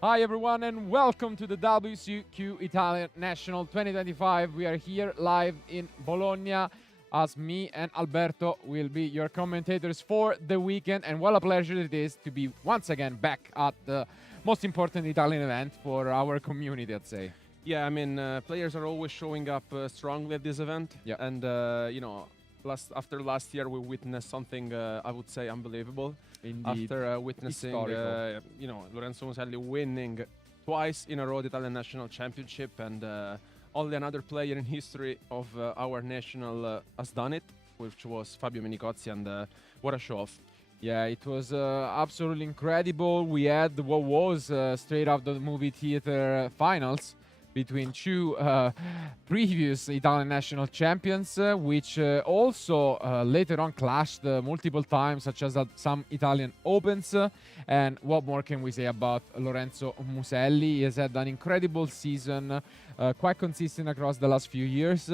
Hi everyone and welcome to the WCQ Italian National 2025. We are here live in Bologna as me and Alberto will be your commentators for the weekend, and what a pleasure it is to be once again back at the most important Italian event for our community, I'd say. Yeah, I mean, players are always showing up strongly at this event. Yeah. And, you know, after last year, we witnessed something, I would say, unbelievable. Indeed. After witnessing, you know, Lorenzo Muselli winning twice in a row the Italian National Championship, and only another player in history of our national has done it, which was Fabio Menicozzi, and what a show-off. Yeah, it was absolutely incredible. We had what was straight out the movie theater finals between two previous Italian national champions, which also later on clashed multiple times, such as at some Italian Opens. And what more can we say about Lorenzo Muselli? He has had an incredible season, quite consistent across the last few years.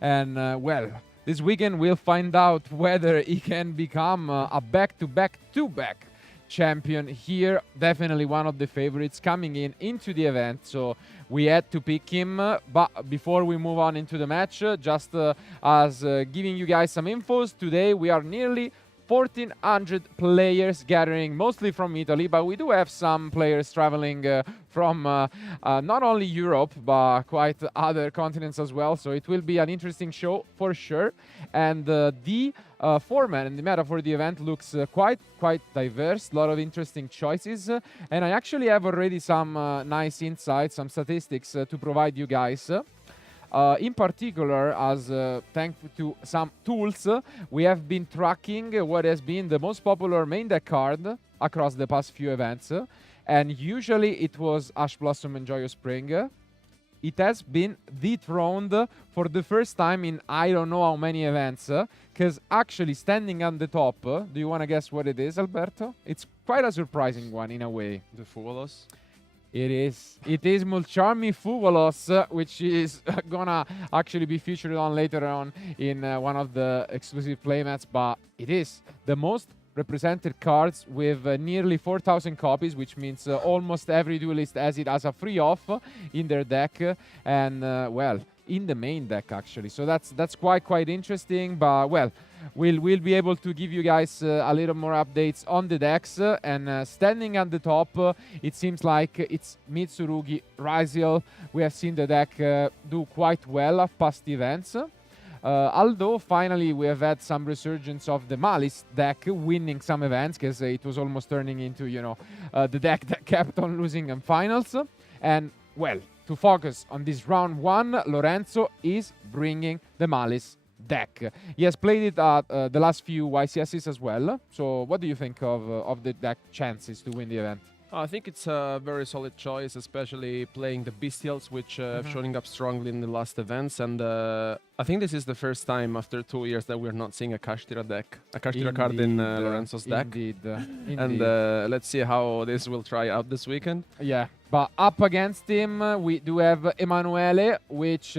And, well, this weekend we'll find out whether he can become a back-to-back champion here. Definitely one of the favorites coming into the event, so we had to pick him. But before we move on into the match, just as giving you guys some infos, today we are nearly 1,400 players gathering, mostly from Italy, but we do have some players traveling from not only Europe, but quite other continents as well. So it will be an interesting show for sure. And the format and the meta for the event looks quite diverse, a lot of interesting choices. And I actually have already some nice insights, some statistics to provide you guys. In particular, as thanks to some tools, we have been tracking what has been the most popular main deck card across the past few events. And usually it was Ash Blossom and Joyous Spring. It has been dethroned for the first time in I don't know how many events, because actually standing on the top, do you want to guess what it is, Alberto? It's quite a surprising one in a way. The Fugalos? It is. It is Mulcharmi Fugalos, which is gonna actually be featured on later on in one of the exclusive playmats, but it is the most represented cards with nearly 4,000 copies, which means almost every duelist has it as a free off in their deck, and well, in the main deck actually. So that's quite interesting, but well, we'll be able to give you guys a little more updates on the decks. And standing at the top, it seems like it's Mitsurugi Raziel. We have seen the deck do quite well at past events. Although finally we have had some resurgence of the Malice deck winning some events, because it was almost turning into, you know, the deck that kept on losing in finals. And well, to focus on this round one, Lorenzo is bringing the Malice deck. He has played it at the last few YCSs as well. So what do you think of the deck chances to win the event? I think it's a very solid choice, especially playing the Bestials, which have showing up strongly in the last events. And I think this is the first time after 2 years that we're not seeing a Kashtira deck, a Kashtira card in Lorenzo's deck. Indeed. And let's see how this will try out this weekend. Yeah, but up against him, we do have Emanuele, which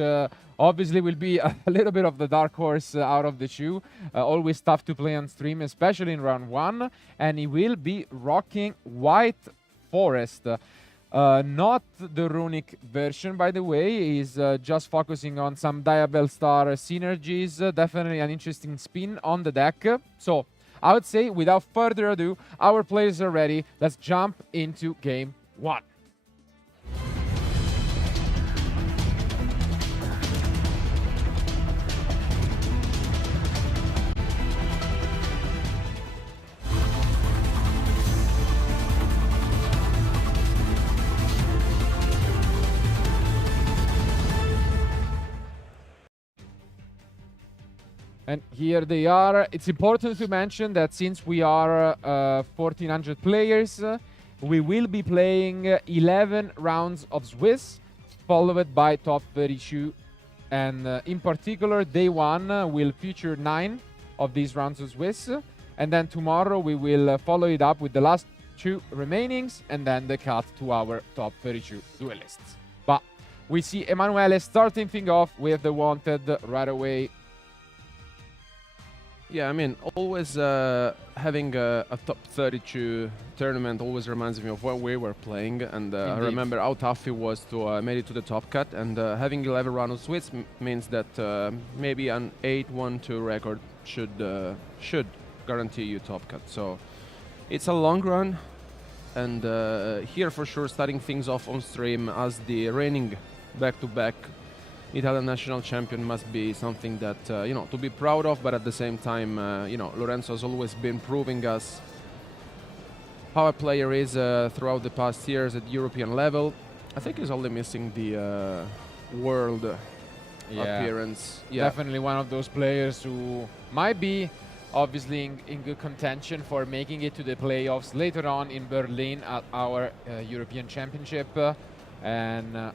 obviously will be a little bit of the dark horse out of the two. Always tough to play on stream, especially in round one. And he will be rocking White Forest. Not the runic version, by the way. He's just focusing on some Diabell Star synergies. Definitely an interesting spin on the deck. So I would say, without further ado, our players are ready. Let's jump into game one. And here they are. It's important to mention that since we are 1,400 players, we will be playing 11 rounds of Swiss, followed by top 32. And in particular, day one will feature 9 of these rounds of Swiss. And then tomorrow we will follow it up with the last 2 remainings and then the cut to our top 32 duelists. But we see Emanuele starting things off with the wanted right away. Yeah, I mean, always having a top 32 tournament always reminds me of what we were playing, and I remember how tough it was to make it to the top cut, and having 11 rounds of Swiss means that maybe an 8-1-2 record should guarantee you top cut. So it's a long run, and here for sure starting things off on stream as the reigning back-to-back Italian national champion must be something that, you know, to be proud of, but at the same time, you know, Lorenzo has always been proving us how a player is throughout the past years at European level. I think he's only missing the world appearance. Yeah. Definitely one of those players who might be obviously in good contention for making it to the playoffs later on in Berlin at our European Championship. And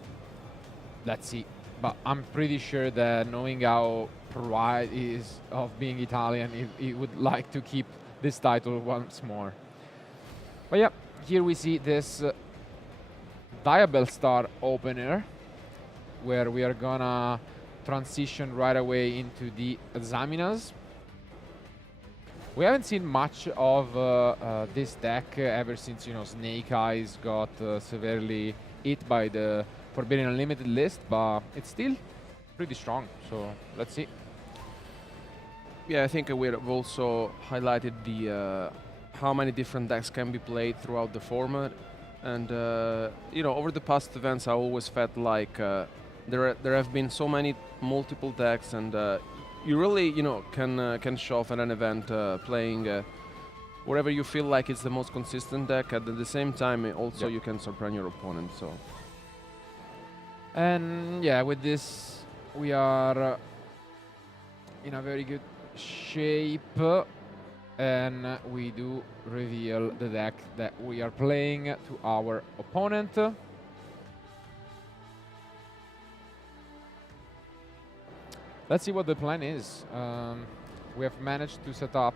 let's see. But I'm pretty sure that knowing how pride is of being Italian, he would like to keep this title once more. But yeah, here we see this Diabell Star opener, where we are gonna transition right away into the Examinas. We haven't seen much of this deck ever since, you know, Snake Eyes got severely hit by the Forbidden Unlimited list, but it's still pretty strong, so let's see. Yeah, I think we've also highlighted the how many different decks can be played throughout the format, and you know, over the past events I always felt like there have been so many multiple decks, and you really, you know, can show off at an event playing wherever you feel like it's the most consistent deck, and at the same time also you can surprise your opponent. So. And yeah, with this we are in a very good shape, and we do reveal the deck that we are playing to our opponent. Let's see what the plan is. We have managed to set up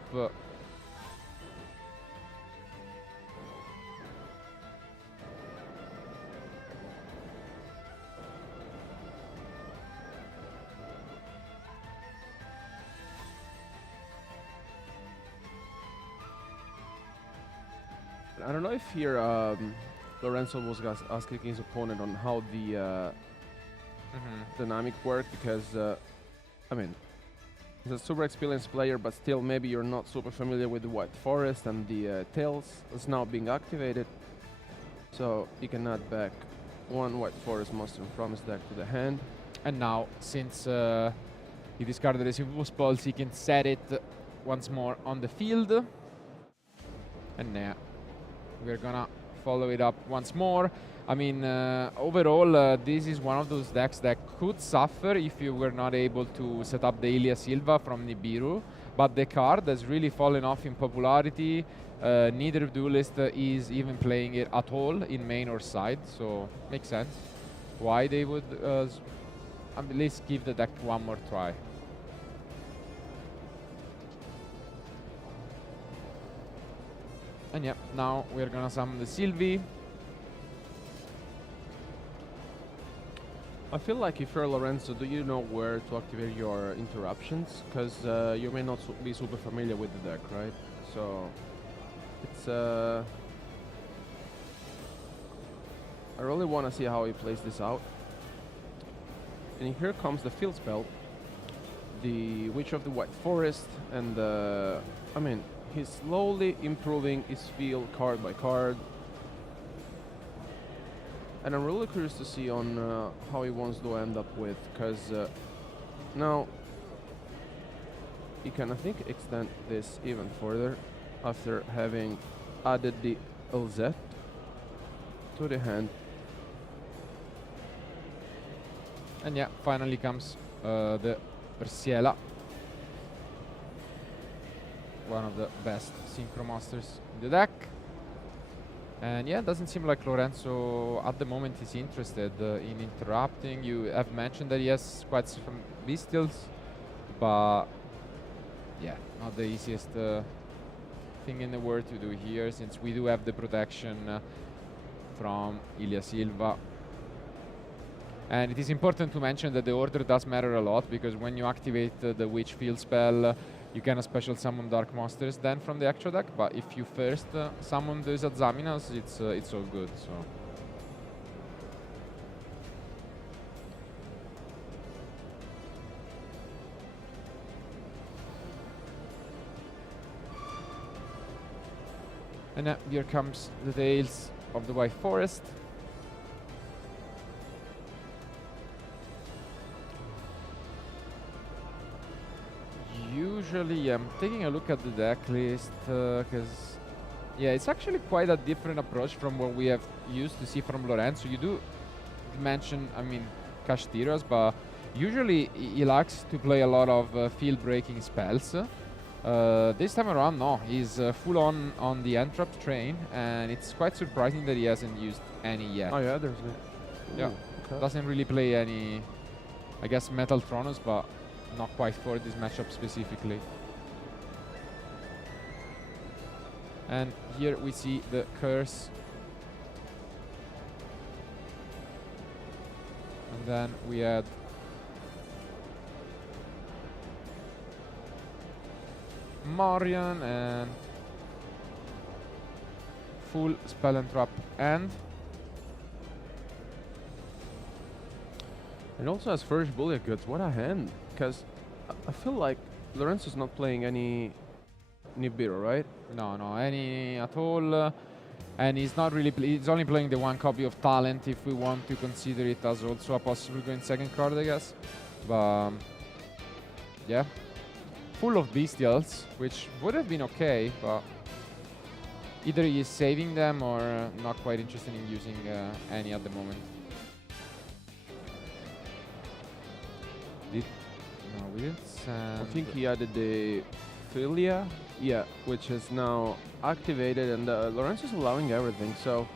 I don't know if here Lorenzo was asking his opponent on how the dynamic worked, because I mean, he's a super experienced player, but still maybe you're not super familiar with the White Forest, and the Tails is now being activated, so you can add back 1 White Forest monster from his deck to the hand. And now, since he discarded the Receivable Pulse, he can set it once more on the field. And yeah, we're gonna follow it up once more. I mean, overall, this is one of those decks that could suffer if you were not able to set up the Ilia Silva from Nibiru. But the card has really fallen off in popularity. Neither duelist is even playing it at all in main or side, so makes sense why they would at least give the deck one more try. And yeah, now we're gonna summon the Sylvie. I feel like if you're Lorenzo, do you know where to activate your interruptions? Because you may not be super familiar with the deck, right? So it's I really want to see how he plays this out. And here comes the field spell, the Witch of the White Forest, and I mean, he's slowly improving his field card by card. And I'm really curious to see on how he wants to end up with, because now he can, I think, extend this even further after having added the LZ to the hand. And yeah, finally comes the Persiela. one of the best Synchro Masters in the deck. And yeah, it doesn't seem like Lorenzo at the moment is interested in interrupting. You have mentioned that he has quite some Bestials, but yeah, not the easiest thing in the world to do here, since we do have the protection from Ilya Silva. And it is important to mention that the order does matter a lot, because when you activate the Witch Field spell, you can special summon Dark Monsters then from the actual deck, but if you first summon those Examinas, it's all good. So and here comes the Tales of the White Forest. Usually, I'm taking a look at the deck list, because yeah, it's actually quite a different approach from what we have used to see from Lorenzo. You do mention, I mean, Kashtira's, but usually he likes to play a lot of field-breaking spells. This time around, no, he's full on the Entrap train, and it's quite surprising that he hasn't used any yet. Oh yeah, there's a... Yeah, okay. Doesn't really play any, I guess, Metal Thronos, but not quite for this matchup specifically. And here we see the curse. And then we had Marian and full spell and trap end. And also has first bullet goods. What a hand! Because I feel like Lorenzo's not playing any Nibiru, right? No, any at all. And he's not really. He's only playing the one copy of Talent, if we want to consider it as also a possible going second card, I guess. But yeah, full of Bestials, which would have been okay, but either he is saving them or not quite interested in using any at the moment. No, we didn't send. I think he added the Philia, yeah, which is now activated, and Lorenzo's allowing everything. So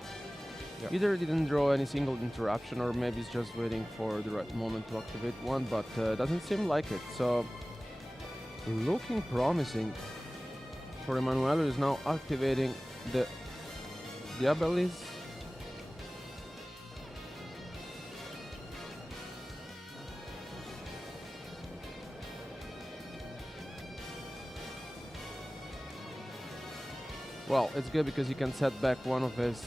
Yep. either he didn't draw any single interruption, or maybe he's just waiting for the right moment to activate one, but doesn't seem like it. So looking promising for Emanuele, who is now activating the Diabelis. Well, it's good because he can set back one of his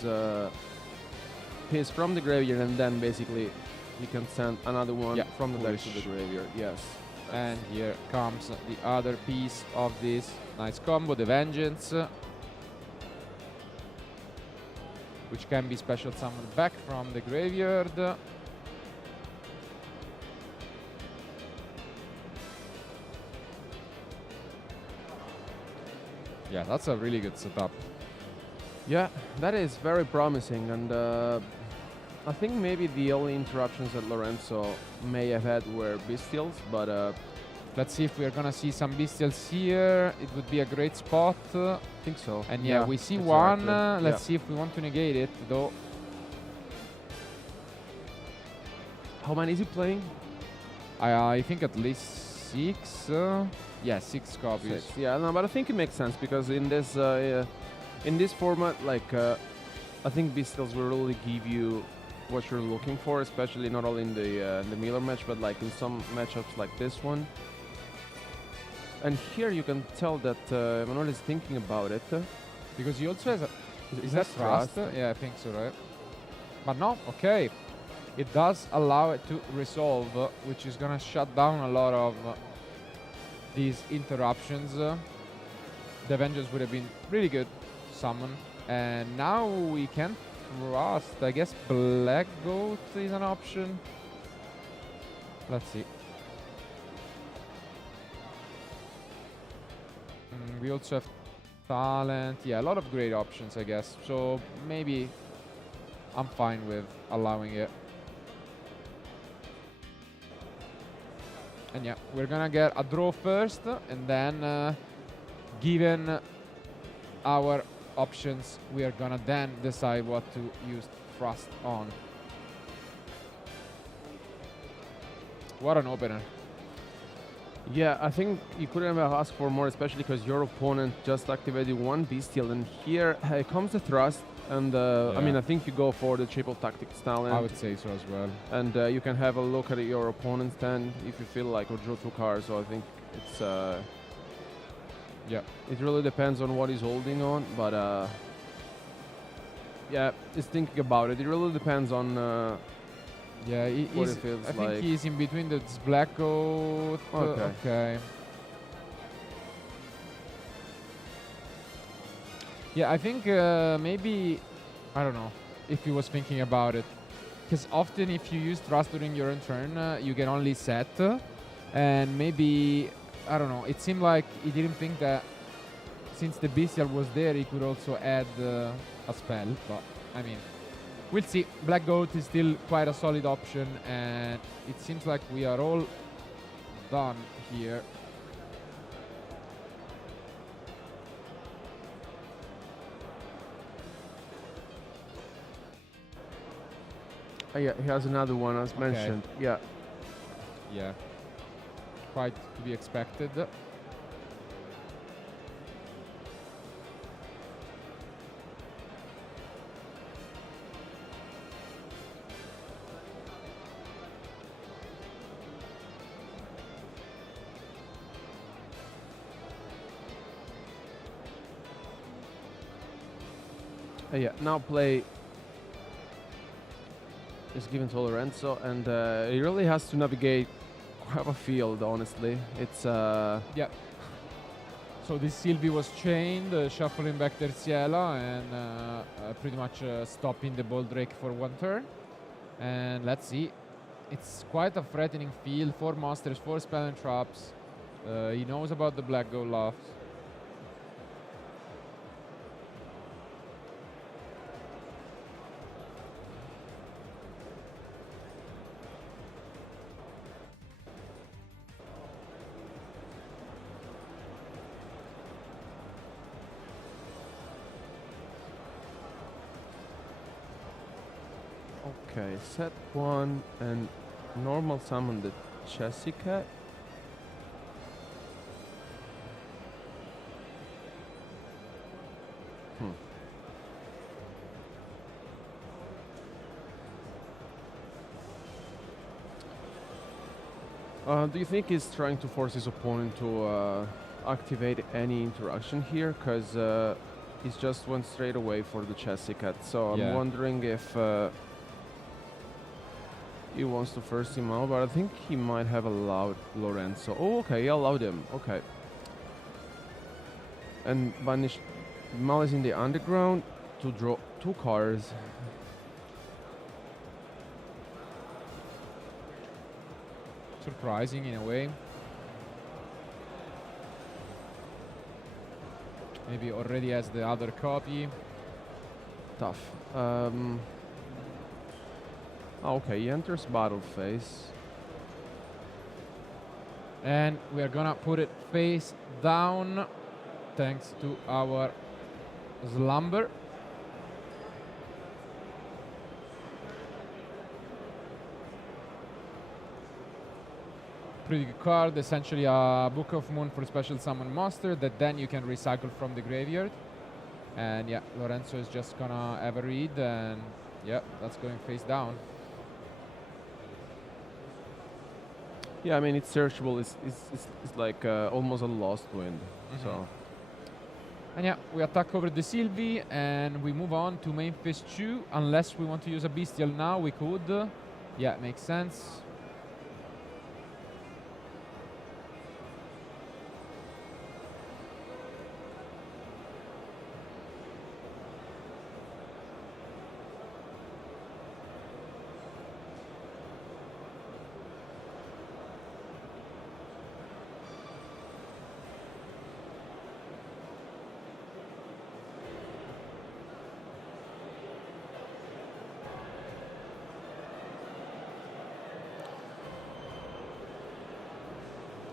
from the graveyard, and then basically he can send another one from the deck to the graveyard. Yes. And here comes the other piece of this nice combo, the Vengeance, which can be special summoned back from the graveyard. Yeah, that's a really good setup. Yeah, that is very promising, and I think maybe the only interruptions that Lorenzo may have had were Bestials, but let's see if we are gonna see some Bestials here. It would be a great spot. I think so. And yeah, we see exactly. one. Let's see if we want to negate it, though. How many is he playing? I think at least 6. Yeah, 6 copies. 6. Yeah, no, but I think it makes sense because in this format, like I think Bestials will really give you what you're looking for, especially not only in the Miller match, but like in some matchups like this one. And here you can tell that Emanuele is thinking about it. Because he also has a... Is that Trust? Trust? Yeah, I think so, right? But no, okay. It does allow it to resolve, which is gonna shut down a lot of these interruptions. The Vengeance would have been really good to summon. And now we can trust. I guess Black Goat is an option. Let's see. We also have Talent. Yeah, a lot of great options, I guess. So maybe I'm fine with allowing it. And yeah, we're gonna get a draw first, and then given our options, we are gonna then decide what to use thrust on. What an opener. Yeah, I think you couldn't have asked for more, especially because your opponent just activated one Bestial, and here comes the thrust, and I mean, I think you go for the triple tactics talent. I would say so as well. And you can have a look at your opponent's hand if you feel like, or draw 2 cards, so I think it's... yeah. It really depends on what he's holding on, but yeah, just thinking about it, it really depends on... yeah, what it feels I think like. he's in between this black goat. Okay. Yeah, I think maybe, I don't know if he was thinking about it. Because often if you use thrust during your own turn, you can only set. And maybe, I don't know, it seemed like he didn't think that since the Bestial was there, he could also add a spell. But, I mean, we'll see. Black Goat is still quite a solid option, and it seems like we are all done here. Yeah, he has another one as mentioned. Yeah. Yeah. Quite to be expected. Yeah, now play is given to Lorenzo, and he really has to navigate quite a field, honestly. It's... yeah. So this Sylvie was chained, shuffling back Terziela, and pretty much stopping the Ball Drake for 1 turn. And let's see. It's quite a threatening field. 4 monsters, 4 spell and traps. He knows about the Black Goat Lofts. Okay, set 1 and normal summon the Jessica. Do you think he's trying to force his opponent to activate any interaction here? Because he's just went straight away for the Jessica. So I'm wondering if he wants to first him out, but I think he might have allowed Lorenzo. Oh, okay, he allowed him. Okay. And banished Malice in the Underground to draw 2 cards. Surprising in a way. Maybe already has the other copy. Tough. Okay, he enters battle phase. And we are gonna put it face down thanks to our Slumber. Pretty good card, essentially a Book of Moon for special summon monster that then you can recycle from the graveyard. And yeah, Lorenzo is just gonna have a read, and yeah, that's going face down. Yeah, I mean, it's searchable. It's like almost a lost wind. So. And yeah, we attack over the Sylvie, and we move on to main phase 2. Unless we want to use a Bestial now, we could. Yeah, makes sense.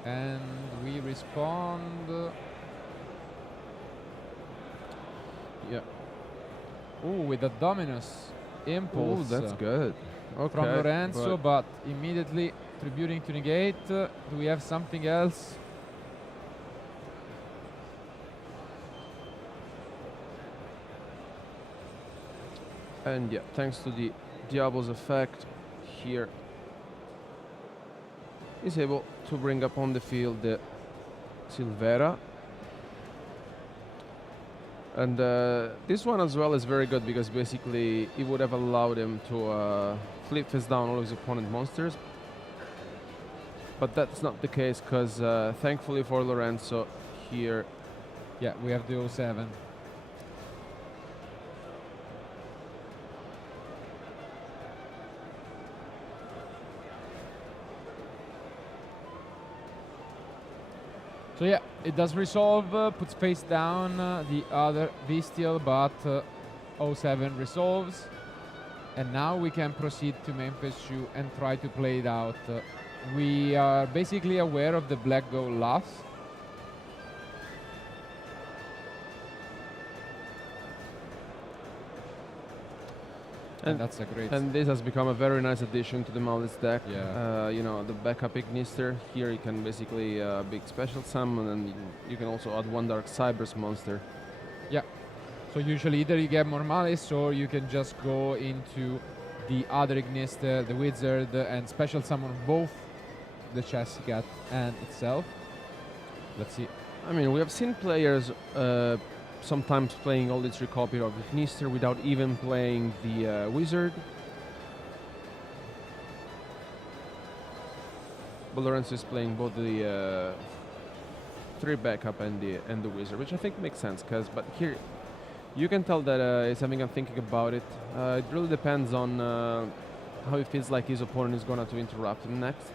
And we respond. Ooh, with a Dominus impulse. Oh, that's good. Okay. From Lorenzo, but immediately tributing to negate. Do we have something else? And yeah, thanks to the Diablo's effect here, is able to bring up on the field the Silvera. And this one as well is very good because basically it would have allowed him to flip face down all of his opponent monsters. But that's not the case because thankfully for Lorenzo here. Yeah, we have the 07. So yeah, it does resolve, puts face down the other Bestial, but 07 resolves. And now we can proceed to main phase 2 and try to play it out. We are basically aware of the black go loss. And that's a great. And this has become a very nice addition to the Malice deck. Yeah. You know, the backup Ignister. Here you can basically big special summon, and you can also add one Dark Cyber's monster. Yeah. So usually either you get more Malice or you can just go into the other Ignister, the Wizard, and special summon both the Chassis Cat and itself. Let's see. I mean, we have seen players sometimes playing all this recopy of Ignister without even playing the Wizard. But Lorenzo is playing both the 3 backup and the Wizard, which I think makes sense. But here, you can tell that he's having a thinking about it. It really depends on how he feels like his opponent is going to interrupt him next.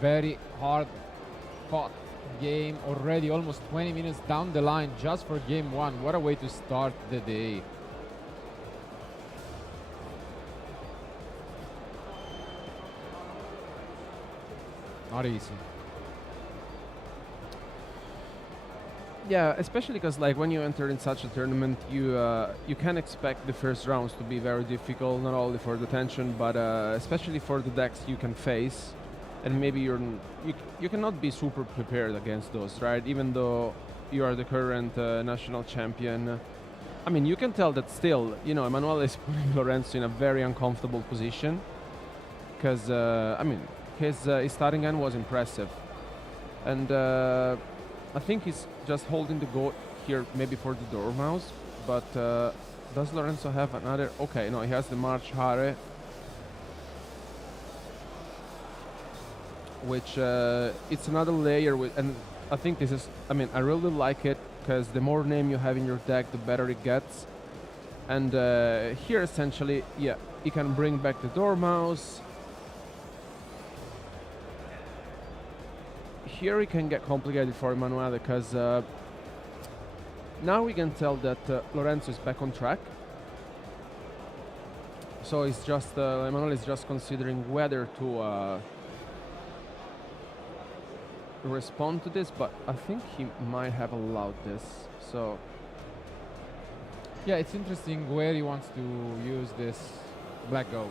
Very hard fought game already, almost 20 minutes down the line just for game 1. What a way to start the day. Not easy. Yeah, especially because like when you enter in such a tournament, you can expect the first rounds to be very difficult, not only for the tension, but especially for the decks you can face. And maybe you cannot be super prepared against those, right? Even though you are the current national champion. I mean, you can tell that still, you know, Emanuele is putting Lorenzo in a very uncomfortable position. Because, I mean, his starting end was impressive. And I think he's just holding the goat here maybe for the Dormouse. But does Lorenzo have another? Okay, no, he has the March Hare. Which it's another layer with, and I think this is, I mean, I really like it because the more name you have in your deck, the better it gets. And here essentially, yeah, you can bring back the Dormouse. Here it can get complicated for Emanuele because now we can tell that Lorenzo is back on track. So it's just, Emanuele is just considering whether to respond to this, but I think he might have allowed this. So yeah, it's interesting where he wants to use this black go,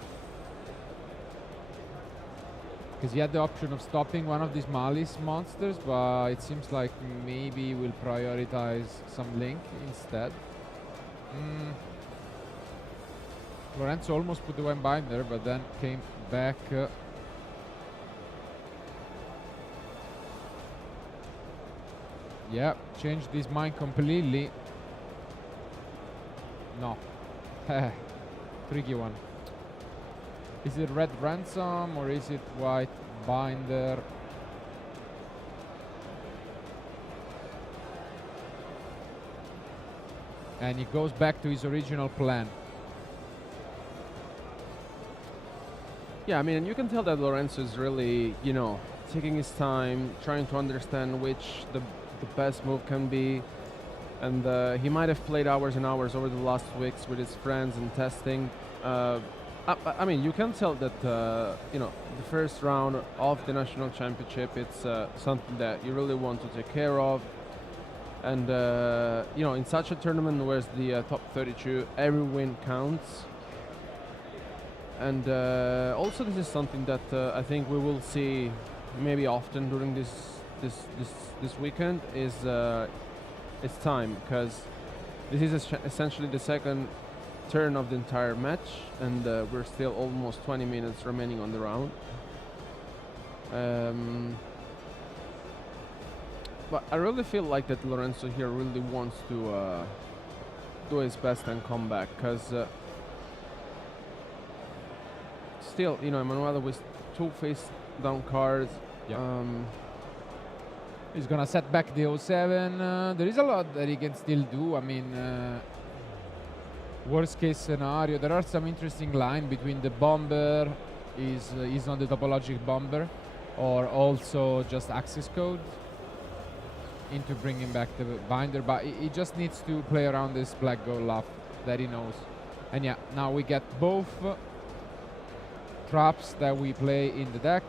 because he had the option of stopping one of these Malice monsters, but it seems like maybe we'll prioritize some Link instead. Lorenzo almost put the one binder, but then came back. Yeah, changed his mind completely. No. Tricky one. Is it red ransom or is it white binder? And he goes back to his original plan. Yeah, I mean, and you can tell that Lorenzo is really, taking his time, trying to understand which the best move can be. And he might have played hours and hours over the last weeks with his friends and testing. I mean, you can tell that, the first round of the national championship, it's something that you really want to take care of. And, in such a tournament where it's the top 32, every win counts. And also, this is something that I think we will see maybe often during this weekend. Is it's time, because this is essentially the second turn of the entire match, and we're still almost 20 minutes remaining on the round. But I really feel like that Lorenzo here really wants to do his best and come back, because still, Emanuele with 2 face down cards. Yeah. He's gonna set back the 07. There is a lot that he can still do. I mean, worst case scenario, there are some interesting line between the bomber, is on the topologic bomber, or also just access code into bringing back the binder. But he just needs to play around this black gold luff that he knows. And yeah, now we get both traps that we play in the deck.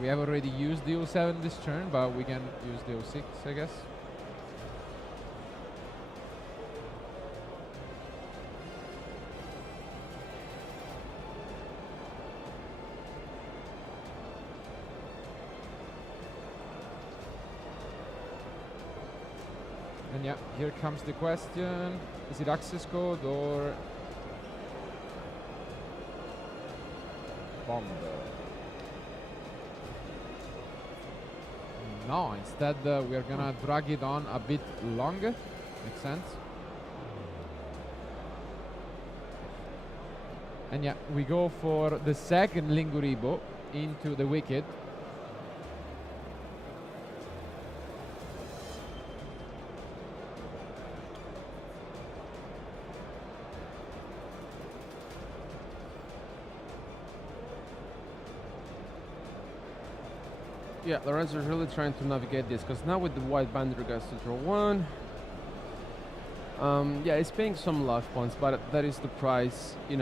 We have already used the 07 this turn, but we can use the 06, I guess. And yeah, here comes the question. Is it access code or bomber? No, instead we are gonna drag it on a bit longer. Makes sense. And yeah, we go for the second Linguribo into the wicket. Yeah, Lorenzo is really trying to navigate this, because now with the white binder gets to draw 1. Yeah, he's paying some life points, but that is the price, it's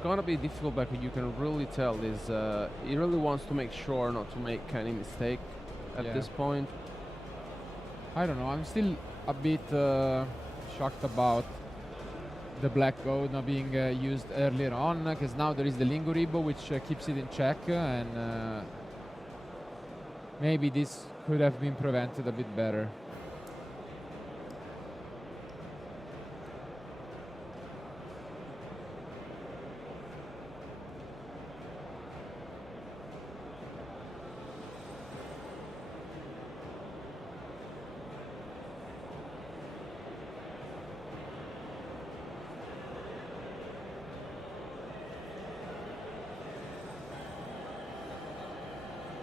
gonna be difficult, but you can really tell is he really wants to make sure not to make any mistake at this point. I don't know, I'm still a bit shocked about the black gold not being used earlier on, because now there is the Linguribo, which keeps it in check, and maybe this could have been prevented a bit better.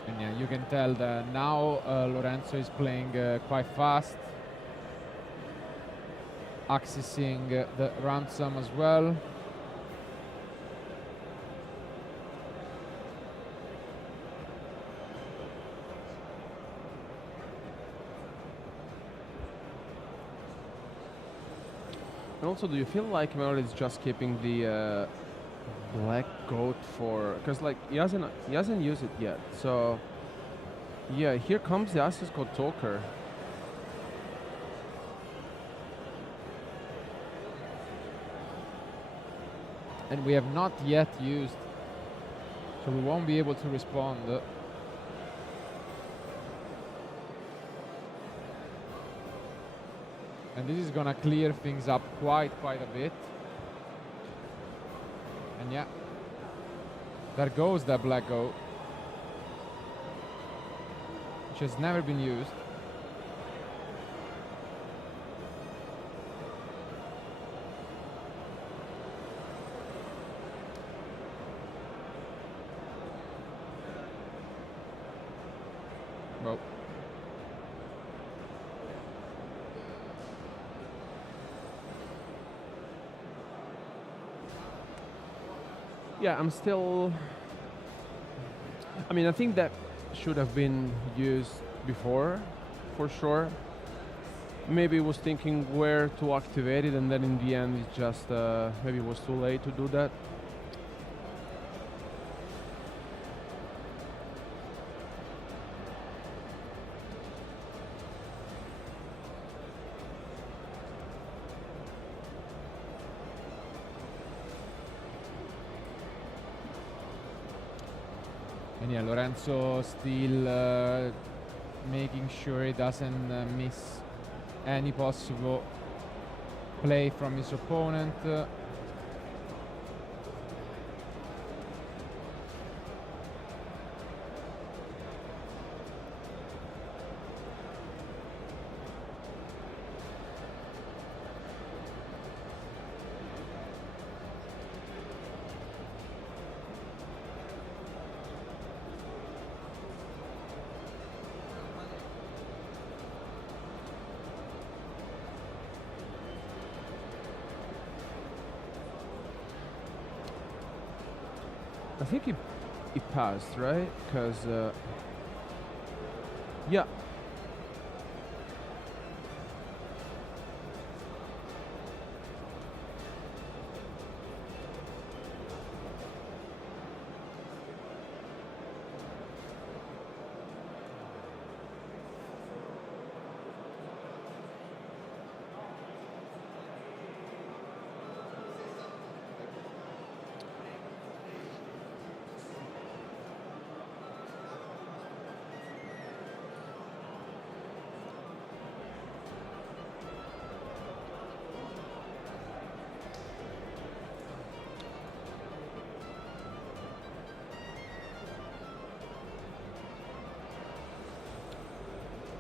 And yeah, you can tell that now Lorenzo is playing quite fast, accessing the ransom as well. And also, do you feel like Emanuele is just keeping the black goat for, because like he hasn't used it yet, so yeah, here comes the access code talker. And we have not yet used, so we won't be able to respond. And this is gonna clear things up quite a bit. And yeah, there goes that black goat, which has never been used. Well, Yeah, I'm still. I mean, I think that should have been used before, for sure. Maybe was thinking where to activate it, and then in the end, it just maybe it was too late to do that. And yeah, Lorenzo still making sure he doesn't miss any possible play from his opponent. I think it passed, right? Because yeah.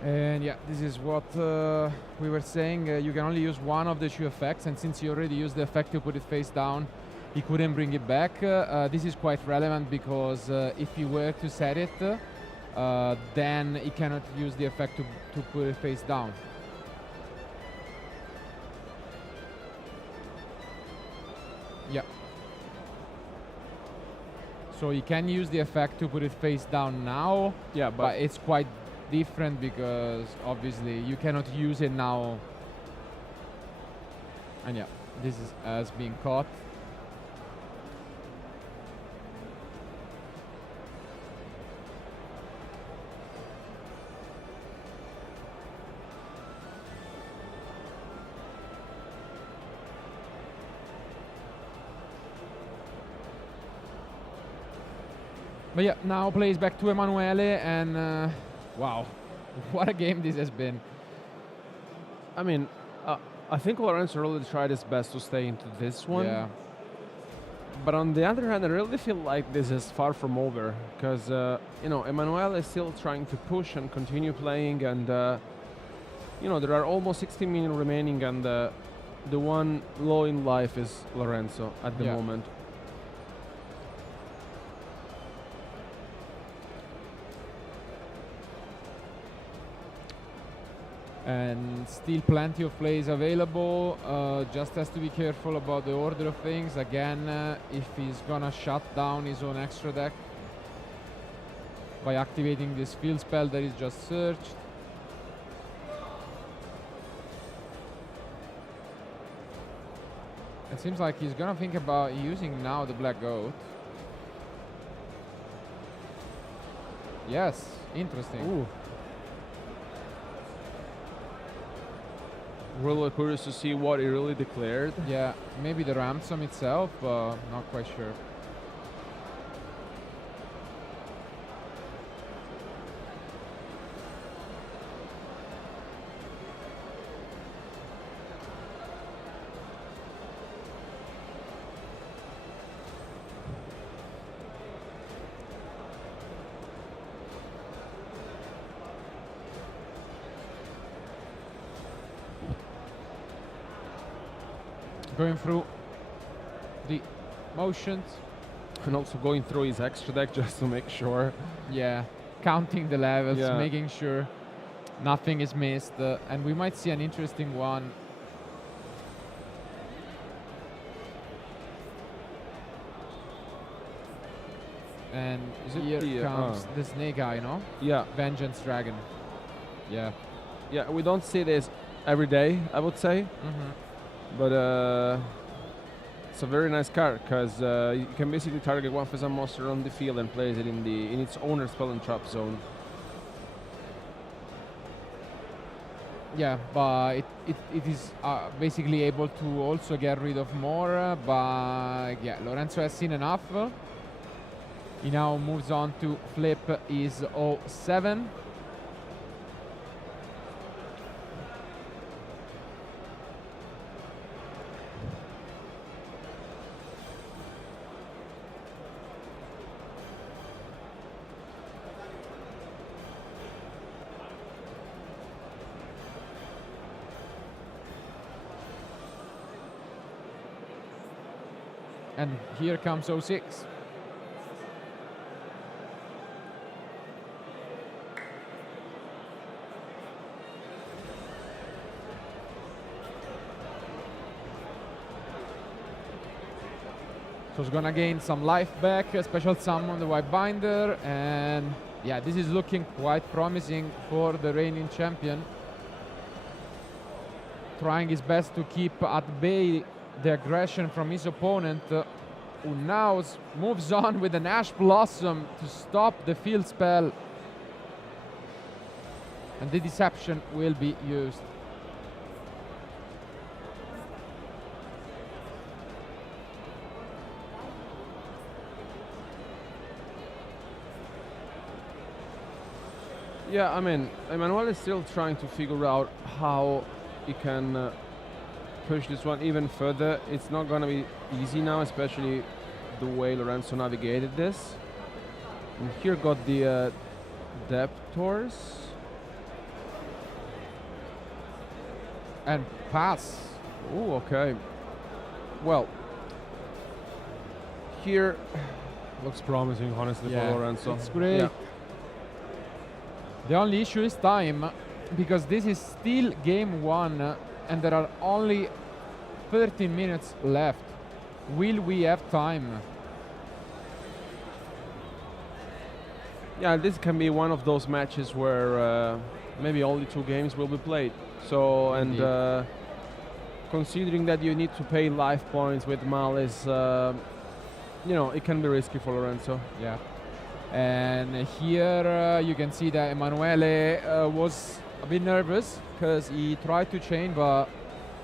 And yeah, this is what we were saying. You can only use one of the two effects, and since you already used the effect to put it face down, he couldn't bring it back. This is quite relevant because if he were to set it, then he cannot use the effect to put it face down. Yeah. So he can use the effect to put it face down now. Yeah, but it's quite different because obviously you cannot use it now. And yeah, this has been caught. But yeah, now plays back to Emanuele, and wow, what a game this has been. I mean, I think Lorenzo really tried his best to stay into this one. Yeah. But on the other hand, I really feel like this is far from over because, you know, Emanuele is still trying to push and continue playing, and, you know, there are almost 60 minutes remaining, and the one low in life is Lorenzo at the moment. And still plenty of plays available. Just has to be careful about the order of things. Again, if he's gonna shut down his own extra deck by activating this field spell that is just searched. It seems like he's gonna think about using now the Black Goat. Yes, interesting. Ooh. Really curious to see what he really declared. Yeah, maybe the ransom itself, not quite sure. Going through the motions. And also going through his extra deck just to make sure. Yeah, counting the levels, making sure nothing is missed. And we might see an interesting one. And Is it here the, comes the snake eye, no? Yeah. Vengeance Dragon. Yeah. Yeah, we don't see this every day, I would say. But it's a very nice card because you can basically target one Fezan monster on the field and place it in its owner's spell and trap zone. Yeah, but it is basically able to also get rid of more. But yeah, Lorenzo has seen enough. He now moves on to flip his 07. And here comes 06. So he's gonna gain some life back, a special summon the White Binder, and yeah, this is looking quite promising for the reigning champion. Trying his best to keep at bay the aggression from his opponent, who now moves on with an Ash Blossom to stop the field spell. And the Deception will be used. Yeah, I mean, Emanuele is still trying to figure out how he can push this one even further. It's not going to be easy now, especially the way Lorenzo navigated this. And here got the Deptors. And pass. Oh, okay. Well, here looks promising, honestly, for Lorenzo. It's great. Yeah. The only issue is time, because this is still game 1 and there are only 13 minutes left. Will we have time? Yeah, this can be one of those matches where maybe only 2 games will be played. So, and considering that you need to pay life points with Malice, you know, it can be risky for Lorenzo. Yeah. And here you can see that Emanuele was a bit nervous because he tried to chain, but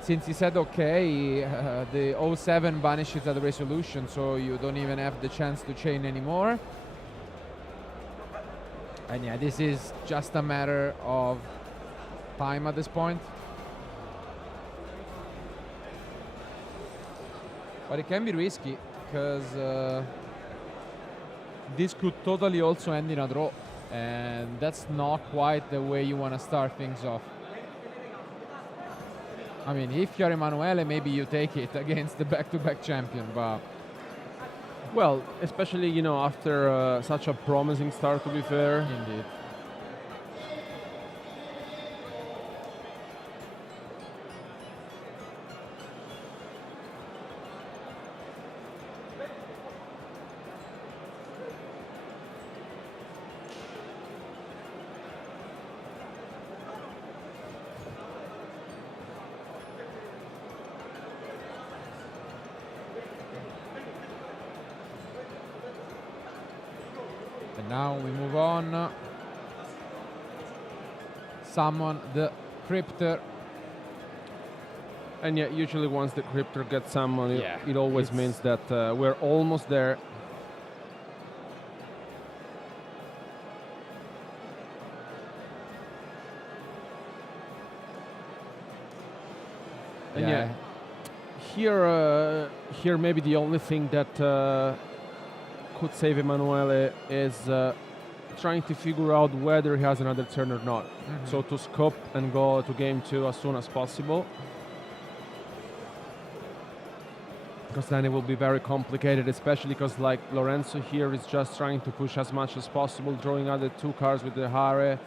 since he said okay, the 07 banishes at the resolution, so you don't even have the chance to chain anymore. And yeah, this is just a matter of time at this point. But it can be risky because this could totally also end in a draw, and that's not quite the way you want to start things off. I mean, if you're Emanuele, maybe you take it against the back-to-back champion, but... Well, especially, you know, after such a promising start, to be fair. Indeed. And now we move on. Summon the Cryptor. And yeah, usually once the Cryptor gets summoned, Yeah, it always means that we're almost there. And yeah, here maybe the only thing that could save Emanuele is trying to figure out whether he has another turn or not. So to scope and go to game 2 as soon as possible. Because then it will be very complicated, especially because like Lorenzo here is just trying to push as much as possible, drawing out the 2 cards with the Hare,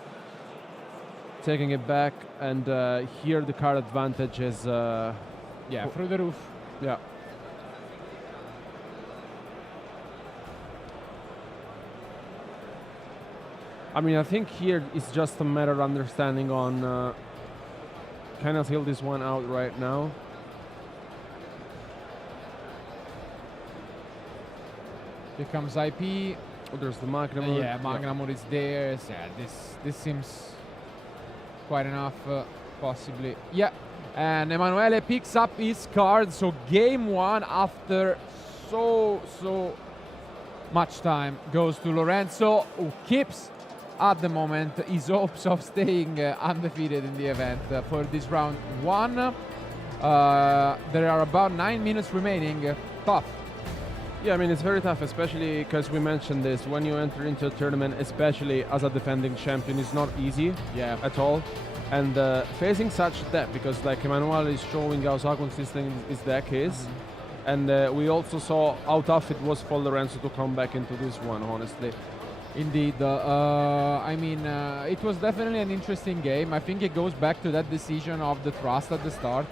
taking it back, and here the card advantage is... yeah, through the roof. Yeah. I mean, I think here it's just a matter of understanding on kind of fill this one out right now. Here comes IP. Oh, there's the Magnamur. Yeah, Magnamur is there. Yeah, this seems quite enough, possibly. Yeah, and Emanuele picks up his card. So game one, after so much time, goes to Lorenzo, who keeps at the moment his hopes of staying undefeated in the event for this round one. There are about 9 minutes remaining. Tough. Yeah, I mean, it's very tough, especially because we mentioned this. When you enter into a tournament, especially as a defending champion, it's not easy at all. And facing such depth, because like Emanuele is showing us how consistent his deck is. And we also saw how tough it was for Lorenzo to come back into this one, honestly. Indeed. I mean, it was definitely an interesting game. I think it goes back to that decision of the trust at the start.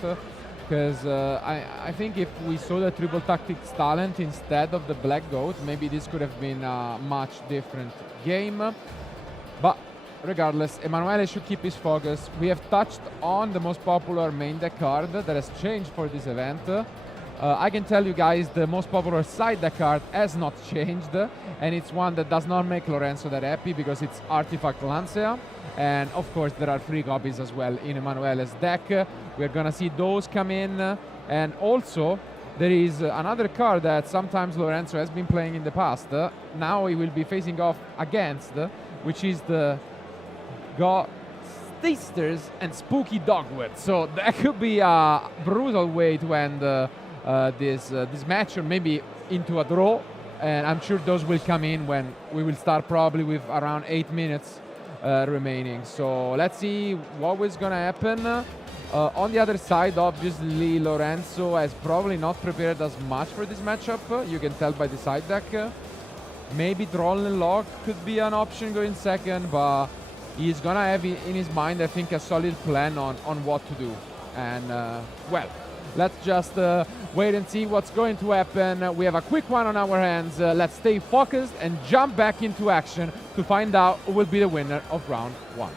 Because I think if we saw the triple tactics talent instead of the black goat, maybe this could have been a much different game. But regardless, Emanuele should keep his focus. We have touched on the most popular main deck card that has changed for this event. I can tell you guys the most popular side deck card has not changed, and it's one that does not make Lorenzo that happy because it's Artifact Lancea. And of course there are 3 copies as well in Emanuele's deck. We're gonna see those come in, and also there is another card that sometimes Lorenzo has been playing in the past. Now he will be facing off against, which is the Sisters and Spooky Dogwood. So that could be a brutal way to end this match, or maybe into a draw. And I'm sure those will come in when we will start, probably with around 8 minutes remaining. So let's see what is gonna happen. On the other side, obviously Lorenzo has probably not prepared as much for this matchup. You can tell by the side deck. Maybe Troll and Log could be an option going second, but he's gonna have in his mind, I think, a solid plan on what to do. And well, let's just wait and see what's going to happen. We have a quick one on our hands. Let's stay focused and jump back into action to find out who will be the winner of round one.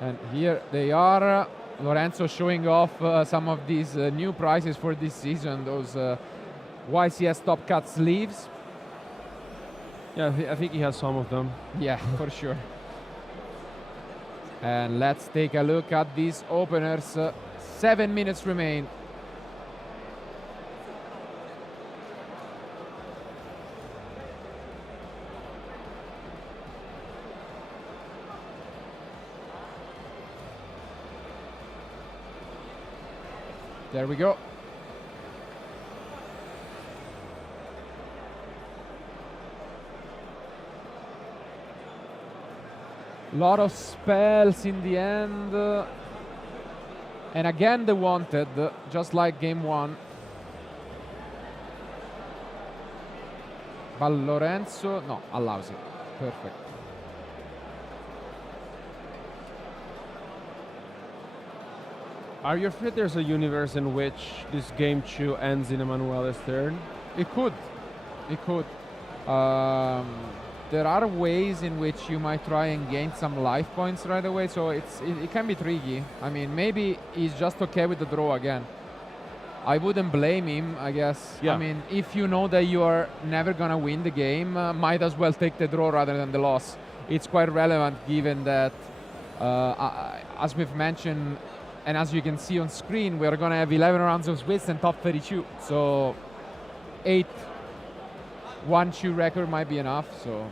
And here they are. Lorenzo showing off some of these new prizes for this season, those YCS Top Cut sleeves. Yeah, I think he has some of them. Yeah, for sure. And let's take a look at these openers. 7 minutes remain. There we go. Lot of spells in the end. And again the wanted, just like game one. But Lorenzo, no, allows it. Perfect. Are you afraid there's a universe in which this game 2 ends in Emanuele's turn? It could. It could. There are ways in which you might try and gain some life points right away, so it can be tricky. I mean, maybe he's just okay with the draw again. I wouldn't blame him, I guess. Yeah. I mean, if you know that you are never gonna win the game, might as well take the draw rather than the loss. It's quite relevant given that, as we've mentioned, and as you can see on screen, we're gonna have 11 rounds of Swiss and top 32. So 8 1-2 record might be enough. So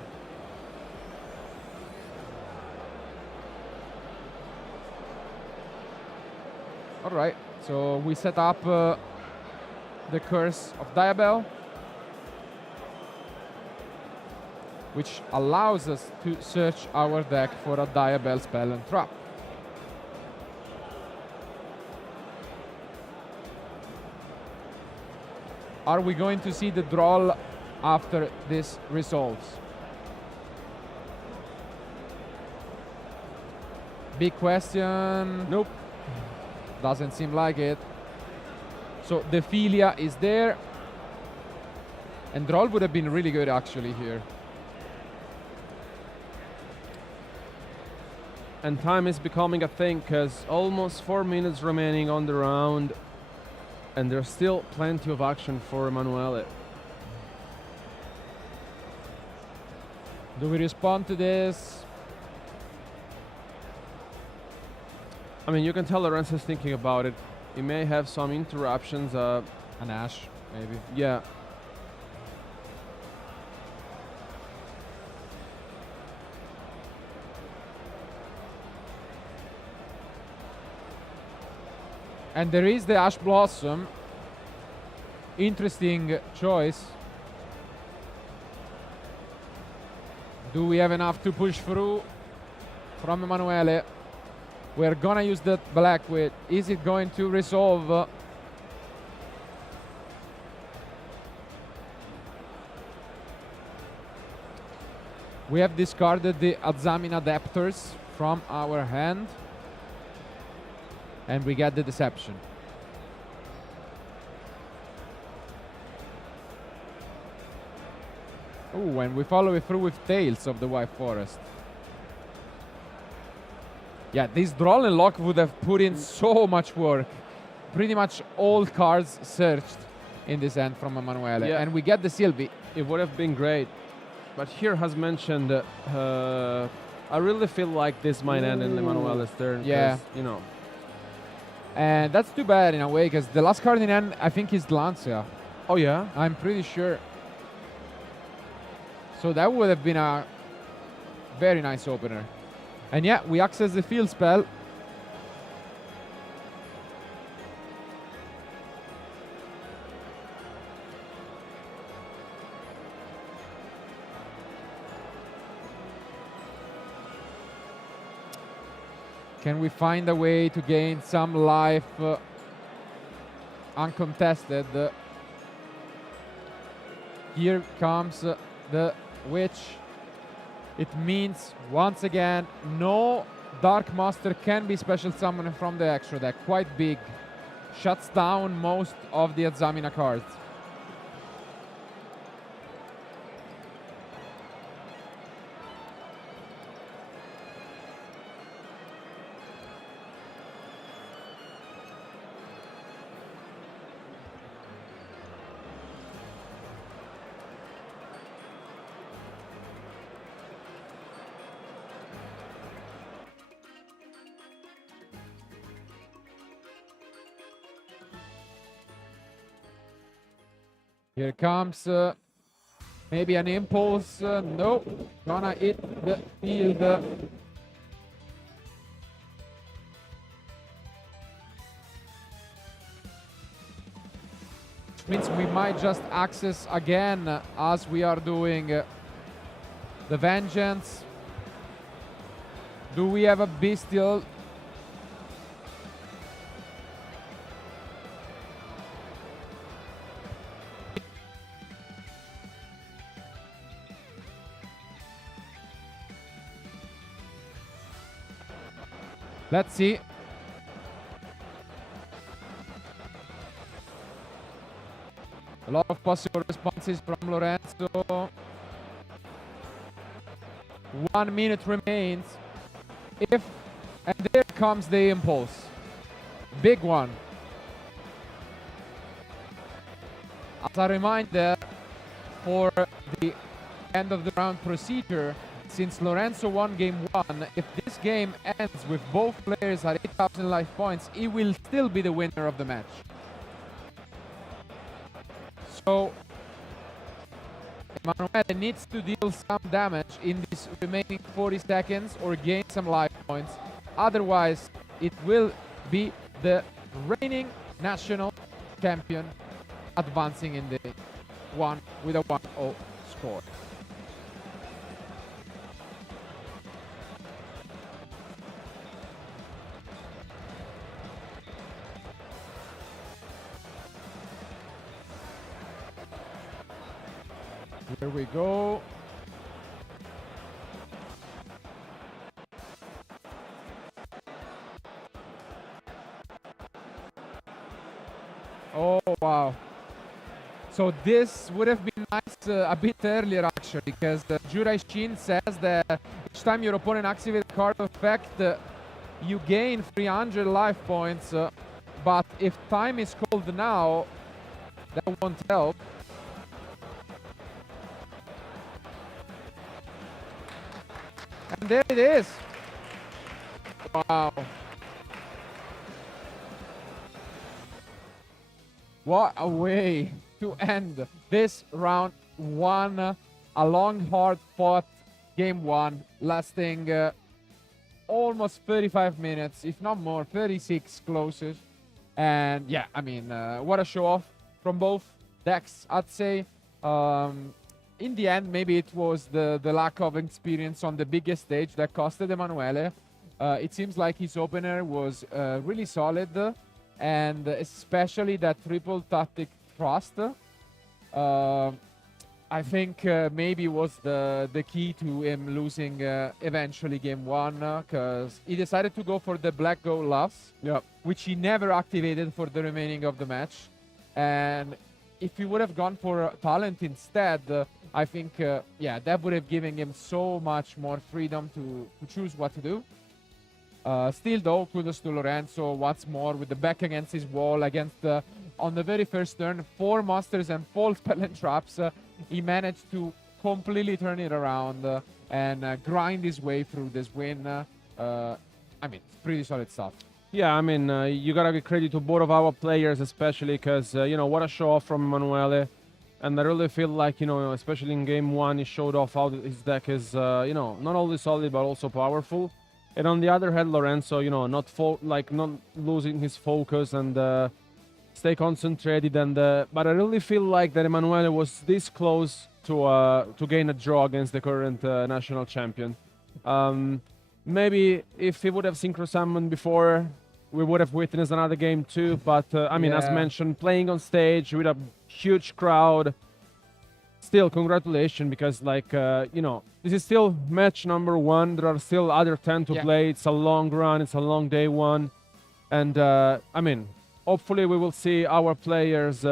all right, so we set up the Curse of Diabell, which allows us to search our deck for a Diabell spell and trap. Are we going to see the draw after this resolves? Big question. Nope. Doesn't seem like it. So the Filia is there. And Droll would have been really good actually here. And time is becoming a thing because almost 4 minutes remaining on the round. And there's still plenty of action for Emanuele. Do we respond to this? I mean, you can tell Lorenzo's thinking about it. He may have some interruptions. An Ash, maybe. Yeah. And there is the Ash Blossom. Interesting choice. Do we have enough to push through from Emanuele? We're gonna use that black wit. Is it going to resolve? We have discarded the Azamin Adapters from our hand. And we get the Deception. Ooh, and we follow it through with Tales of the White Forest. Yeah, this Droll and Lock would have put in so much work. Pretty much all cards searched in this end from Emanuele. Yeah. And we get the Sylvie. It would have been great. But here has mentioned, I really feel like this might end in Emanuele's turn. Yeah. You know. And that's too bad in a way, because the last card in hand, I think, is Lancia. Oh, yeah? I'm pretty sure. So that would have been a very nice opener. And yeah, we access the field spell. Can we find a way to gain some life uncontested? Here comes the Witch. It means, once again, no Dark Master can be special summoned from the extra deck. Quite big. Shuts down most of the Azamina cards. Here comes maybe an impulse. Nope. Gonna hit the field. Means we might just access again as we are doing the Vengeance. Do we have a Bestial? Let's see. A lot of possible responses from Lorenzo. 1 minute remains. And there comes the impulse. Big one. As a reminder, for the end of the round procedure, since Lorenzo won game 1, if this game ends with both players at 8,000 life points, he will still be the winner of the match. So, Emanuele needs to deal some damage in these remaining 40 seconds or gain some life points. Otherwise, it will be the reigning national champion advancing in the one with a 1-0 score. Here we go. Oh, wow. So this would have been nice a bit earlier, actually, because Jurai Shin says that each time your opponent activates a card effect, you gain 300 life points. But if time is called now, that won't help. And there it is. Wow. What a way to end this round one. A long, hard-fought game one, lasting almost 35 minutes, if not more, 36 closest. And yeah, I mean, what a show-off from both decks, I'd say. In the end, maybe it was the lack of experience on the biggest stage that costed Emanuele. It seems like his opener was really solid, and especially that triple tactic thrust. I think maybe was the key to him losing eventually game one, because he decided to go for the black gold loss, which he never activated for the remaining of the match. And if he would have gone for talent instead, I think, yeah, that would have given him so much more freedom to choose what to do. Still, though, kudos to Lorenzo once more with the back against his wall, against on the very first turn, 4 monsters and 4 spell and traps. He managed to completely turn it around and grind his way through this win. I mean, it's pretty solid stuff. Yeah, I mean, you gotta give credit to both of our players, especially because, you know, what a show off from Emanuele. And I really feel like, you know, especially in game one, he showed off how his deck is, you know, not only solid, but also powerful. And on the other hand, Lorenzo, you know, not losing his focus and stay concentrated. And but I really feel like that Emanuele was this close to gain a draw against the current national champion. Maybe if he would have synchro summoned before, we would have witnessed another game too. But I mean, as mentioned, playing on stage with a huge crowd. Still, congratulations, because like you know, this is still match number 1. There are still other 10 to play. It's a long run. It's a long day one, and I mean, hopefully we will see our players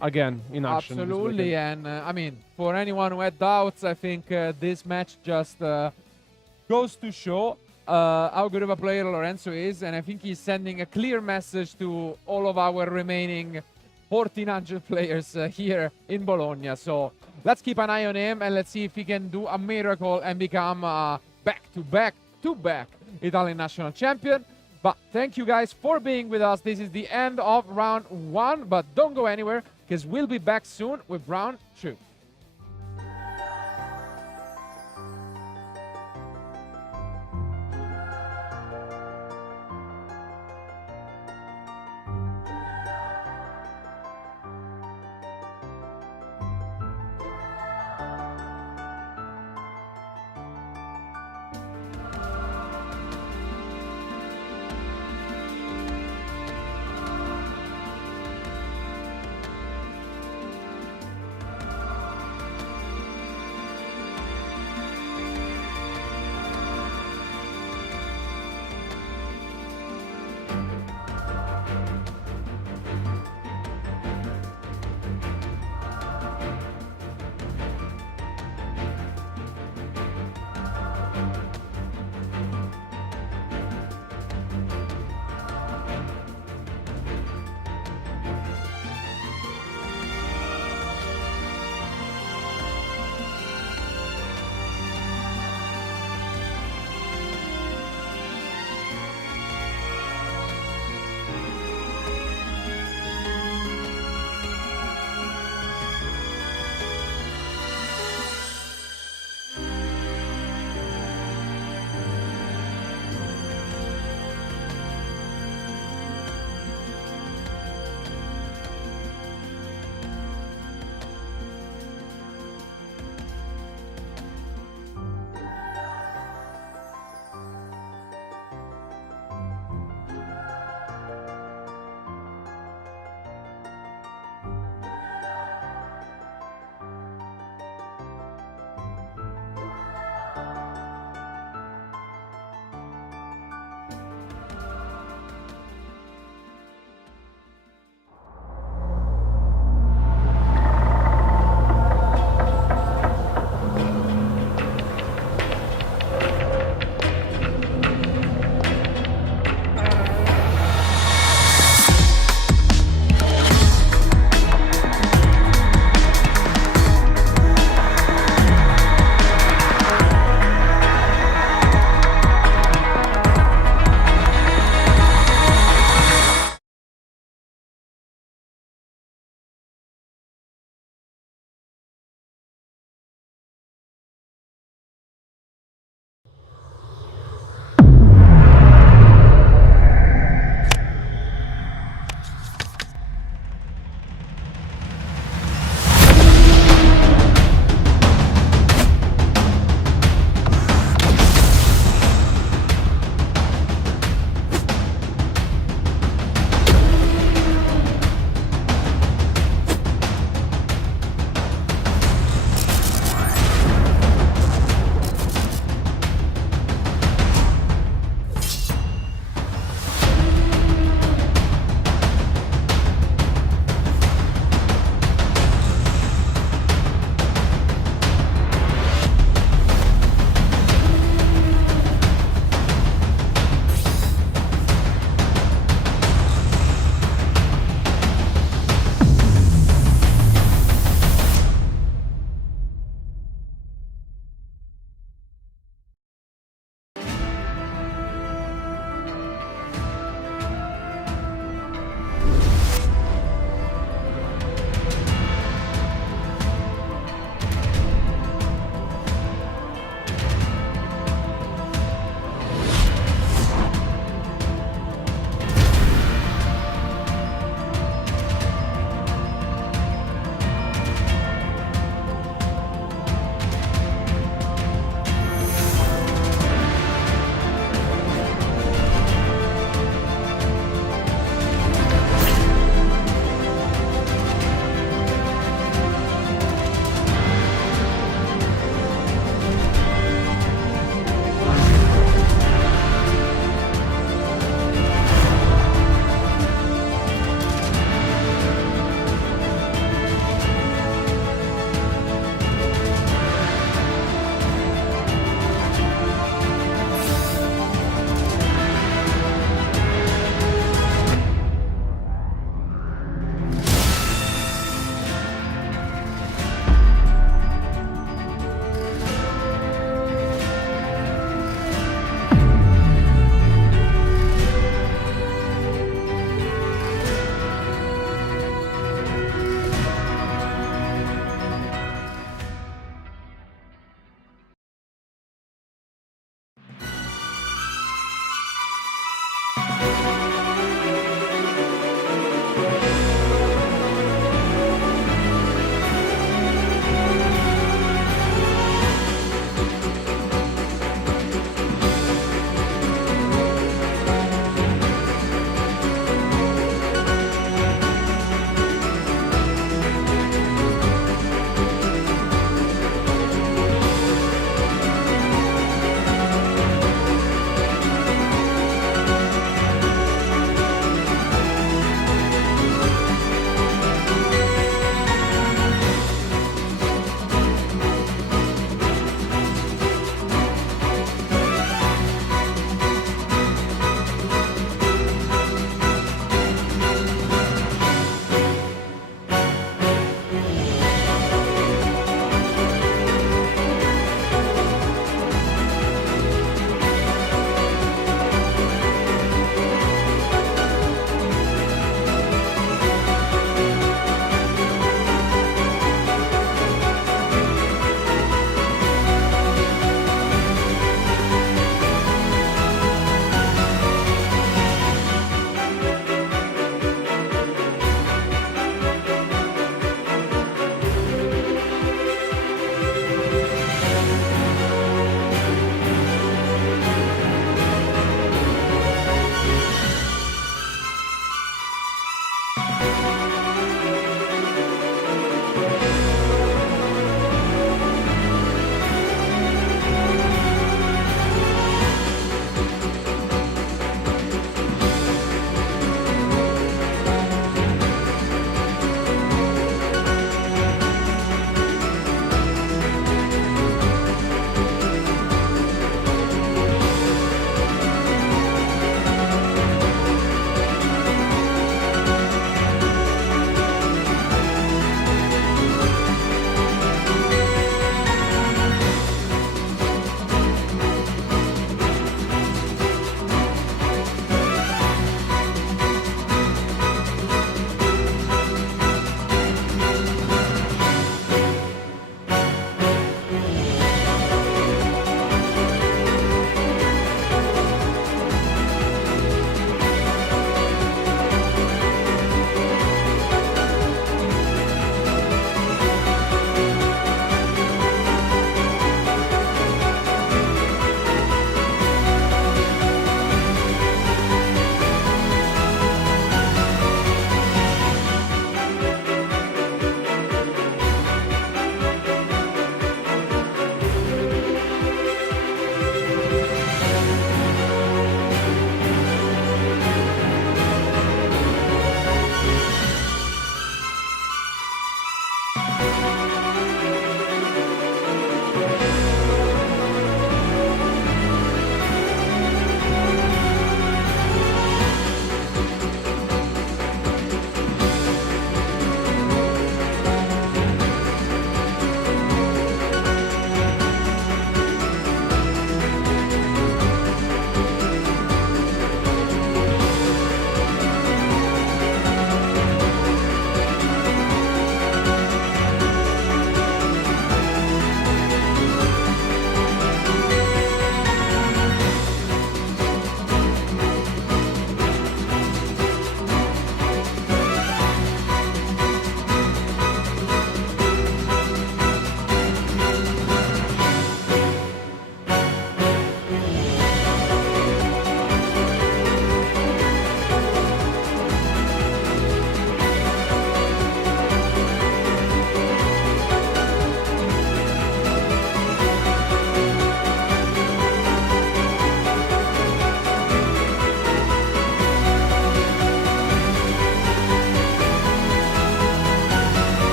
again in action. Absolutely, and I mean, for anyone who had doubts, I think this match just goes to show how good of a player Lorenzo is, and I think he's sending a clear message to all of our remaining 1,400 players here in Bologna. So let's keep an eye on him, and let's see if he can do a miracle and become back-to-back Italian national champion. But thank you guys for being with us. This is the end of round 1, but don't go anywhere, because we'll be back soon with round 2.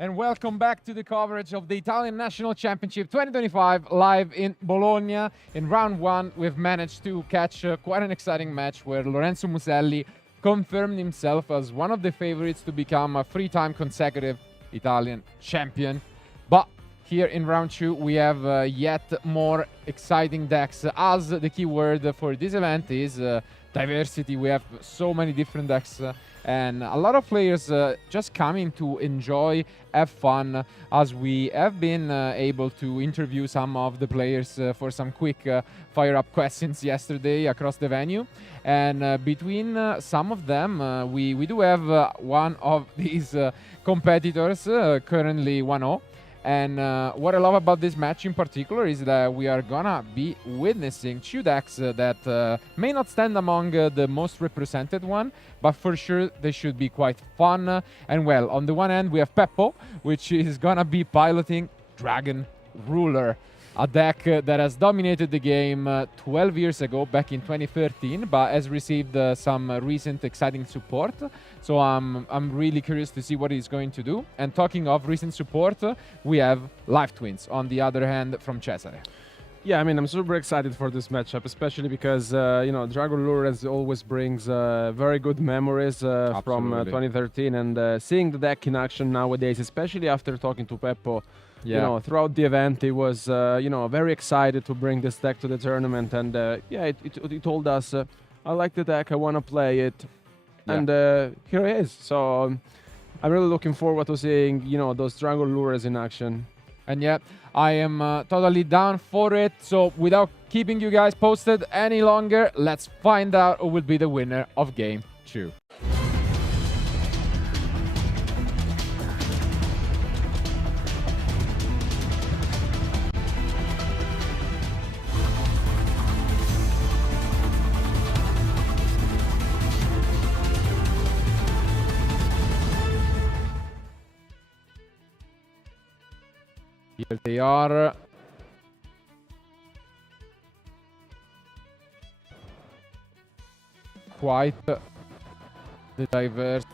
And welcome back to the coverage of the Italian National Championship 2025 live in Bologna. In round one, we've managed to catch quite an exciting match where Lorenzo Muselli confirmed himself as one of the favorites to become a three-time consecutive Italian champion. But here in round two, we have yet more exciting decks, as the key word for this event is diversity. We have so many different decks and a lot of players just coming to enjoy, have fun, as we have been able to interview some of the players for some quick fire-up questions yesterday across the venue. And between some of them, we do have one of these competitors currently 1-0. And what I love about this match in particular is that we are gonna be witnessing two decks that may not stand among the most represented one, but for sure they should be quite fun. And well, on the one end we have Peppo, which is gonna be piloting Dragon Ruler, a deck that has dominated the game 12 years ago, back in 2013, but has received some recent exciting support. So I'm really curious to see what he's going to do. And talking of recent support, we have Life Twins on the other hand from Cesare. Yeah, I mean, I'm super excited for this matchup, especially because, you know, Dragon Lure always brings very good memories from 2013. And seeing the deck in action nowadays, especially after talking to Peppo, you know, throughout the event, he was, you know, very excited to bring this deck to the tournament. And yeah, he told us, I like the deck, I want to play it. Yeah. And here he is. So I'm really looking forward to seeing, you know, those Dragon Lures in action. And yeah, I am totally down for it. So without keeping you guys posted any longer, let's find out who will be the winner of Game 2. Here they are. Quite the diverse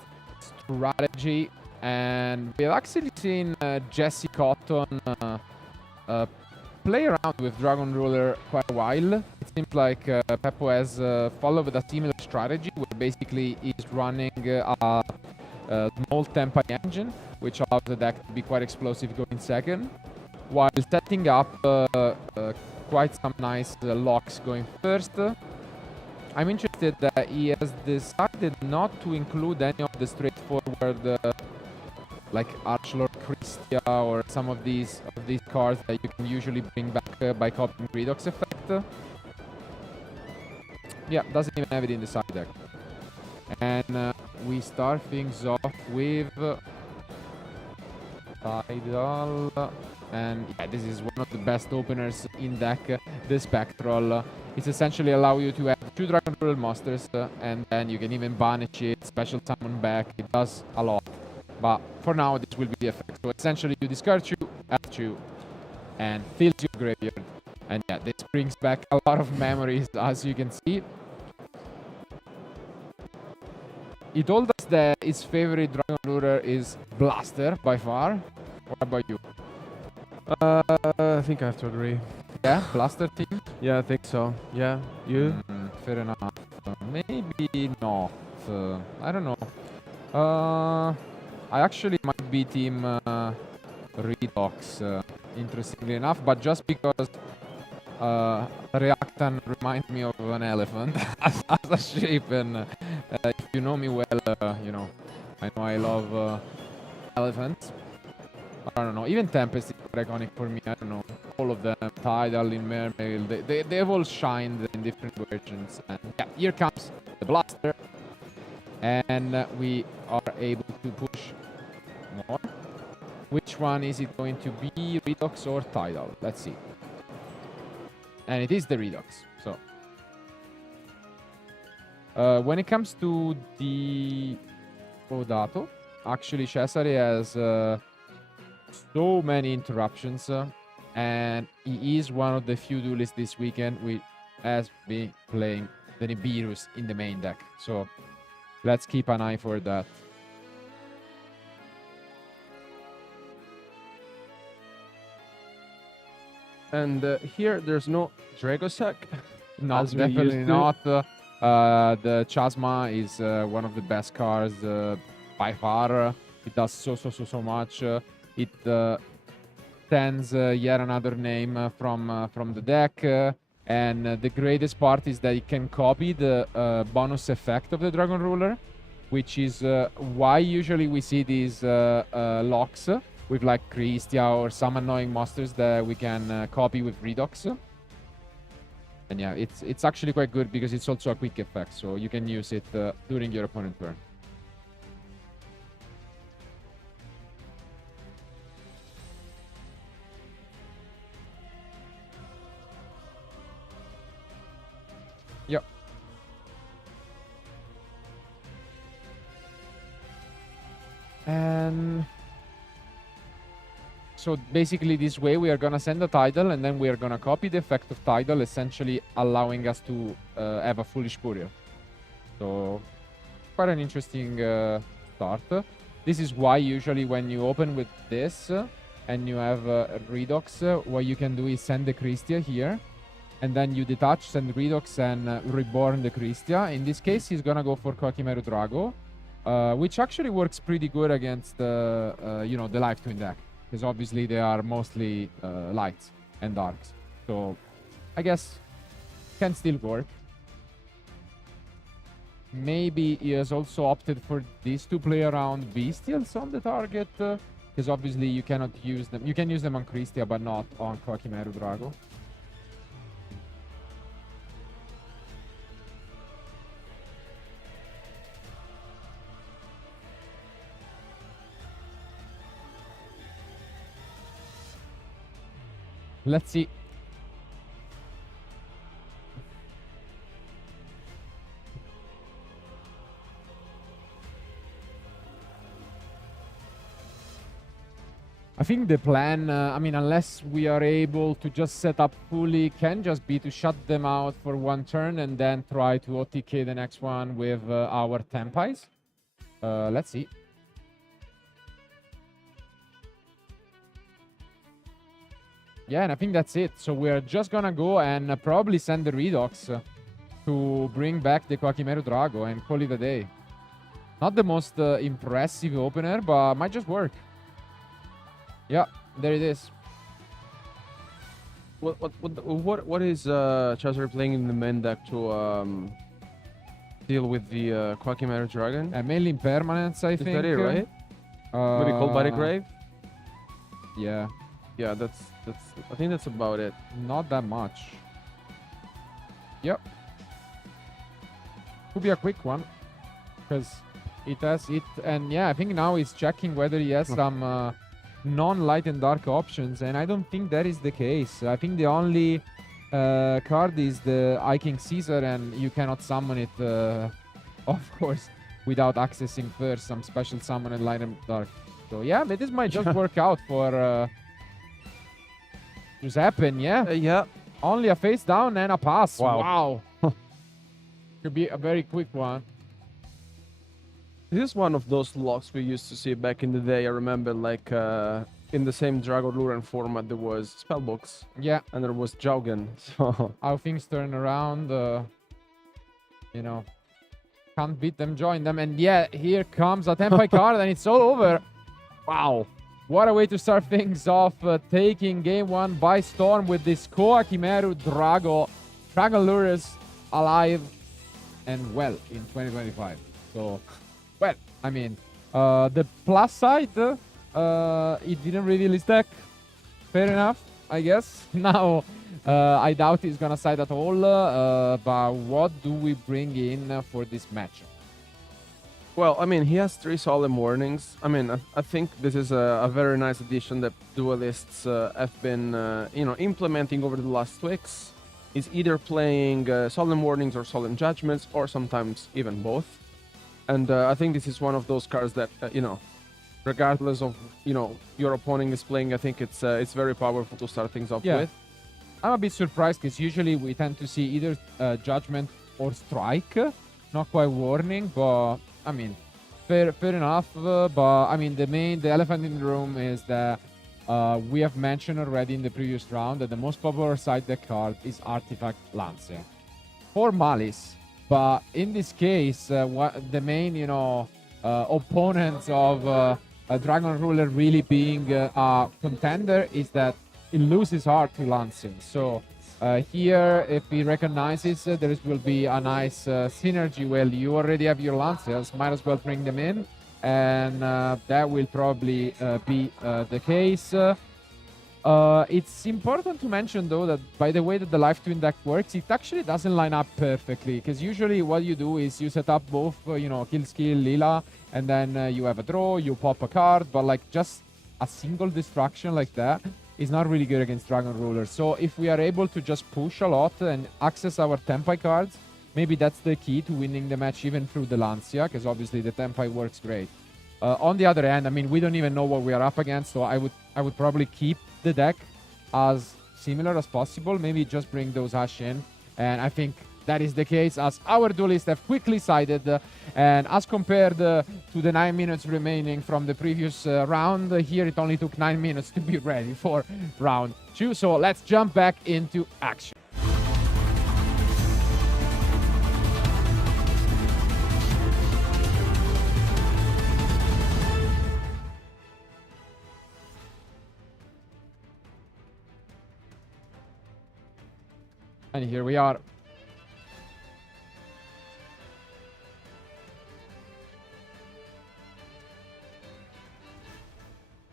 strategy, and we've actually seen Jesse Cotton play around with Dragon Ruler quite a while. It seems like Peppo has followed a similar strategy, where basically he's running a small Tempai engine, which allows the deck to be quite explosive going second, while setting up quite some nice locks going first. I'm interested that he has decided not to include any of the straightforward like Archlord Christia or some of these cards that you can usually bring back by copying Redox effect. Yeah, doesn't even have it in the side deck. And we start things off with Tidal. And yeah, this is one of the best openers in deck, the Spectral. It's essentially allow you to have 2 Dragon Ruler monsters, and then you can even banish it, special summon back. It does a lot. But for now, this will be the effect. So essentially, you discard 2, add 2, and fills your graveyard. And yeah, this brings back a lot of memories, as you can see. He told us that his favorite Dragon Ruler is Blaster, by far. What about you? I think I have to agree. Yeah, Blaster team? Yeah, I think so. Yeah, you? Fair enough. Maybe not. I don't know. I actually might be team Redox, interestingly enough, but just because Reactan reminds me of an elephant as a shape, and if you know me well, you know I love elephants. I don't know, even Tempest is quite iconic for me. I don't know, all of them, Tidal, in Mermail, they've all shined in different versions. And yeah, here comes the Blaster, and we are able to push more. Which one is it going to be, Redox or Tidal? Let's see. And it is the Redox. So when it comes to the Odato, actually Cesare has so many interruptions, and he is one of the few duelists this weekend who has been playing the Nibiru's in the main deck. So let's keep an eye for that. And here there's no Dragossack. No, as we definitely used to. not. The Chasma is one of the best cards by far. It does so much. It sends yet another name from the deck. And the greatest part is that it can copy the bonus effect of the Dragon Ruler, which is why usually we see these locks with like Christia or some annoying monsters that we can copy with Redox. And yeah, it's actually quite good because it's also a quick effect, so you can use it during your opponent's turn. Yep. And so basically this way we are gonna send a Tidal and then we are gonna copy the effect of Tidal, essentially allowing us to have a Foolish Courier. So quite an interesting start. This is why usually when you open with this and you have Redox, what you can do is send the Christia here. And then you detach, send Redox, and reborn the Christia. In this case, he's gonna go for Kokimeru Drago, which actually works pretty good against you know, the Life Twin deck, because obviously they are mostly lights and darks. So I guess can still work. Maybe he has also opted for this to play around Bestials on the target, because obviously you cannot use them. You can use them on Christia, but not on Kokimeru Drago. Let's see. I think the plan, I mean, unless we are able to just set up fully, can just be to shut them out for one turn and then try to OTK the next one with our Tempais. Let's see. Yeah, and I think that's it. So we're just gonna go and probably send the Redox to bring back the Kokimeru Drago and call it a day. Not the most impressive opener, but might just work. Yeah, there it is. What is Chazar playing in the main deck to deal with the Kokimeru Dragon? Mainly impermanence, I think. Is that it, right? Maybe Cold Body Grave? Yeah. Yeah, that's I think that's about it. Not that much. Yep. Could be a quick one, because it has it, and yeah, I think now he's checking whether he has some non-light and dark options, and I don't think that is the case. I think the only card is the Eye King Caesar, and you cannot summon it, of course, without accessing first some special summon and light and dark. So yeah, but this might just work out for Giuseppe, yeah. Yeah. Only a face down and a pass. Wow. Could be a very quick one. This is one of those locks we used to see back in the day. I remember, like, in the same Dragon Luren format, there was Spellbooks. Yeah. And there was Jaugen. So How things turn around, you know. Can't beat them, join them. And yeah, here comes a Tempai card and it's all over. Wow. What a way to start things off, taking game one by storm with this Kokimeru Drago. Dragon Lures alive and well in 2025. So, well, I mean, the plus side, it didn't reveal his deck. Fair enough, I guess. Now, I doubt he's gonna side at all, but what do we bring in for this matchup? well, I mean, he has 3 Solemn Warnings. I mean, I think this is a very nice addition that duelists have been, you know, implementing over the last weeks. He's either playing Solemn Warnings or Solemn Judgments, or sometimes even both. And I think this is one of those cards that, you know, regardless of, you know, your opponent is playing, I think it's very powerful to start things off with. I'm a bit surprised because usually we tend to see either Judgment or Strike, not quite Warning, but I mean, fair enough. But I mean, the elephant in the room is that We have mentioned already in the previous round that the most popular side deck card is Artifact Lancia for Malice. But in this case, the main, opponents of a Dragon Ruler really being a contender is that it loses hard to Lancia. So here, if he recognizes there will be a nice synergy. Well, you already have your Lancias, might as well bring them in. And that will probably be the case. It's important to mention, though, that by the way that the Life Twin deck works, it actually doesn't line up perfectly. Because usually what you do is you set up both, Kill Skill, Lila, and then you have a draw, you pop a card. But like just a single destruction like that is not really good against Dragon Ruler. So if we are able to just push a lot and access our Tempai cards, maybe that's the key to winning the match even through the Lancia, because obviously the Tempai works great. On the other hand, I mean, we don't even know what we are up against, so I would probably keep the deck as similar as possible. Maybe just bring those Ash in, and I think that is the case, as our duelists have quickly sided, and as compared to the 9 minutes remaining from the previous round, here it only took 9 minutes to be ready for round 2. So let's jump back into action. And here we are.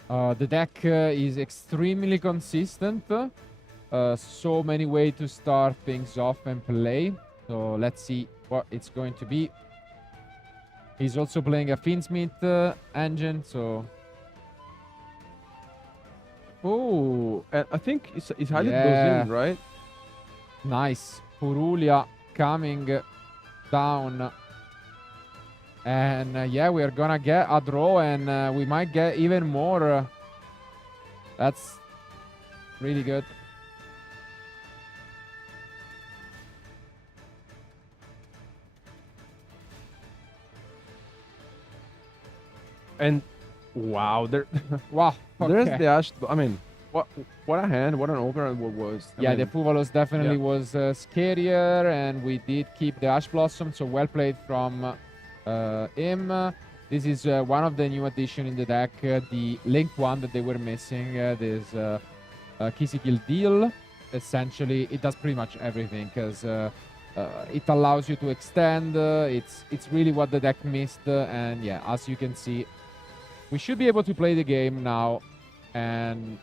The deck is extremely consistent. So many ways to start things off and play. So let's see what it's going to be. He's also playing a Finsmith engine, so... Oh, I think it's how it goes in, right? Nice. Purulia coming down. And yeah, we are gonna get a draw, and we might get even more. That's really good. And wow, Wow. Okay. there's the Ash. I mean, what a hand, what an opener was. I Yeah, mean, the Puvalos definitely was scarier, and we did keep the Ash Blossom, so well played from him. This is one of the new addition in the deck, the Link one that they were missing. This Kisikil Deal. Essentially, it does pretty much everything, because it allows you to extend. It's really what the deck missed, and yeah, as you can see, we should be able to play the game now, and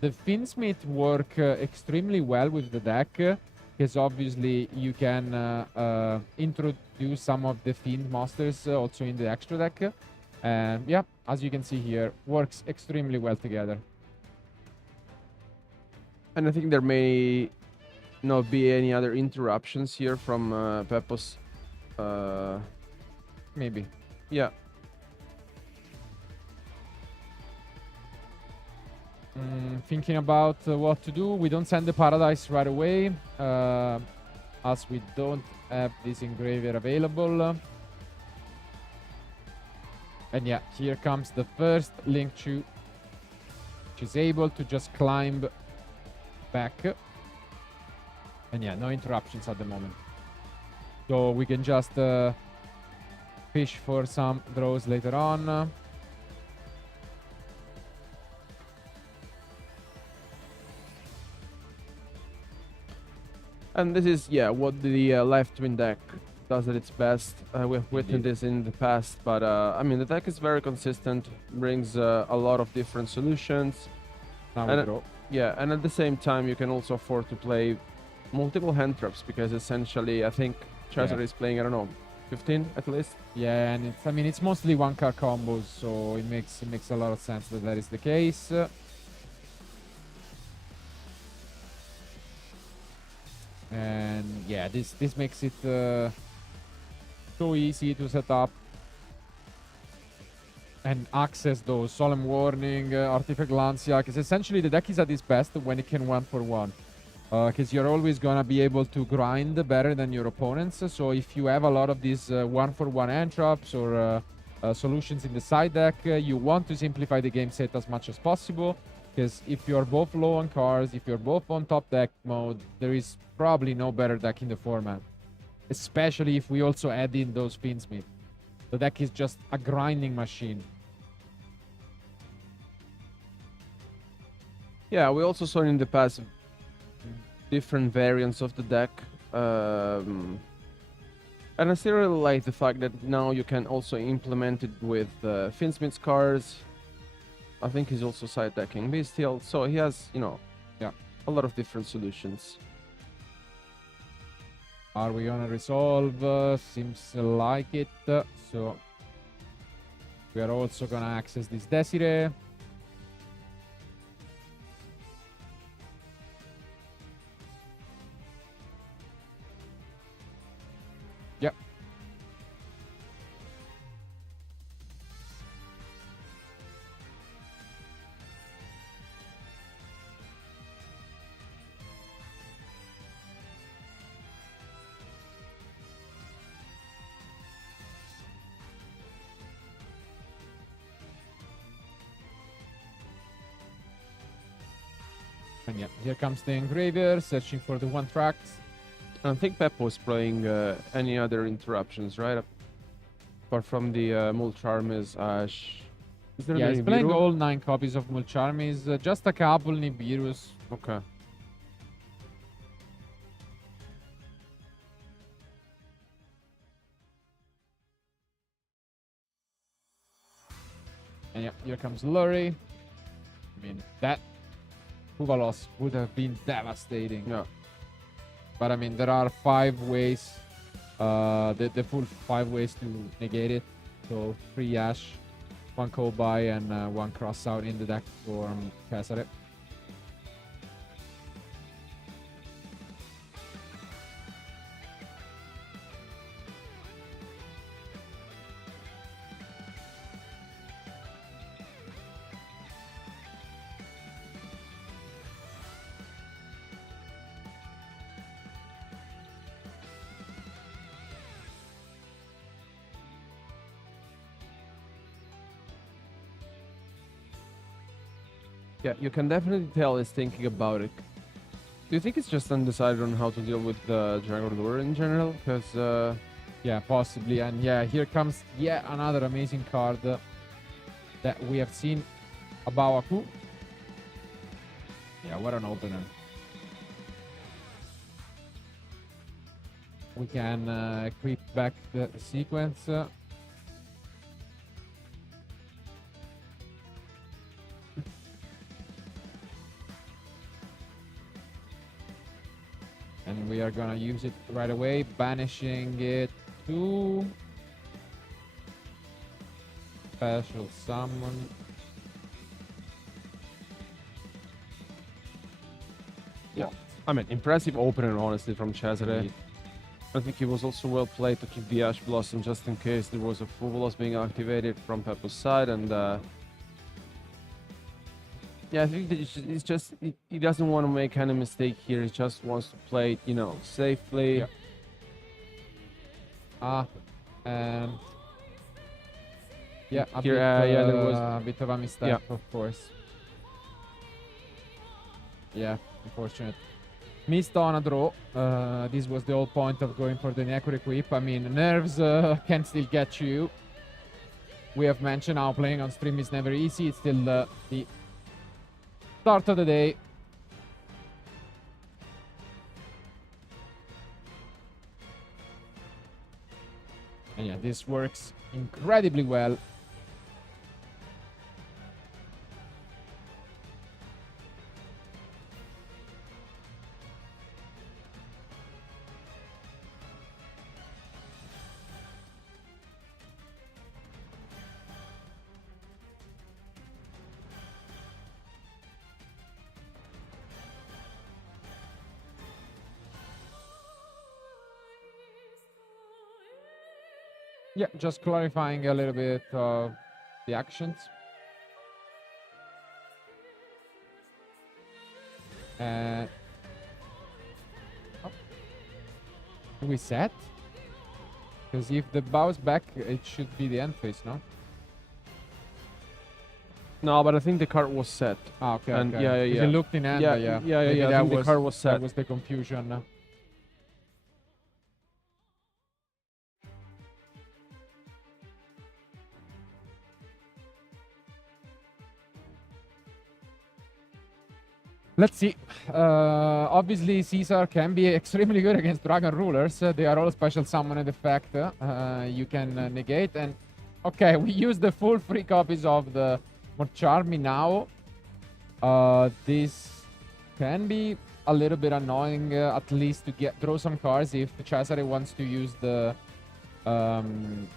the Finsmith work extremely well with the deck, because obviously you can introduce some of the Fiend monsters also in the extra deck. And yeah, as you can see here, works extremely well together. And I think there may not be any other interruptions here from Peppo's. Maybe. Yeah. Thinking about what to do. We don't send the Paradise right away, as we don't have this engraver available. And yeah, here comes the first Link Chew, which is able to just climb back. And yeah, no interruptions at the moment. So we can just fish for some draws later on. And this is, yeah, what the Life Twin deck does at its best. We've witnessed this in the past, but I mean, the deck is very consistent, brings a lot of different solutions. Now we draw. Yeah, and at the same time, you can also afford to play multiple hand traps, because essentially, I think Charizard is playing, I don't know, 15 at least. Yeah, and it's, I mean, it's mostly one card combos, so it makes a lot of sense that that is the case. And yeah, this makes it so easy to set up and access those Solemn Warning, Artifact Lancia, because essentially the deck is at its best when it can 1-for-1. Because you're always gonna be able to grind better than your opponents. So if you have a lot of these 1-for-1 hand traps or solutions in the side deck. You want to simplify the game set as much as possible, because if you're both low on cards, if you're both on top deck mode, there is probably no better deck in the format. Especially if we also add in those Finsmith. The deck is just a grinding machine. Yeah, we also saw in the past different variants of the deck. And I still really like the fact that now you can also implement it with Finsmith's cards. I think he's also side decking Bestial, so he has, you know, a lot of different solutions. Are we gonna resolve? Seems like it. So we are also gonna access this Desiree. Yep. And yeah, here comes the engraver, searching for the one tracks. I don't think Pep was playing any other interruptions, right? Apart from the Mulcharmes, Ash. Is there Yeah, any he's playing Nibiru? all 9 copies of Mulcharmes, just a couple Nibirus. Okay. And yeah, here comes Lurie. I mean, that Kuva loss would have been devastating. Yeah. But I mean, there are 5 ways, the full 5 ways to negate it. So 3 Ash, 1 Kobai, and 1 cross out in the deck for Cesare. Yeah, you can definitely tell he's thinking about it. Do you think it's just undecided on how to deal with the Dragon Lure in general? Because, yeah, possibly. And yeah, here comes yet another amazing card that we have seen. Abawaku. Yeah, what an opener. We can creep back the sequence. And we are gonna use it right away, banishing it to special summon. Yeah. I mean, impressive opener, honestly, from Cesare. Indeed. I think he was also well played to keep the Ash Blossom just in case there was a full loss being activated from Peppo's side. And yeah, I think that it's just he doesn't want to make any mistake here. He just wants to play it, you know, safely. Yeah. And yeah, Here, yeah, there was a bit of a mistake, Yeah. of course. Yeah, unfortunate. Missed on a draw. This was the whole point of going for the Necro equip. I mean, nerves can still get you. We have mentioned how playing on stream is never easy. It's still the start of the day. And yeah, this works incredibly well. Yeah, just clarifying a little bit of the actions. Oh. We set? Because if the bounce back, it should be the end phase, no? No, but I think the card was set. Ah, okay, And okay. yeah, yeah, 'Cause yeah. it looked in hand, Yeah, but yeah. yeah, yeah, Maybe yeah, I that think the was, card was that set. was the confusion. Let's see. Obviously, Caesar can be extremely good against Dragon Rulers. They are all special summoned effect. You can negate. And okay, we use the full 3 copies of the Morcharmi now. This can be a little bit annoying, at least to draw some cards if Cesare wants to use the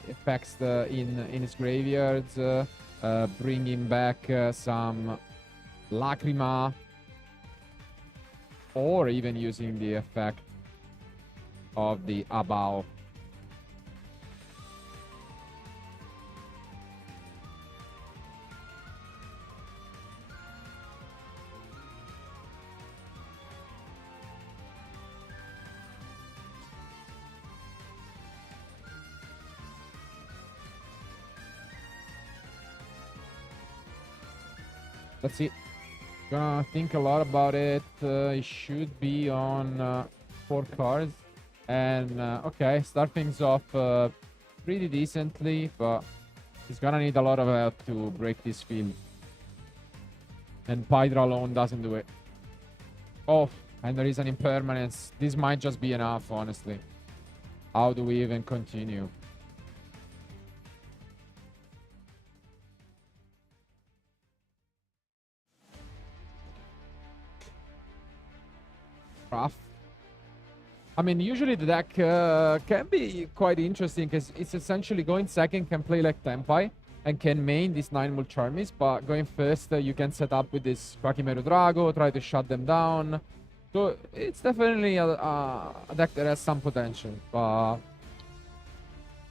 effects in his graveyards, bringing back some Lacrima, or even using the effect of the Abao. Let's see. Gonna think a lot about it. It should be on 4 cards. And okay, start things off pretty decently, but he's gonna need a lot of help to break this field. And Pydra alone doesn't do it. Oh, and there is an impermanence. This might just be enough, honestly. How do we even continue? Rough. I mean, usually the deck can be quite interesting because it's essentially going second, can play like Tempai, and can main these 9 Mulcharmis, but going first, you can set up with this Quakimeru Drago, try to shut them down. So it's definitely a deck that has some potential, but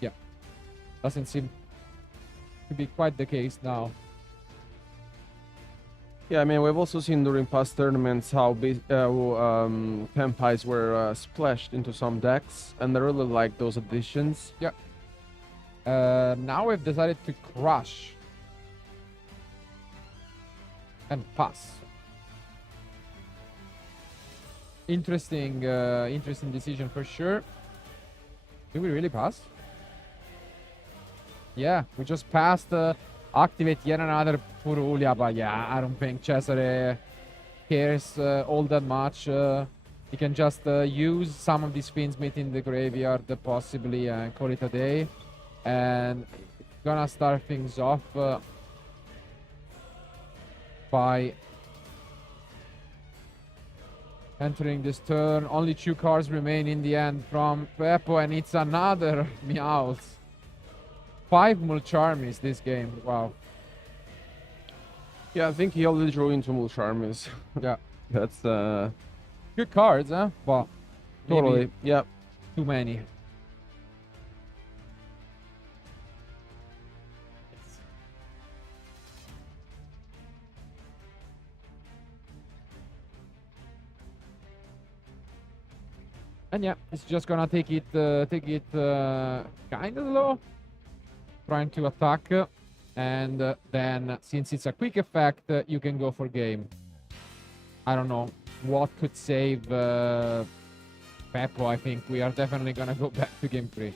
yeah, doesn't seem to be quite the case now. Yeah, I mean, we've also seen during past tournaments how Tempais were splashed into some decks, and I really like those additions. Yeah. Now we've decided to crush and pass. Interesting decision for sure. Do we really pass? Yeah, we just passed. Activate yet another Purulia, but yeah, I don't think Cesare cares all that much. He can just use some of these Fiendsmith in the graveyard, possibly, and call it a day. And gonna start things off by entering this turn. Only 2 cards remain in the end from Beppo, and it's another Meowth. 5 Mulcharmis this game. Wow. Yeah, I think he already drew into Mulcharmis. Yeah. That's Good cards, huh? But totally. Yeah. too many. And yeah, it's just gonna take it kind of slow, trying to attack, and then since it's a quick effect, you can go for game. I don't know what could save Beppo. I think we are definitely gonna go back to game 3.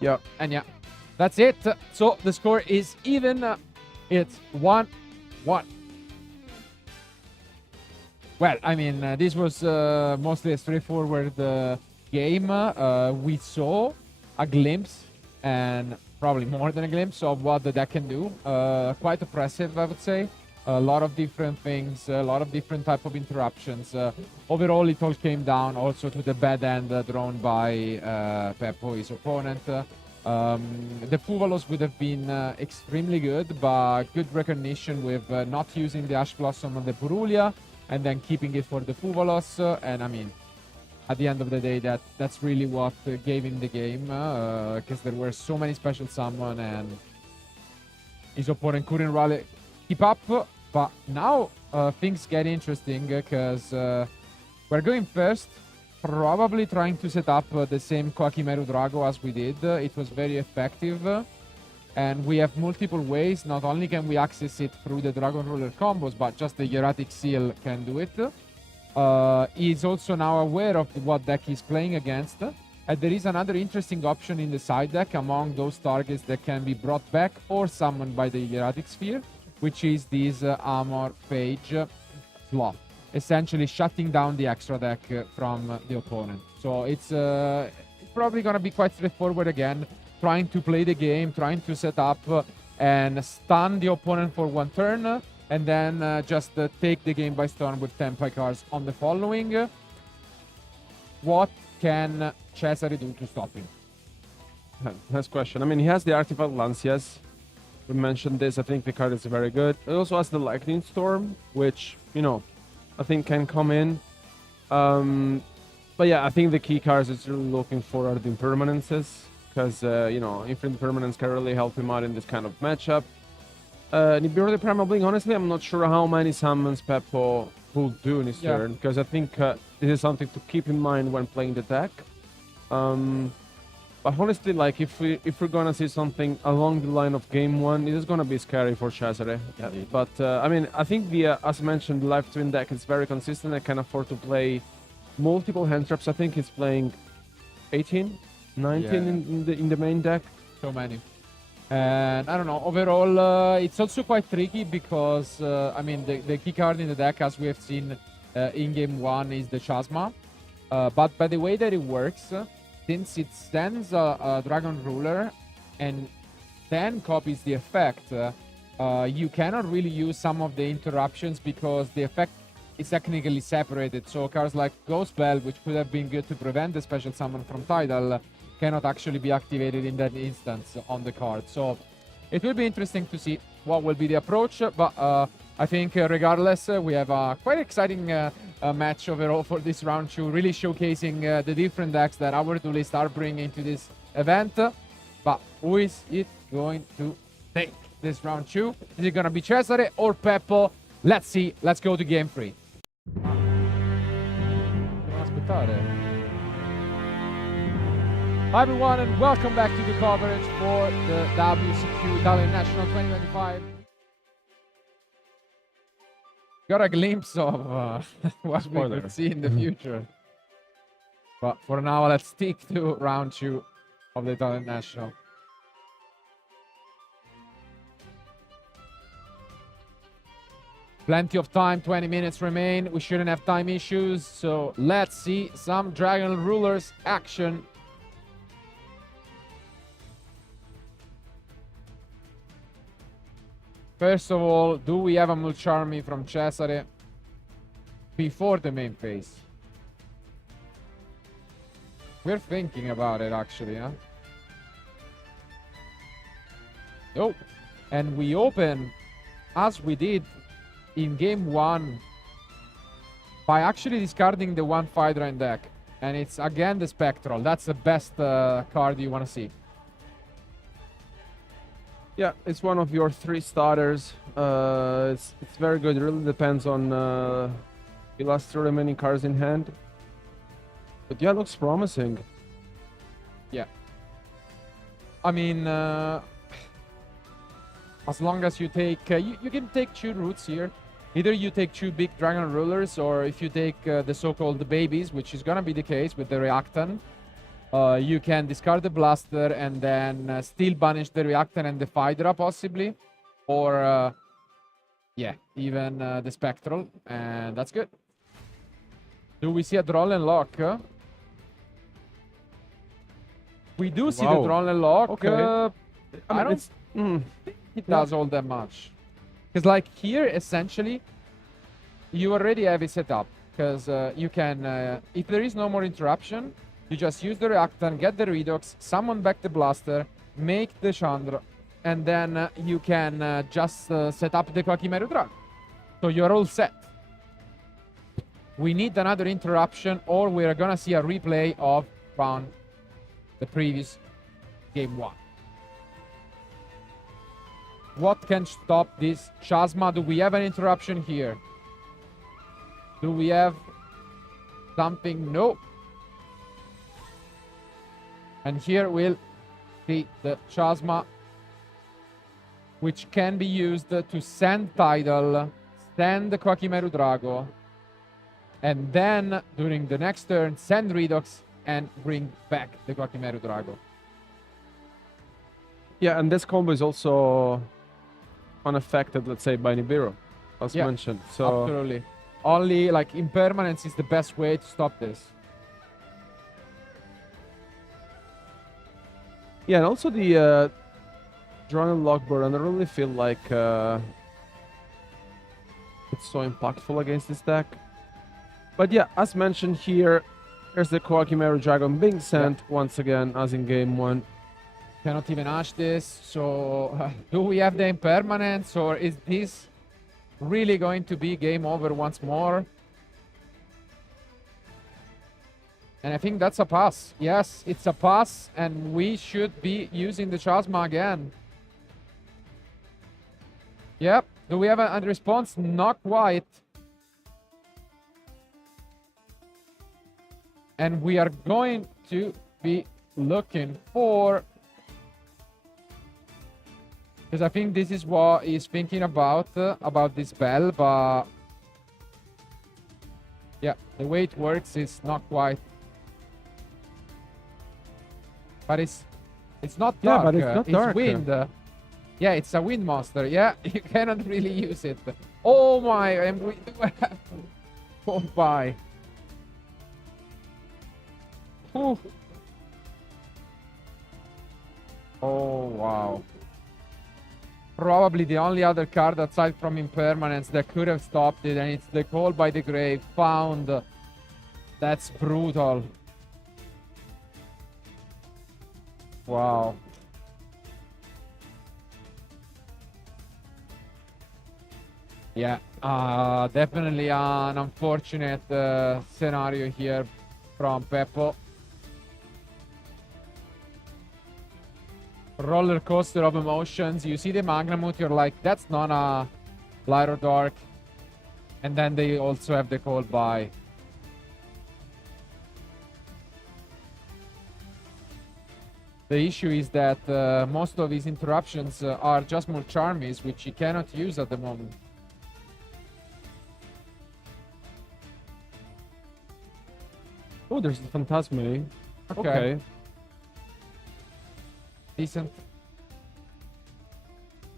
Yeah. And yeah, that's it. So the score is even. It's 1-1. Well, I mean, this was mostly a straightforward game. We saw a glimpse, and probably more than a glimpse, of what the deck can do. Quite oppressive, I would say. A lot of different things, a lot of different type of interruptions. Overall, it all came down also to the bad end drawn by Beppo, his opponent. The Puvalos would have been extremely good, but good recognition with not using the Ash Blossom on the Purulia, and then keeping it for the Puvalos. And I mean, at the end of the day, that's really what gave him the game, because there were so many special summon, and his opponent couldn't rally keep up. But now things get interesting, because we're going first. probably trying to set up the same Koakimeru Drago as we did. It was very effective. And we have multiple ways. Not only can we access it through the Dragon Ruler combos, but just the Hieratic Seal can do it. He's also now aware of what deck he's playing against. And there is another interesting option in the side deck among those targets that can be brought back or summoned by the Hieratic Sphere, which is this Armor Phage slot, essentially shutting down the extra deck from the opponent. So it's probably going to be quite straightforward again, trying to play the game, trying to set up and stun the opponent for one turn, and then just take the game by storm with Tempai cards on the following. What can Cesare do to stop him? Nice question. I mean, he has the Artifact Lancias. We mentioned this. I think the card is very good. It also has the Lightning Storm, which, you know, I think can come in. But yeah, I think the key cards it's really looking for are the Impermanences, because, you know, Infinite Permanence can really help him out in this kind of matchup. Nibiru the Primal Bling, honestly, I'm not sure how many summons Peppo will do in his turn, because I think this is something to keep in mind when playing the deck. But honestly, like, if we're gonna see something along the line of game one, it is gonna be scary for Cesare. Yeah. But I mean, I think the as mentioned, the Live Twin deck is very consistent and can afford to play multiple hand traps. I think he's playing 18, 19 in the main deck. So many. And I don't know, overall, it's also quite tricky because, I mean, the key card in the deck, as we have seen in game one, is the Chasma. But by the way that it works, since it sends a Dragon Ruler and then copies the effect, you cannot really use some of the interruptions because the effect is technically separated. So cards like Ghost Bell, which could have been good to prevent the special summon from Tidal, cannot actually be activated in that instance on the card. So it will be interesting to see what will be the approach. But I think regardless, we have a quite exciting match overall for this round 2, really showcasing the different decks that our duelists are bringing to this event. But who is it going to take this round 2? Is it going to be Cesare or Peppo? Let's see. Let's go to game 3. Hi everyone, and welcome back to the coverage for the WCQ Italian National 2025. Got a glimpse of what we could see in the future. But for now, let's stick to round 2 of the Italian National. Plenty of time, 20 minutes remain. We shouldn't have time issues, so let's see some Dragon Rulers action. First of all, do we have a Mulcharmy from Cesare before the main phase? We're thinking about it, actually, huh? Oh, and we open, as we did in game 1, by actually discarding the one Phaedra deck. And it's, again, the Spectral. That's the best card you want to see. Yeah, it's one of your 3 starters. It's very good. It really depends on the last 3 remaining cards in hand. But yeah, looks promising. Yeah. I mean, as long as you take... you can take 2 routes here. Either you take 2 big Dragon Rulers, or if you take the so-called babies, which is gonna be the case with the Reactant, you can discard the Blaster and then still banish the Reactant and the Phaedra, possibly. Or, yeah, even the Spectral. And that's good. Do we see a Droll and Lock? We do see the Droll and Lock. Okay. I don't think it does all that much. Because, like, here, essentially, you already have it set up. Because you can, if there is no more interruption, you just use the Reactant, get the Redox, summon back the Blaster, make the Chandra, and then you can just set up the Koakimeru Dragon. So you're all set. We need another interruption, or we're gonna see a replay of the previous game 1. What can stop this Chasma? Do we have an interruption here? Do we have something? No. And here we'll see the Chasma, which can be used to send Tidal, send the Kwakimeru Drago, and then during the next turn send Redox and bring back the Kwakimeru Drago. Yeah, and this combo is also unaffected, let's say, by Nibiru, as mentioned. So absolutely. Only like impermanence is the best way to stop this. Yeah, and also the Drawn and Lockbird, I don't really feel like it's so impactful against this deck. But yeah, as mentioned here, here's the Kwakimeru Dragon being sent once again, as in game 1. Cannot even ash this. So do we have the impermanence, or is this really going to be game over once more? And I think that's a pass. Yes, it's a pass, and we should be using the Chasma again. Yep. Do we have a response? Not quite. And we are going to be looking for... Because I think this is what he's thinking about this bell, but... Yeah, the way it works is not quite... But it's not dark. Yeah, but it's not dark. It's wind. Yeah, it's a wind monster. Yeah, you cannot really use it. Oh my! And we do have... Oh my! Ooh. Oh wow! Probably the only other card aside from impermanence that could have stopped it, and it's the Call by the Grave found. That's brutal. Wow. Yeah, definitely an unfortunate scenario here from Peppo. Roller coaster of emotions. You see the Magnamut, you're like, that's not a Light or Dark. And then they also have the Call by. The issue is that most of his interruptions are just more Charmies, which he cannot use at the moment. Oh, there's the Phantasme. Okay. Decent.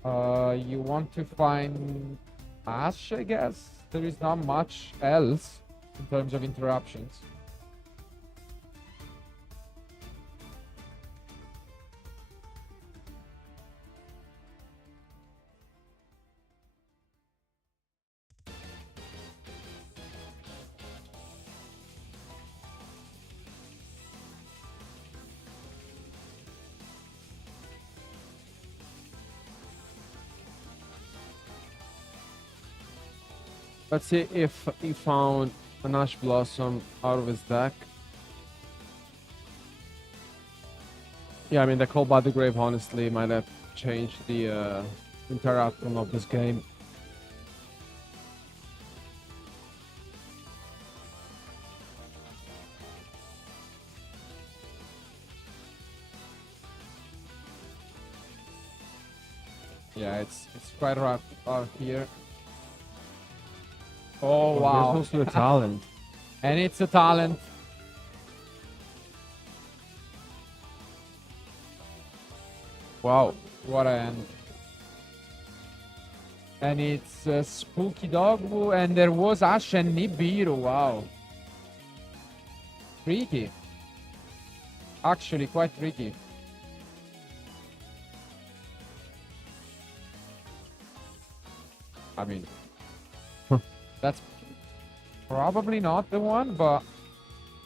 You want to find Ash, I guess? There is not much else in terms of interruptions. Let's see if he found an Ash Blossom out of his deck. Yeah, I mean, the Call by the Grave honestly might have changed the entire outcome of this game. Yeah, it's quite rough out here. Oh, wow. There's also a talent. And it's a talent. Wow, what a end. And it's Spooky Dogwu, and there was Ash and Nibiru. Wow. Tricky. Actually, quite tricky. I mean, that's probably not the one, but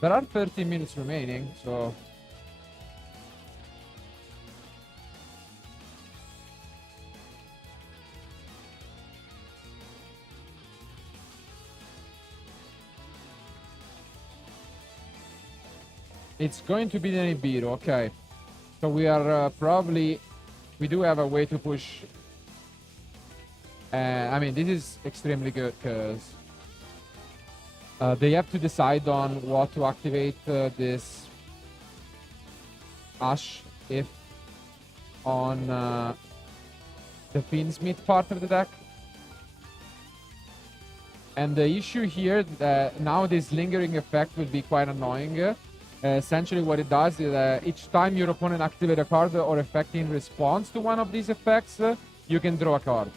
there are 13 minutes remaining, so... It's going to be the Nibiru, okay. So we are probably... We do have a way to push... I mean, this is extremely good, because... they have to decide on what to activate this Ash if on the Finsmith part of the deck. And the issue here that now this lingering effect will be quite annoying. Essentially what it does is each time your opponent activates a card or effect in response to one of these effects, you can draw a card.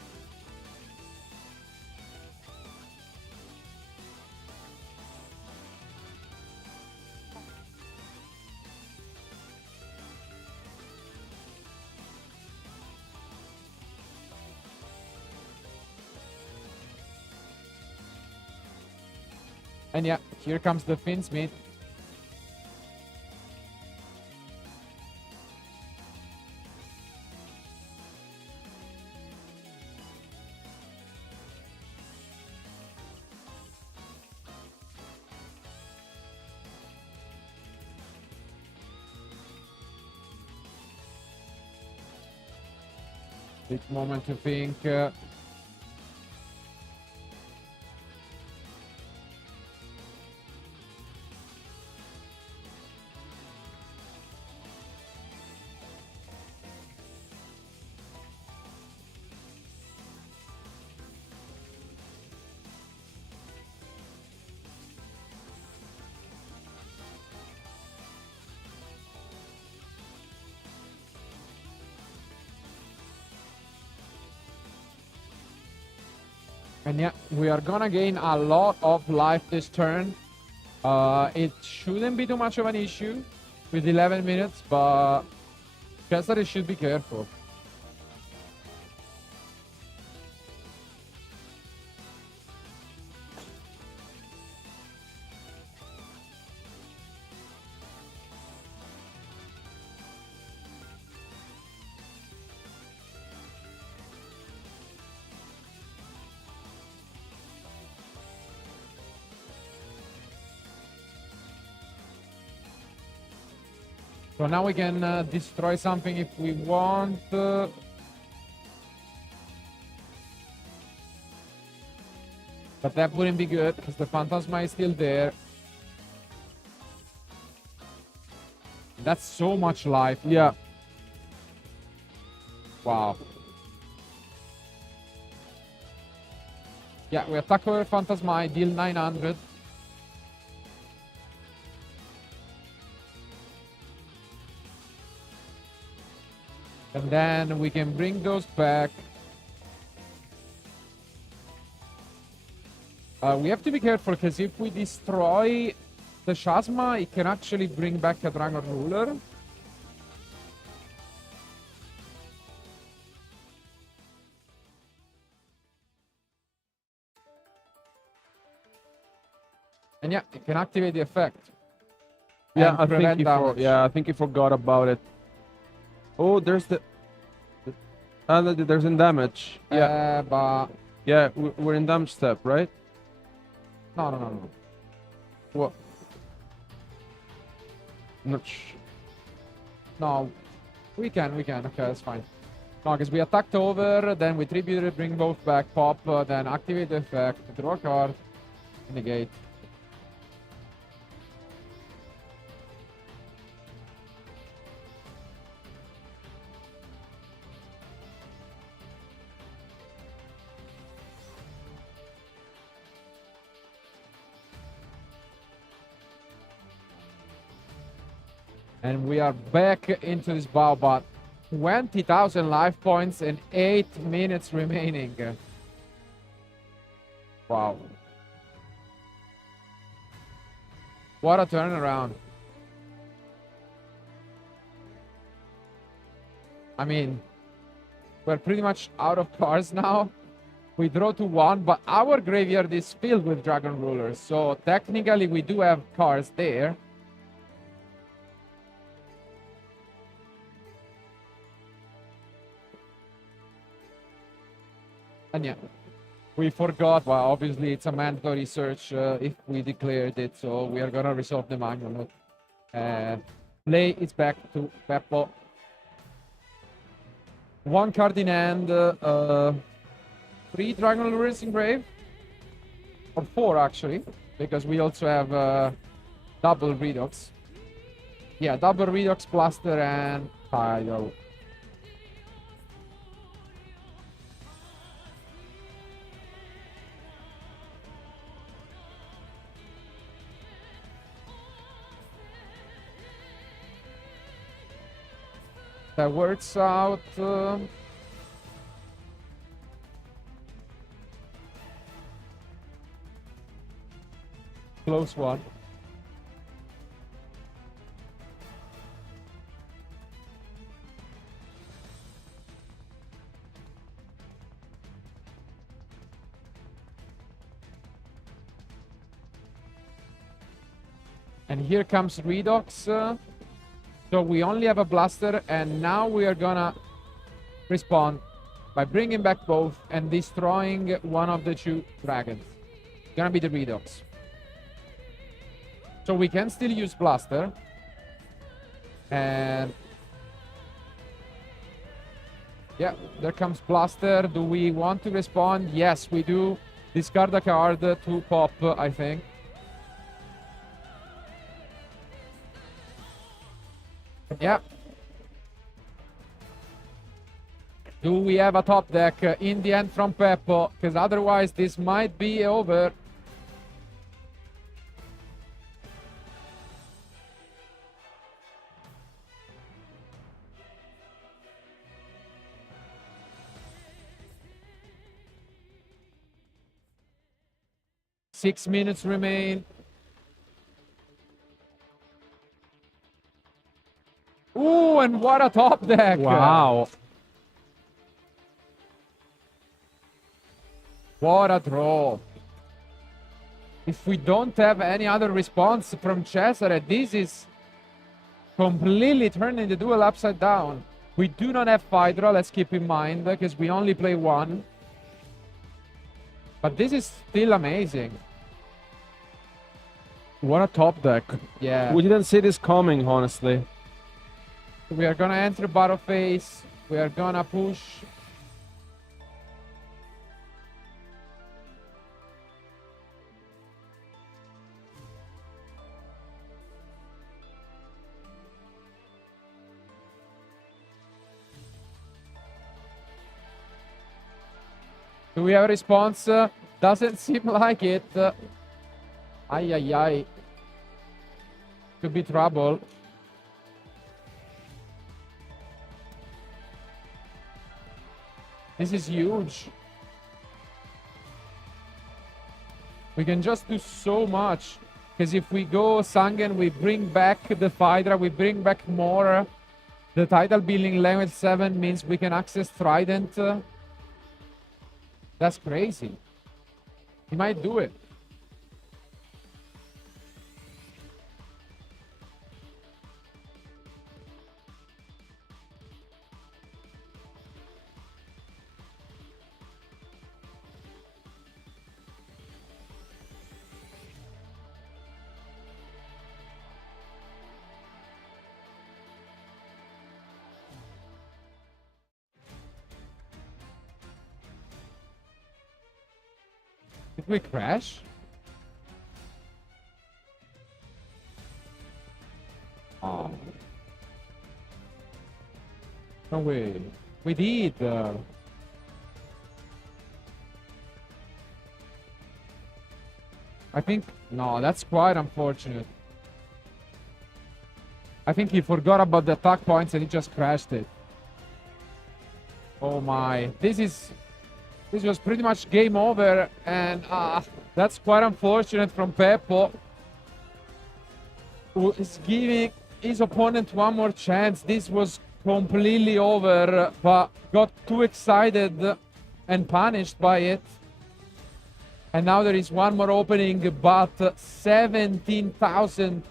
And yeah, here comes the Finsmith. Big moment to think. And yeah, we are gonna gain a lot of life this turn. It shouldn't be too much of an issue with 11 minutes, but just that it should be careful. So now we can destroy something if we want. But that wouldn't be good because the Phantasma is still there. That's so much life. Yeah. Wow. Yeah, we attack over Phantasma, deal 900. And then we can bring those back. We have to be careful because if we destroy the Shasma, it can actually bring back a Dragon Ruler. And yeah, it can activate the effect. Yeah, I think he forgot about it. Oh, there's there's in damage. Yeah, but yeah, we're in damage step, right? no. What? No, we can. Okay, that's fine. No, because we attacked over, then we tributed, bring both back, pop, then activate the effect, draw a card, negate. And we are back into this bow, but 20,000 life points and 8 minutes remaining. Wow. What a turnaround. I mean, we're pretty much out of cards now. We draw to 1, but our graveyard is filled with Dragon Rulers, so technically we do have cards there. And yeah, we forgot. Well, obviously it's a mandatory search if we declared it, so we are gonna resolve the manual. Play is back to Beppo. 1 card in hand, 3 Dragon Lures in grave, or 4 actually, because we also have double Redox. Yeah, double Redox, Blaster, and Tidal. That works out. Close one. And here comes Redox. So we only have a Blaster, and now we are gonna respond by bringing back both and destroying one of the two dragons. Gonna be the Redox. So we can still use Blaster. And yeah, there comes Blaster. Do we want to respond? Yes, we do. Discard a card to pop, I think. Yeah. Do we have a top deck in the end from Peppo? Because otherwise this might be over. Six minutes remain. Ooh, and what a top deck! Wow. What a draw. If we don't have any other response from Cesare, this is completely turning the duel upside down. We do not have Phaedra, let's keep in mind, because we only play one. But this is still amazing. What a top deck. Yeah. We didn't see this coming, honestly. We are gonna enter battle phase. We are gonna push. Do we have a response? Doesn't seem like it. Ay, ay, ay. Could be trouble. This is huge. We can just do so much. Because if we go Sangen, we bring back the Phaedra, we bring back more. The title building level 7 means we can access Trident. That's crazy. He might do it. Did we crash? Oh. No way. We did. I think... No, that's quite unfortunate. I think he forgot about the attack points and he just crashed it. Oh my. This was pretty much game over, and that's quite unfortunate from Peppo, who is giving his opponent one more chance. This was completely over, but got too excited and punished by it. And now there is one more opening, but 17,000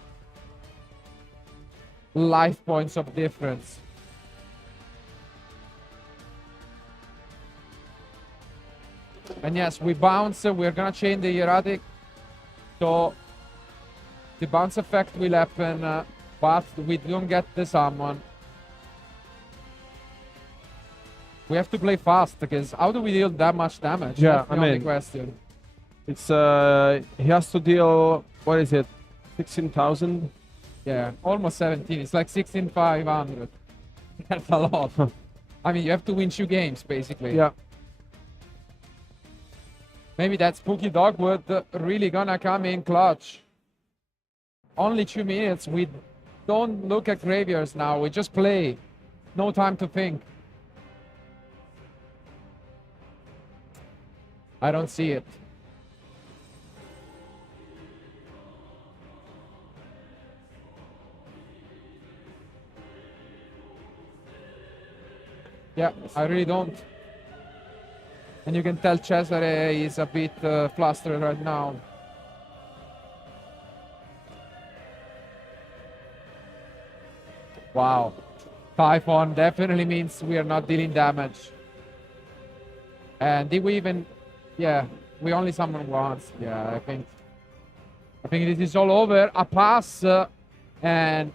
life points of difference. And yes, we bounce. We're gonna chain the erratic, so the bounce effect will happen, but we don't get the summon. We have to play fast, because how do we deal that much damage? Yeah, that's the only question. It's he has to deal, what is it, 16,000? Yeah, almost 17. It's like 16,500. That's a lot. I mean, you have to win 2 games, basically. Yeah. Maybe that Spooky Dogwood really gonna come in clutch. Only 2 minutes. We don't look at graveyards now. We just play. No time to think. I don't see it. Yeah, I really don't. And you can tell Cesare is a bit flustered right now. Wow. Typhon definitely means we are not dealing damage. And did we even... Yeah, we only summon once. Yeah, I think this is all over. A pass. And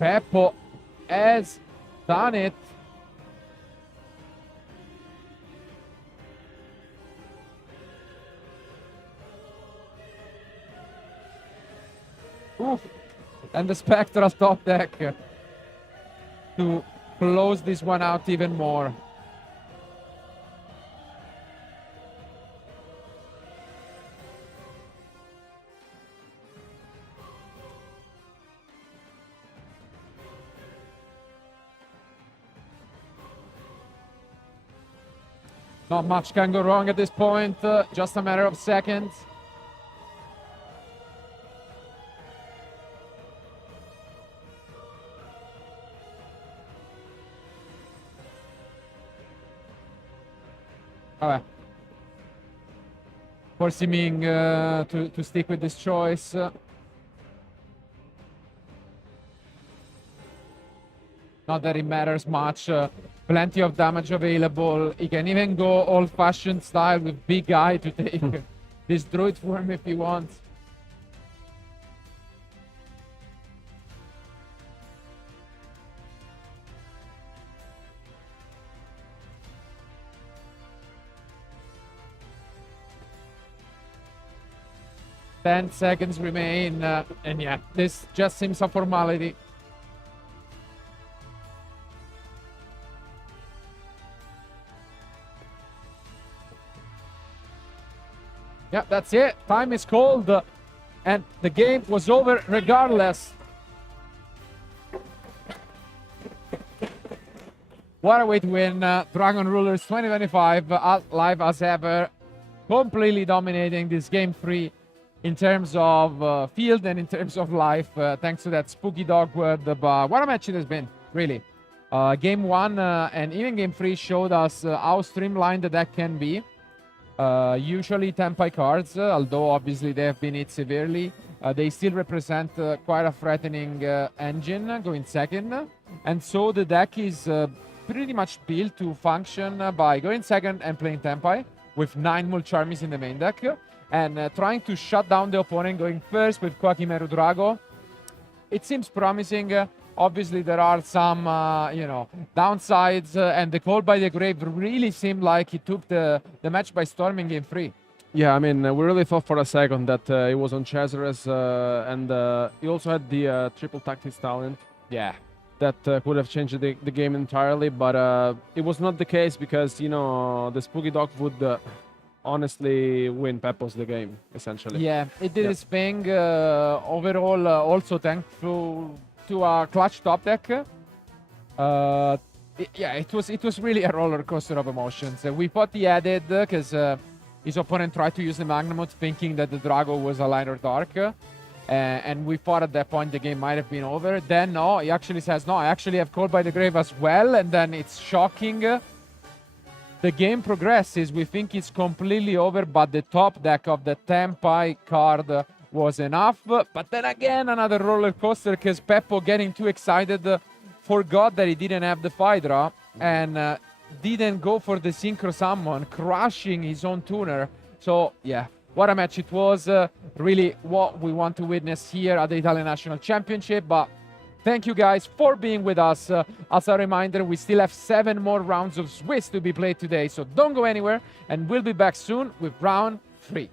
Peppo has done it. Oof. And the Spectral top deck to close this one out even more. Not much can go wrong at this point, just a matter of seconds. Alright. Forcing Ming to stick with this choice. Not that it matters much. Plenty of damage available. He can even go old-fashioned style with Big Eye to take this Druid form if he wants. Ten seconds remain, and yeah, this just seems a formality. Yeah, that's it. Time is called, and the game was over regardless. What a way to win. Dragon Rulers 2025, live as ever. Completely dominating this game 3 in terms of field and in terms of life, thanks to that Spooky Dogwood. But what a match it has been, really. Game 1 and even Game 3 showed us how streamlined the deck can be. Usually Tempai cards, although obviously they have been hit severely, they still represent quite a threatening engine going second. And so the deck is pretty much built to function by going second and playing Tempai with 9 Mulcharmies in the main deck. And trying to shut down the opponent going first with Quakimeru Drago. It seems promising. Obviously, there are some, downsides. And the Call by the Grave really seemed like it took the match by storm in Game 3. Yeah, I mean, we really thought for a second that it was on Cesare's, and he also had the triple tactics talent. Yeah. That could have changed the game entirely, but it was not the case because, the Spooky Dog would... honestly win Peppo's the game, essentially. Yeah, it did its thing. Overall, also thankful to a clutch top deck. It was really a roller coaster of emotions. We thought he added because his opponent tried to use the Magnamut thinking that the Drago was a light or dark. And we thought at that point the game might have been over. Then no, he actually says, no, I actually have Called by the Grave as well. And then it's shocking. The game progresses, we think it's completely over, but the top deck of the Tempai card was enough. But then again, another roller coaster, because Peppo, getting too excited, forgot that he didn't have the Phaedra, and didn't go for the Synchro Summon, crushing his own tuner. So, yeah, what a match it was. Really what we want to witness here at the Italian National Championship, but... Thank you guys for being with us. As a reminder, we still have 7 more rounds of Swiss to be played today, so don't go anywhere, and we'll be back soon with round 3.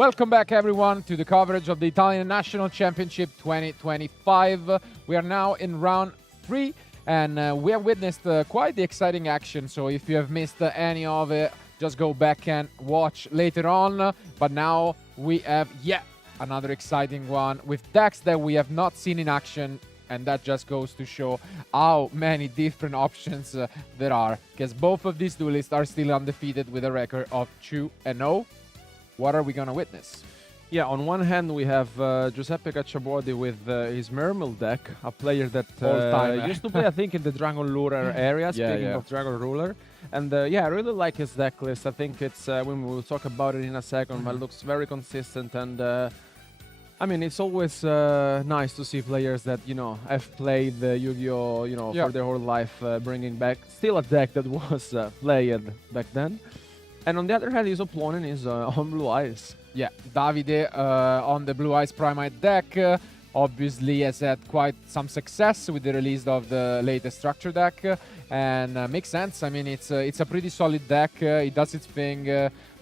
Welcome back, everyone, to the coverage of the Italian National Championship 2025. We are now in round 3, and we have witnessed quite the exciting action. So if you have missed any of it, just go back and watch later on. But now we have yet another exciting one with decks that we have not seen in action. And that just goes to show how many different options there are. Because both of these duelists are still undefeated with a record of 2-0. What are we going to witness? Yeah, on one hand, we have Giuseppe Cacciabodi with his Mermel deck, a player that used to play, I think, in the Dragon Lurer area, speaking of Dragon Ruler. And yeah, I really like his deck list. I think it's, when we'll talk about it in a second, but it looks very consistent. And I mean, it's always nice to see players that, you know, have played Yu-Gi-Oh, you know, for their whole life, bringing back still a deck that was played back then. And on the other hand, his opponent is on Blue Eyes. Yeah, Davide on the Blue Eyes Primite deck obviously has had quite some success with the release of the latest structure deck, and makes sense. I mean, it's a pretty solid deck. It does its thing,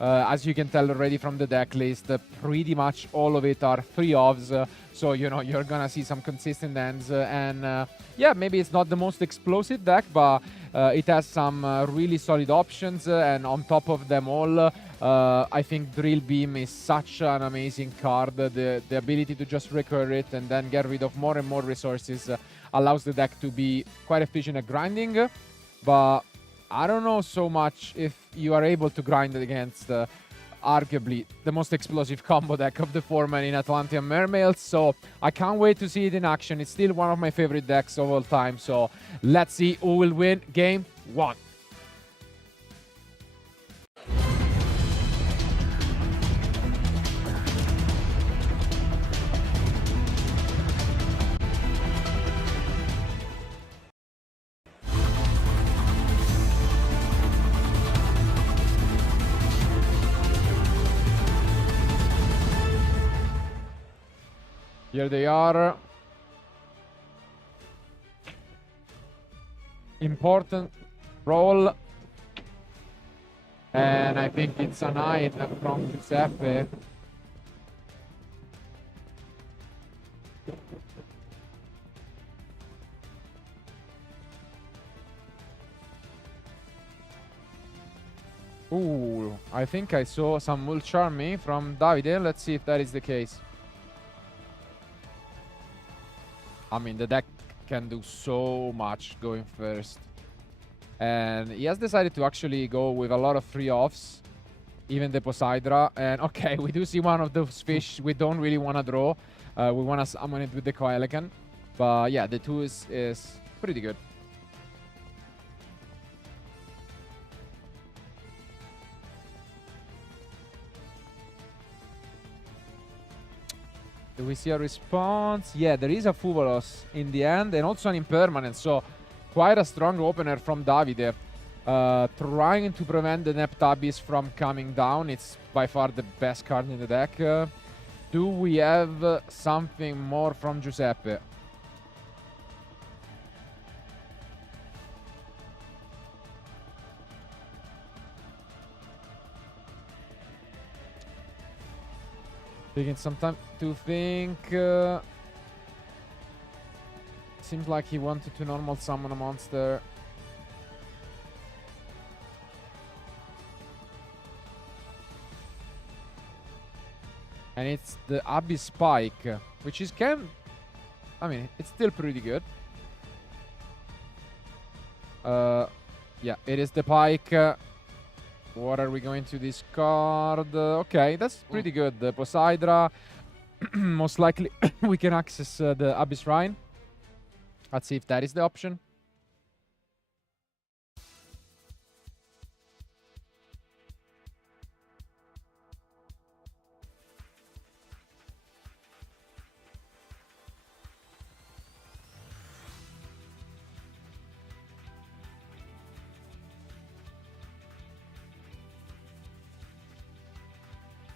as you can tell already from the deck list. Pretty much all of it are 3-ofs, so you know you're gonna see some consistent ends. And yeah, maybe it's not the most explosive deck, but it has some really solid options, and on top of them all, I think Drill Beam is such an amazing card. The ability to just recur it and then get rid of more and more resources allows the deck to be quite efficient at grinding. But I don't know so much if you are able to grind against arguably the most explosive combo deck of the format in Atlantean Mermails. So I can't wait to see it in action. It's still one of my favorite decks of all time. So let's see who will win game 1. Here they are. Important roll. And I think it's a 9 from Giuseppe. Ooh, I think I saw some Will Charm Me from Davide. Let's see if that is the case. I mean, the deck can do so much going first. And he has decided to actually go with a lot of 3-offs, even the Poseidra. And okay, we do see one of those fish we don't really want to draw. We want to summon it with the Coelican. But yeah, the 2 is pretty good. Do we see a response? Yeah, there is a Fuvolos in the end, and also an impermanent, so quite a strong opener from Davide. Trying to prevent the Neptabis from coming down. It's by far the best card in the deck. Do we have something more from Giuseppe? Taking some time to think. Seems like he wanted to normal summon a monster. And it's the Abyss Spike, which is I mean, it's still pretty good. Yeah, it is the Pike. What are we going to discard? Okay, that's pretty good. The Poseidra. Most likely we can access the Abyss Shrine. Let's see if that is the option.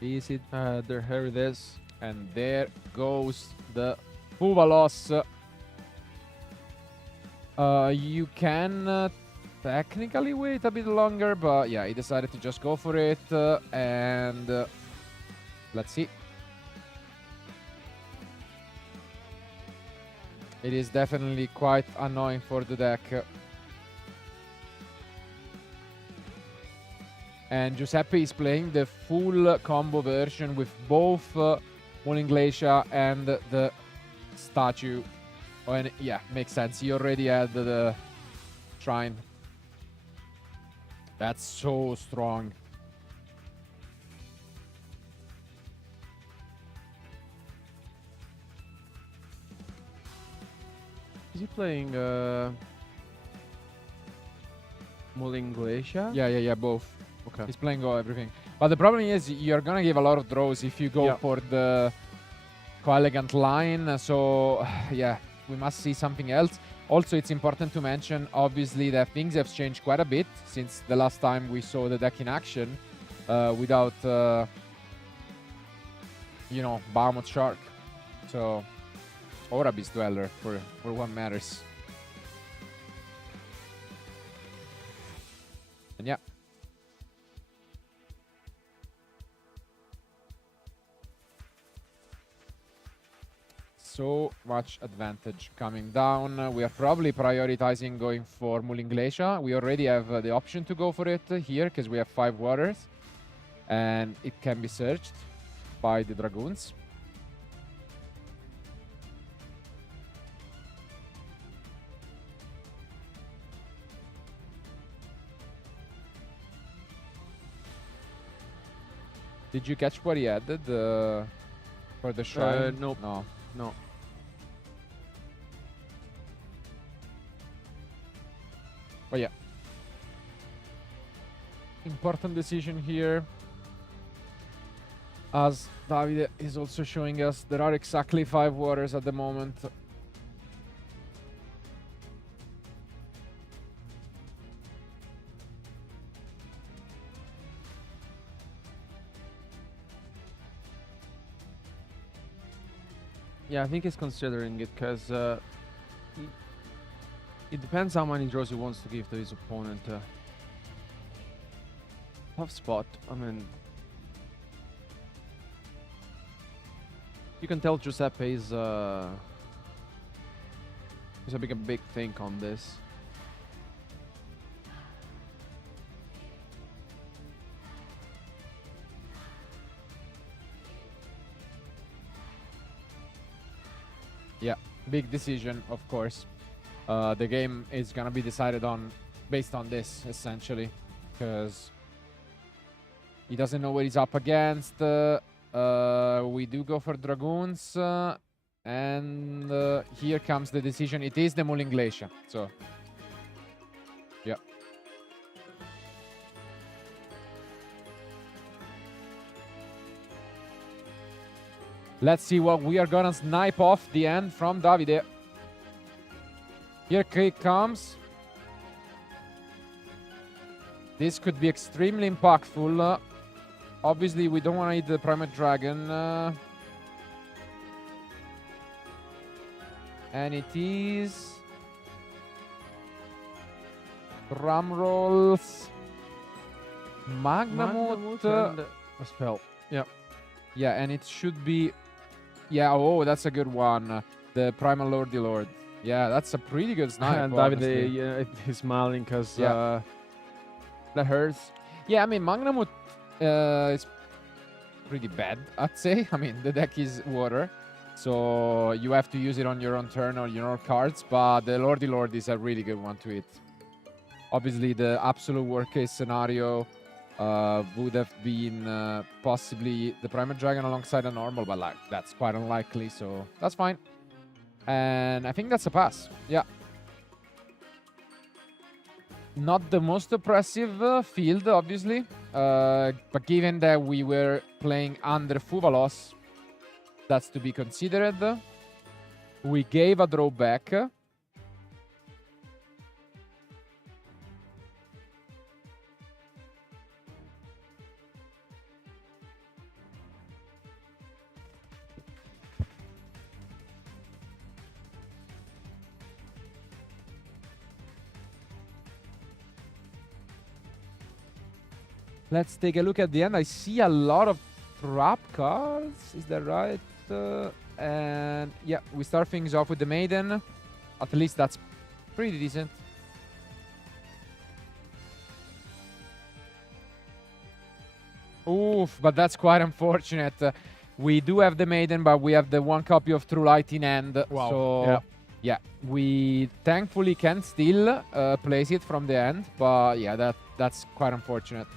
Is it? Here it is. And there goes the Fuvalos. You can technically wait a bit longer, but yeah, he decided to just go for it. And Let's see. It is definitely quite annoying for the deck. And Giuseppe is playing the full combo version with both Mulling Glacier and the statue. Oh, and yeah, makes sense. He already had the shrine. That's so strong. Is he playing Mulling Glacier? Yeah, both. Okay. He's playing everything. But the problem is you're gonna give a lot of draws if you go for the co-elegant line. So yeah, we must see something else. Also, it's important to mention, obviously, that things have changed quite a bit since the last time we saw the deck in action without, you know, Bahamut Shark. So, or a Beast Dweller for what matters. And yeah. So much advantage coming down. We are probably prioritizing going for Mulling Glacier. We already have the option to go for it here because we have 5 waters. And it can be searched by the Dragoons. Did you catch what he added for the shrine? Nope. No. But yeah. Important decision here. As Davide is also showing us, there are exactly 5 waters at the moment. Yeah, I think he's considering it because it depends how many draws he wants to give to his opponent. Tough spot. I mean, you can tell Giuseppe is having a big think on this. Yeah, big decision, of course. The game is gonna be decided on based on this, essentially, because he doesn't know what he's up against. We do go for Dragoons, and here comes the decision. It is the Mulling Glacier, so yeah. Let's see what we are gonna snipe off the end from Davide. Here it comes. This could be extremely impactful. Obviously, we don't want to eat the Primate Dragon. And it is... Drum rolls. Magnamut. And a spell. Yeah. Yeah, and it should be... Yeah, oh, that's a good one. The Primal Lordy Lord. Yeah, that's a pretty good snipe. And Davide is smiling because that hurts. Yeah, I mean, Magnamut is pretty bad, I'd say. I mean, the deck is water, so you have to use it on your own turn or your own cards, but the Lordy Lord is a really good one to hit. Obviously, the absolute worst case scenario would have been possibly the Primal Dragon alongside a normal, but like that's quite unlikely, so that's fine. And I think that's a pass. Yeah. Not the most oppressive field, obviously, but given that we were playing under Fuvalos, that's to be considered. We gave a draw back. Let's take a look at the end. I see a lot of trap cards. Is that right? And yeah, we start things off with the Maiden. At least that's pretty decent. Oof, but that's quite unfortunate. We do have the Maiden, but we have the 1 copy of True Light in hand. Wow. So yeah, we thankfully can still place it from the end. But yeah, that's quite unfortunate.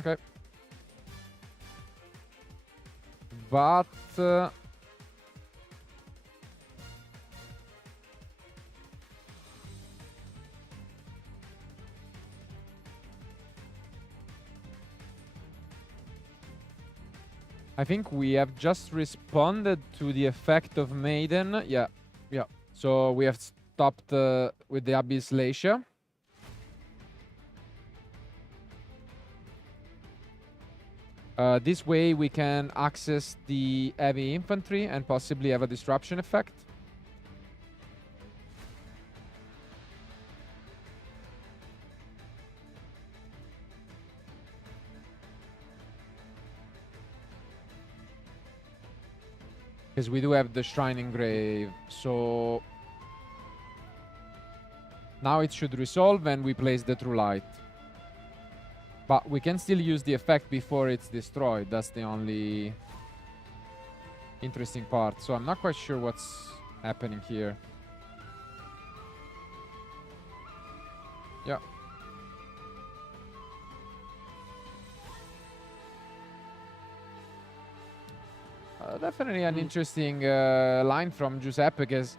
Okay. But I think we have just responded to the effect of Maiden. Yeah. So we have stopped with the Abyss Lacia. This way we can access the heavy infantry and possibly have a disruption effect. Because we do have the Shrine Engrave, so now it should resolve and we place the True Light. But we can still use the effect before it's destroyed. That's the only interesting part. So I'm not quite sure what's happening here. Yeah. Definitely an interesting line from Giuseppe, because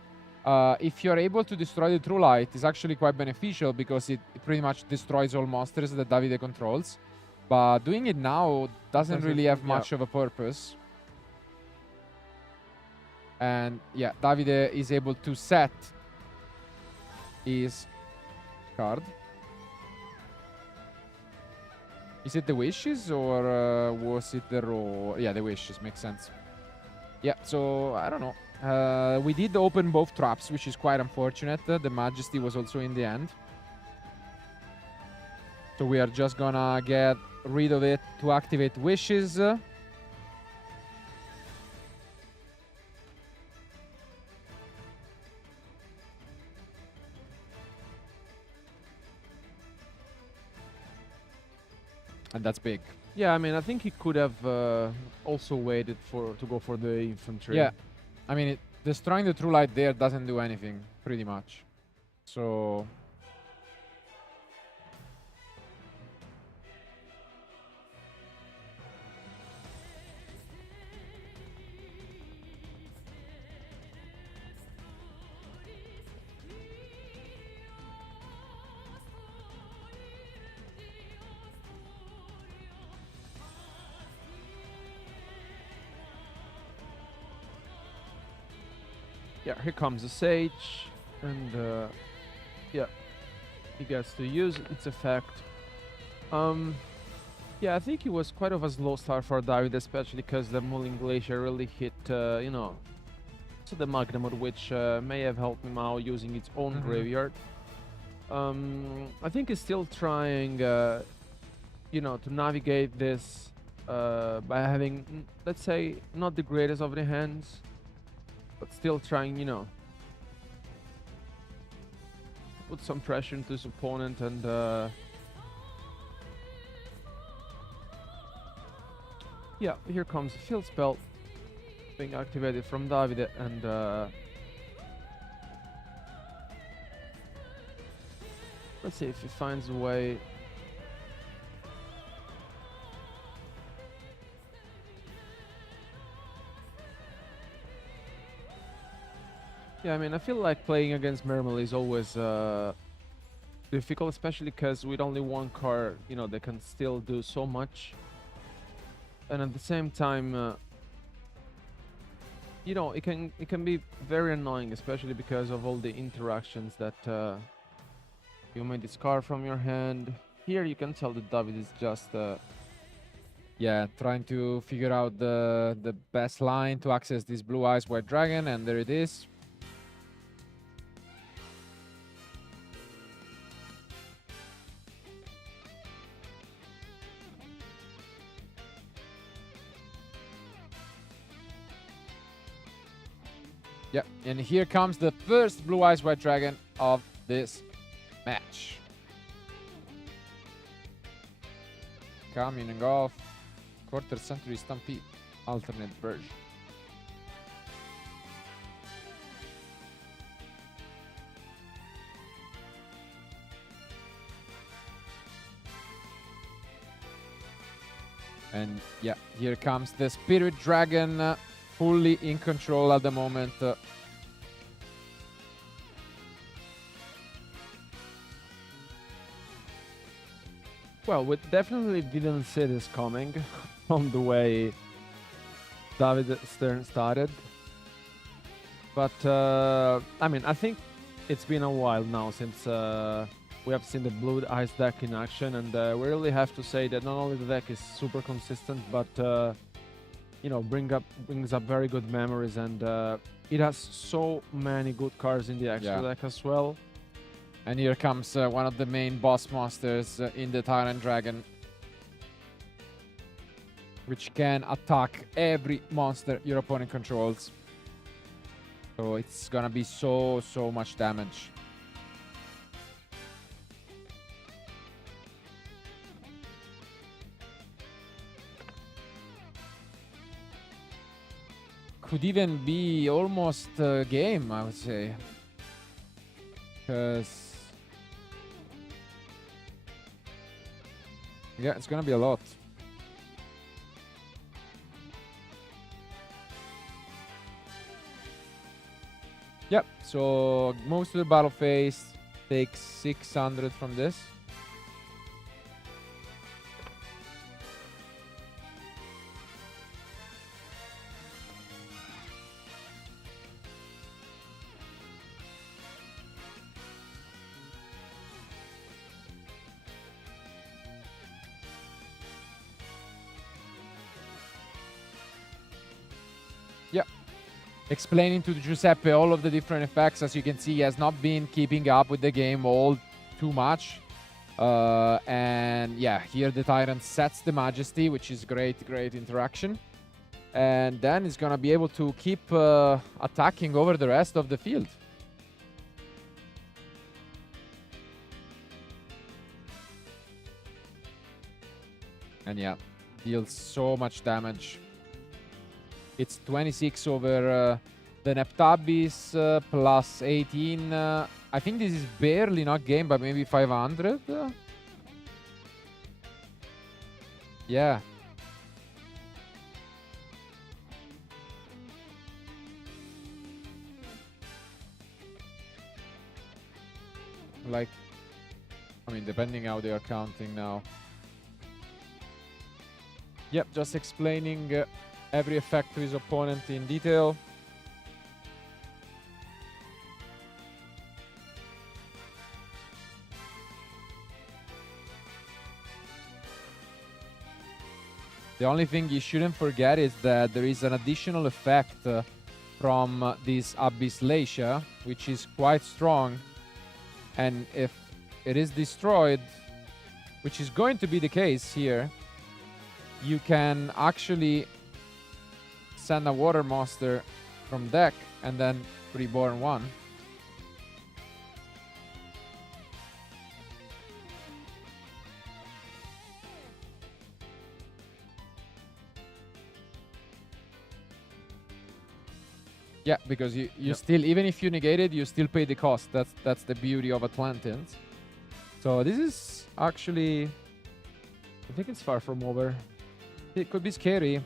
if you're able to destroy the True Light, it's actually quite beneficial because it pretty much destroys all monsters that Davide controls. But doing it now doesn't really have much of a purpose. And yeah, Davide is able to set his card. Is it the wishes or was it the raw? Yeah, the wishes, makes sense. Yeah, so I don't know. We did open both traps, which is quite unfortunate. The Majesty was also in the end. So we are just gonna get rid of it to activate wishes. And that's big. Yeah, I mean, I think he could have also waited to go for the infantry. Yeah, I mean, destroying the True Light there doesn't do anything, pretty much. So yeah, here comes the Sage, and yeah, he gets to use its effect. Yeah, I think it was quite of a slow start for David, especially because the Mulling Glacier really hit, you know, to the Magnamod, which may have helped him out using its own graveyard. I think he's still trying, you know, to navigate this by having, let's say, not the greatest of the hands, but still trying, you know, put some pressure into his opponent. And yeah, here comes the Field Spell being activated from Davide, and let's see if he finds a way. Yeah, I mean, I feel like playing against Mermal is always difficult, especially because with only one card, you know, they can still do so much. And at the same time, you know, it can be very annoying, especially because of all the interactions that you may discard from your hand. here you can tell that David is just Yeah, trying to figure out the best line to access this Blue Eyes White Dragon, and there it is. Yep, and here comes the first Blue Eyes White Dragon of this match. Coming off Quarter Century Stampede alternate version. And yeah, here comes the Spirit Dragon, fully in control at the moment. Well, we definitely didn't see this coming from the way David Stern started. But, I mean, I think it's been a while now since we have seen the Blue Eyes deck in action, and we really have to say that not only the deck is super consistent, but, you know, brings up very good memories, and it has so many good cards in the extra deck as well. And here comes one of the main boss monsters in the Tyrant Dragon, which can attack every monster your opponent controls. So it's gonna be so much damage. Could even be almost a game, I would say. Because yeah, it's gonna be a lot. Yep, so moves to the battle phase, takes 600 from this. Explaining to Giuseppe all of the different effects. As you can see, he has not been keeping up with the game all too much. And yeah, here the Tyrant sets the Majesty, which is great interaction. And then he's gonna be able to keep attacking over the rest of the field. And yeah, deals so much damage. It's 26 over the Neptabis plus 18. I think this is barely not game, but maybe 500. Yeah. Like, I mean, depending how they are counting now. Yep, just explaining every effect to his opponent in detail. The only thing you shouldn't forget is that there is an additional effect from this Abyssalacia, which is quite strong. And if it is destroyed, which is going to be the case here, you can actually send a water monster from deck and then reborn one. Yeah, because you still, even if you negate it, you still pay the cost. That's the beauty of Atlanteans. So this is actually, I think it's far from over. It could be scary.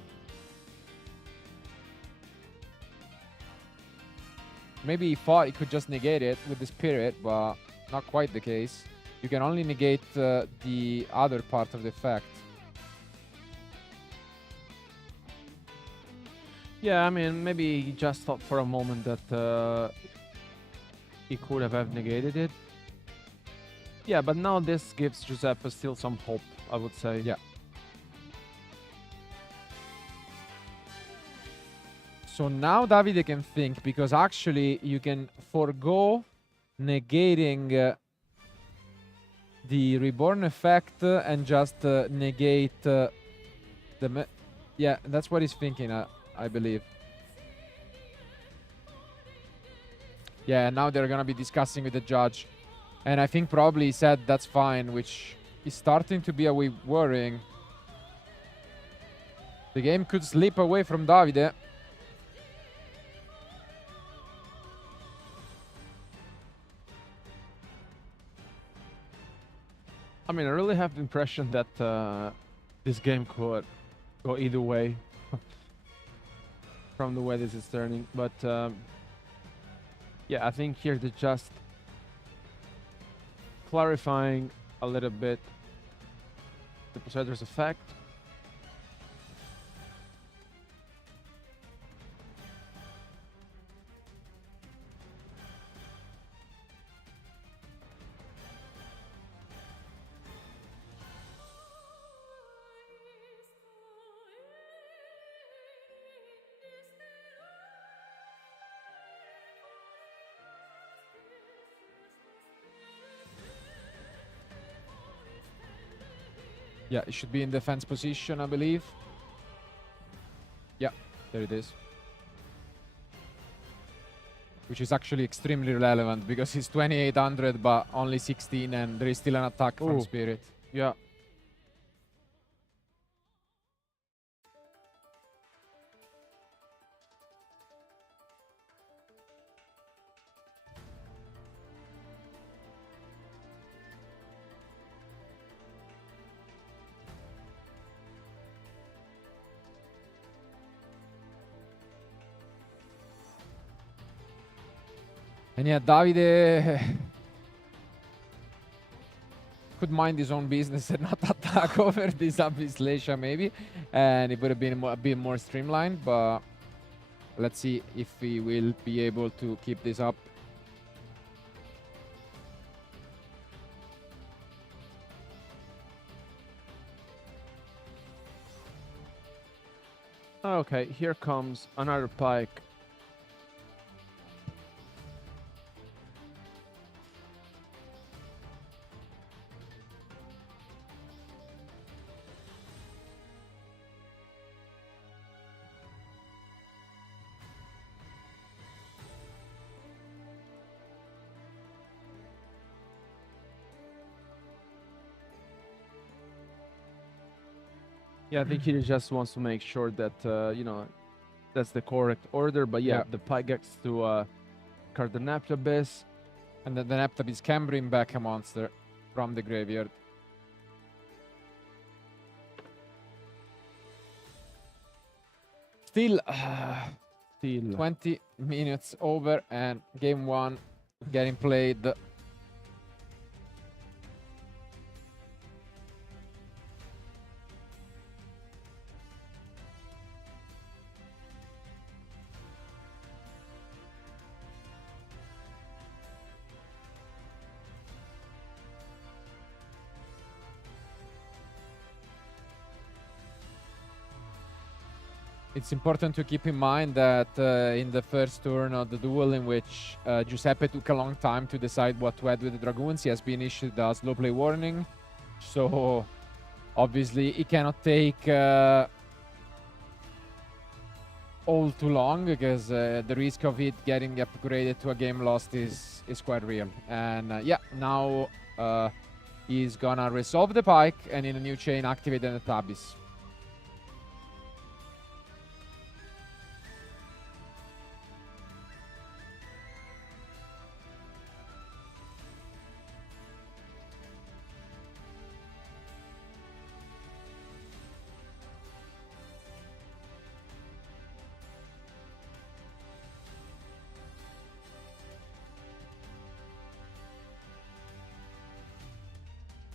Maybe he thought he could just negate it with the Spirit, but not quite the case. You can only negate the other part of the effect. Yeah, I mean, maybe he just thought for a moment that he could have negated it. Yeah, but now this gives Giuseppe still some hope, I would say. Yeah. So now Davide can think, because actually you can forgo negating the reborn effect and just negate yeah, that's what he's thinking, I believe. Yeah, now they're gonna be discussing with the judge. And I think probably he said that's fine, which is starting to be a way worrying. The game could slip away from Davide. I mean, I really have the impression that this game could go either way from the way this is turning. But yeah, I think here they're just clarifying a little bit the Poseidon's effect. Yeah, it should be in defense position, I believe. Yeah, there it is. Which is actually extremely relevant because he's 2800 but only 16 and there is still an attack from Ooh. Spirit. Yeah. And yeah, Davide could mind his own business and not attack over this Abysslesia maybe. And it would have been a bit more streamlined, but let's see if he will be able to keep this up. Okay, here comes another pike. Yeah, I think he just wants to make sure that, you know, that's the correct order. But yeah, the pike gets to card the Neptune. And then the Neptune can bring back a monster from the graveyard. Still 20 minutes over and game one getting played. It's important to keep in mind that in the first turn of the duel, in which Giuseppe took a long time to decide what to add with the Dragoons, he has been issued a slow play warning. So obviously he cannot take all too long, because the risk of it getting upgraded to a game lost is quite real. And yeah, now he's gonna resolve the pike and in a new chain activate the Tabis.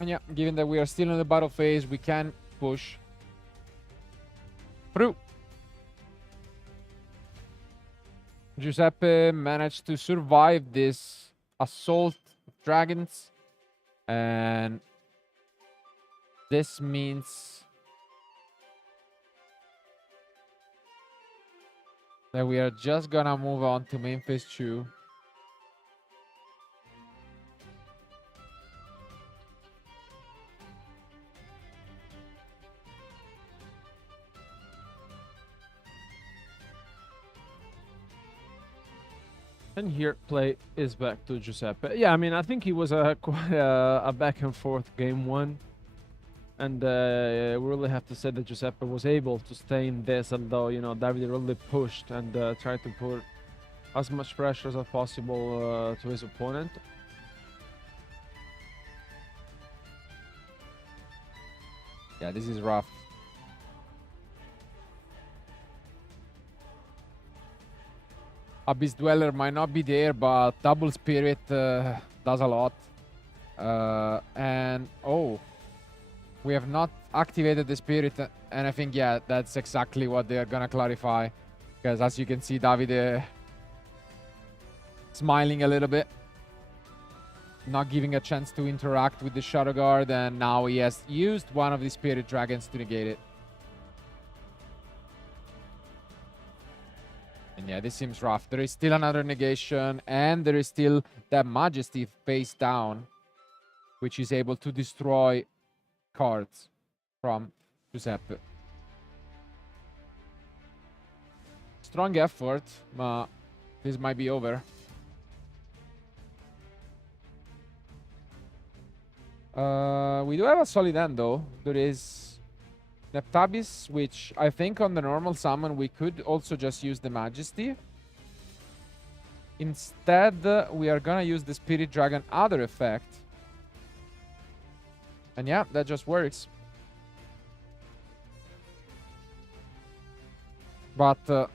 And yeah, given that we are still in the battle phase, we can push through. Giuseppe managed to survive this assault of dragons And this means that we are just gonna move on to main phase 2. And here, play is back to Giuseppe. Yeah, I mean, I think it was quite a back and forth game 1. And we really have to say that Giuseppe was able to stay in this, although, you know, Davide really pushed and tried to put as much pressure as possible to his opponent. Yeah, this is rough. Abyss Dweller might not be there, but Double Spirit does a lot. And oh, we have not activated the Spirit, and I think, yeah, that's exactly what they are gonna clarify. Because as you can see, Davide smiling a little bit, not giving a chance to interact with the Shadow Guard, and now he has used one of the Spirit Dragons to negate it. And yeah, this seems rough. There is still another negation, and there is still that Majesty face down, which is able to destroy cards from Giuseppe. Strong effort, but this might be over. We do have a solid end, though. There is Neptabis, which I think on the normal summon we could also just use the Majesty. Instead, we are gonna use the Spirit Dragon other effect. And yeah, that just works. But,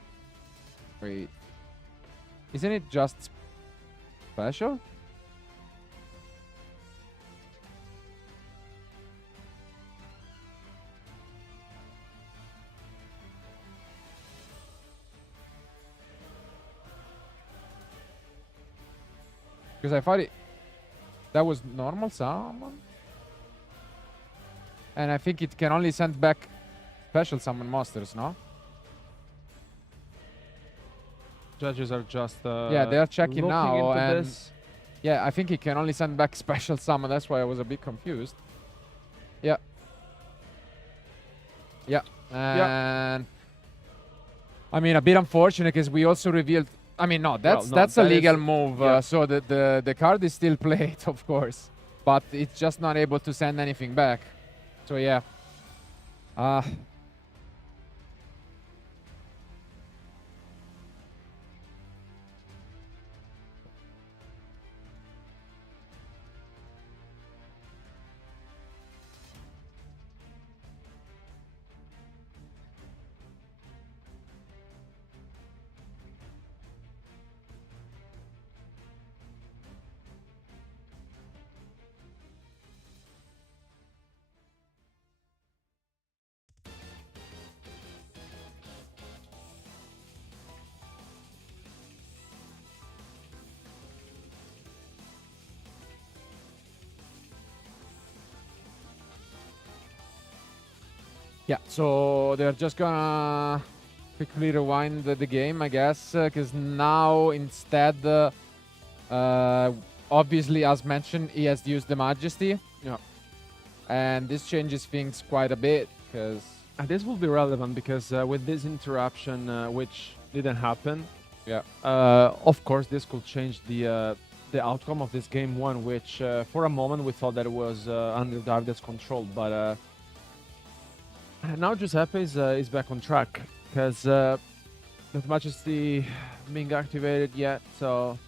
wait. Isn't it just special? Because I thought that was normal summon. And I think it can only send back special summon monsters, no? Judges are just yeah, they are checking now, and this. Yeah, I think it can only send back special summon. That's why I was a bit confused. Yeah. Yeah. And I mean, a bit unfortunate because we also revealed. I mean, no, that's a legal move. Yeah. So the card is still played, of course, but it's just not able to send anything back. So yeah. Yeah, so they're just gonna quickly rewind the game, I guess, because now instead, obviously, as mentioned, he has used the Majesty. Yeah. And this changes things quite a bit, because... And this will be relevant because with this interruption, which didn't happen, yeah, of course, this could change the outcome of this game 1, which for a moment we thought that it was under Davide's control, but now Giuseppe is back on track because not Majesty being activated yet. So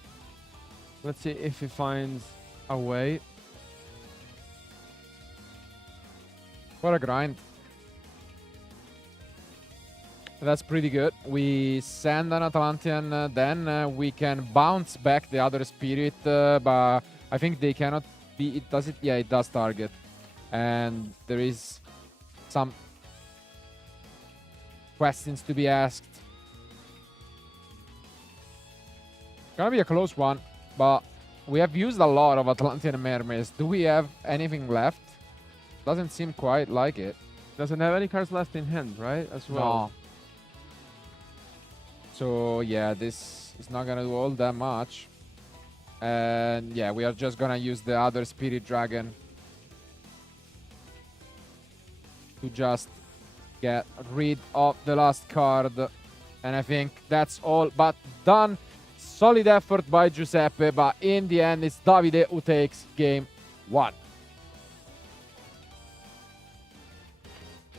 let's see if he finds a way. What a grind. That's pretty good. We send an Atlantean, then we can bounce back the other spirit, but I think they cannot be... It does it? Yeah, it does target. And there is some questions to be asked. Gonna be a close one, but We have used a lot of Atlantean Mermaids. Do we have anything left? Doesn't seem quite like it. Doesn't have any cards left in hand, right? As well. No. So yeah, this is not gonna do all that much. And yeah, we are just gonna use the other Spirit Dragon to just get rid of the last card. And I think that's all but done. Solid effort by Giuseppe, but in the end it's Davide who takes game 1.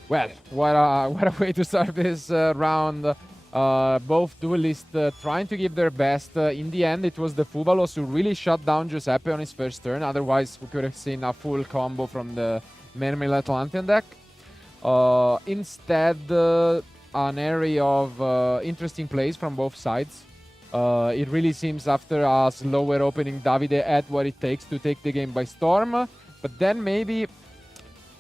Well, what a way to start this round. Both duelists trying to give their best. In the end, it was the Fubalos who really shut down Giuseppe on his first turn. Otherwise, we could have seen a full combo from the Mermaid Atlantean deck. Instead, an area of interesting plays from both sides. It really seems after a slower opening, Davide had what it takes to take the game by storm. But then maybe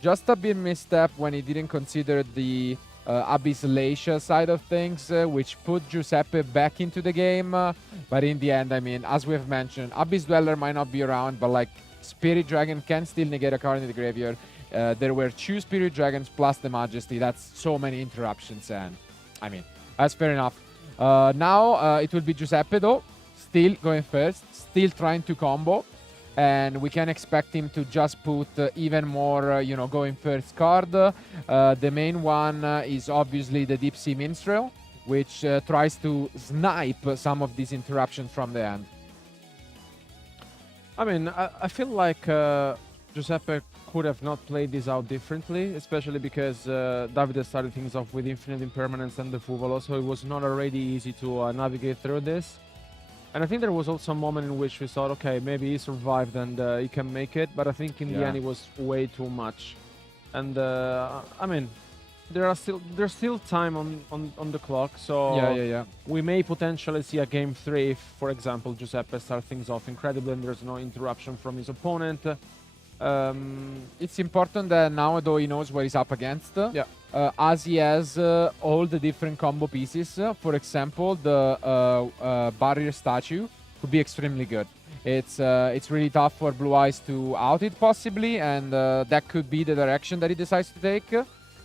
just a bit misstep when he didn't consider the Abyss SHUEISHA side of things, which put Giuseppe back into the game. But in the end, I mean, as we've mentioned, Abyss Dweller might not be around, but like Spirit Dragon can still negate a card in the graveyard. There were 2 Spirit Dragons plus the Majesty. That's so many interruptions, and I mean, that's fair enough. Now it will be Giuseppe though, still going first, still trying to combo. And we can expect him to just put even more, you know, going first card. The main one is obviously the Deep Sea Minstrel, which tries to snipe some of these interruptions from the end. I mean, I feel like Giuseppe could have not played this out differently, especially because Davide started things off with Infinite Impermanence and the Fuvalo, so it was not already easy to navigate through this. And I think there was also a moment in which we thought, okay, maybe he survived and he can make it, but I think in the end it was way too much. And I mean, there's still time on the clock, so we may potentially see a game 3 if, for example, Giuseppe starts things off incredibly and there's no interruption from his opponent. It's important that now, though, he knows what he's up against. As he has all the different combo pieces. For example, the Barrier Statue could be extremely good. It's really tough for Blue Eyes to out it, possibly, and that could be the direction that he decides to take.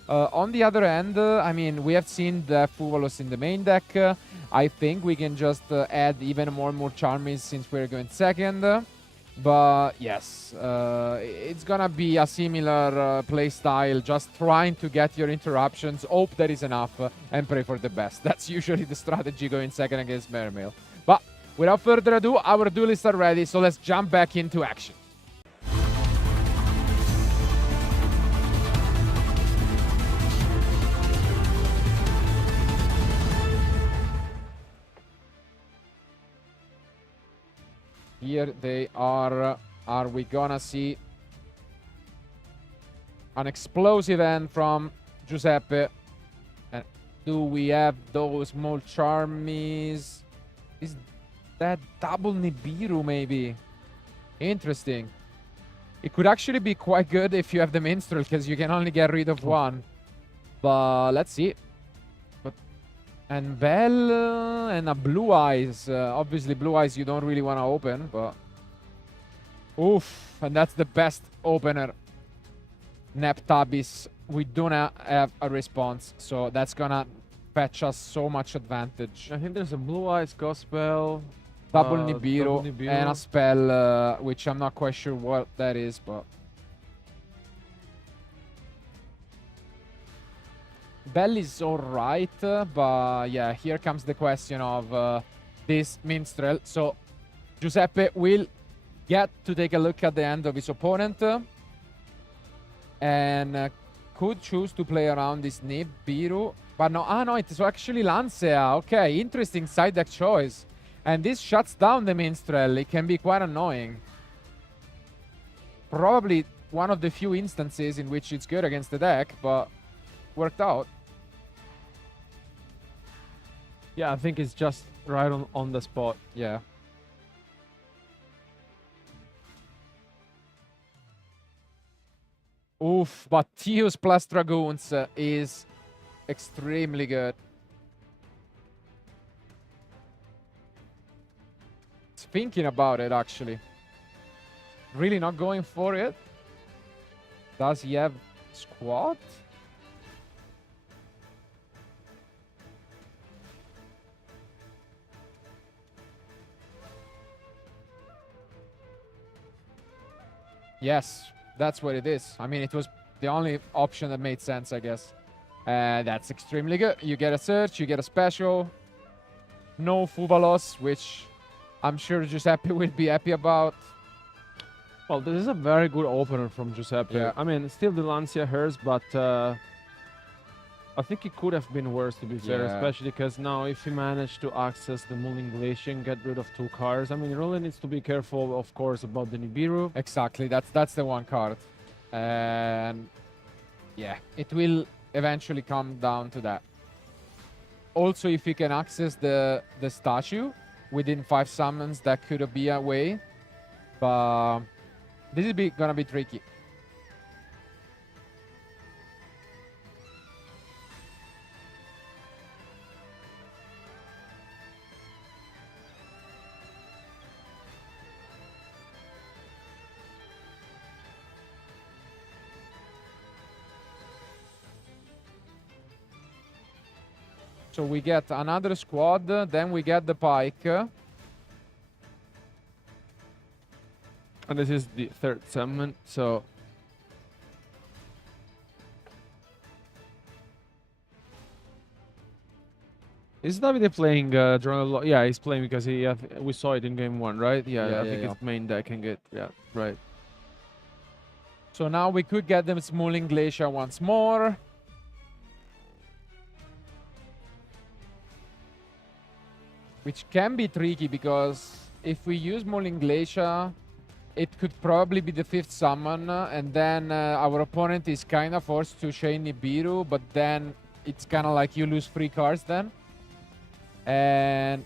On the other hand, I mean, we have seen the Fuvalos in the main deck. I think we can just add even more and more Charmies since we're going second. But yes, it's gonna be a similar play style, just trying to get your interruptions, hope there is enough, and pray for the best. That's usually the strategy going second against Mermail. But without further ado, our duelists are ready, so let's jump back into action. Here they are. Are we gonna see an explosive end from Giuseppe? And do we have those small Charmies? Is that double Nibiru maybe? Interesting. It could actually be quite good if you have the Minstrel, because you can only get rid of one. But let's see. And Bell and a Blue Eyes. Obviously, Blue Eyes you don't really want to open, but... Oof, and that's the best opener. Neptabis. We do not have a response, so that's gonna fetch us so much advantage. I think there's a Blue Eyes Gospel. Double Nibiru and a spell, which I'm not quite sure what that is, but... Bell is alright, but yeah, here comes the question of this Minstrel. So Giuseppe will get to take a look at the end of his opponent and could choose to play around this Nibiru. But no, no, it is actually Lancea. Okay, interesting side deck choice. And this shuts down the Minstrel. It can be quite annoying. Probably one of the few instances in which it's good against the deck, but worked out. Yeah, I think it's just right on the spot. Yeah. Oof, but Tius plus Dragoons is extremely good. Thinking about it, actually. really not going for it. Does he have squad? Yes, that's what it is. I mean, it was the only option that made sense, I guess. That's extremely good. You get a search, you get a special. No Fuvalos, which I'm sure Giuseppe will be happy about. Well, this is a very good opener from Giuseppe. Yeah. I mean, still the Lancia hurts, but I think it could have been worse, to be fair, Yeah. especially because now if he managed to access the Mulling Glacier and get rid of 2 cards, I mean, he really needs to be careful, of course, about the Nibiru. Exactly, that's the one card. And yeah, it will eventually come down to that. Also, if you can access the statue within 5 summons, that could be a way. But this is gonna be tricky. So we get another squad, then we get the pike. And this is the 3rd summon, so... Is Davide playing Drone? Yeah, he's playing because we saw it in game 1, right? Yeah, I think it's main deck and get... Yeah, right. So now we could get them Mulling Glacier once more. Which can be tricky because if we use Mulling Glacier, it could probably be the 5th summon, and then our opponent is kind of forced to chain Nibiru, but then it's kind of like you lose 3 cards then. And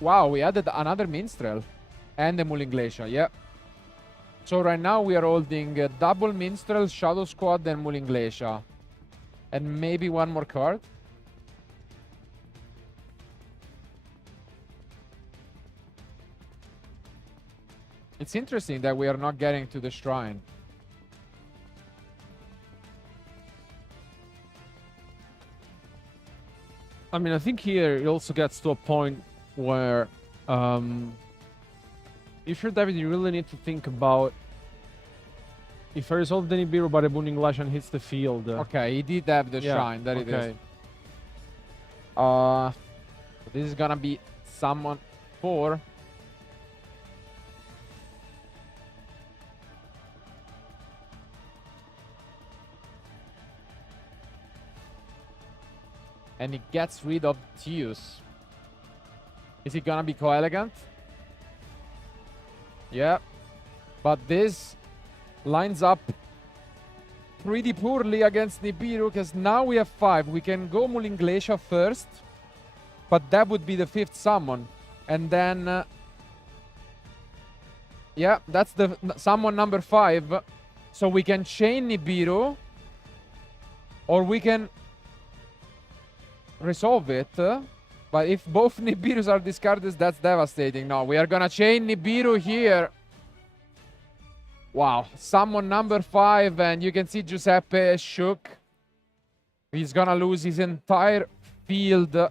wow, we added another Minstrel and the Mulling Glacier, yeah. So right now we are holding double Minstrel, Shadow Squad, and Mulling Glacier. And maybe one more card. It's interesting that we are not getting to the shrine. I mean, I think here it also gets to a point where if you're David, you really need to think about if I resolve the Nibiru by the Booming Lash and hits the field. Okay, he did have the shrine. That it is. This is gonna be summon 4. And he gets rid of Teus. Is he gonna be co-elegant? Yeah. But this lines up pretty poorly against Nibiru because now we have 5. We can go Mulling Glacier first, but that would be the 5th summon. And then... yeah, that's the summon number 5. So we can chain Nibiru, or we can resolve it. But if both Nibirus are discarded, that's devastating. No, we are gonna chain Nibiru here. Wow, summon number 5, and you can see Giuseppe shook. He's gonna lose his entire field.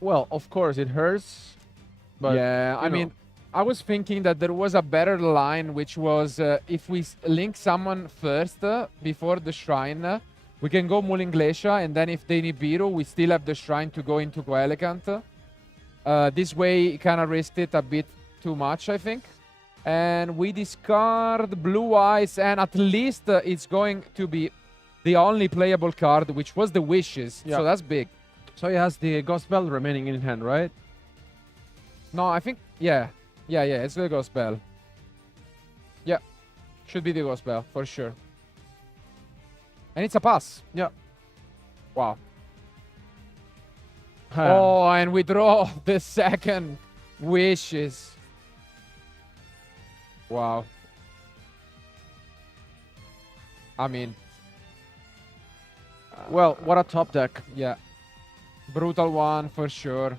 Well, of course it hurts, but yeah, I mean, I was thinking that there was a better line, which was if we link someone first before the shrine, we can go Mulling Glacier, and then if they Nibiru, we still have the shrine to go into Coelegant. This way, kind of risked it a bit too much, I think. And we discard Blue Eyes, and at least it's going to be the only playable card, which was the Wishes. Yeah. So that's big. So he has the Ghost Bell remaining in hand, right? No, I think, yeah, it's the Ghost Bell. Yeah, should be the Ghost Bell, for sure. And it's a pass. Yeah. Wow. Oh, and we draw the second Wishes. Wow. I mean... well, what a top deck. Yeah. Brutal one, for sure.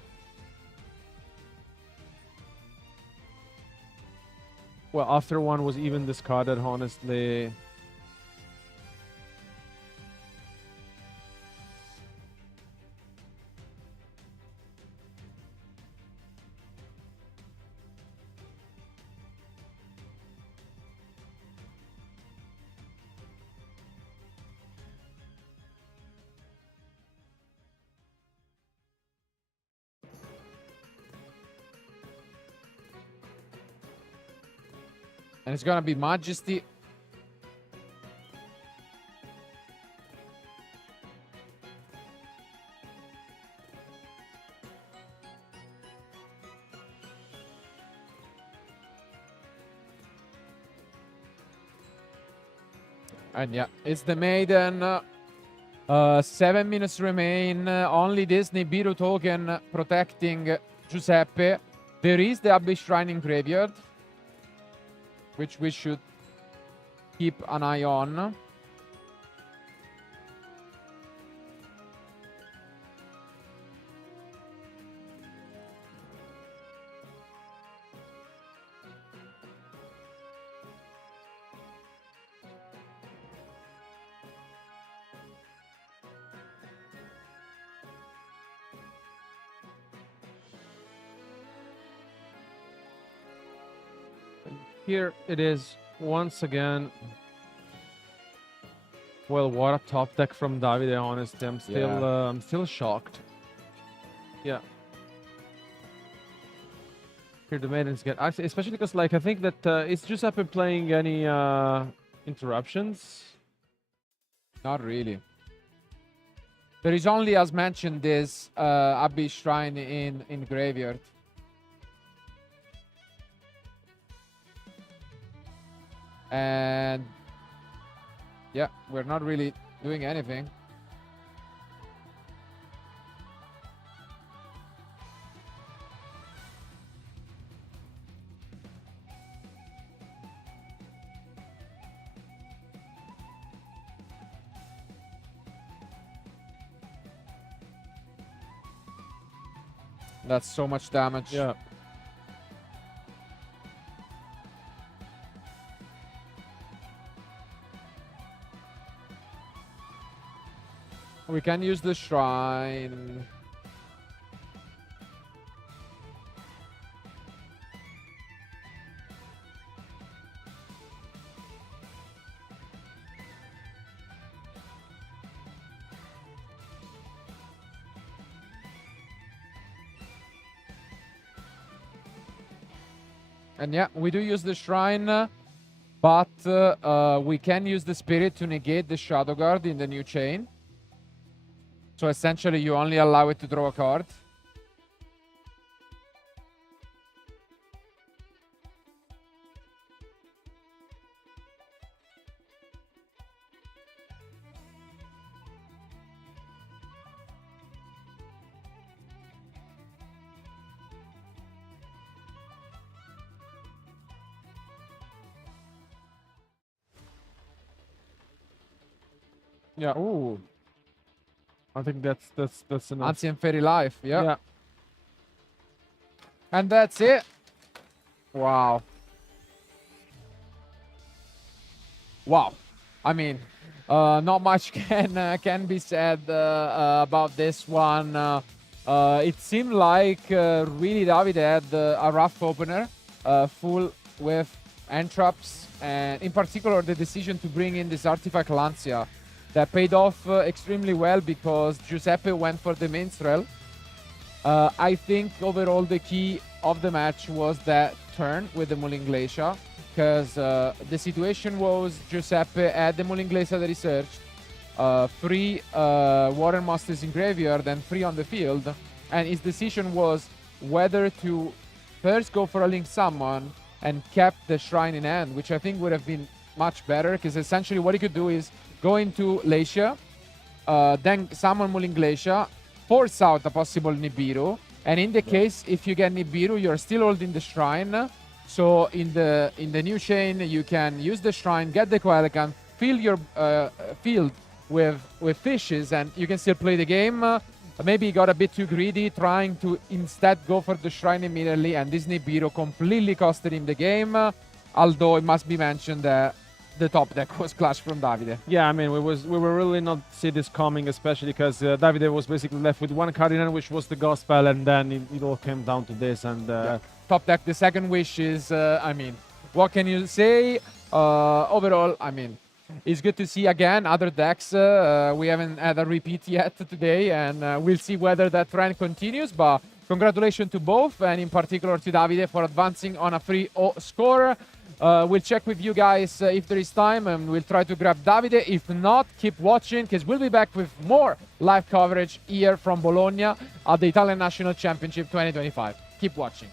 Well, after one was even discarded, honestly. And it's gonna be Majesty. And yeah, it's the Maiden. 7 minutes remain. Only this Nibiru token protecting Giuseppe. There is the Abbey Shrine in graveyard, which we should keep an eye on. Here it is once again. Well, what a top deck from Davide, honestly. I'm still shocked. Yeah. Here the Maidens get, actually, especially because, like, I think that is Giuseppe playing any interruptions? Not really. There is only, as mentioned, this Abbey Shrine in graveyard. And yeah, we're not really doing anything. That's so much damage. Yeah. We can use the shrine. And yeah, we do use the shrine, but we can use the spirit to negate the Shadow Guard in the new chain. So essentially, you only allow it to draw a card. Yeah. Ooh. I think that's enough. Ancient Fairy Life, Yeah. And that's it. Wow. Wow. I mean, not much can be said about this one. It seemed like really David had a rough opener, full with entraps, and in particular the decision to bring in this artifact Lancia. That paid off extremely well because Giuseppe went for the Minstrel. I think overall the key of the match was that turn with the Mulling Glacier, because the situation was Giuseppe had the Mulling Glacier that he searched, 3 Warren Masters in graveyard and 3 on the field, and his decision was whether to first go for a Link Summon and kept the Shrine in hand, which I think would have been much better, because essentially what he could do is go into Glacier, then summon Mulling Glacier, force out a possible Nibiru, and in the case if you get Nibiru, you're still holding the Shrine. So in the new chain, you can use the Shrine, get the Coelacanth, fill your field with fishes, and you can still play the game. Maybe he got a bit too greedy, trying to instead go for the Shrine immediately, and this Nibiru completely costed him the game. although it must be mentioned that the top deck was clutch from Davide. Yeah, I mean, we were really not see this coming, especially because Davide was basically left with one card in hand, which was the Gospel, and then it all came down to this. And Top deck, the second wish is, I mean, what can you say? Overall, I mean, it's good to see again other decks. We haven't had a repeat yet today, and we'll see whether that trend continues. But congratulations to both, and in particular to Davide for advancing on a 3-0 score. We'll check with you guys if there is time, and we'll try to grab Davide. If not, keep watching, because we'll be back with more live coverage here from Bologna at the Italian National Championship 2025. Keep watching.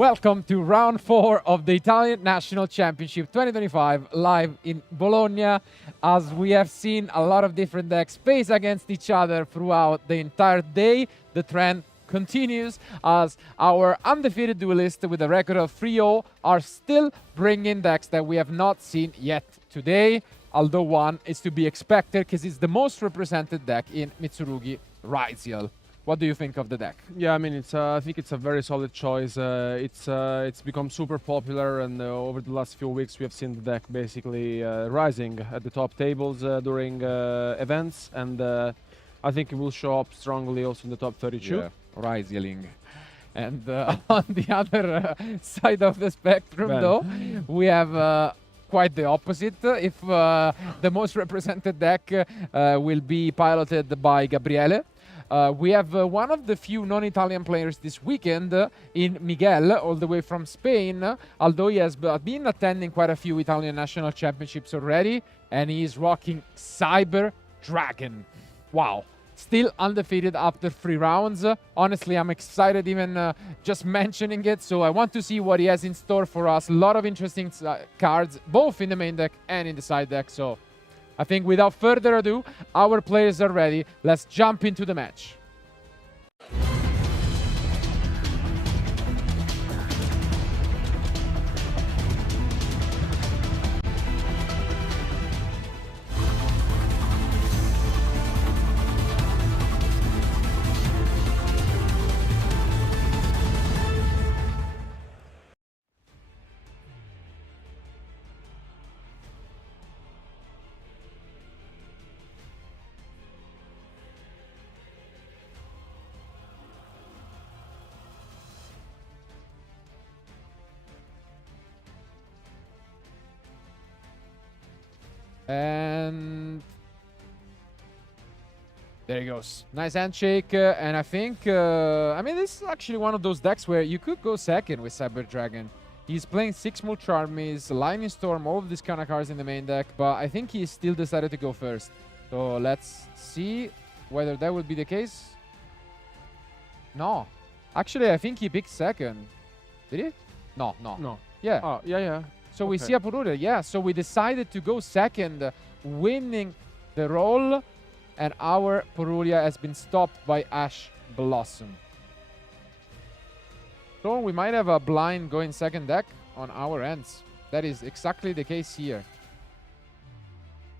Welcome to round 4 of the Italian National Championship 2025 live in Bologna. As we have seen a lot of different decks face against each other throughout the entire day, the trend continues as our undefeated duelists with a record of 3-0 are still bringing decks that we have not seen yet today, although one is to be expected because it's the most represented deck in Mitsurugi Raisiel. What do you think of the deck? Yeah, I mean, I think it's a very solid choice. It's become super popular, and over the last few weeks we have seen the deck basically rising at the top tables during events, and I think it will show up strongly also in the top 32. Yeah, Raisieling. And on the other side of the spectrum, though, we have quite the opposite. If the most represented deck will be piloted by Gabriele. We have one of the few non-Italian players this weekend in Miguel, all the way from Spain, although he has been attending quite a few Italian national championships already, and he is rocking Cyber Dragon. Wow. Still undefeated after 3 rounds. Honestly, I'm excited even just mentioning it, so I want to see what he has in store for us. A lot of interesting cards, both in the main deck and in the side deck, so I think without further ado, our players are ready. Let's jump into the match. And there he goes. Nice handshake. And I think, I mean, this is actually one of those decks where you could go second with Cyber Dragon. He's playing 6 Mulcharmies, Lightning Storm, all of these kind of cards in the main deck, but I think he still decided to go first. So let's see whether that would be the case. No. Actually, I think he picked second. Did he? No. Yeah. Oh, yeah. So we see a Purulia, yeah. So we decided to go second, winning the roll, and our Purulia has been stopped by Ash Blossom. So we might have a blind going second deck on our ends. That is exactly the case here.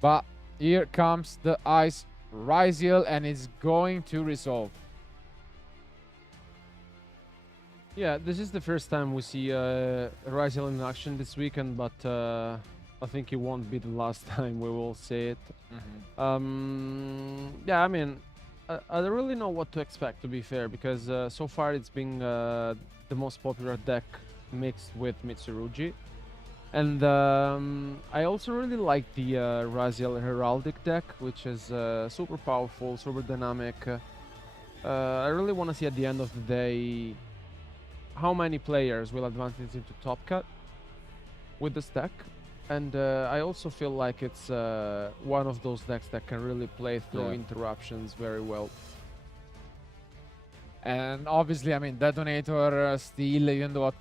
But here comes the Ice Raisiel, and it's going to resolve. Yeah, this is the first time we see Raisiel in action this weekend, but I think it won't be the last time we will see it. Yeah, I mean, I don't really know what to expect, to be fair, because so far it's been the most popular deck mixed with Mitsurugi. And I also really like the Raisiel Heraldic deck, which is super powerful, super dynamic. I really want to see at the end of the day how many players will advance into top cut with this deck. And I also feel like it's one of those decks that can really play through interruptions very well. And obviously, I mean, Detonator still, even though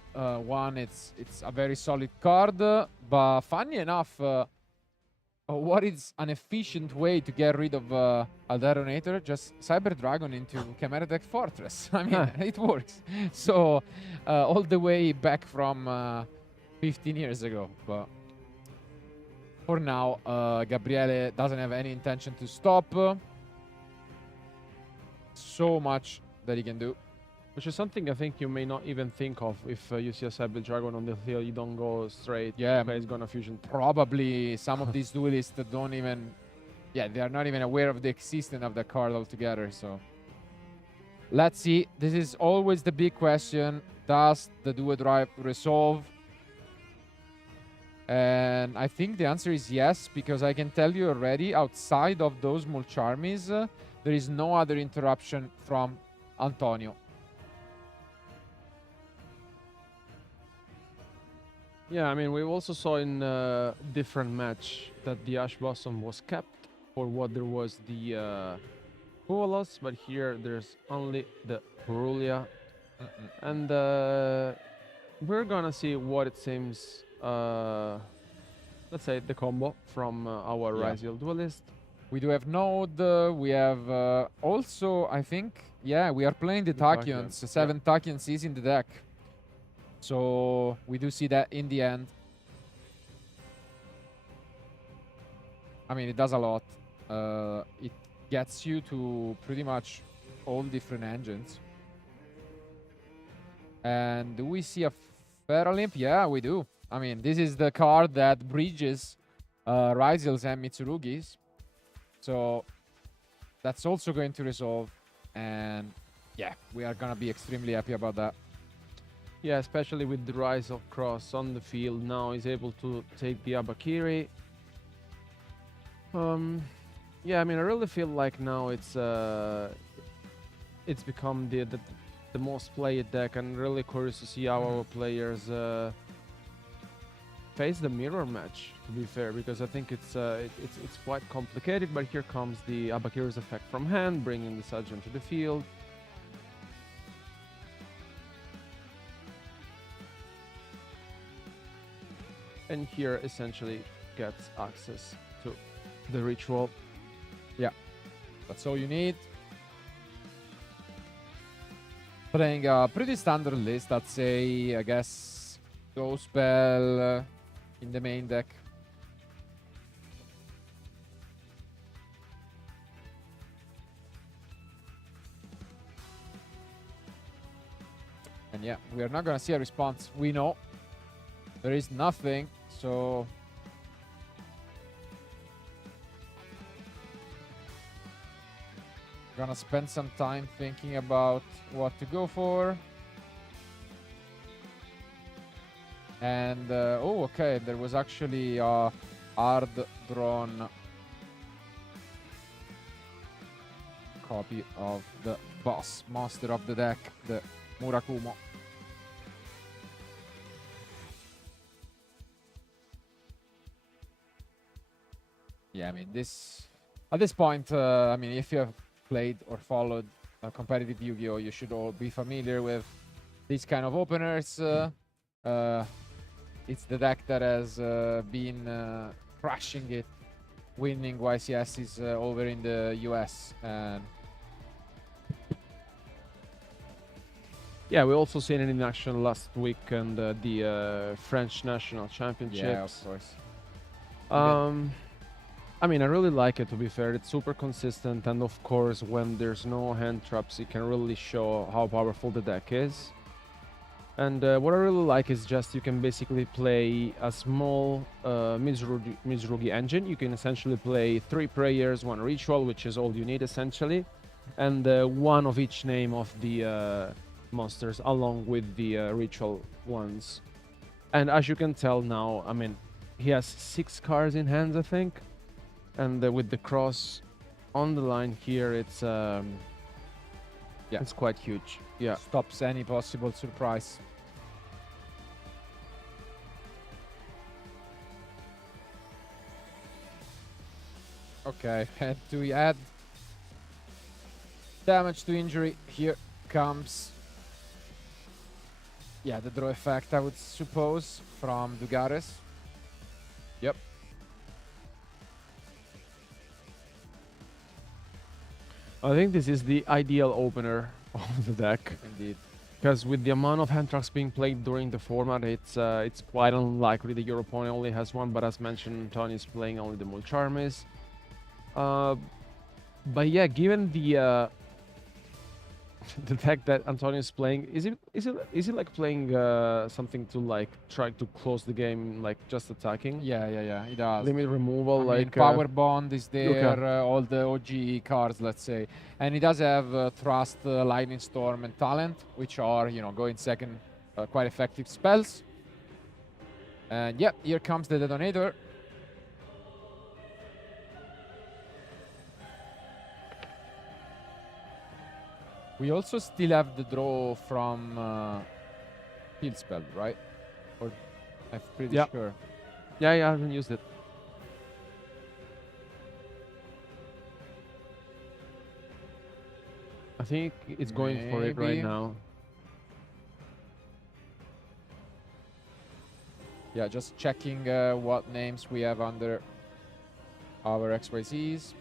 one, it's a very solid card. But funny enough, what is an efficient way to get rid of a Detonator? Just Cyber Dragon into Chimera Deck Fortress. I mean, it works. So, all the way back from 15 years ago. But for now, Gabriele doesn't have any intention to stop. So much that he can do. Which is something I think you may not even think of if you see a Cyber Dragon on the field. You don't go straight. Yeah, okay, it's gonna fusion. Probably some of these duelists that don't even, they are not even aware of the existence of the card altogether. So let's see. This is always the big question. Does the Duo Drive resolve? And I think the answer is yes, because I can tell you already, outside of those Mulcharmies, there is no other interruption from Antonio. Yeah, I mean, we also saw in a different match that the Ash Blossom was kept for what there was the Puolos, but here there's only the Purulia. And we're gonna see what it seems. Let's say the combo from our Yeah. Ryziel duelist. We do have Node. We have also, I think, yeah, we are playing the The Tachyon, Tachyons. 7 Tachyons is in the deck. So we do see that in the end. I mean, it does a lot. It gets you to pretty much all different engines. And do we see a Feralymp? Yeah, we do. I mean, this is the card that bridges Ryziel's and Mitsurugi's. So that's also going to resolve. And yeah, we are going to be extremely happy about that. Yeah, especially with the rise of Cross on the field. Now he's able to take the Abakiri. Yeah, I mean, I really feel like now it's become the most played deck, and really curious to see how our players face the mirror match. To be fair, because I think it's quite complicated. But here comes the Abakiri's effect from hand, bringing the Sergeant to the field. And here essentially gets access to the ritual. Yeah, that's all you need. Playing a pretty standard list, I'd say, I guess, Go Spell in the main deck. And yeah, we are not gonna see a response. We know there is nothing, so gonna spend some time thinking about what to go for. And oh, okay, there was actually a hard drawn copy of the boss monster of the deck, the Murakumo. Yeah, I mean, at this point, I mean, if you have played or followed competitive Yu-Gi-Oh, you should all be familiar with these kind of openers. It's the deck that has been crushing it, winning YCSs over in the US. And yeah, we also seen it in action last week and the French National Championships. yeah, of course. I mean, I really like it, to be fair. It's super consistent, and of course, when there's no hand traps, it can really show how powerful the deck is. And what I really like is just you can basically play a small Mitsurugi engine. You can essentially play 3 prayers, 1 ritual, which is all you need essentially, and 1 of each name of the monsters along with the ritual ones. And as you can tell now, I mean, he has 6 cards in hands, I think. And with the cross on the line here, it's it's quite huge. Yeah, Stops any possible surprise. Okay, and to add damage to injury, here comes, yeah, the draw effect, I would suppose, from Dugares. Yep. I think this is the ideal opener of the deck. Indeed. Because with the amount of hand tracks being played during the format, it's quite unlikely that your opponent only has 1. But as mentioned, Tony is playing only the Mulcharmis. But yeah, given the the deck that Antonio is playing, is it like playing something to like try to close the game, like just attacking? Yeah, he does. Limit removal, I like mean, Power Bond is there, okay. all the OG cards, let's say. And he does have Thrust, Lightning Storm, and Talent, which are, you know, going second, quite effective spells. And yeah, here comes the detonator. We also still have the draw from Field Spell, right? Or I'm pretty sure. Yeah, I haven't used it. I think it's going for it right Maybe. now. Yeah, just checking what names we have under our XYZs.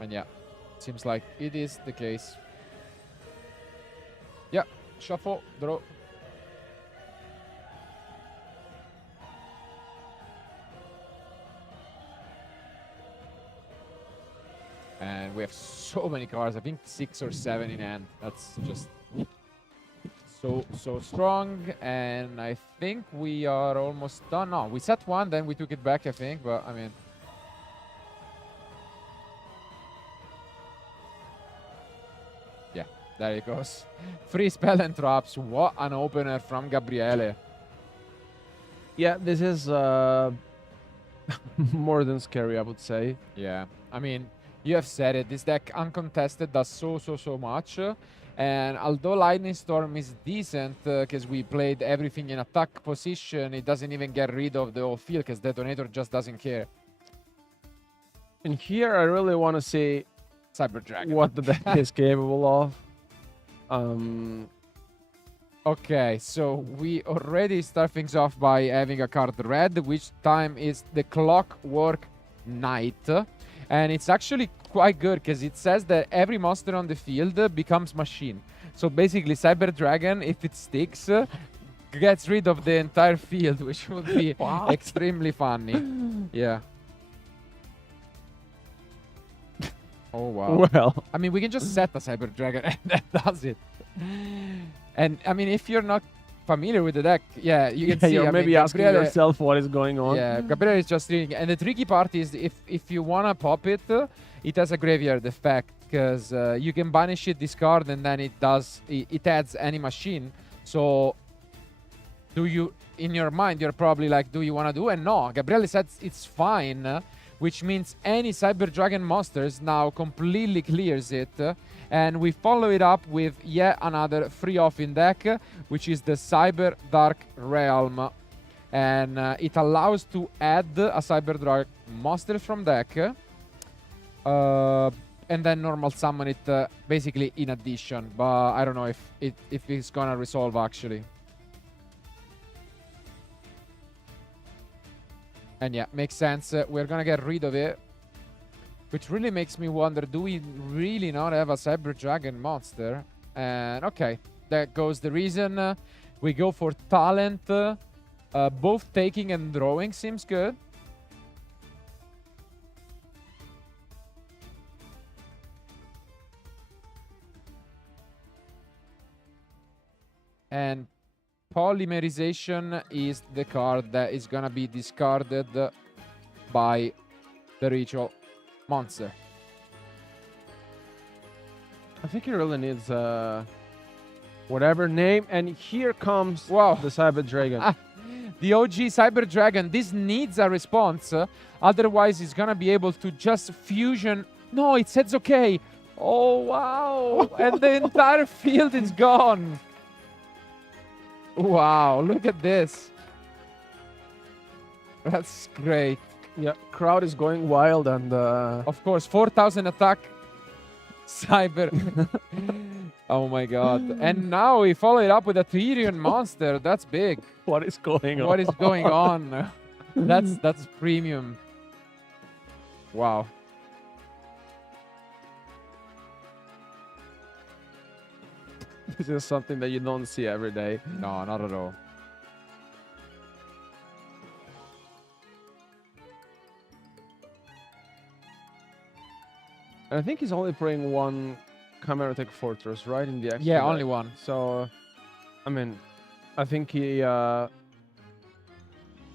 And yeah, seems like it is the case. Yeah, shuffle, draw. And we have so many cards. I think 6 or 7 in hand. That's just so strong. And I think we are almost done. No, we set one, then we took it back, I think. But I mean, yeah, there it goes. Free spell and traps. What an opener from Gabriele. Yeah, this is more than scary, I would say. Yeah, I mean, you have said it. This deck uncontested does so much. And although Lightning Storm is decent because we played everything in attack position, it doesn't even get rid of the whole field because Detonator just doesn't care. And here I really want to see Cyber Dragon. what the deck is capable of. Okay, so we already start things off by having a card red, which time is the Clockwork Knight. And it's actually quite good because it says that every monster on the field becomes machine. So basically, Cyber Dragon, if it sticks, gets rid of the entire field, which would be extremely funny. Yeah. Oh, wow. Well, I mean, we can just set a Cyber Dragon and that does it. And, I mean, if you're not familiar with the deck, yeah, you can see. you're maybe asking Gabriele, yourself what is going on. Yeah, Gabriele is just reading. And the tricky part is if you want to pop it, it has a graveyard effect because you can banish it, discard, and then it adds any machine. So do you, in your mind, you're probably like, do you want to do? And no, Gabriele said it's fine, which means any Cyber Dragon monsters now completely clears it. And we follow it up with yet another free off-in deck, which is the Cyber Dark Realm. And it allows to add a Cyber Dark monster from deck. And then normal summon it basically in addition. But I don't know if it's gonna resolve actually. And yeah, makes sense. We're gonna get rid of it. Which really makes me wonder, do we really not have a Cyber Dragon monster? And okay, there goes the reason. We go for talent. Both taking and drawing seems good. And Polymerization is the card that is gonna be discarded by the ritual monster. I think he really needs whatever name. And here comes the Cyber Dragon. The OG Cyber Dragon. This needs a response. Otherwise, it's gonna be able to just fusion. No, it says okay. Oh, wow. And the entire field is gone. Wow, look at this. That's great. Yeah, crowd is going wild and of course, 4,000 attack. Cyber. Oh my god. And now we follow it up with a Tyrion monster. That's big. What is going on? What is going on? That's premium. Wow. This is something that you don't see every day. No, not at all. And I think he's only playing one Chimeratech Fortress, right? In the extra Yeah, deck. only one. So, I mean, I think he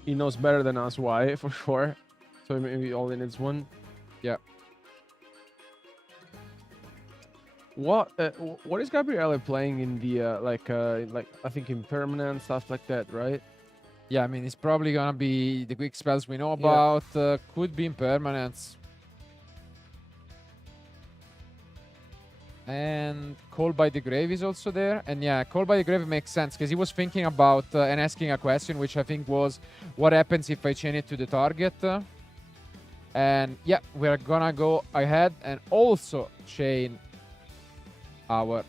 knows better than us why, for sure. So maybe only needs one. Yeah. What is Gabriele playing in the like I think impermanent stuff like that, right? Yeah, I mean it's probably gonna be the quick spells we know about. Could be impermanents. And Call by the Grave is also there. And yeah, Call by the Grave makes sense because he was thinking about and asking a question, which I think was, what happens if I chain it to the target? And yeah, we're gonna go ahead and also chain our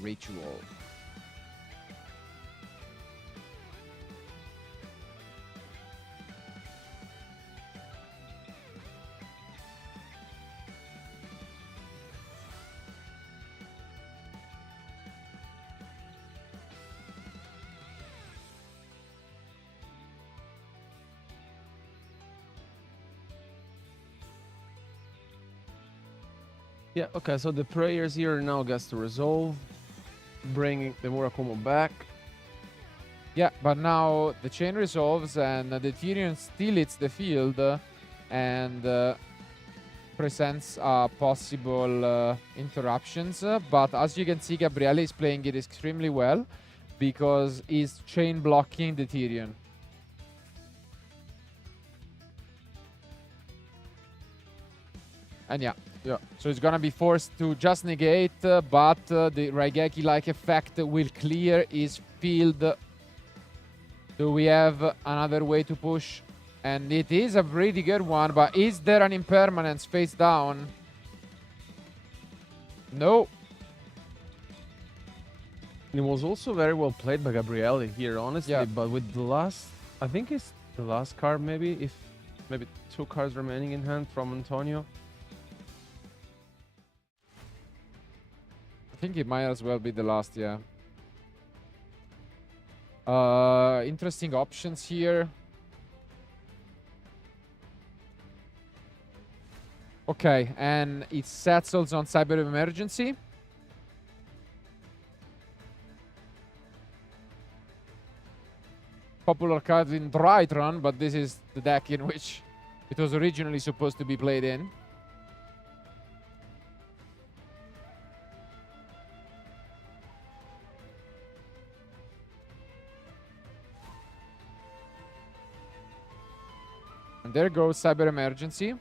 ritual. Yeah, okay, so the players here now gets to resolve, bringing the Murakumo back. Yeah, but now the chain resolves and the Tyrion still hits the field and presents possible interruptions. But as you can see, Gabriele is playing it extremely well because he's chain blocking the Tyrion. And yeah, so it's gonna be forced to just negate, but the Raigeki-like effect will clear his field. Do we have another way to push? And it is a pretty good one, but is there an impermanence face down? No. It was also very well played by Gabriele here, honestly. Yeah. But with the last, I think it's the last card, maybe 2 cards remaining in hand from Antonio. I think it might as well be the last, yeah. Interesting options here. Okay, and it settles on Cyber Emergency. Popular card in Drytron, but this is the deck in which it was originally supposed to be played in. And there goes Cyber Emergency.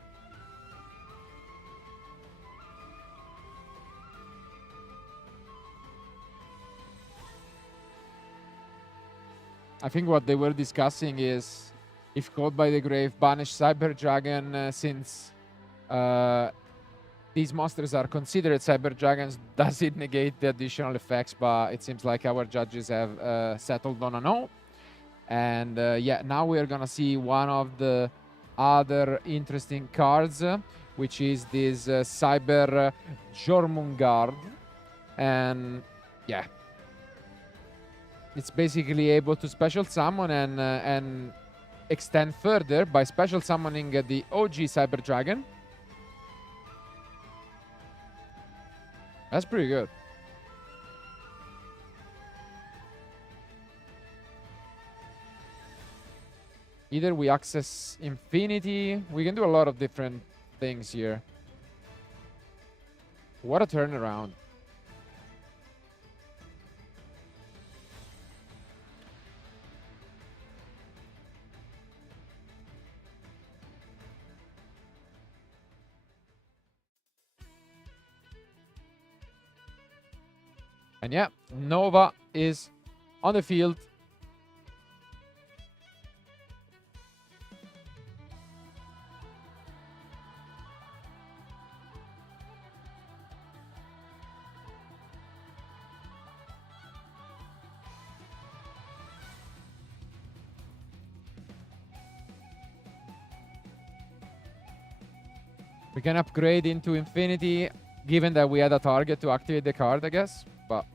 I think what they were discussing is if Caught by the Grave banish Cyber Dragon since these monsters are considered Cyber Dragons, does it negate the additional effects? But it seems like our judges have settled on a no. And yeah, now we are gonna see one of the other interesting cards, which is this Cyber Jormungand. And yeah, it's basically able to special summon and extend further by special summoning the OG Cyber Dragon. That's pretty good. Either we access Infinity. We can do a lot of different things here. What a turnaround. And yeah, Nova is on the field. We can upgrade into Infinity, given that we had a target to activate the card, I guess. But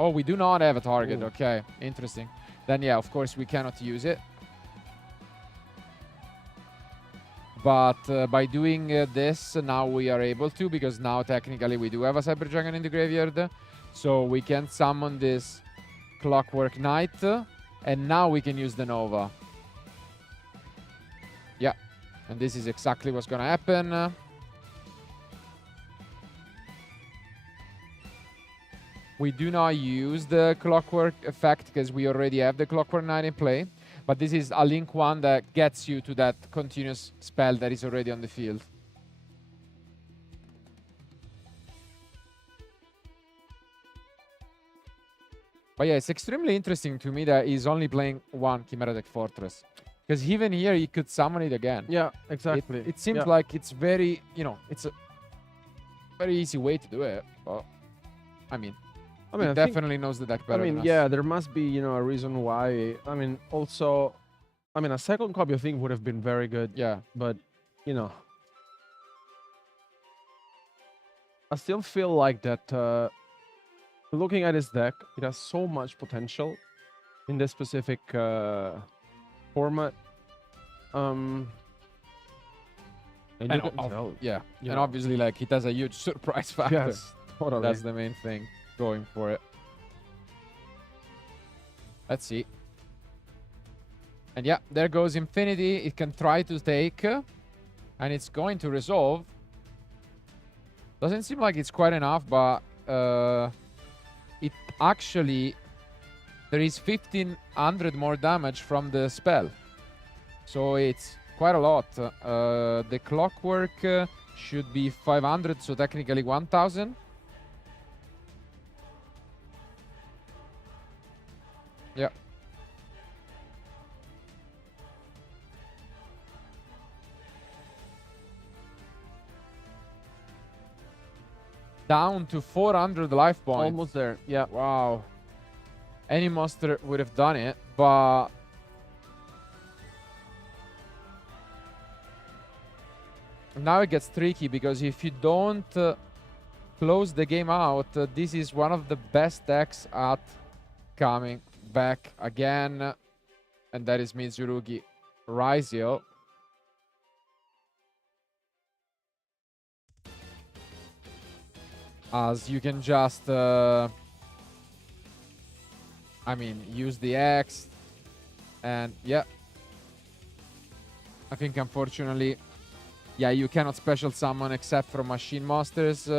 oh, we do not have a target. Ooh. Okay, interesting. Then yeah, of course we cannot use it. But by doing this, now we are able to, because now technically we do have a Cyber Dragon in the graveyard. So we can summon this Clockwork Knight, and now we can use the Nova. Yeah, and this is exactly what's gonna happen. We do not use the Clockwork effect because we already have the Clockwork Knight in play. But this is a link one that gets you to that continuous spell that is already on the field. But yeah, it's extremely interesting to me that he's only playing one Chimera Deck Fortress. Because even here, he could summon it again. Yeah, exactly. It seems like it's very, it's a very easy way to do it. But, I mean, he definitely knows the deck better than us. Yeah, there must be, a reason why. Also, a second copy, I think, would have been very good. Yeah. But, I still feel like that, looking at his deck, it has so much potential in this specific format. And And you can tell. yeah, you and know. obviously, like, it has a huge surprise factor. Yes, totally. That's the main thing going for it. Let's see. And yeah, there goes Infinity. It can try to take, and it's going to resolve. Doesn't seem like it's quite enough, but it actually, there is 1500 more damage from the spell. So it's quite a lot. The clockwork should be 500, so technically 1000. Yeah. Down to 400 life points. Almost there. Yeah. Wow. Any monster would have done it, but now it gets tricky because if you don't close the game out, this is one of the best decks at coming back again, and that is Mitsurugi Raizio. As you can just, I mean, use the X, and yeah. I think unfortunately, yeah, you cannot special summon except from machine monsters.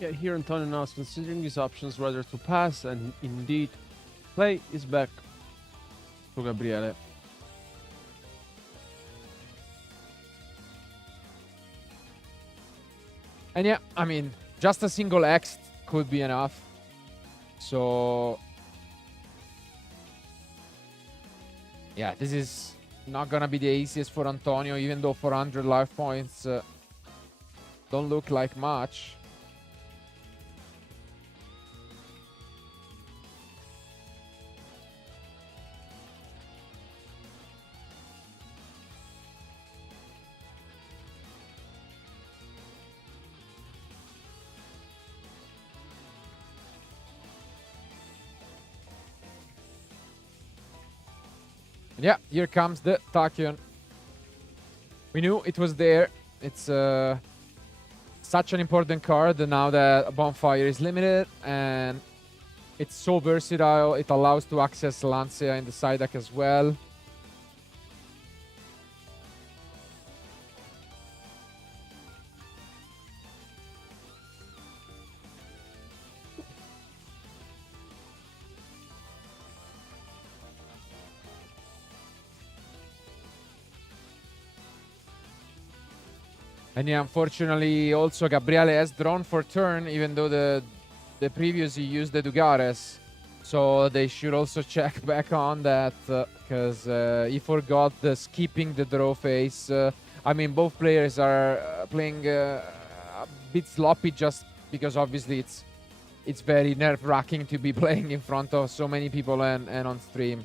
Yeah, here Antonio now is considering his options whether to pass, and indeed, play is back to Gabriele. And yeah, I mean, just a single X could be enough. So yeah, this is not gonna be the easiest for Antonio, even though 400 life points don't look like much. Yeah, here comes the Tachyon. We knew it was there. It's such an important card now that Bonfire is limited, and it's so versatile. It allows to access Lancea in the side deck as well. And yeah, unfortunately, also Gabriele has drawn for turn, even though the previous he used the Dugares. So they should also check back on that, because he forgot the skipping the draw phase. I mean, both players are playing a bit sloppy just because obviously it's very nerve-wracking to be playing in front of so many people and on stream.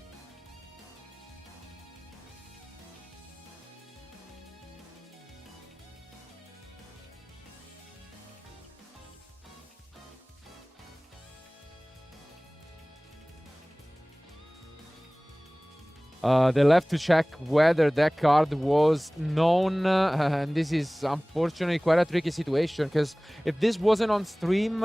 They left to check whether that card was known, and this is unfortunately quite a tricky situation, because if this wasn't on stream,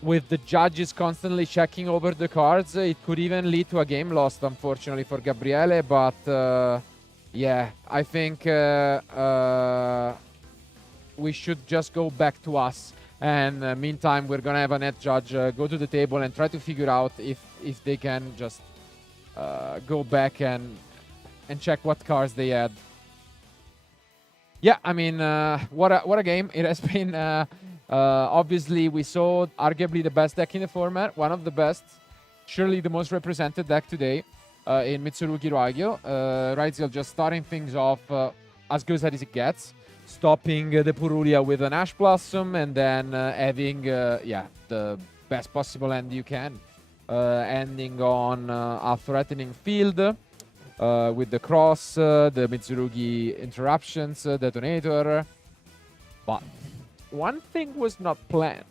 with the judges constantly checking over the cards, it could even lead to a game lost, unfortunately, for Gabriele, but yeah, I think we should just go back to us, and meantime, we're gonna have a net judge go to the table and try to figure out if they can just go back and check what cards they had. Yeah, I mean, what a game it has been. Obviously, we saw arguably the best deck in the format, one of the best, surely the most represented deck today in Mitsurugi Raizio. Raizio just starting things off as good as it gets. Stopping the Purulia with an Ash Blossom and then having, the best possible end you can. Ending on a threatening field with the cross, the Mitsurugi interruptions, detonator. But one thing was not planned.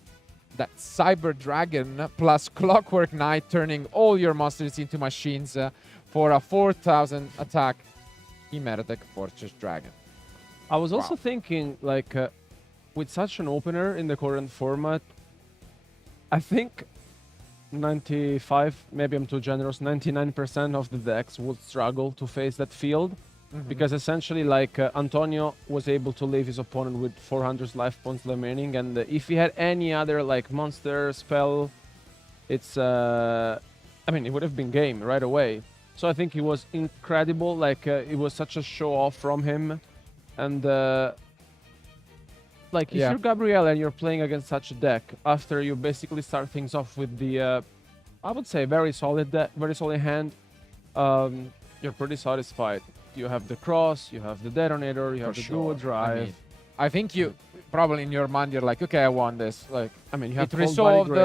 That Cyber Dragon plus Clockwork Knight turning all your monsters into machines for a 4,000 attack Chimera Fortress Dragon. I was also thinking, like, with such an opener in the current format, I think 95, maybe I'm too generous, 99% of the decks would struggle to face that field. Because essentially, like, Antonio was able to leave his opponent with 400 life points remaining, and if he had any other, like, monster spell, it's, I mean, it would have been game right away. So I think it was incredible, like, it was such a show-off from him, and, like, if you're Gabriel and you're playing against such a deck, after you basically start things off with the, I would say, very solid hand, you're pretty satisfied. You have the cross, you have the detonator, you have the dual drive. I think you probably in your mind you're like, okay, I won this. Like, I mean, you have it resolved.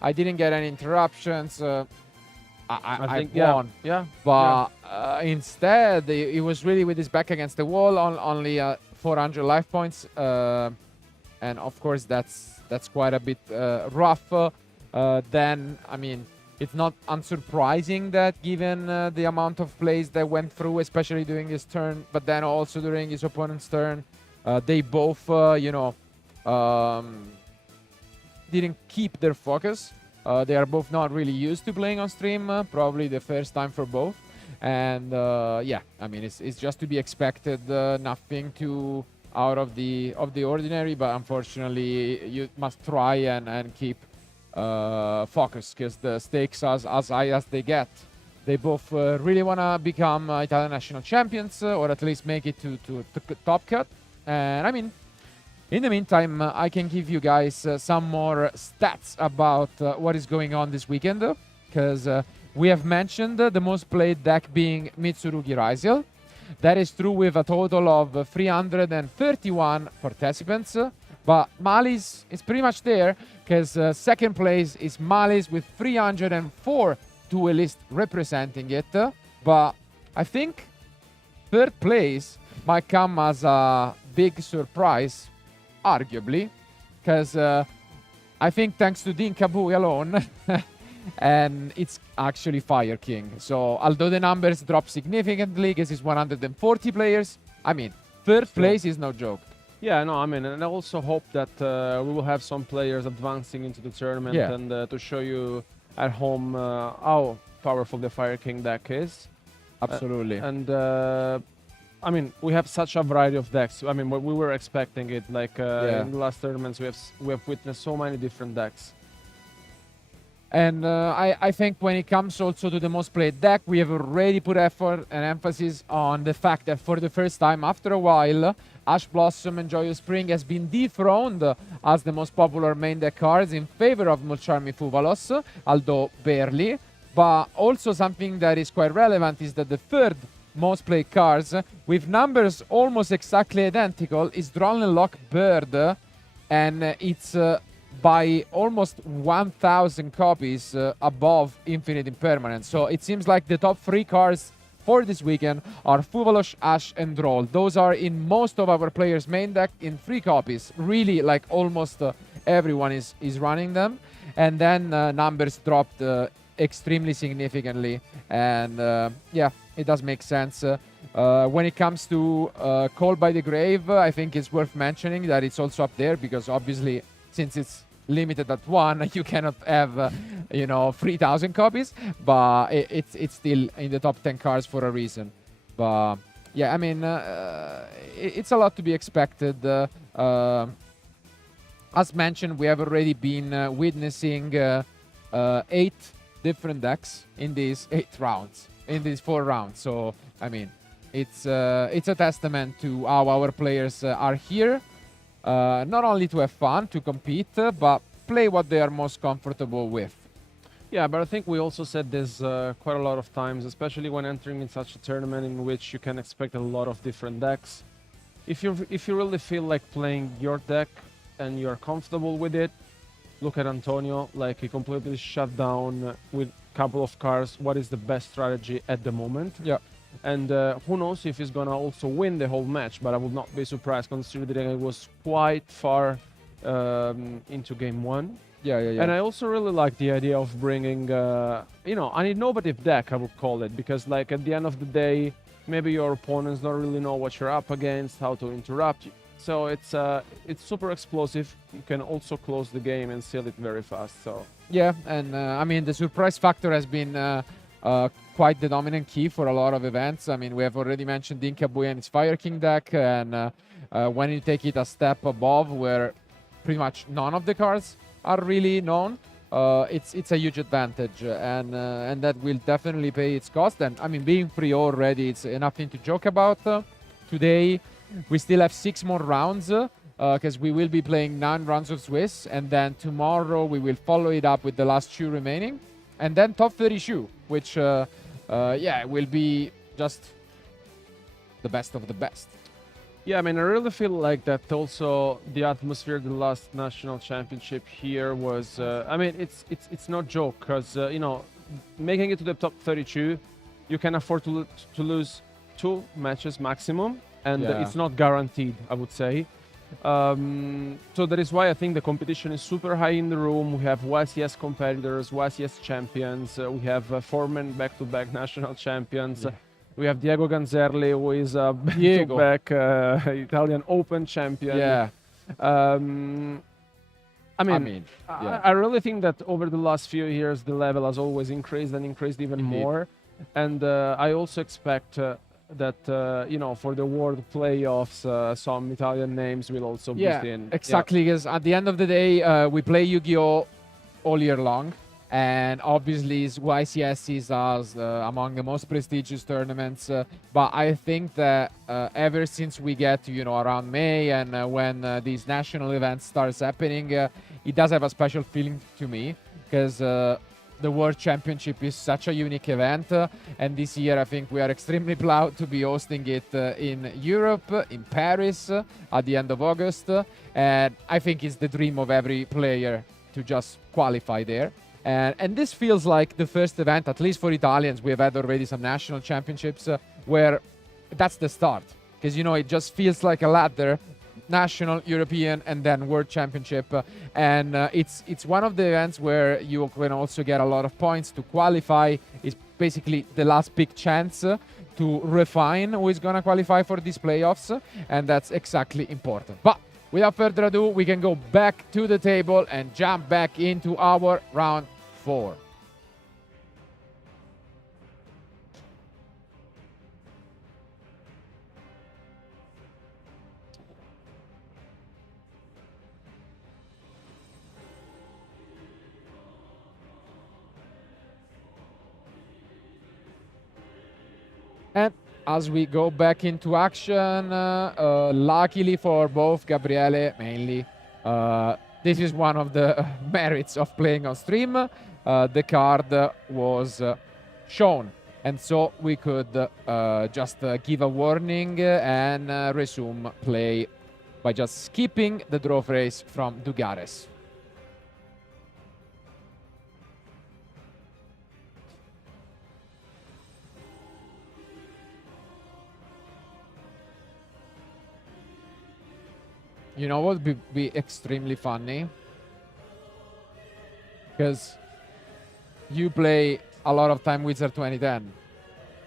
I didn't get any interruptions. I think won. Yeah. But instead, it was really with his back against the wall on only 400 life points, and of course that's quite a bit rough. Then I mean. It's not unsurprising that given the amount of plays that went through, especially during his turn, but then also during his opponent's turn, they both, didn't keep their focus. They are both not really used to playing on stream, probably the first time for both. And I mean, it's just to be expected, nothing too out of the ordinary, but unfortunately you must try and keep focus, because the stakes are as high as they get. They both really want to become Italian national champions, or at least make it to top cut. And I mean, in the meantime, I can give you guys some more stats about what is going on this weekend, because we have mentioned the most played deck being Mitsurugi Raisiel. That is true with a total of 331 participants. But Malice is pretty much there, because second place is Malice with 304 duelists representing it. But I think third place might come as a big surprise, arguably, because I think thanks to Dean Kabui alone, and it's actually Fire King. So although the numbers drop significantly, because it's 140 players, I mean, third place is no joke. Yeah, no, I mean, and I also hope that we will have some players advancing into the tournament and to show you at home how powerful the Fire King deck is. Absolutely. I mean, we have such a variety of decks. I mean, we were expecting it. Like in the last tournaments, we have witnessed so many different decks. And I think when it comes also to the most played deck, we have already put effort and emphasis on the fact that for the first time after a while, Ash Blossom and Joyous Spring has been dethroned as the most popular main deck cards in favor of Mulcharmi Fuvalos, although barely. But also something that is quite relevant is that the third most played cards, with numbers almost exactly identical, is Drone Lock Bird, and it's by almost 1,000 copies above Infinite Impermanence. So it seems like the top three cards for this weekend are Fuvalos, Ash, and Droll. Those are in most of our players' main deck in 3 copies. Really, like almost everyone is running them. And then numbers dropped extremely significantly. And it does make sense. When it comes to Call by the Grave, I think it's worth mentioning that it's also up there, because obviously, since it's limited at 1, you cannot have 3,000 copies, but it's still in the top 10 cards for a reason. But yeah, I mean, it's a lot to be expected. As mentioned, we have already been witnessing 8 different decks in these 8 rounds, in these 4 rounds. So I mean, it's a testament to how our players are here. Not only to have fun, to compete, but play what they are most comfortable with. Yeah, but I think we also said this quite a lot of times, especially when entering in such a tournament in which you can expect a lot of different decks. if you really feel like playing your deck and you're comfortable with it, look at Antonio. Like, he completely shut down with a couple of cards what is the best strategy at the moment. Yeah. And who knows if he's gonna also win the whole match, but I would not be surprised considering it was quite far into game one. Yeah. And I also really like the idea of bringing, an innovative deck, I would call it, because like at the end of the day, maybe your opponents don't really know what you're up against, how to interrupt you. So it's super explosive. You can also close the game and seal it very fast. So Yeah, and I mean, the surprise factor has been quite the dominant key for a lot of events. I mean, we have already mentioned Dinkabuy and its Fire King deck, and when you take it a step above, where pretty much none of the cards are really known, it's a huge advantage, and that will definitely pay its cost. And I mean, being free already, it's nothing to joke about. Today, we still have 6 more rounds, because we will be playing 9 rounds of Swiss, and then tomorrow we will follow it up with the last 2 remaining, and then top 30 Shu, which will be just the best of the best. yeah, I mean, I really feel like that also the atmosphere the last national championship here was. I mean, it's no joke because making it to the top 32, you can afford to lose 2 matches maximum, and Yeah. it's not guaranteed, I would say. So that is why I think the competition is super high in the room. We have YCS competitors, YCS champions. We have former back-to-back national champions. Yeah. We have Diego Ganzerli, who is a Diego. back-to-back Italian Open champion. Yeah, I I mean, mean, yeah. I really think that over the last few years, the level has always increased and increased even Indeed. more. And I also expect that, for the world playoffs, some Italian names will also boost in. Exactly, because at the end of the day, we play Yu-Gi-Oh! All year long, and obviously YCS is among the most prestigious tournaments. But I think that ever since we get to around May, and when these national events starts happening, it does have a special feeling to me, because the World Championship is such a unique event, and this year I think we are extremely proud to be hosting it in Europe, in Paris, at the end of August, and I think it's the dream of every player to just qualify there. And this feels like the first event, at least for Italians. We have had already some national championships where that's the start, because it just feels like a ladder. National, European, and then World Championship, and it's one of the events where you can also get a lot of points to qualify. It's basically the last big chance to refine who is gonna qualify for these playoffs, and that's exactly important. But without further ado, we can go back to the table and jump back into our round 4. And as we go back into action, luckily for both Gabriele, mainly, this is one of the merits of playing on stream. The card was shown, and so we could just give a warning and resume play by just skipping the draw phrase from Dugares. You know what would be extremely funny? Because you play a lot of time Wizard 2010.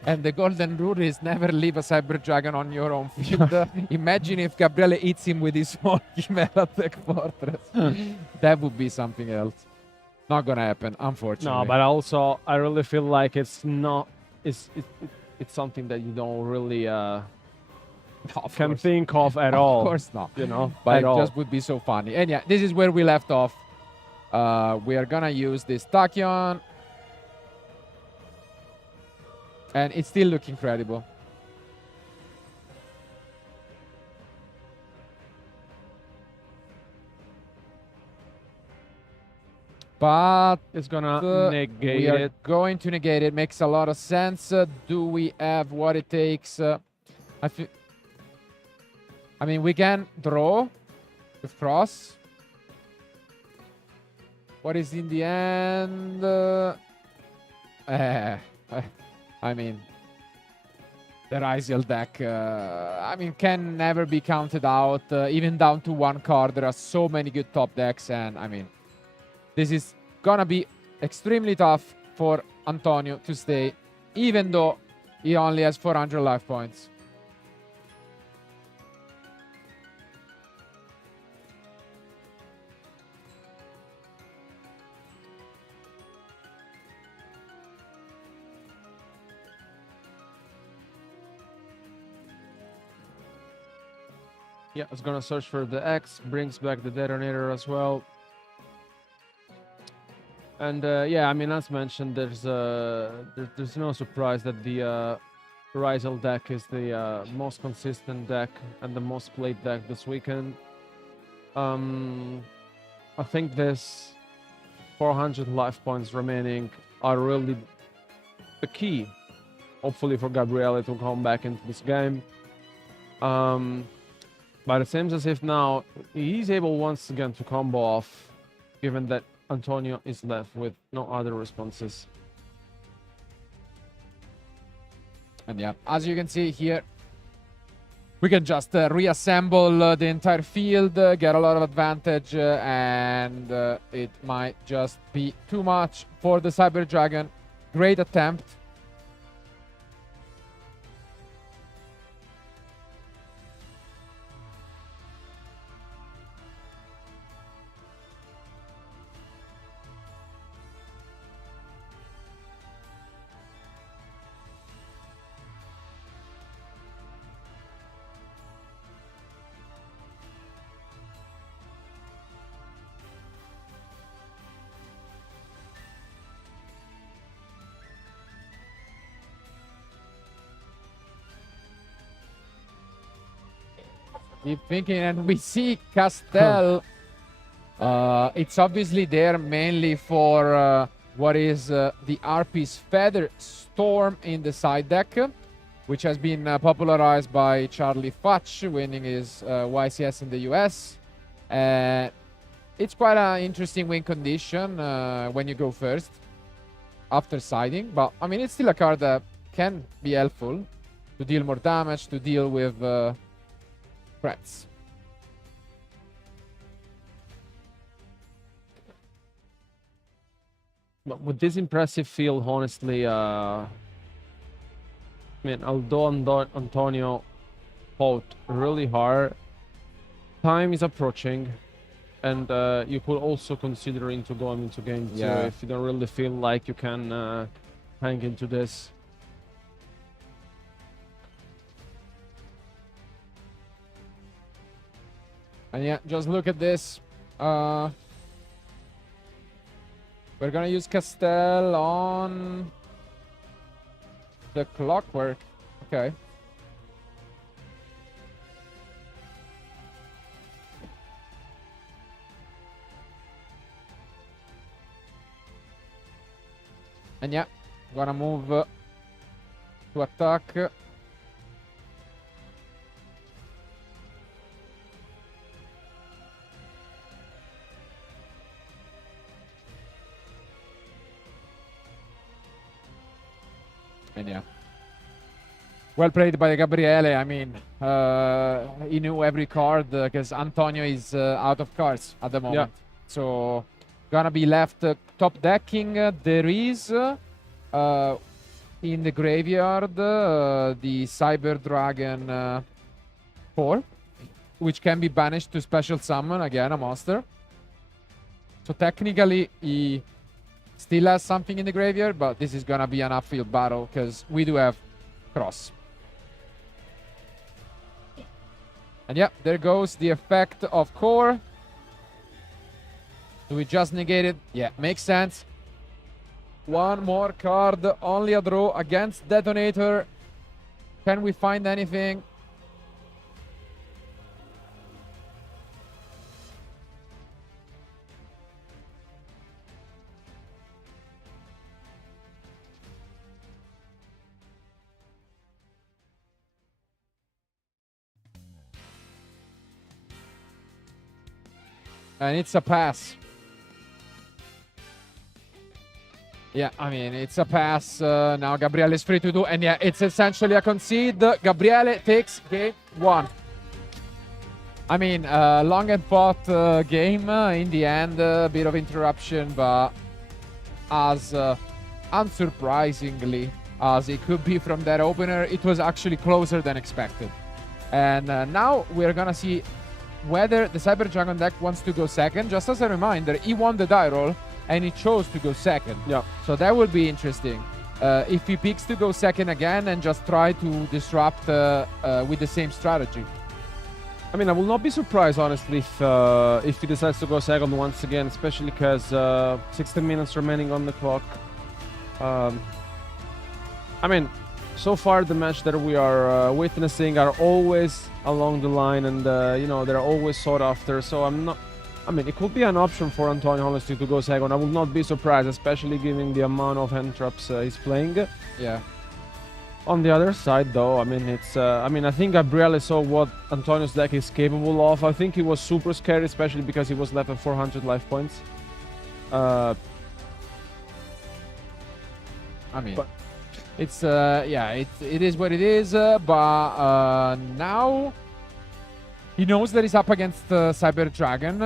And the golden rule is never leave a Cyber Dragon on your own field. Imagine if Gabriele hits him with his small Chimera Tech Fortress. That would be something else. Not gonna happen, unfortunately. No, but also I really feel like it's not. It's something that you don't really can think of at all. Of course not. But But at all. it just would be so funny. And yeah, this is where we left off. We are gonna use this Tachyon. And it's still looking incredible. But It's gonna negate we are it. going to negate it. Makes a lot of sense. Do we have what it takes? I feel I mean, we can draw with cross. What is in the end? I mean, the Ryzel deck, I mean, can never be counted out. Even down to one card, there are so many good top decks. And, I mean, this is gonna be extremely tough for Antonio to stay, even though he only has 400 life points. Yeah, it's gonna search for the X, brings back the detonator as well. And yeah, I mean, as mentioned, there's no surprise that the Ryzel deck is the most consistent deck and the most played deck this weekend. I think this 400 life points remaining are really the key, hopefully, for Gabriele to come back into this game. But it seems as if now he's able once again to combo off, given that Antonio is left with no other responses. And yeah, as you can see here, we can just reassemble the entire field, get a lot of advantage, and it might just be too much for the Cyber Dragon. Great attempt. Keep thinking, and we see Castel. It's obviously there mainly for what is the RP's Feather Storm in the side deck, which has been popularized by Charlie Futch, winning his YCS in the US. It's quite an interesting win condition when you go first after siding, but I mean, it's still a card that can be helpful to deal more damage, to deal with threats. But with this impressive field, honestly, I mean, although Antonio fought really hard, time is approaching, and you could also consider into going into game 2 if you don't really feel like you can hang into this. And yeah, just look at this. We're gonna use Castel on the Clockwork. Okay. And yeah, gonna move to attack. And yeah, well played by Gabriele. I mean, he knew every card because Antonio is out of cards at the moment. So gonna be left top decking. There is in the graveyard the Cyber Dragon 4, which can be banished to special summon again a monster. So technically he still has something in the graveyard, but this is gonna be an upfield battle because we do have cross. And yeah, there goes the effect of core. Do we just negate it? Yeah, makes sense. One more card, only a draw against Detonator. Can we find anything? And it's a pass. Yeah, I mean, it's a pass. Now Gabriele is free to do. And yeah, it's essentially a concede. Gabriele takes game 1. I mean, long and fought game. In the end, a bit of interruption, but as unsurprisingly as it could be from that opener, it was actually closer than expected. And now we're gonna see whether the Cyber Dragon deck wants to go second. Just as a reminder, he won the die roll and he chose to go second. Yeah. So that would be interesting. If he picks to go second again and just try to disrupt with the same strategy. I mean, I will not be surprised, honestly, if he decides to go second once again, especially because 16 minutes remaining on the clock. I mean, so far the match that we are witnessing are always along the line, and you know, they're always sought after. So I'm not. I mean, it could be an option for Antonio, honestly, to go second. I will not be surprised, especially given the amount of hand traps he's playing. Yeah. On the other side, though, I mean, it's. I mean, I think Gabriele saw what Antonio's deck is capable of. I think he was super scary, especially because he was left at 400 life points. I mean, but it's yeah, it is what it is. But now he knows that he's up against Cyber Dragon.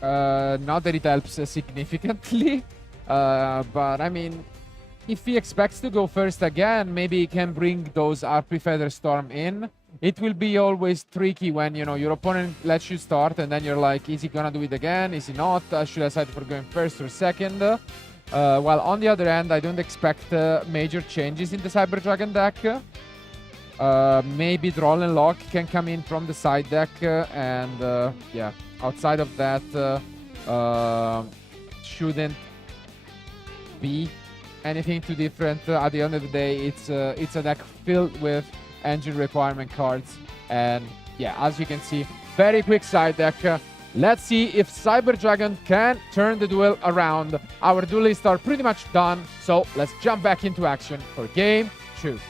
Not that it helps significantly. But I mean, if he expects to go first again, maybe he can bring those RP Feather Storm in. It will be always tricky when, you know, your opponent lets you start and then you're like, is he gonna do it again? Is he not? Should I decide for going first or second? While on the other hand, I don't expect major changes in the Cyber Dragon deck. Maybe Droll and Lock can come in from the side deck, and yeah, outside of that, shouldn't be anything too different. At the end of the day, it's a deck filled with engine requirement cards, and yeah, as you can see, very quick side deck. Let's see if Cyber Dragon can turn the duel around. Our duelists are pretty much done, so let's jump back into action for game 2.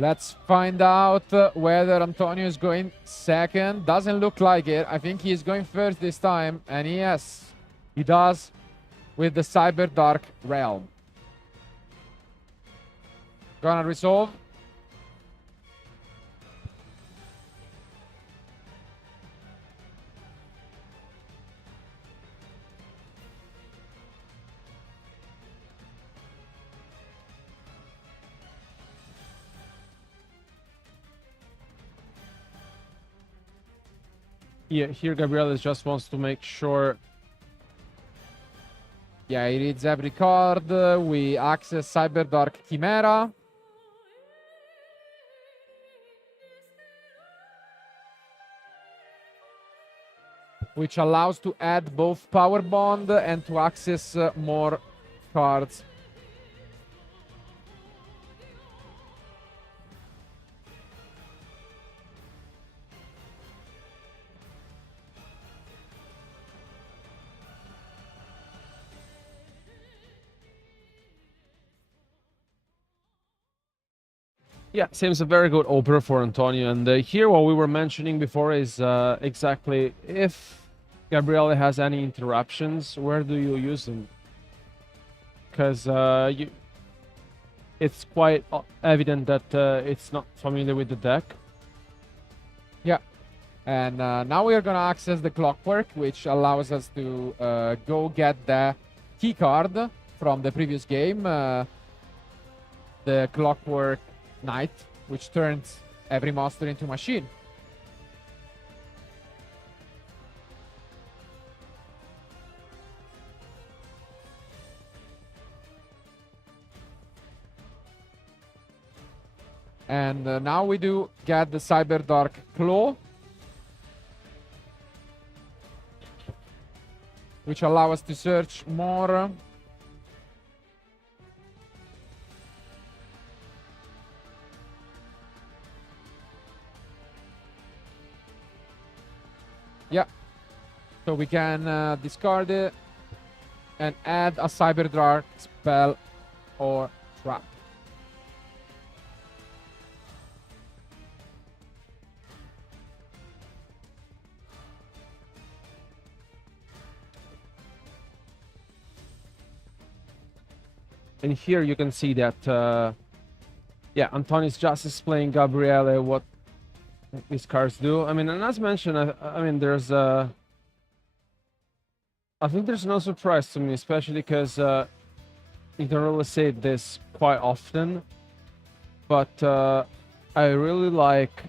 Let's find out whether Antonio is going second. Doesn't look like it. I think he is going first this time. And yes, he does with the Cyber Dark Realm. Gonna resolve. Yeah, here Gabriele just wants to make sure. Yeah, he reads every card. We access Cyber Dark Chimera. Which allows to add both Power Bond and to access more cards. Yeah, seems a very good opener for Antonio. And here what we were mentioning before is exactly if Gabriele has any interruptions, where do you use them? Because it's quite evident that it's not familiar with the deck. Yeah. And now we are going to access the Clockwork, which allows us to go get the key card from the previous game. The Clockwork Knight, which turns every monster into machine. And now we do get the Cyber Dark Claw, which allow us to search more. Yeah, so we can discard it and add a Cyber Dart spell or trap. And here you can see that, yeah, Antonio's just displaying Gabriele what these cards do. I mean, and as mentioned, I mean, there's I think there's no surprise to me, especially because you don't really say this quite often. But I really like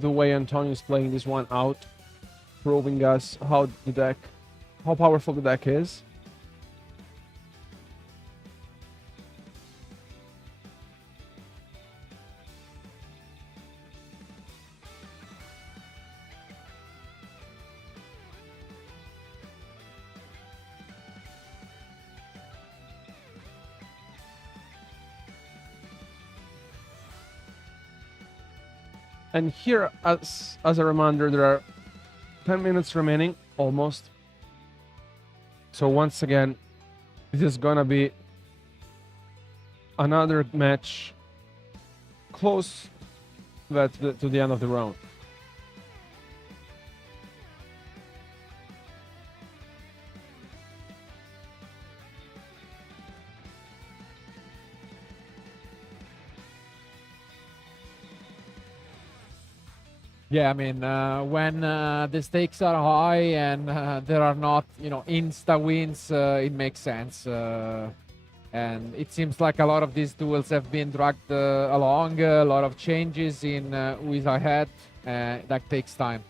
the way Antonio's playing this one out, proving us how powerful the deck is. And here, as a reminder, there are 10 minutes remaining, almost. So once again, this is gonna be another match close to the end of the round. Yeah, I mean, when the stakes are high and there are not, insta wins, it makes sense. And it seems like a lot of these duels have been dragged along, a lot of changes in who is ahead, that takes time.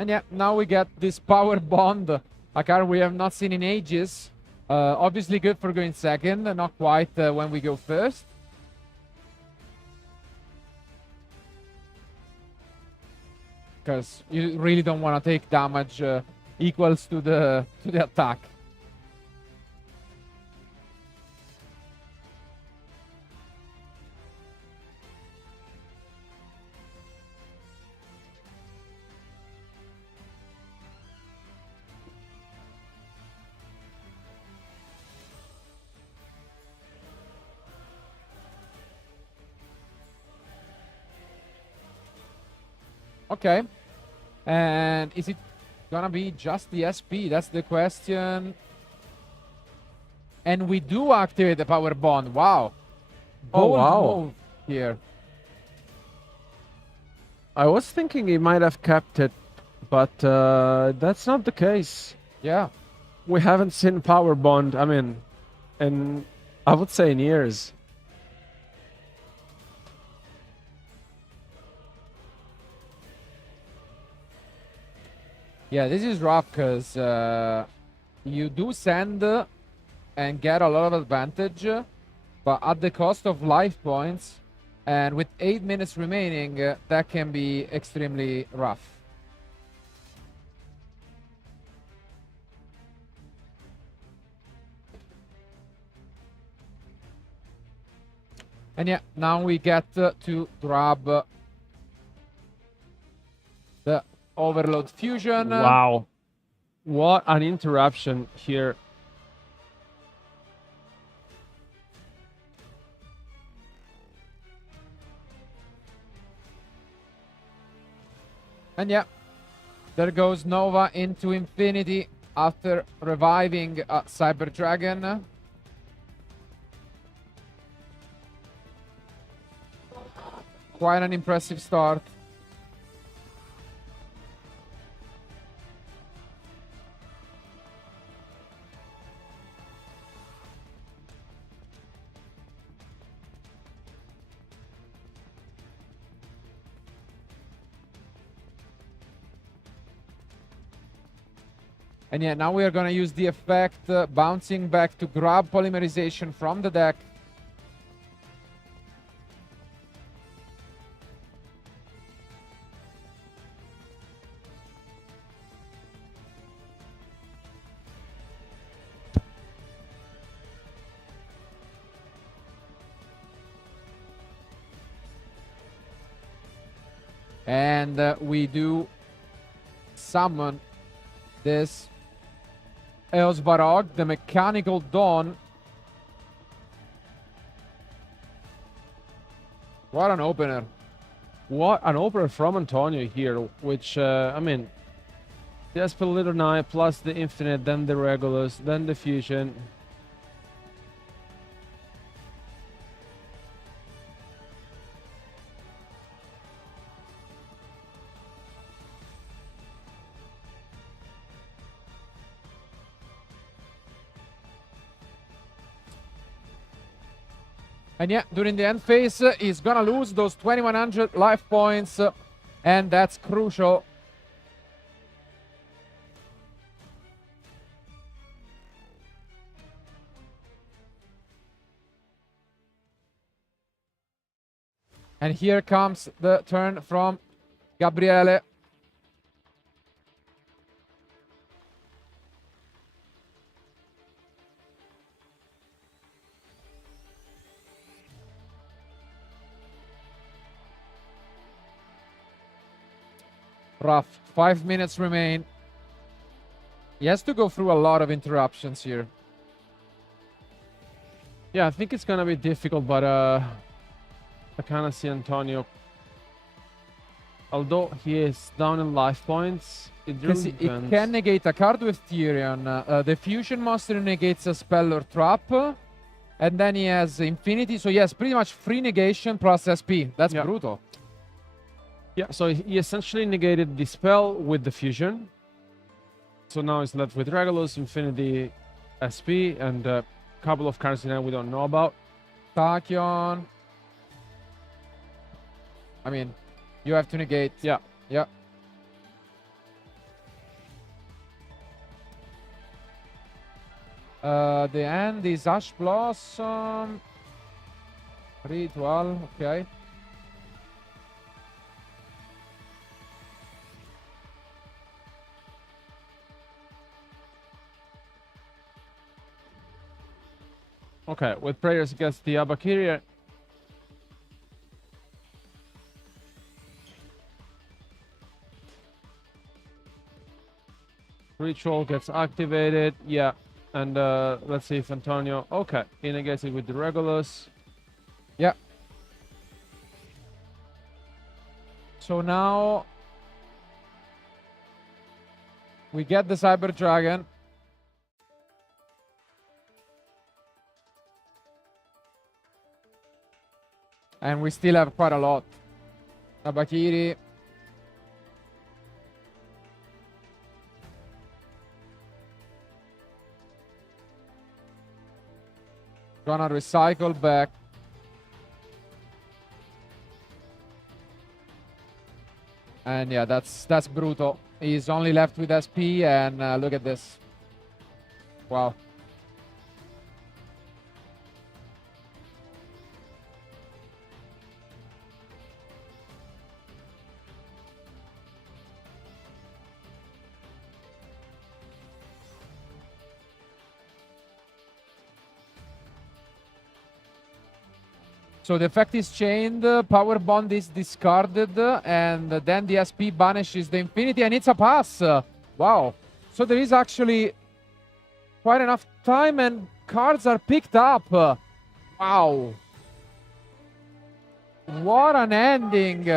And yeah, now we get this power bond, a card we have not seen in ages. Obviously good for going second, not quite when we go first. Because you really don't want to take damage equals to the attack. Okay. And is it gonna be just the SP? That's the question. And we do activate the power bond. Wow. Bold move here. I was thinking he might have kept it, but that's not the case. Yeah. We haven't seen power bond, I mean, in, I would say, in years. Yeah, this is rough because you do send and get a lot of advantage, but at the cost of life points. And with 8 minutes remaining, that can be extremely rough. And yeah, now we get to grab the Overload Fusion. Wow. What an interruption here. And yeah, there goes Nova into infinity after reviving Cyber Dragon. quite an impressive start. And yeah, now we are going to use the effect bouncing back to grab polymerization from the deck. And we do summon this Eos Barog, the Mechanical Dawn. What an opener. What an opener from Antonio here, which, I mean, just a little knight plus the infinite, then the Regulus, then the fusion. And yeah, during the end phase, he's gonna lose those 2100 life points, and that's crucial. And here comes the turn from Gabriele. Rough. 5 minutes remain. He has to go through a lot of interruptions here. Yeah, I think it's gonna be difficult, but I kind of see Antonio. Although he is down in life points, it really It depends. can negate a card with Tyrion. The fusion monster negates a spell or trap. And then he has infinity. So he has pretty much free negation plus SP. That's Yeah. brutal. Yeah, so he essentially negated the spell with the fusion. So now he's left with Regulus, Infinity, SP, and a couple of cards in there we don't know about. Tachyon. I mean, you have to negate. Yeah. Yeah. The end is Ash Blossom. Ritual, okay. Okay, with prayers against the Abakiri. Ritual gets activated, yeah. And let's see if Antonio, okay, he negates it with the Regulus. Yeah. So now we get the Cyber Dragon. And we still have quite a lot. Abakiri. Gonna recycle back. And yeah, that's brutal. He's only left with SP, and look at this. Wow. So the effect is chained, power bond is discarded, and then the SP banishes the infinity, and it's a pass. Wow. So there is actually quite enough time, and cards are picked up. Wow. What an ending.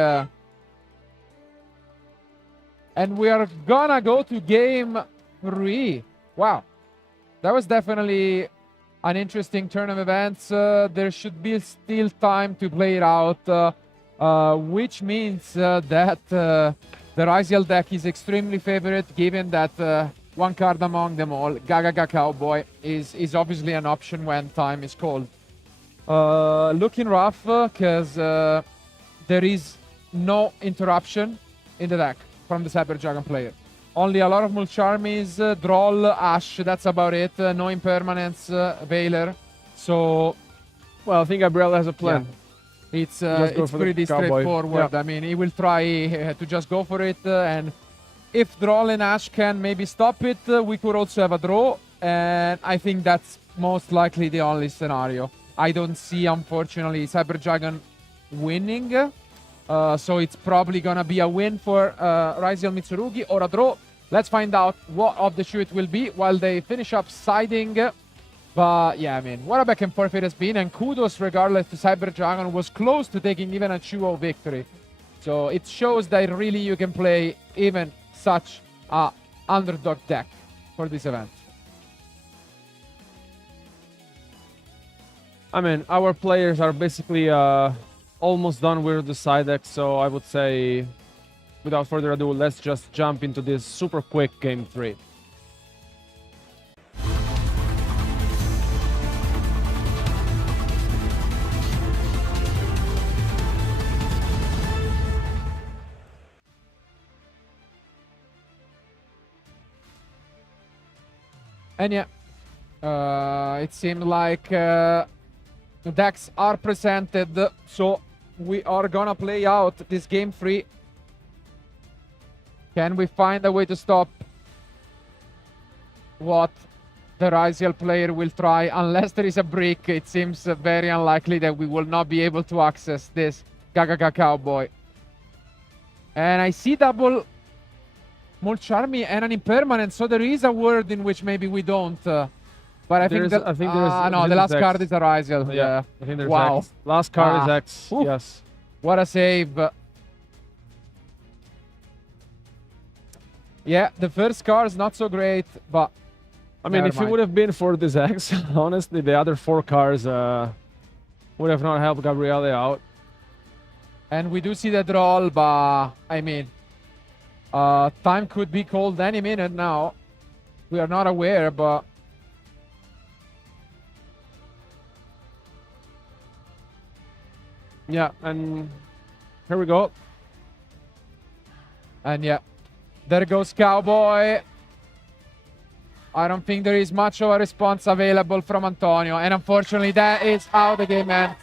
And we are gonna go to game 3. Wow. That was definitely an interesting turn of events. There should be still time to play it out. which means that the Ryziel deck is extremely favorite, given that one card among them all, Gagaga Cowboy, is obviously an option when time is called. Looking rough, because there is no interruption in the deck from the Cyber Dragon player. Only a lot of Mulcharmies, Droll, Ash, that's about it. No impermanence, Veiler. So, Well, I think Gabriel has a plan. it's Just go for the pretty Cowboy. straightforward. Yeah. I mean, he will try to just go for it. And if Droll and Ash can maybe stop it, we could also have a draw. And I think that's most likely the only scenario. I don't see, unfortunately, Cyber Dragon winning. So it's probably gonna be a win for Ryziel Mitsurugi or a draw. Let's find out what of the two it will be while they finish up siding. But yeah, I mean, what a back and forth it has been, and kudos regardless to Cyber Dragon, was close to taking even a 2-0 victory. So it shows that really you can play even such a underdog deck for this event. I mean, our players are basically almost done with the side deck, so I would say, without further ado, let's just jump into this super quick game 3. And yeah, it seemed like the decks are presented, so we are gonna play out this game 3. Can we find a way to stop what the Ryziel player will try? Unless there is a brick, it seems very unlikely that we will not be able to access this Gagaga Cowboy. And I see double Mulcharmy and an impermanent, so there is a world in which maybe we don't. But I think There is no, the last X. card is a Ryziel. Yeah. I think there's Wow. X. Last card is X. Oof. Yes. What a save. Yeah, the first card is not so great, but I mean, never if it mind. would have been for this X, honestly, the other 4 cards would have not helped Gabriele out. And we do see the draw, but I mean, time could be called any minute now. We are not aware, but Yeah, and here we go. and yeah, there goes Cowboy. I don't think there is much of a response available from Antonio, and unfortunately, that is how the game ends.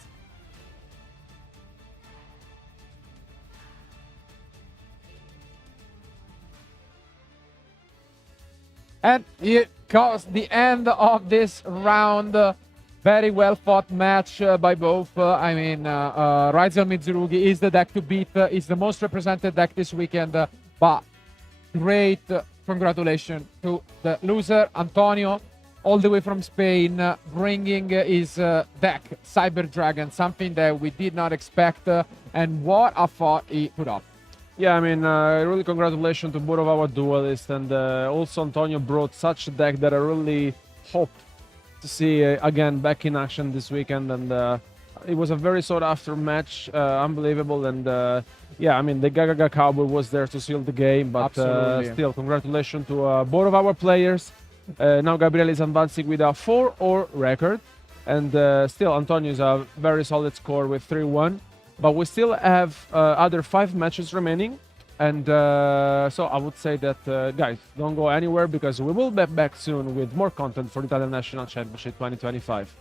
And here comes the end of this round. Very well fought match by both. I mean, Ryziel Mitsurugi is the deck to beat. Is the most represented deck this weekend. But great congratulations to the loser, Antonio, all the way from Spain, bringing his deck, Cyber Dragon, something that we did not expect. And what a fight he put up. Yeah, I mean, really congratulations to both of our duelists, and also Antonio brought such a deck that I really hope to see again back in action this weekend, and it was a very sought after match, unbelievable, and yeah, I mean, the Gagaga Cowboy was there to seal the game, but Absolutely. still, congratulations to both of our players. Now Gabriele is advancing with a 4-0 record, and still Antonio is a very solid score with 3-1. But we still have other 5 matches remaining. And so I would say that, guys, don't go anywhere, because we will be back soon with more content for the Italian National Championship 2025.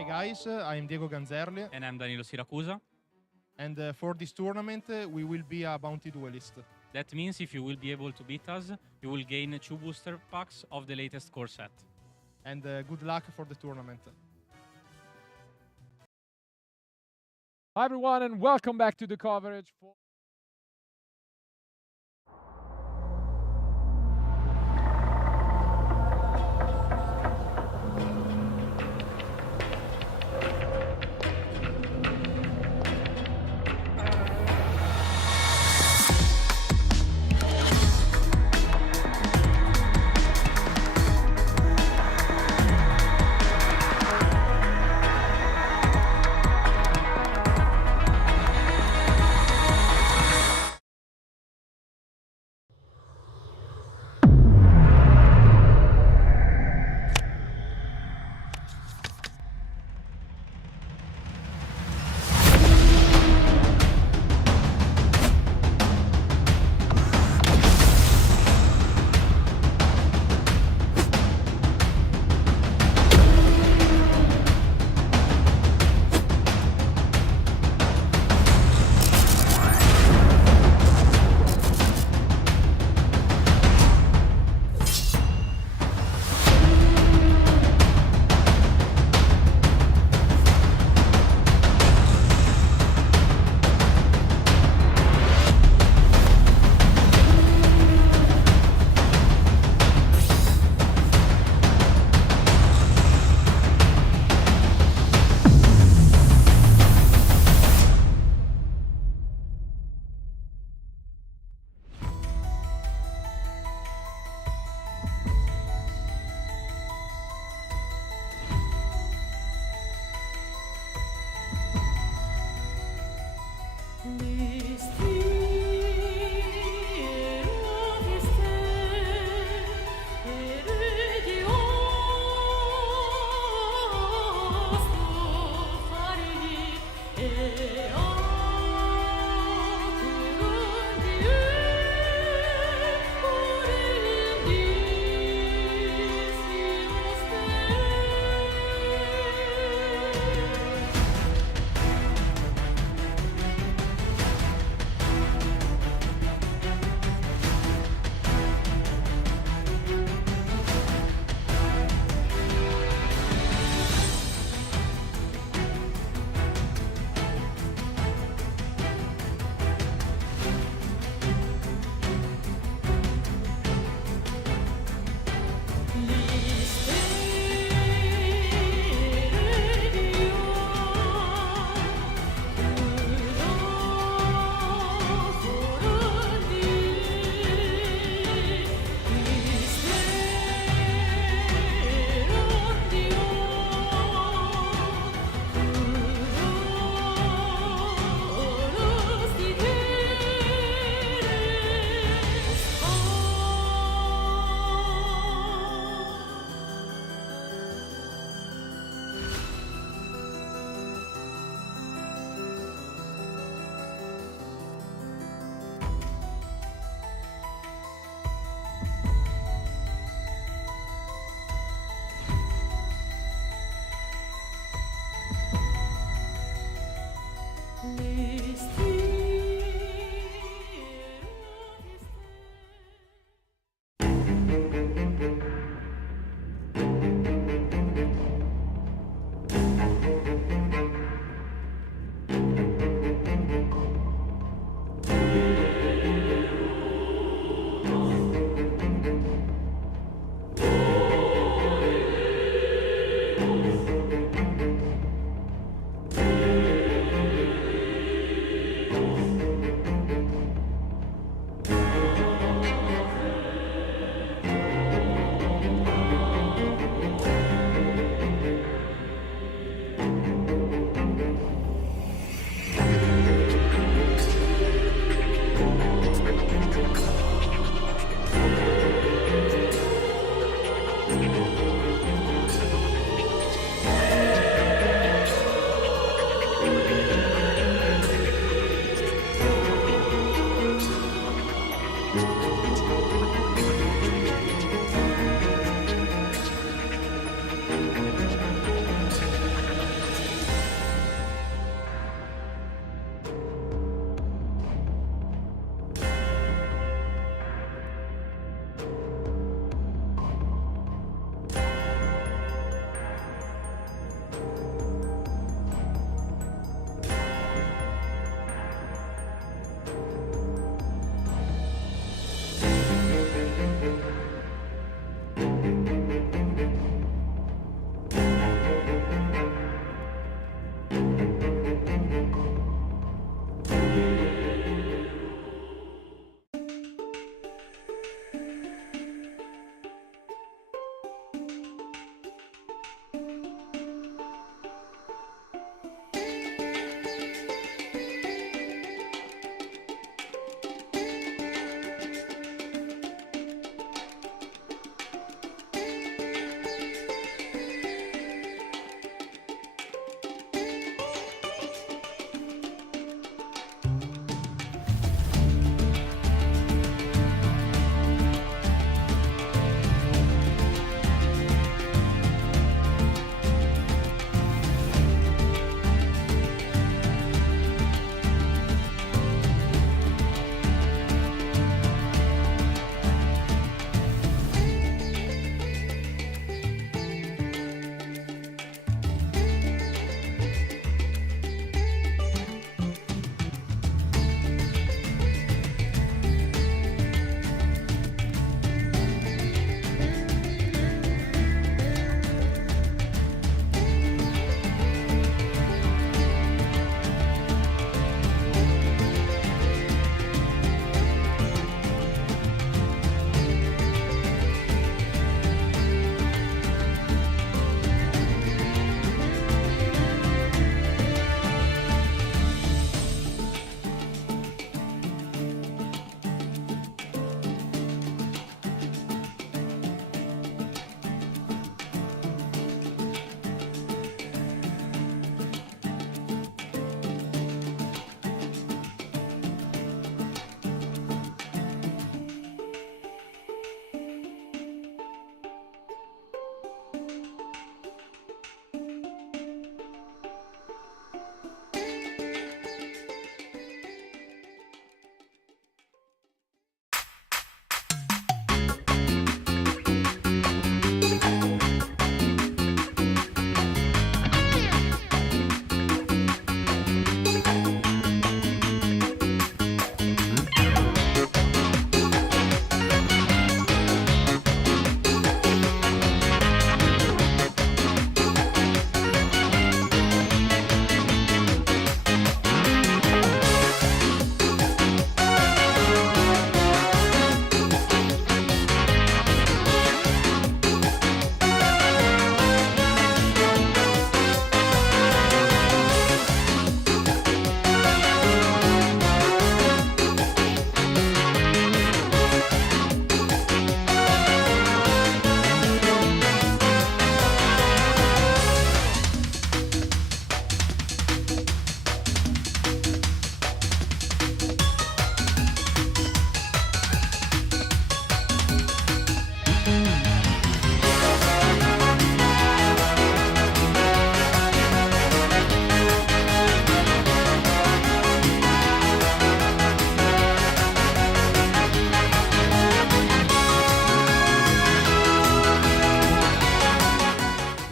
Hi guys, I'm Diego Ganzerli, And I'm Danilo Siracusa. and for this tournament we will be a bounty duelist. That means if you will be able to beat us, you will gain 2 booster packs of the latest core set. And good luck for the tournament. Hi everyone, and welcome back to the coverage for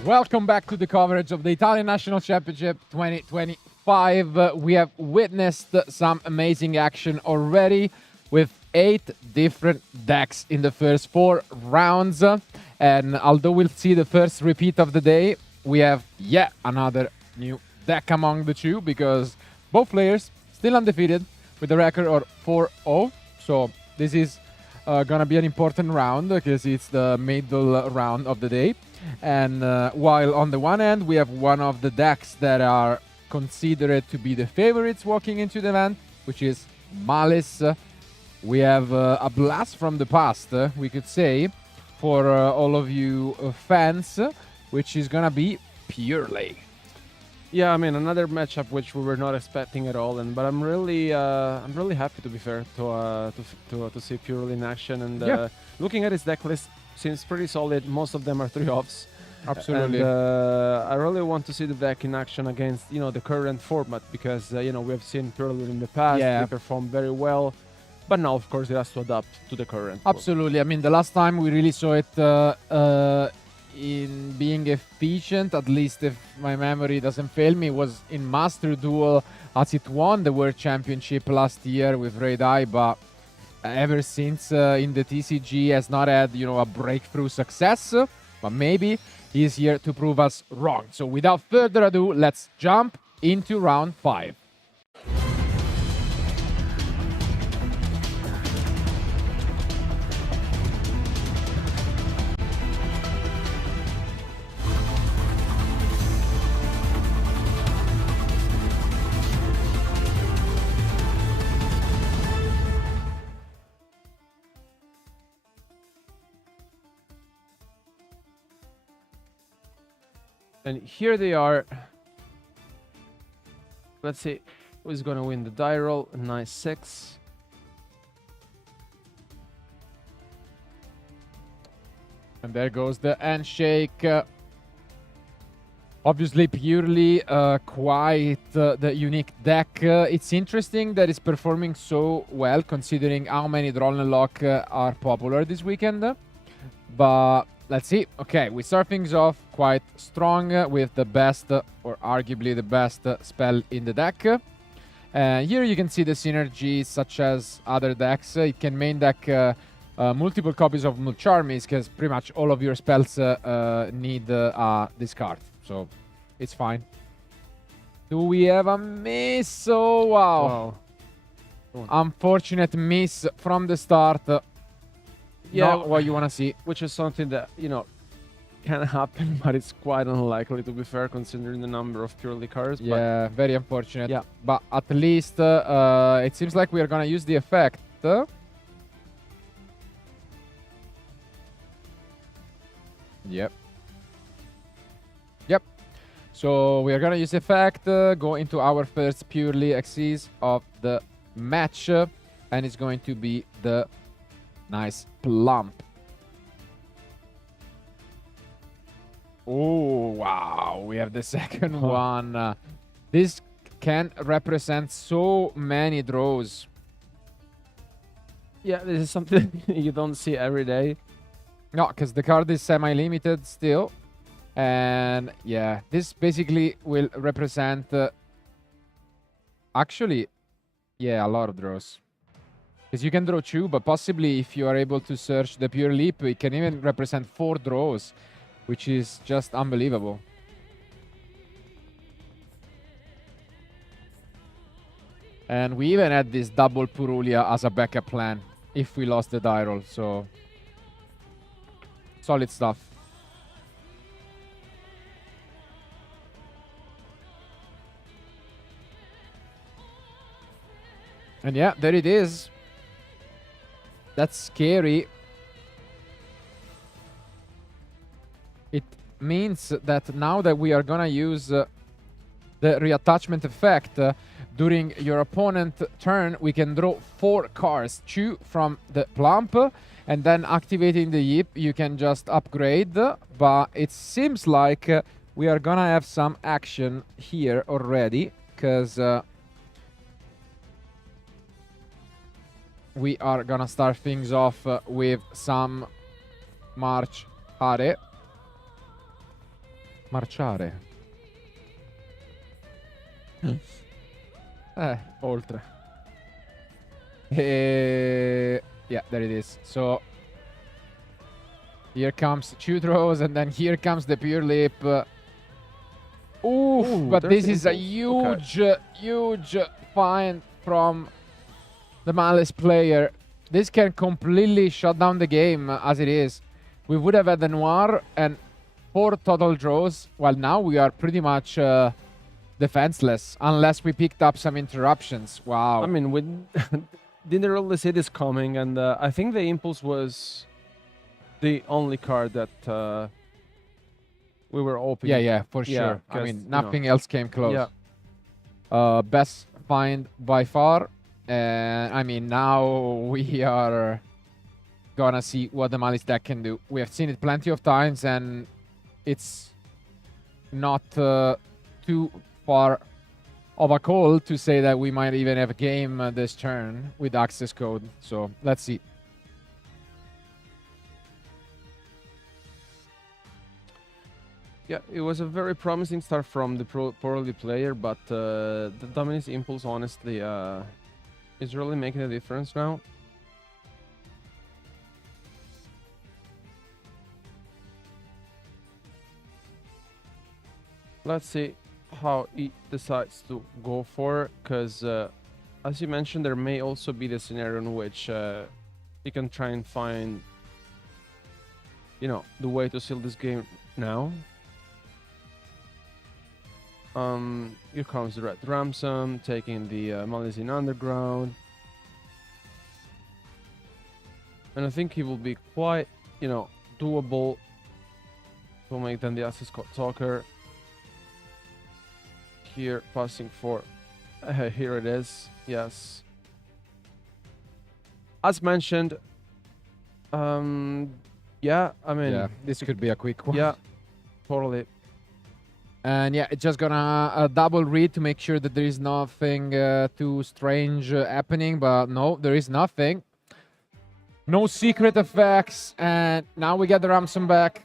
Welcome back to the coverage of the Italian National Championship 2025. We have witnessed some amazing action already with 8 different decks in the first 4 rounds. And although we'll see the first repeat of the day, we have yet another new deck among the two because both players still undefeated with a record of 4-0. So this is gonna be an important round because it's the middle round of the day. And while on the one end we have one of the decks that are considered to be the favorites walking into the event, which is Malice. We have a blast from the past, we could say, for all of you fans, which is gonna be Purely. Yeah, I mean, another matchup which we were not expecting at all, but I'm really happy, to be fair, to see Purely in action. And looking at his deck list, seems pretty solid. Most of them are 3-offs. Absolutely. And I really want to see the deck in action against the current format because we have seen Purely in the past. Yeah. They performed very well, but now of course it has to adapt to the current. Absolutely. I mean, the last time we really saw it in being efficient, at least if my memory doesn't fail me, was in Master Duel as it won the World Championship last year with Red Eye, but ever since in the TCG has not had a breakthrough success, but maybe he's here to prove us wrong. So without further ado, let's jump into round 5. And here they are. Let's see who's gonna win the die roll. A nice 6. And there goes the handshake. Obviously, Purely quite the unique deck. It's interesting that it's performing so well considering how many draw and lock are popular this weekend. But let's see. Okay, we start things off quite strong with the best, or arguably the best, spell in the deck. Here you can see the synergies such as other decks. It can main deck multiple copies of Mulcharmies because pretty much all of your spells need a discard. So it's fine. Do we have a miss? Oh, wow. Unfortunate miss from the start. Yeah, not what you want to see. Which is something that, can happen, but it's quite unlikely, to be fair, considering the number of Purely cards. Yeah, very unfortunate. Yeah. But at least it seems like we are going to use the effect. Yep. Yep. So we are going to use effect, go into our first Purely Xyz of the match, and it's going to be the nice plump. Oh, wow. We have the second one. This can represent so many draws. Yeah, this is something you don't see every day. No, because the card is semi-limited still. And yeah, this basically will represent actually, yeah, a lot of draws. Because you can draw 2, but possibly if you are able to search the Pure Leap, it can even represent 4 draws, which is just unbelievable. And we even had this double Purulia as a backup plan if we lost the die roll, so solid stuff. And yeah, there it is. That's scary. It means that now that we are gonna use the reattachment effect during your opponent's turn, we can draw 4 cards, 2 from the plump, and then activating the Yip, you can just upgrade. But it seems like we are gonna have some action here already, because we are gonna start things off with some March Hare. Marciare. Oltre. Yeah, there it is. So here comes 2 throws, and then here comes the pure lip. Oof, but this is a huge, huge find from the Malice player. This can completely shut down the game as it is. We would have had the Noir and 4 total draws, while now we are pretty much defenseless, unless we picked up some interruptions. Wow. I mean, we didn't really see this coming, and I think the Impulse was the only card that we were opening. Yeah, for sure. I mean, nothing else came close. Yeah. Best find by far. And I mean, now we are gonna see what the Malice deck can do. We have seen it plenty of times, and it's not too far of a call to say that we might even have a game this turn with access code. So let's see. Yeah, it was a very promising start from the poorly player, but the Dominus Impulse, honestly, is really making a difference now. Let's see how he decides to go for, because as you mentioned, there may also be the scenario in which he can try and find, the way to seal this game now. Here comes the Red Ransom, taking the Malice in Underground. And I think he will be quite, doable to make then the Access Code Talker. Here, passing for... here it is, yes. As mentioned, yeah, I mean... Yeah, this could be a quick one. Yeah, totally. And yeah, it's just gonna double read to make sure that there is nothing too strange happening, but no, there is nothing. No secret effects, and now we get the Ramson back.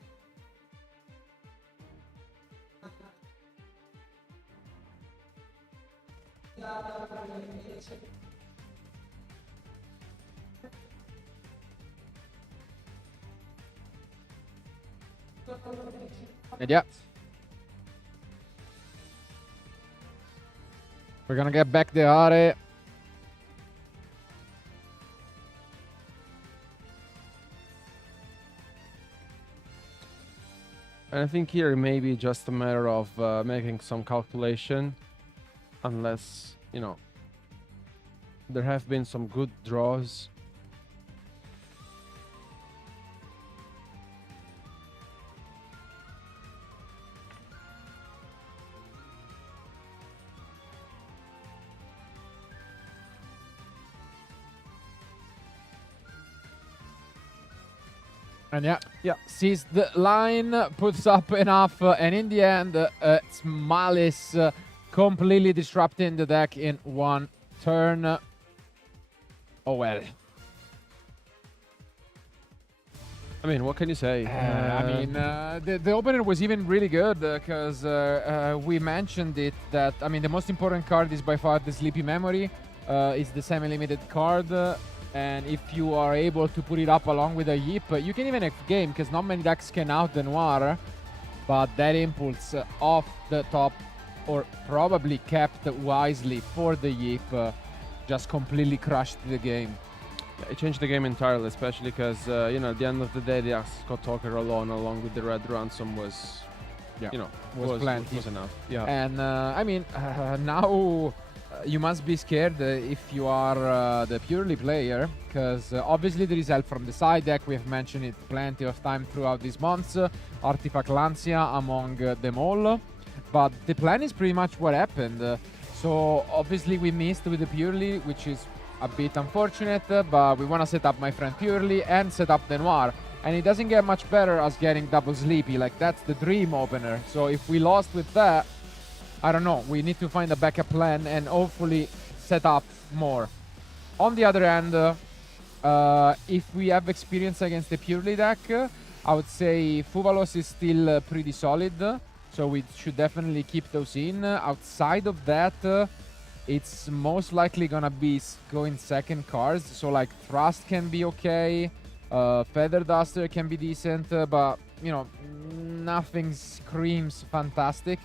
And yeah. We're gonna get back the Are. And I think here it may be just a matter of making some calculation, unless, there have been some good draws. And yeah, sees the line, puts up enough, and in the end, it's Malice completely disrupting the deck in one turn. Oh well. I mean, what can you say? The opener was even really good because we mentioned it that, the most important card is by far the Sleepy Memory. It's the semi-limited card. And if you are able to put it up along with a Yip, you can even have game, because not many decks can out the Noir. But that Impulse off the top, or probably kept wisely for the Yip, just completely crushed the game. Yeah, it changed the game entirely, especially because, at the end of the day, the Access Code Talker along with the Red Ransom was, was plenty. Was enough. Yeah. And now you must be scared if you are the purely player, because obviously there is help from the side deck. We have mentioned it plenty of time throughout these months. Artifact Lancia among them all. But the plan is pretty much what happened. So obviously we missed with the purely, which is a bit unfortunate, but we want to set up my friend purely and set up the Noir. And it doesn't get much better as getting double Sleepy. Like, that's the dream opener. So if we lost with that, I don't know. We need to find a backup plan and hopefully set up more. On the other hand, if we have experience against the purely deck, I would say Fuvalos is still pretty solid. So we should definitely keep those in. Outside of that, it's most likely gonna be going second cards. So like Thrust can be okay. Feather Duster can be decent, but you know, nothing screams fantastic.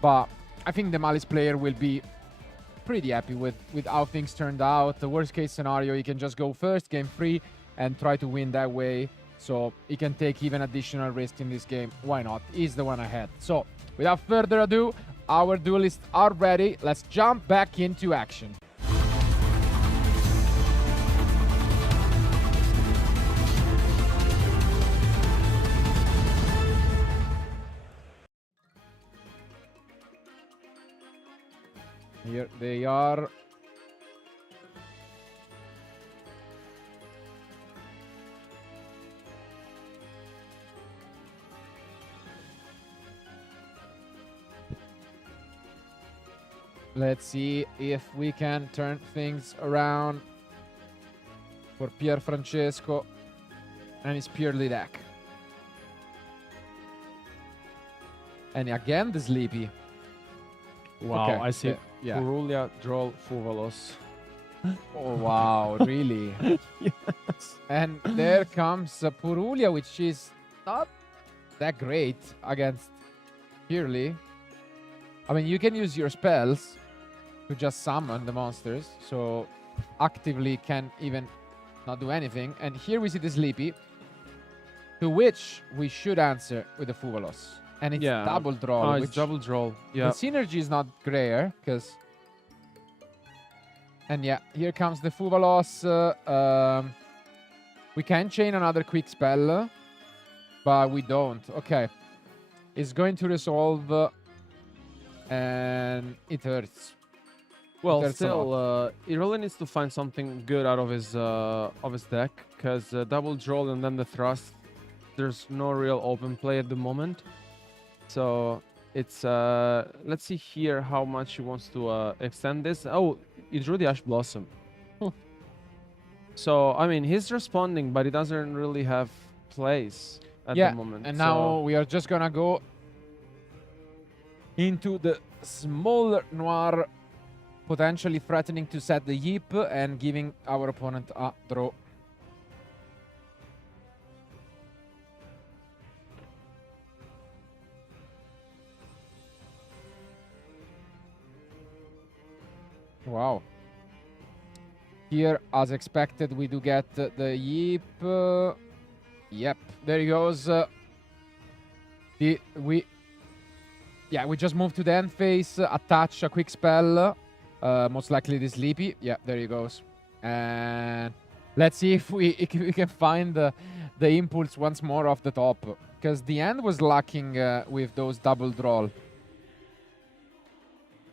But I think the Malice player will be pretty happy with how things turned out. The worst case scenario, he can just go first, game 3, and try to win that way. So he can take even additional risk in this game. Why not? He's the one ahead. So without further ado, our duelists are ready. Let's jump back into action. Here they are. Let's see if we can turn things around for Pier Francesco and his purely deck. And again, the Sleepy. Wow, Okay, I see. yeah. Purulia, Droll, Fuvalos. Oh, wow, really? Yes. And there comes Purulia, which is not that great against Purely. I mean, you can use your spells to just summon the monsters, so actively can even not do anything. And here we see the Sleepy, to which we should answer with the Fuvalos. And it's double draw. Oh, which it's double draw. Yeah. the synergy is not great, because... And yeah, here comes the Fuvalos. We can chain another quick spell, but we don't. Okay. It's going to resolve, and it hurts. Well, There's a still, he really needs to find something good out of his deck, because double draw and then the thrust, there's no real open play at the moment. So it's let's see here how much he wants to extend this. Oh, he drew the Ash Blossom. So I mean, he's responding, but he doesn't really have plays at the moment. And so now we are just gonna go into the small Noir, potentially threatening to set the Yip and giving our opponent a draw. Wow. Here, as expected, we do get the Yip. Yep, there he goes. We just moved to the end phase, attach a quick spell. Most likely the Sleepy. Yeah, there he goes. And let's see if we can find the impulse once more off the top, because the end was lacking with those double draw.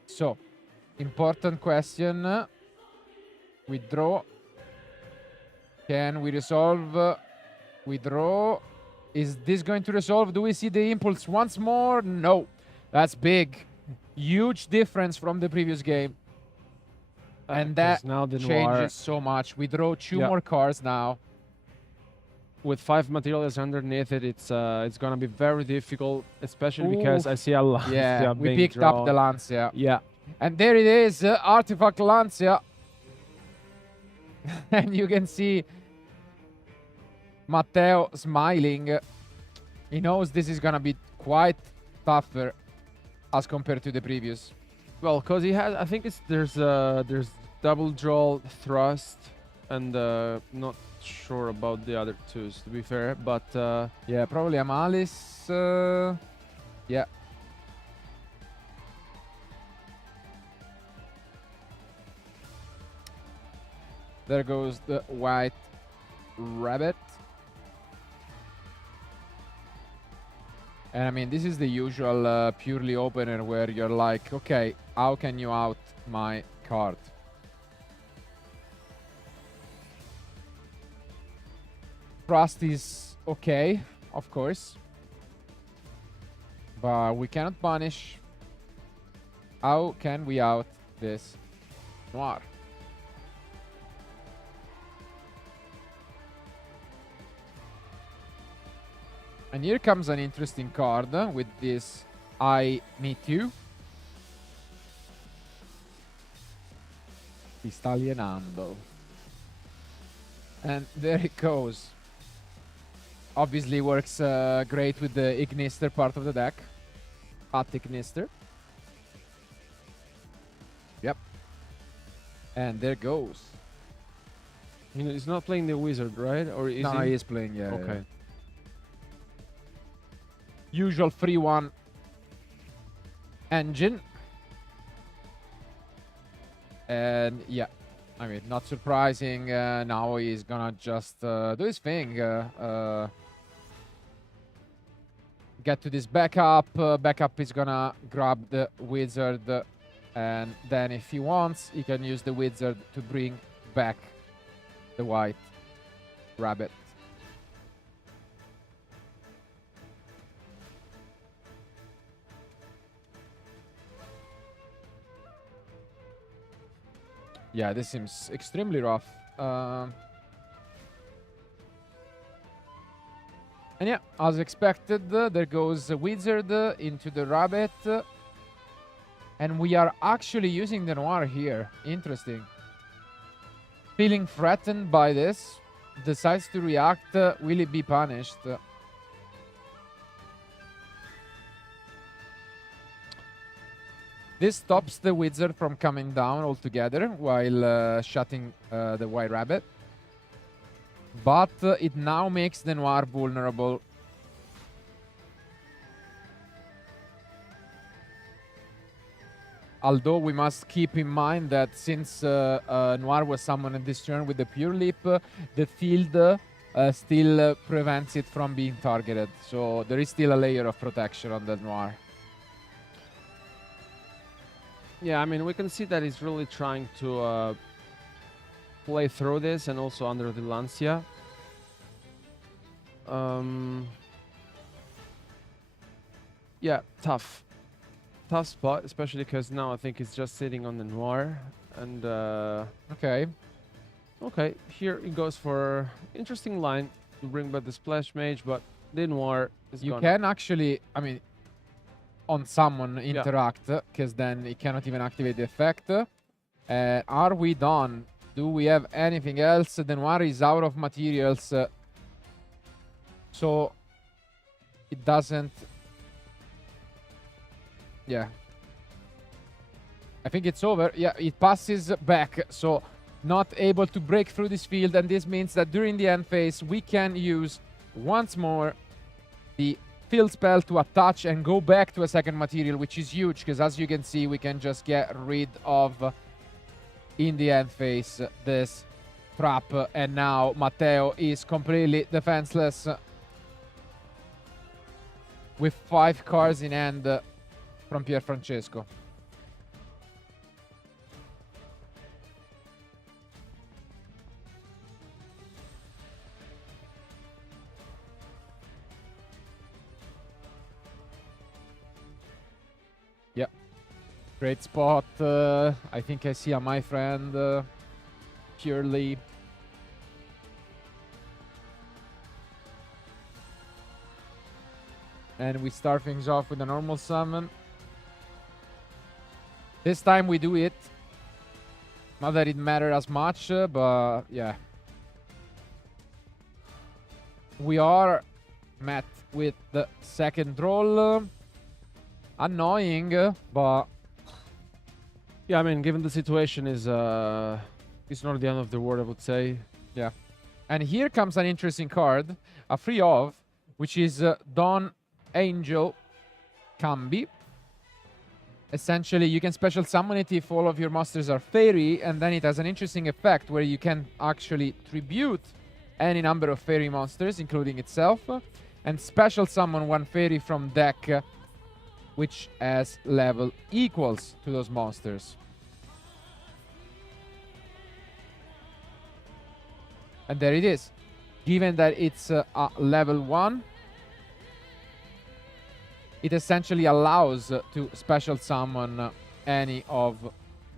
So, important question. We draw. Can we resolve? We draw. Is this going to resolve? Do we see the impulse once more? No. That's big. Huge difference from the previous game. And that now the changes Noir, so much. We draw two more cards now. with 5 materials underneath it, it's gonna be very difficult, especially because I see a Lancia. Yeah, we being picked drawn. up the Lancia. Yeah. And there it is, Artifact Lancia. And you can see Matteo smiling. He knows this is gonna be quite tougher as compared to the previous. Well, because he has, I think there's double draw, thrust, and not sure about the other twos, to be fair, but yeah, probably a Malice. Yeah. There goes the white rabbit. And I mean, this is the usual purely opener where you're like, okay, how can you out my card? Trust is okay, of course. But we cannot punish. How can we out this Noir? And here comes an interesting card with this I meet you. Ti sta alienando. And there it goes. Obviously works great with the Ignister part of the deck. At Ignister. Yep. And there goes. He's not playing the wizard, right? Or is No, he? he is playing, yeah. Okay. Yeah. Usual 3-1 engine. And yeah, I mean, not surprising. Now he's gonna just do his thing. Get to this backup. Backup is gonna grab the wizard. And then if he wants, he can use the wizard to bring back the white rabbit. Yeah, this seems extremely rough. And yeah, as expected, there goes the wizard into the rabbit. And we are actually using the noir here. Interesting. Feeling threatened by this. Decides to react. Will it be punished? This stops the wizard from coming down altogether while shutting the white rabbit. But it now makes the noir vulnerable. Although we must keep in mind that since noir was summoned in this turn with the pure leap, the field still prevents it from being targeted. So there is still a layer of protection on the noir. Yeah, I mean, we can see that he's really trying to play through this and also under the Lancia. Yeah, tough. Tough spot, especially because now I think he's just sitting on the noir. And, Okay. okay, here he goes for interesting line to bring back the Splash Mage, but the noir is You gone. can actually, I mean, on someone interact, because then it cannot even activate the effect. Are we done? Do we have anything else? The noir is out of materials. So it doesn't. Yeah. I think it's over. Yeah, it passes back. So not able to break through this field. And this means that during the end phase, we can use once more the field spell to attach and go back to a second material, which is huge. Because as you can see, we can just get rid of, in the end phase, this trap. And now Matteo is completely defenseless. With 5 cards in hand from Pier Francesco. Yeah. Great spot. I think I see a my friend purely. And we start things off with a normal summon. This time we do it. Not that it mattered as much, but yeah. We are met with the second roll. Annoying, but yeah, I mean, given the situation, it's not the end of the world, I would say. Yeah. And here comes an interesting card, a free of, which is Dawn Angel Cambi. Essentially, you can special summon it if all of your monsters are fairy, and then it has an interesting effect where you can actually tribute any number of fairy monsters, including itself, and special summon one fairy from deck which has level equals to those monsters. And there it is. Given that it's a level 1, it essentially allows to special summon any of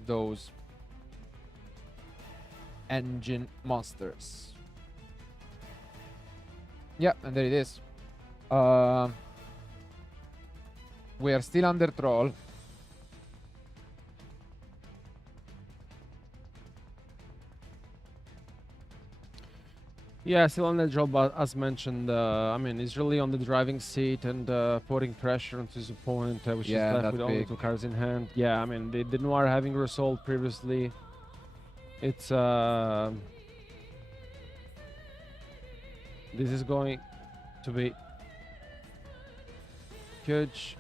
those engine monsters. Yeah, and there it is. We are still under troll. Yeah, still on the job, but as mentioned, I mean, he's really on the driving seat and putting pressure onto his opponent, which Yeah, is left that's with only big. 2 cards in hand. Yeah, I mean, the Noir having resolved previously, it's this is going to be huge.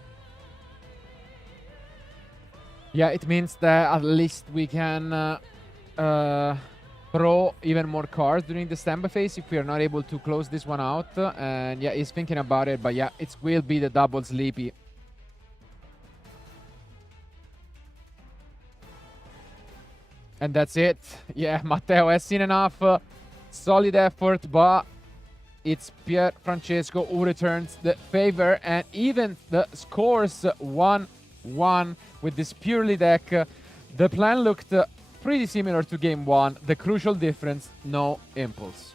Yeah, it means that at least we can draw even more cards during the standby phase if we are not able to close this one out. And yeah, he's thinking about it, but yeah, it will be the double sleepy. And that's it. Yeah, Matteo has seen enough. Solid effort, but it's Pier Francesco who returns the favor, and even the scores 1-1 with this purely deck. The plan looked pretty similar to game 1. The crucial difference, no impulse.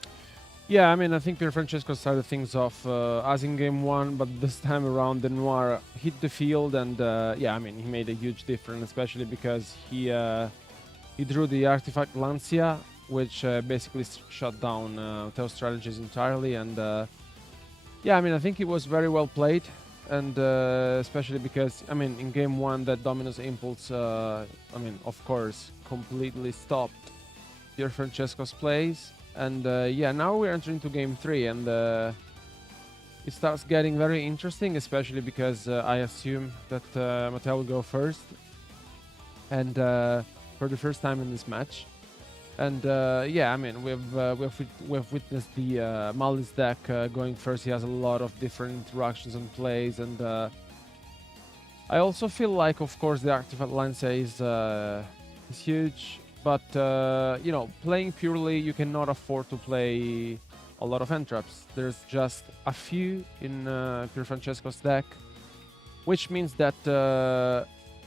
Yeah, I mean, I think Pier Francesco started things off as in game 1, but this time around the Noir hit the field, and yeah, I mean, he made a huge difference, especially because he drew the artifact Lancia, which basically shut down Matteo's strategies entirely, and yeah, I mean, I think it was very well played, and especially because, I mean, in game 1, that Dominus Impulse, I mean, of course, completely stopped Pier Francesco's plays, and yeah, now we're entering into game 3, and it starts getting very interesting, especially because I assume that Matteo will go first, and for the first time in this match. And yeah, I mean, we've witnessed the Malice deck going first. He has a lot of different interactions and plays, and I also feel like, of course, the Artifact Lancia is huge, but you know, playing purely, you cannot afford to play a lot of end traps. There's just a few in Pier Francesco's deck, which means that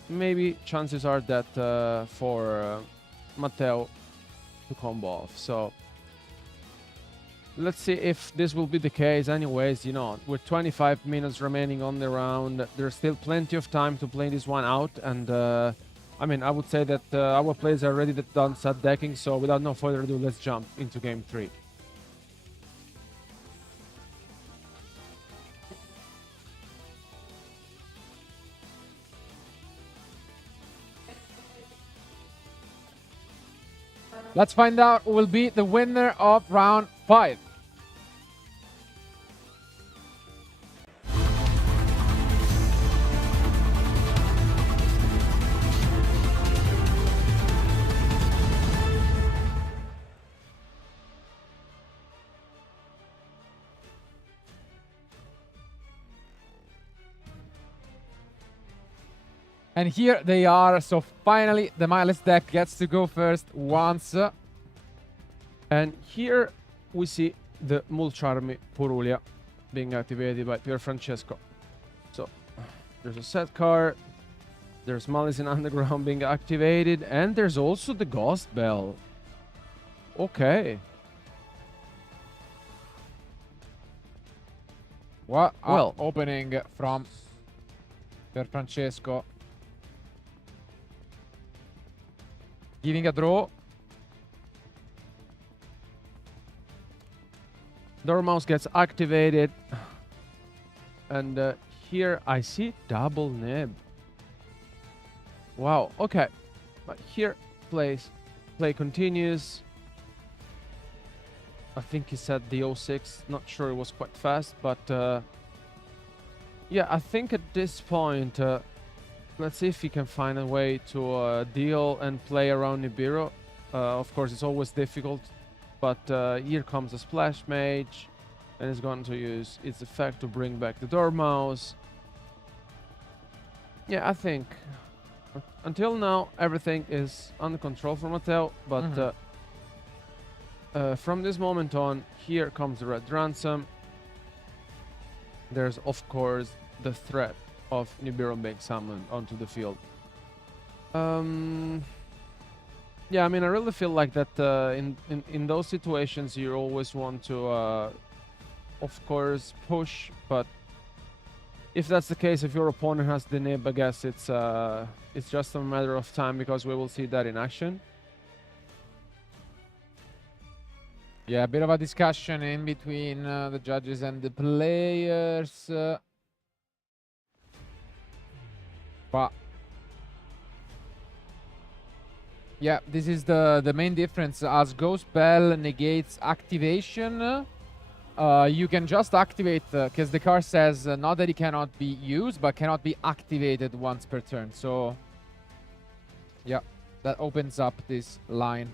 maybe chances are that for Matteo to combo off. So let's see if this will be the case. Anyways, you know, with 25 minutes remaining on the round, there's still plenty of time to play this one out, and I mean, I would say that our players are already done set decking, so without no further ado, let's jump into game 3. Let's find out who will be the winner of round 5. And here they are. So finally, the Miles deck gets to go first once. And here we see the Mulcharmi Purulia being activated by Pier Francesco. So there's a set card, there's Malice in Underground being activated, and there's also the Ghost Bell. Okay. What a Well, opening from Pier Francesco. Giving a draw. Dormouse gets activated, and here I see double nib. Wow, okay, but here play continues. I think he said the 06, not sure it was quite fast, but yeah, I think at this point, let's see if he can find a way to deal and play around Nibiru. Of course, it's always difficult. But here comes a Splash Mage, and it's going to use its effect to bring back the Dormouse. Yeah, I think until now everything is under control for Matteo, but from this moment on, here comes the Red Ransom. There's of course the threat of Nibiru being summoned onto the field. Yeah, I mean, I really feel like that in those situations you always want to, of course, push, but if that's the case, if your opponent has the nib, I guess it's just a matter of time because we will see that in action. Yeah, a bit of a discussion in between the judges and the players. But yeah, this is the main difference. As Ghost Bell negates activation, you can just activate, because the card says not that it cannot be used, but cannot be activated once per turn. So yeah, that opens up this line.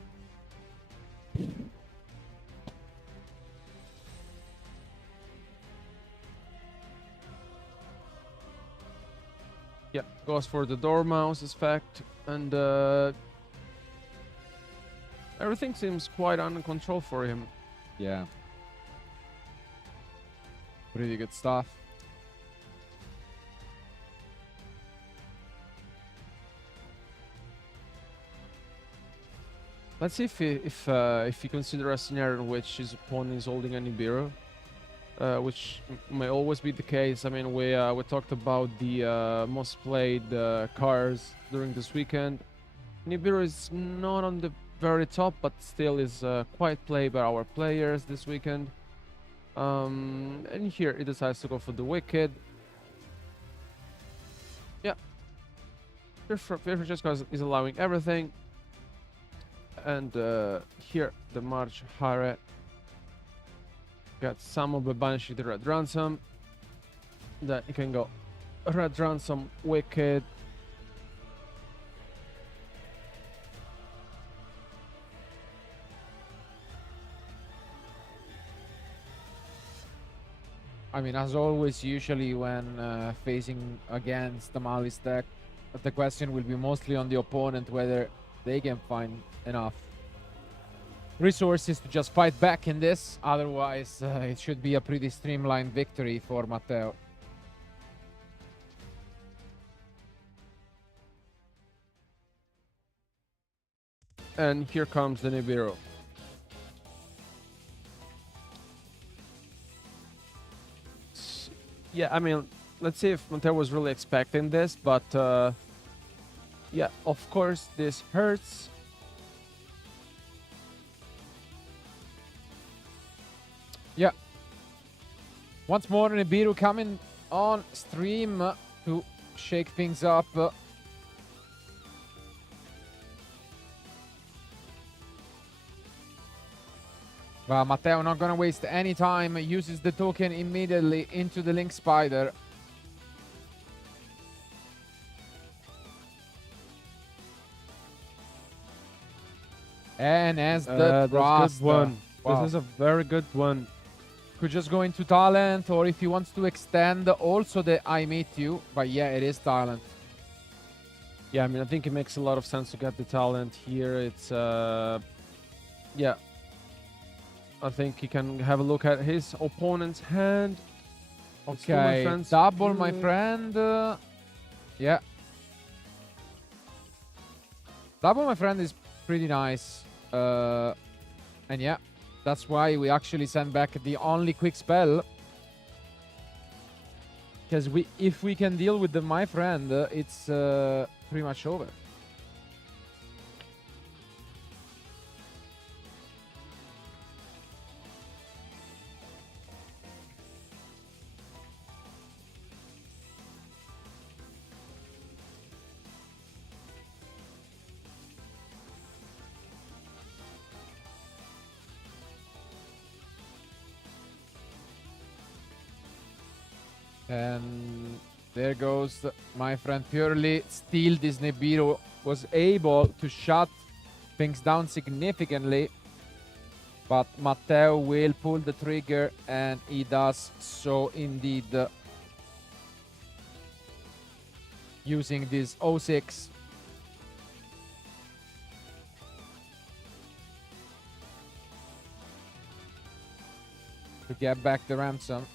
Yeah, goes for the Dormouse effect, and everything seems quite under control for him. Yeah. Pretty good stuff. Let's see if he consider a scenario in which his opponent is holding a Nibiru, which may always be the case. I mean, we talked about the most played cars during this weekend. Nibiru is not on the very top, but still is quite played by our players this weekend. And here he decides to go for the Wicked. Yeah, Francesco is allowing everything. And here the March Hare got some of the Banshee, the Red Ransom. Then you can go Red Ransom, Wicked. I mean, as always, usually when facing against the Malice deck, the question will be mostly on the opponent whether they can find enough resources to just fight back in this. Otherwise, it should be a pretty streamlined victory for Matteo. And here comes the Nibiru. Yeah, I mean, let's see if Matteo was really expecting this, but yeah, of course this hurts. Yeah. Once more, Nibiru coming on stream to shake things up. Well, Matteo not gonna waste any time, uses the token immediately into the Link Spider. And as the Trust, good one. wow. This is a very good one. Could just go into talent, or if he wants to extend also the I Meet You, but yeah, it is talent. Yeah, I mean, I think it makes a lot of sense to get the talent here. It's yeah, I think he can have a look at his opponent's hand. Okay, double, my friend. Yeah. Double, my friend, is pretty nice. And yeah, that's why we actually send back the only quick spell. Because if we can deal with the my friend, it's pretty much over. And there goes my friend Purely. Still, this Nibiru was able to shut things down significantly. But Matteo will pull the trigger, and he does so indeed. Using this 06. To get back the ransom.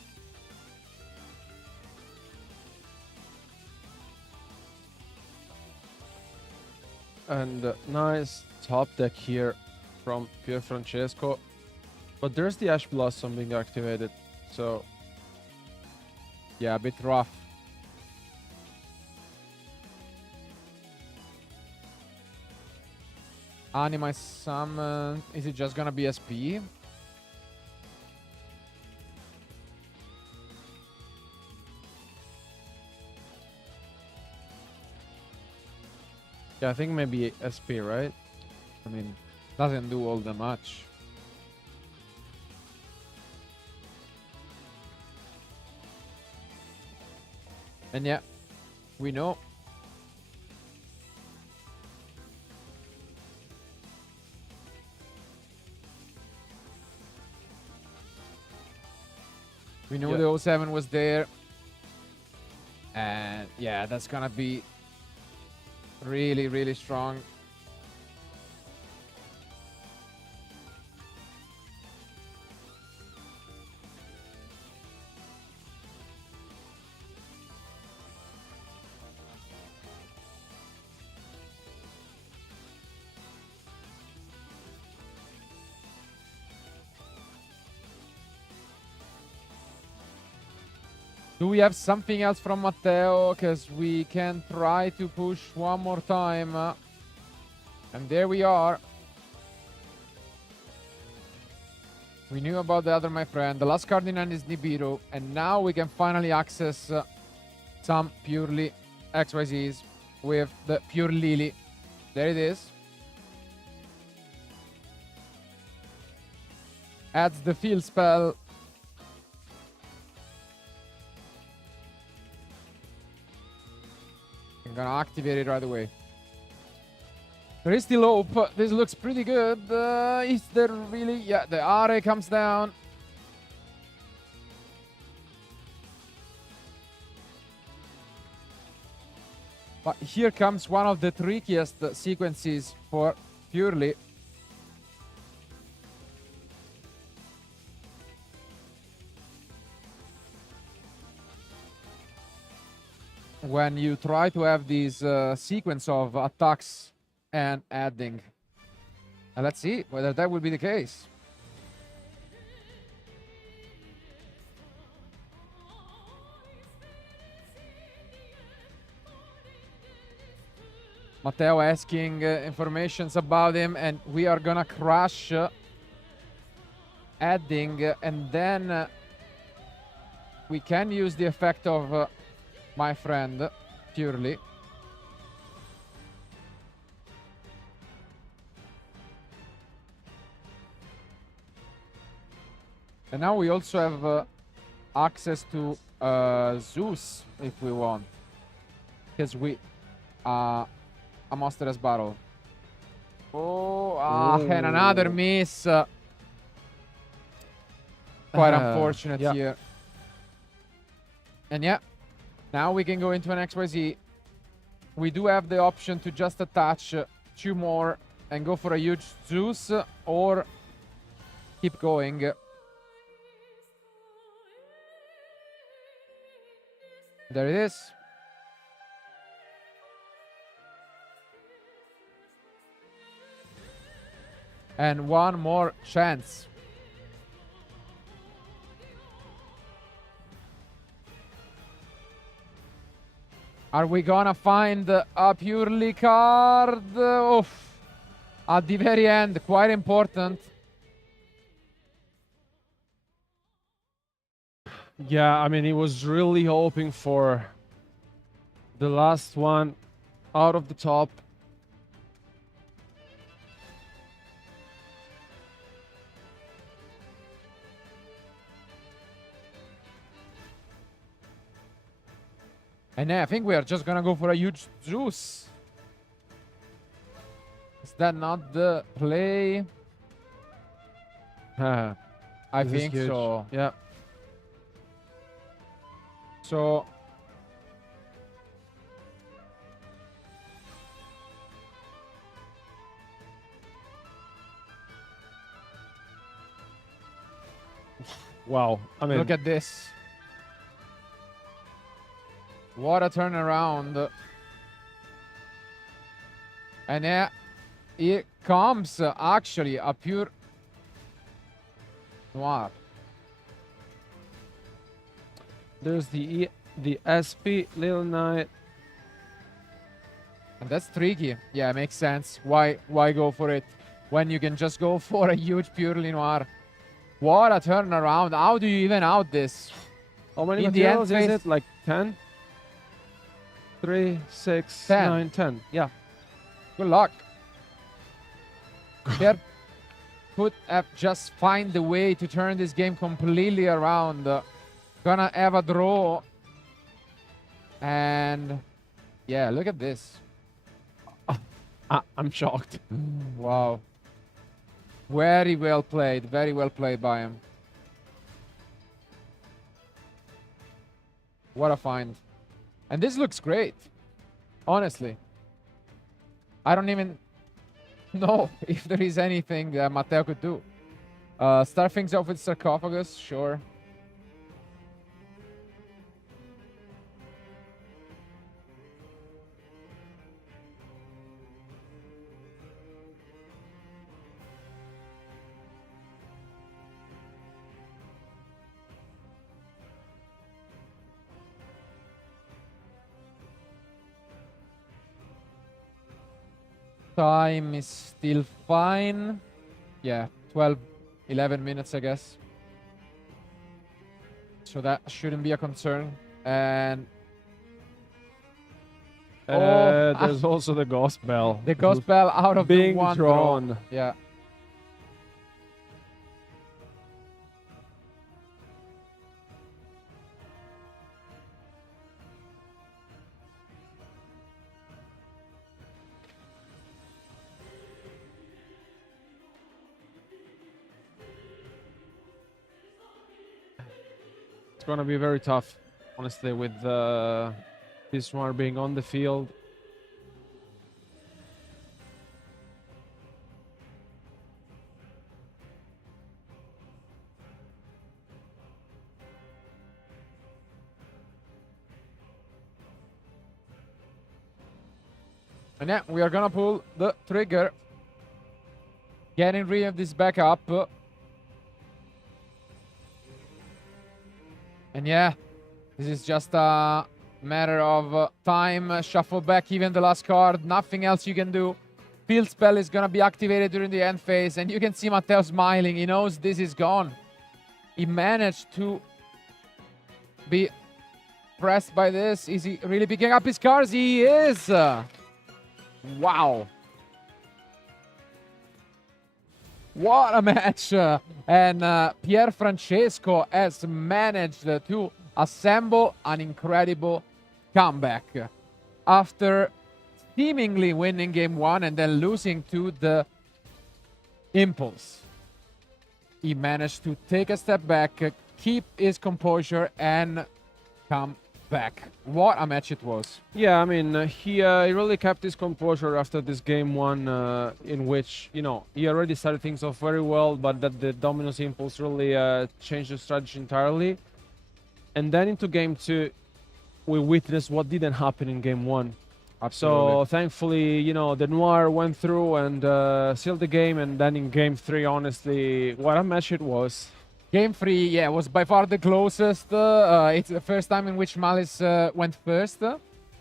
And nice top deck here from Pier Francesco. But there's the Ash Blossom being activated, so yeah, a bit rough. Anima summon. Is it just gonna be SP? Yeah, I think maybe SP, right? I mean, doesn't do all that much. And yeah, we know. We knew Yeah. the 07 was there. And yeah, that's gonna be really, really strong. Do we have something else from Matteo? Because we can try to push one more time. And there we are. We knew about the other, my friend. The last card in hand is Nibiru. And now we can finally access some purely XYZs with the pure Lily. There it is. Adds the field spell. I'm gonna activate it right away. There is still hope. This looks pretty good. Is there really? Yeah, the Are comes down. But here comes one of the trickiest sequences for Purely. When you try to have this sequence of attacks and adding. And let's see whether that will be the case. Matteo asking informations about him, and we are gonna crush adding, and then we can use the effect of my friend Purely. And now we also have access to Zeus if we want, because we a monstrous battle. Oh, and another miss. Quite unfortunate yeah. here. And yeah, now we can go into an XYZ. We do have the option to just attach 2 more and go for a huge Zeus, or keep going. There it is. And one more chance. Are we gonna find a Purely card? Oof. At the very end, quite important. Yeah, I mean, he was really hoping for the last one out of the top. And I think we are just gonna go for a huge Zeus. Is that not the play? I This is think huge. so. Yeah. So Wow. I mean, look at this. What a turnaround. And yeah, it comes actually a pure noir. there's the SP Little Knight. And that's tricky. Yeah, makes sense. Why go for it when you can just go for a huge purely noir? What a turnaround. How do you even out this? How many In the end materials is phase- it? Like 10? 3, 6, 10. 9, 10. Yeah. Good luck. Pierre could have just find the way to turn this game completely around. Gonna have a draw. And yeah, look at this. I'm shocked. Wow. Very well played. Very well played by him. What a find. And this looks great. Honestly. I don't even know if there is anything that Matteo could do. Start things off with Sarcophagus, sure. Time is still fine. Yeah, 12, 11 minutes, I guess. So that shouldn't be a concern. And There's also the Ghost Bell. the Ghost Bell out of the being one drawn. draw. Yeah. It's gonna be very tough, honestly, with this one being on the field. And yeah, we are gonna pull the trigger. Getting rid of this backup. And yeah, this is just a matter of time. Shuffle back even the last card. Nothing else you can do. Field spell is gonna be activated during the end phase. And you can see Matteo smiling. He knows this is gone. He managed to be pressed by this. Is he really picking up his cards? He is. Wow. What a match. And Pier Francesco has managed to assemble an incredible comeback. After seemingly winning game one and then losing to the Impulse, he managed to take a step back, keep his composure, and come back. What a match it was. Yeah, I mean, he really kept his composure after this game one, in which, you know, he already started things off very well, but that the Dominus Impulse really changed the strategy entirely. And then into game two, we witnessed what didn't happen in game one. So thankfully, you know, the Noir went through and sealed the game. And then in game three, honestly, what a match it was. Game 3, yeah, was by far the closest. It's the first time in which Malice went first.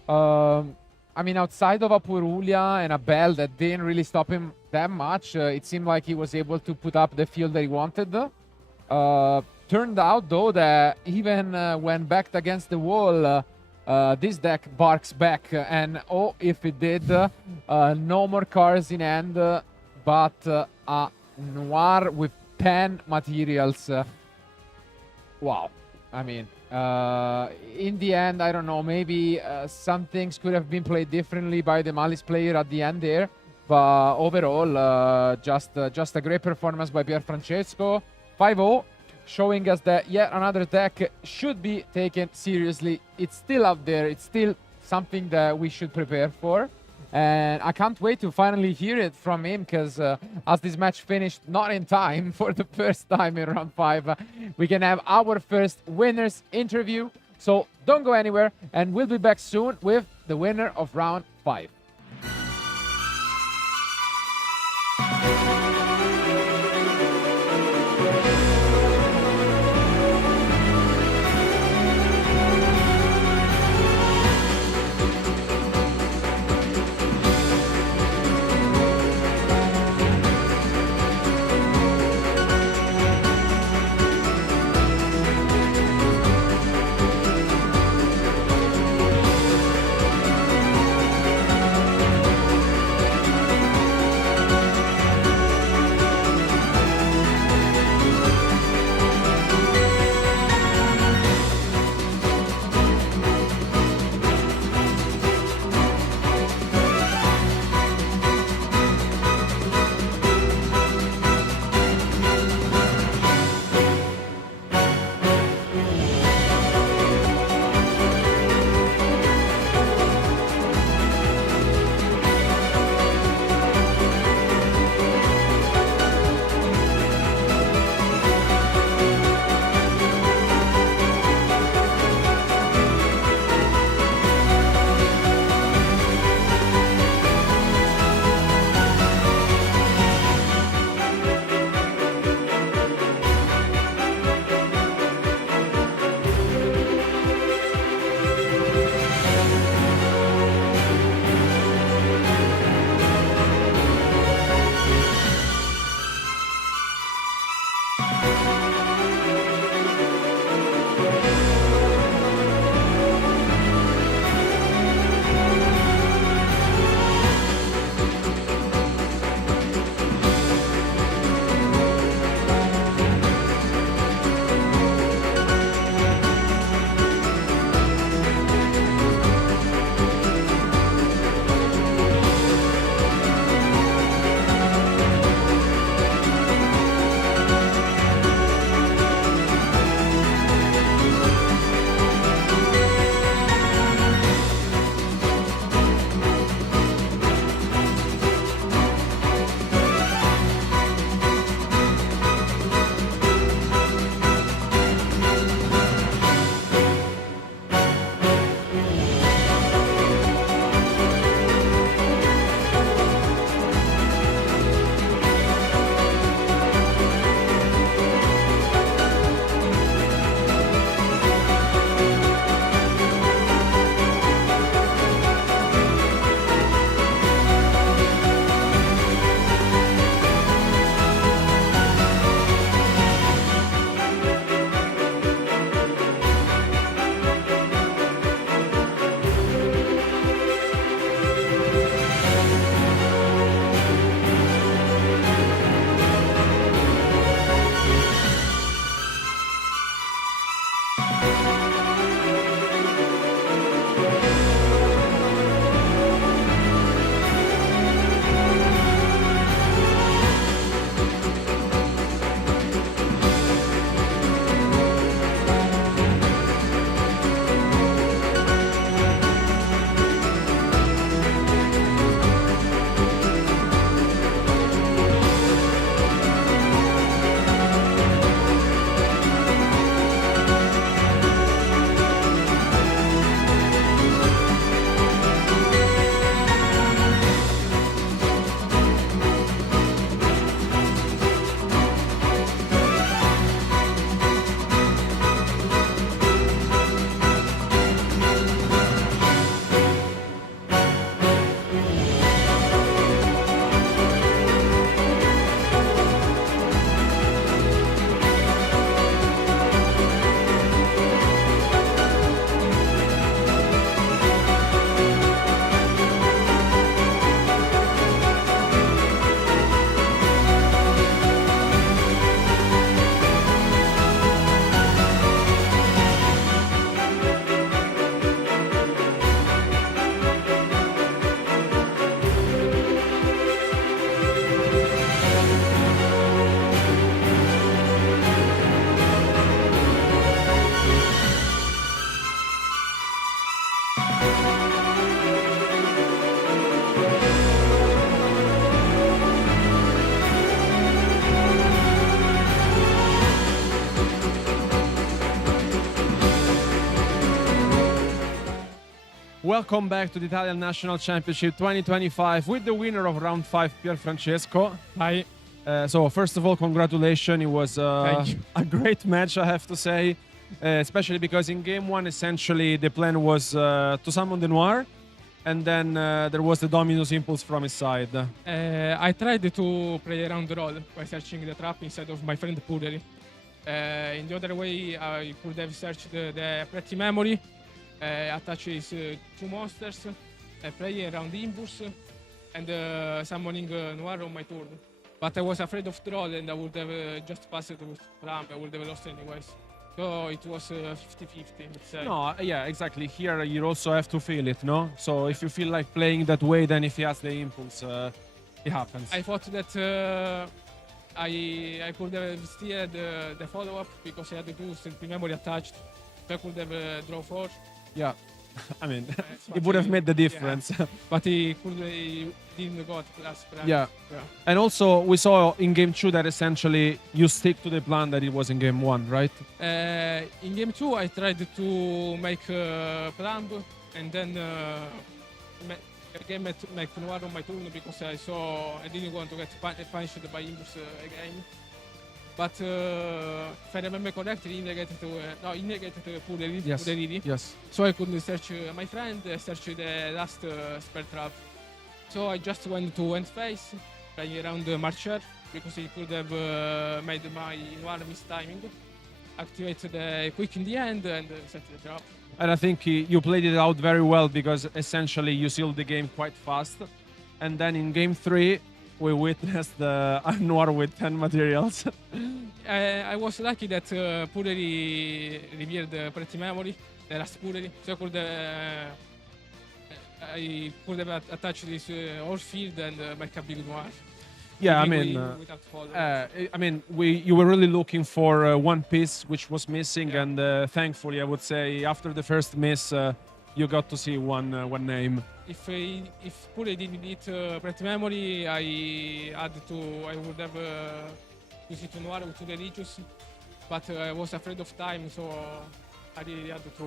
I mean, outside of a Purulia and a Bell that didn't really stop him that much, it seemed like he was able to put up the field that he wanted. Turned out, though, that even when backed against the wall, this deck barks back. And oh, if it did, no more cards in hand, but a Noir with 10 materials. Wow. I mean, in the end, I don't know, maybe some things could have been played differently by the Malice player at the end there. But overall, just a great performance by Pier Francesco. 5-0, showing us that yet another deck should be taken seriously. It's still out there. It's still something that we should prepare for. And I can't wait to finally hear it from him, because as this match finished not in time for the first time in round 5, we can have our first winners interview. So don't go anywhere, and we'll be back soon with the winner of round 5. welcome back to the Italian National Championship 2025 with the winner of round 5, Pier Francesco. Hi. So first of all, congratulations. It was Thank you. a great match, I have to say, especially because in game 1, essentially, the plan was to summon the Noir, and then there was the Dominus Impulse from his side. I tried to play around the roll by searching the trap instead of my friend Puderi. In the other way, I could have searched the Pretty Memory, attach his 2 monsters, play around the Impulse, and summoning Noir on my turn. But I was afraid of troll and I would have just passed it with Ram. I would have lost anyways. So it was 50-50, let's say. No, yeah, exactly. Here you also have to feel it, no? So if you feel like playing that way, then if he has the impulse, it happens. I thought that I could have steered the follow-up because I had the 2 Pretty Memory attached. So I could have draw 4. Yeah. I mean, But it would have made the yeah. difference. But he didn't got plus prime. Yeah. And also, we saw in game 2 that essentially you stick to the plan that it was in game 1, right? In game 2, I tried to make Plumb and then again make Noir on my turn because I didn't want to get punished by Impulse again. But if I remember correctly, he negated Puderi. Yes. Puderi. Yes. So I couldn't search my friend, search the last spell trap. So I just went to end phase, playing around Marcher, because he could have made my Noir mistiming, activate the quick in the end, and set the trap. And I think you played it out very well because essentially you sealed the game quite fast. And then in game 3, we witnessed the Noir with 10 materials. I was lucky that Puderi revealed the Pretty Memory, the last Puderi, so I could have attached this whole field and make a big Noir. Yeah, Without follow. you were really looking for one piece which was missing, and thankfully, I would say after the first miss, you got to see one name. If Puderi didn't eat Pretty Memory, I would have used it to Noir to the Regius, but I was afraid of time, so I really had to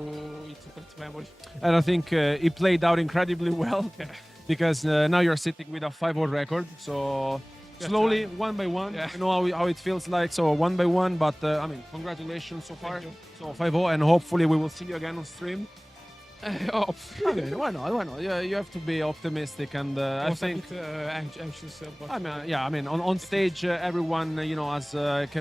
eat Pretty Memory. And I think it played out incredibly well because now you're sitting with a 5-0 record. So slowly, one by one, you know how it feels like. So one by one, but congratulations so far. Thank you. So 5-0, and hopefully we will see you again on stream. Why not? Why not? Yeah, you have to be optimistic, and I was think. a bit anxious. But On stage, everyone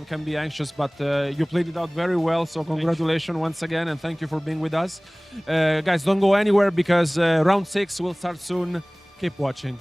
can be anxious, but you played it out very well. So congratulations once again, and thank you for being with us, guys. Don't go anywhere because round 6 will start soon. Keep watching.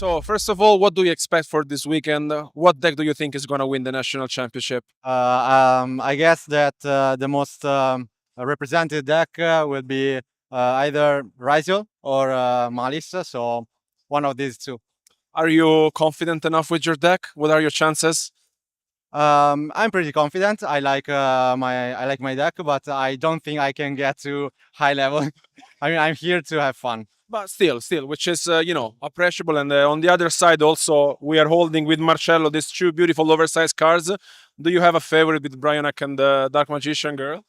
So, first of all, what do you expect for this weekend? What deck do you think is going to win the national championship? I guess that the most represented deck will be either Rizal or Malice, so one of these two. Are you confident enough with your deck? What are your chances? I'm pretty confident. I like my deck, but I don't think I can get to high level. I mean, I'm here to have fun. But still, which is, appreciable. And on the other side, also, we are holding with Marcello these two beautiful oversized cards. Do you have a favorite with Brionac and the Dark Magician Girl?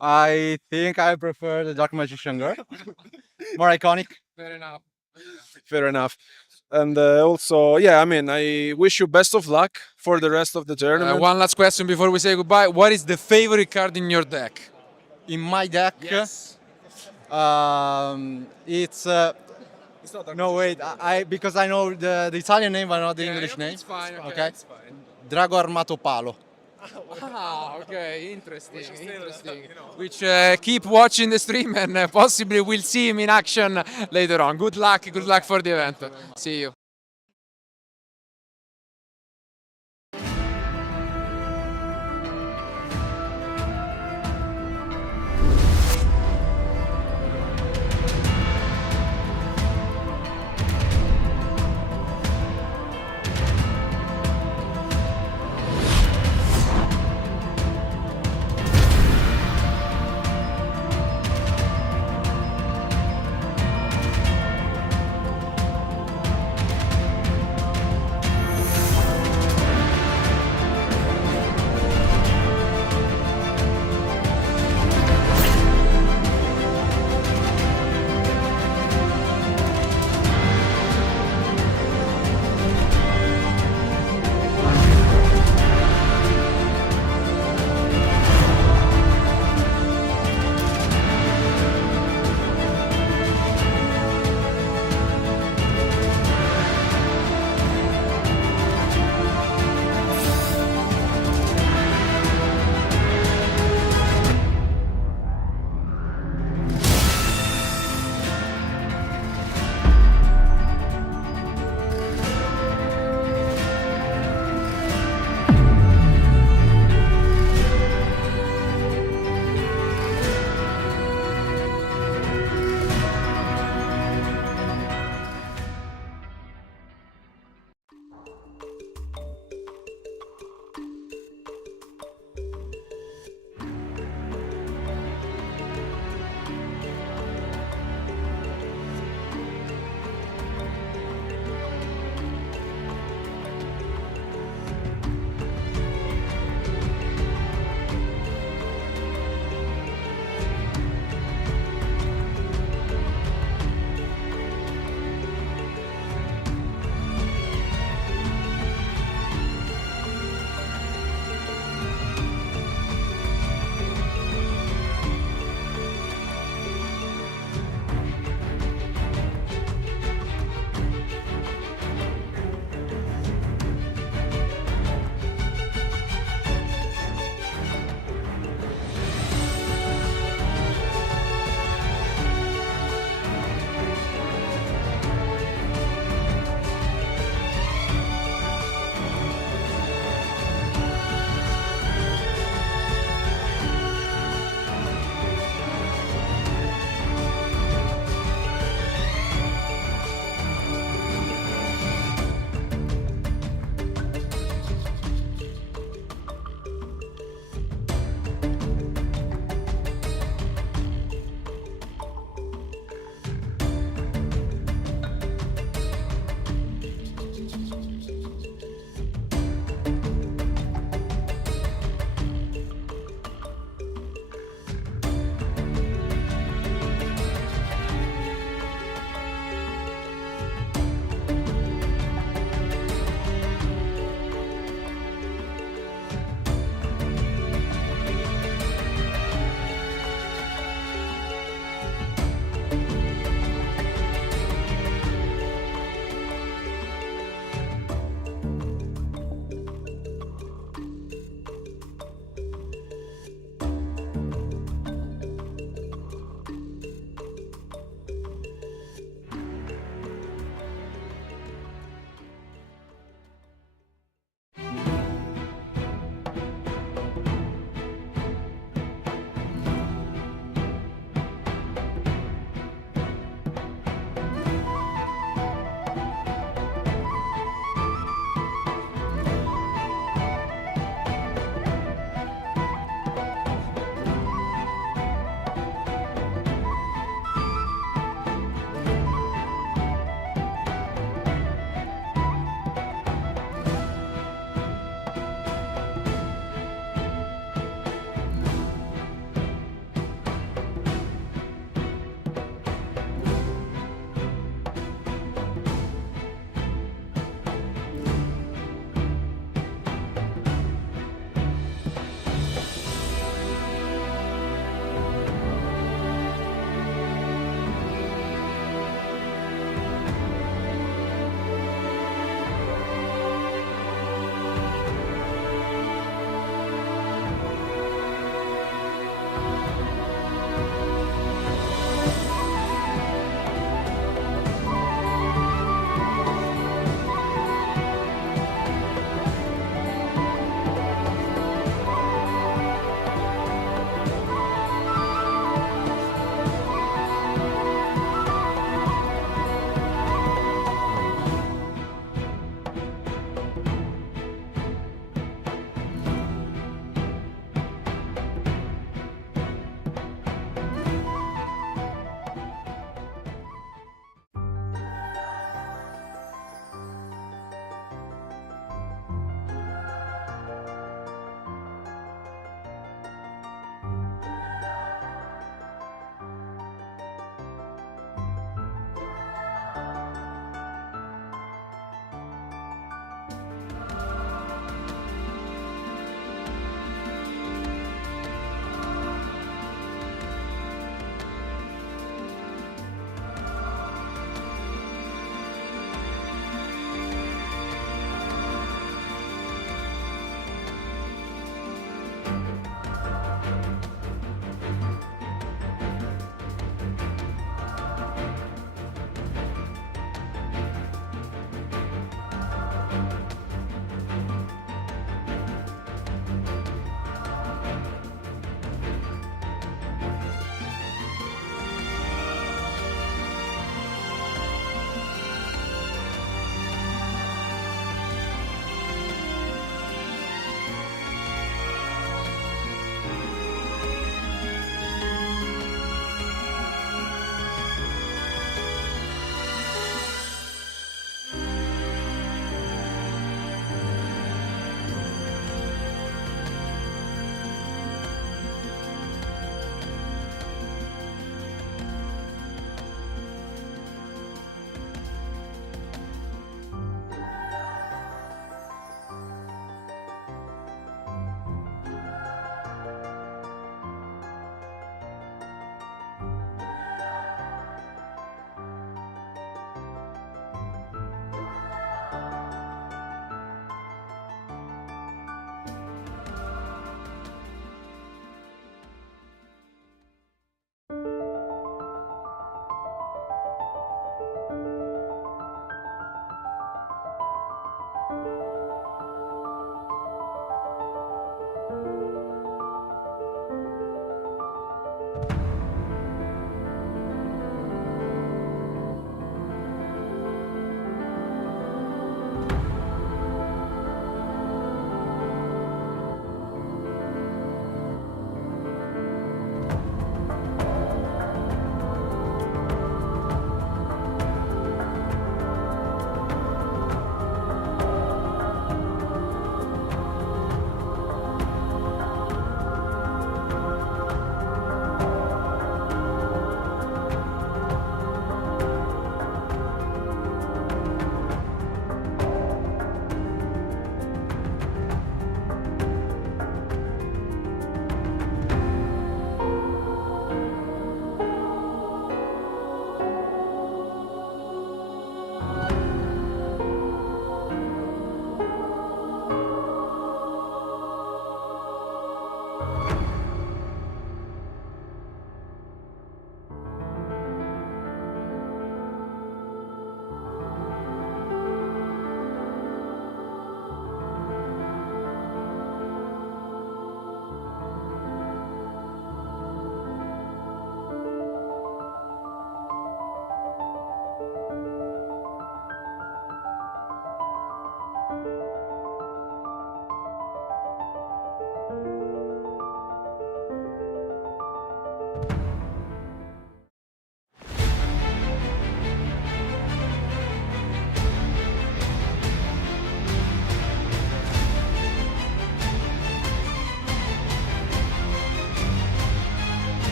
I think I prefer the Dark Magician Girl. More iconic. Fair enough. Fair enough. And also, yeah, I mean, I wish you best of luck for the rest of the tournament. One last question before we say goodbye. What is the favorite card in your deck? In my deck, Yes. it's no wait. I because I know the Italian name, but not the English name. It's fine. Okay. It's fine. Drago Armato Palo. Ah, okay, interesting. Which keep watching the stream and possibly we'll see him in action later on. Good luck for the event. See you.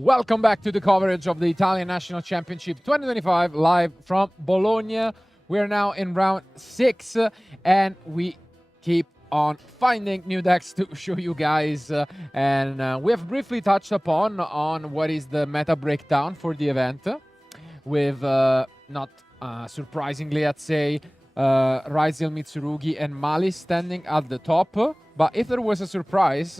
Welcome back to the coverage of the Italian National Championship 2025 live from Bologna. We're now in round 6 and we keep on finding new decks to show you guys. And we have briefly touched upon on what is the meta breakdown for the event with, not surprisingly, I'd say, Ryzel, Mitsurugi and Malice standing at the top. But if there was a surprise,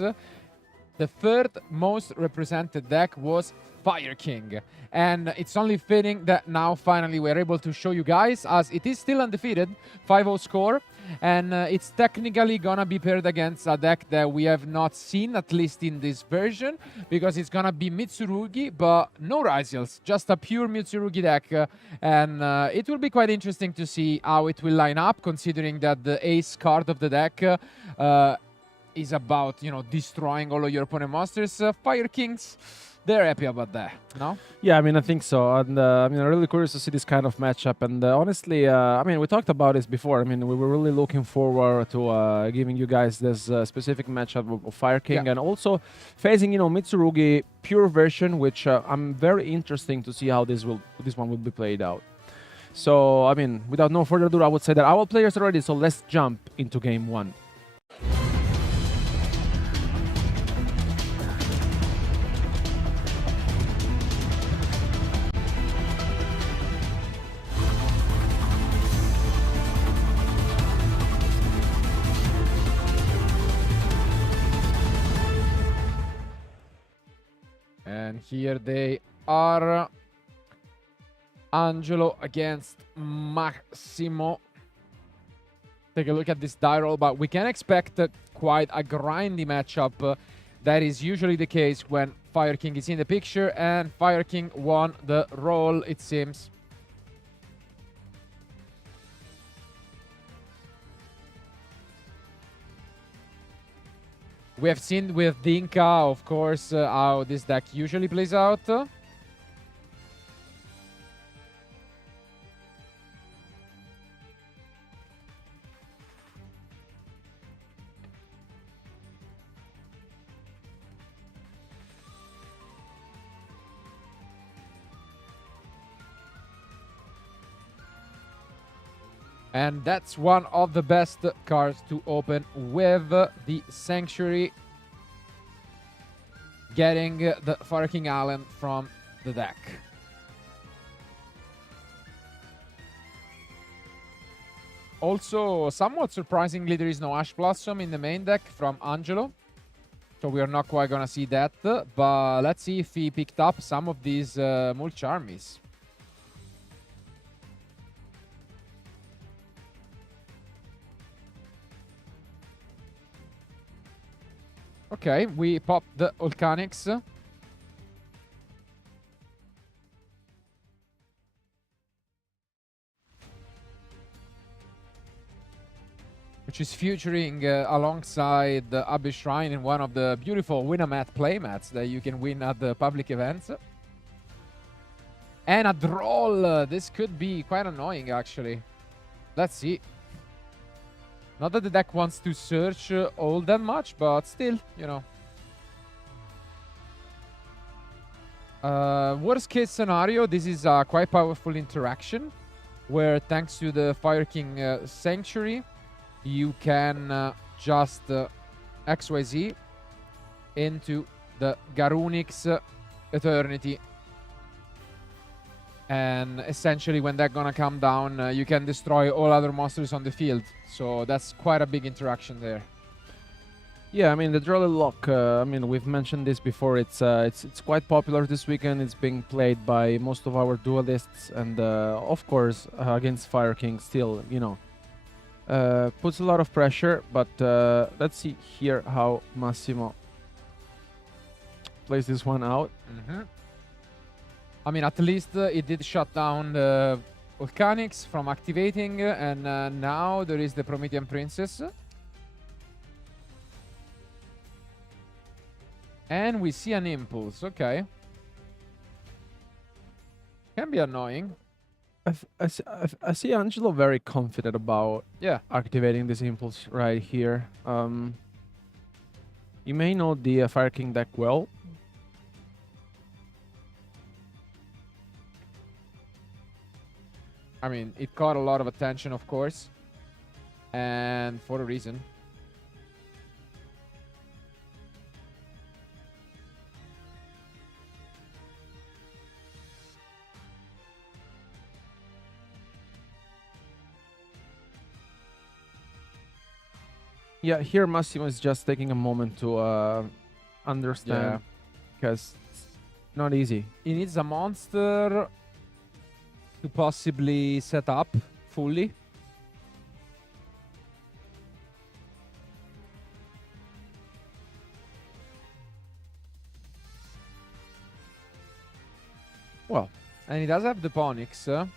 the third most represented deck was Fire King. And it's only fitting that now finally we're able to show you guys, as it is still undefeated, 5-0 score. And it's technically gonna be paired against a deck that we have not seen, at least in this version, because it's gonna be Mitsurugi, but no Ryzels, just a pure Mitsurugi deck. And it will be quite interesting to see how it will line up, considering that the ace card of the deck is about, you know, destroying all of your opponent monsters. Fire Kings, they're happy about that, no? Yeah, I mean, I think so. And I mean, I'm really curious to see this kind of matchup. And honestly, I mean, we talked about this before. I mean, we were really looking forward to giving you guys this specific matchup of Fire King, and also facing, you know, Mitsurugi pure version, which I'm very interesting to see how this one will be played out. So, I mean, without no further ado, I would say that our players are ready. So let's jump into game 1. And here they are. Angelo against Massimo. Take a look at this die roll, but we can expect quite a grindy matchup. That is usually the case when Fire King is in the picture, and Fire King won the roll, it seems. We have seen with Dinka, of course, how this deck usually plays out. And that's one of the best cards to open with the Sanctuary, getting the Fire King Allen from the deck. Also, somewhat surprisingly, there is no Ash Blossom in the main deck from Angelo. So we are not quite gonna see that, but let's see if he picked up some of these Mulch armies. Okay, we popped the Volcanics. Which is featuring alongside the Abbey Shrine in one of the beautiful Winamat playmats that you can win at the public events. And a Droll. This could be quite annoying, actually. Let's see. Not that the deck wants to search all that much, but still, you know. Worst case scenario, this is a quite powerful interaction, where thanks to the Fire King Sanctuary, you can just XYZ into the Garunix Eternity. And essentially, when that's gonna come down, you can destroy all other monsters on the field. So that's quite a big interaction there. Yeah, I mean, the Droll Lock, I mean, we've mentioned this before. It's quite popular this weekend. It's being played by most of our duelists. And, of course, against Fire King still, you know, puts a lot of pressure. But let's see here how Massimo plays this one out. I mean, at least it did shut down the Volcanics from activating, and now there is the Promethean Princess. And we see an Impulse, okay. Can be annoying. I see Angelo very confident about activating this Impulse right here. You may know the Fire King deck well. I mean, it caught a lot of attention, of course, and for a reason. Yeah, here Massimo is just taking a moment to understand, because it's not easy. He needs a monster to possibly set up fully. Well, And he does have the Ponyx.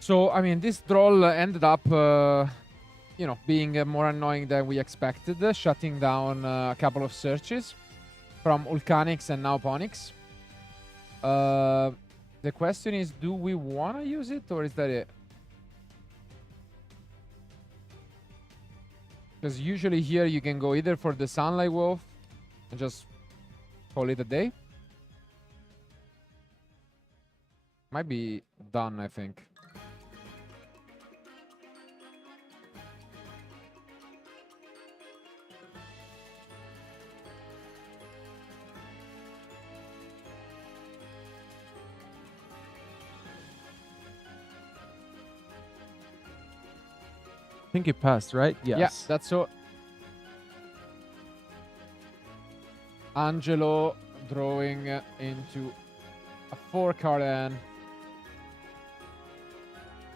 So, I mean, this draw ended up, you know, being more annoying than we expected, shutting down a couple of searches from Ulcanix and now Ponyx. The question is, do we want to use it, or is that it? Because usually here you can go either for the Sunlight Wolf and just call it a day. Might be done, I think. I think it passed, right? Yes. Yeah, that's so. Angelo drawing into a 4-card hand.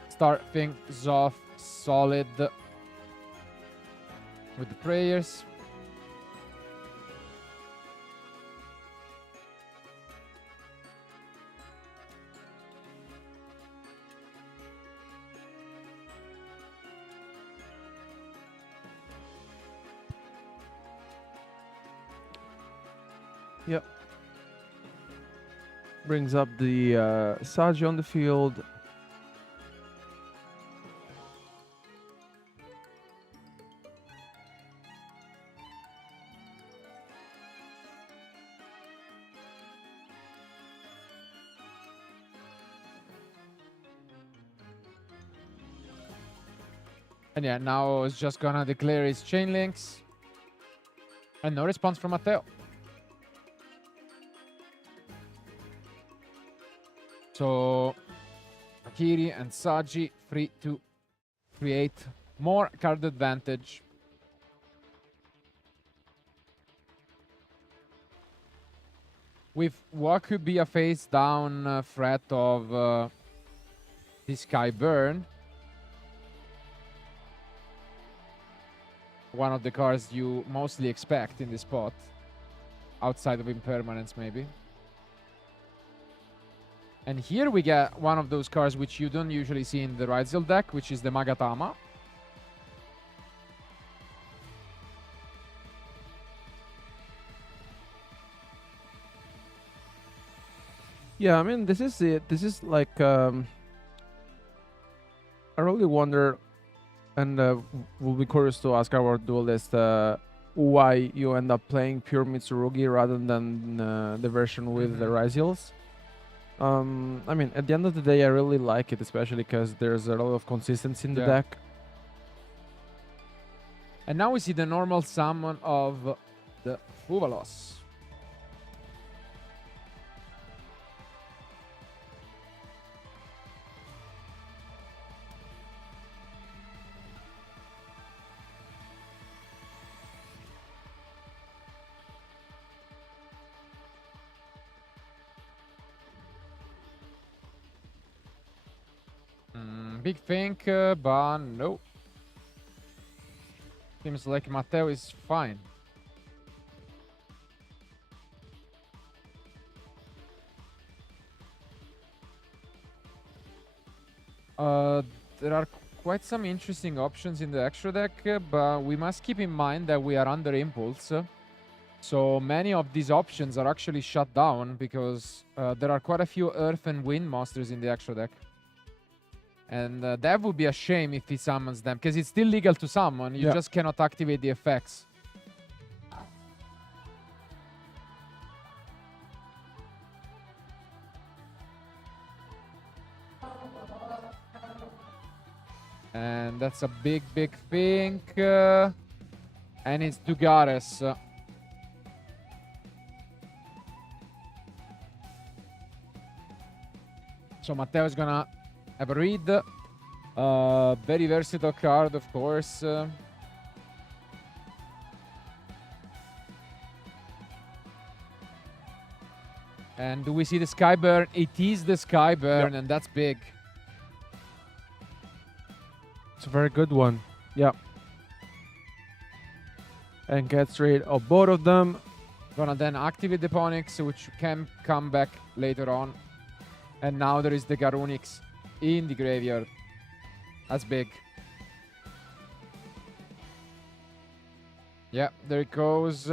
Start things off solid with the prayers. Yep. Brings up the Sagi on the field. And yeah, now it's just gonna declare his chain links. And no response from Matteo. So Akiri and Sagi free to create more card advantage. With what could be a face down threat of this Sky Burn. One of the cards you mostly expect in this spot. Outside of Impermanence, maybe. And here we get one of those cards which you don't usually see in the Ryzel deck, which is the Magatama. Yeah, I mean, this is it. This is like, I really wonder, and we'll be curious to ask our duelist why you end up playing pure Mitsurugi rather than the version with the Ryzels. I mean, at the end of the day, I really like it, especially because there's a lot of consistency in the deck. And now we see the normal summon of the Fuvalos. Big think, but no. Seems like Matteo is fine. There are quite some interesting options in the extra deck, but we must keep in mind that we are under Impulse. So many of these options are actually shut down because there are quite a few Earth and Wind monsters in the extra deck. And that would be a shame if he summons them, because it's still legal to summon. You just cannot activate the effects. And that's a big, big pink. And it's Dugares. So Matteo is gonna have a read. Very versatile card, of course. And do we see the Skyburn? It is the Skyburn, and that's big. It's a very good one. Yeah. And gets rid of both of them. Gonna then activate the Ponyx, which can come back later on. And now there is the Garunix in the graveyard. That's big. Yeah, there it goes.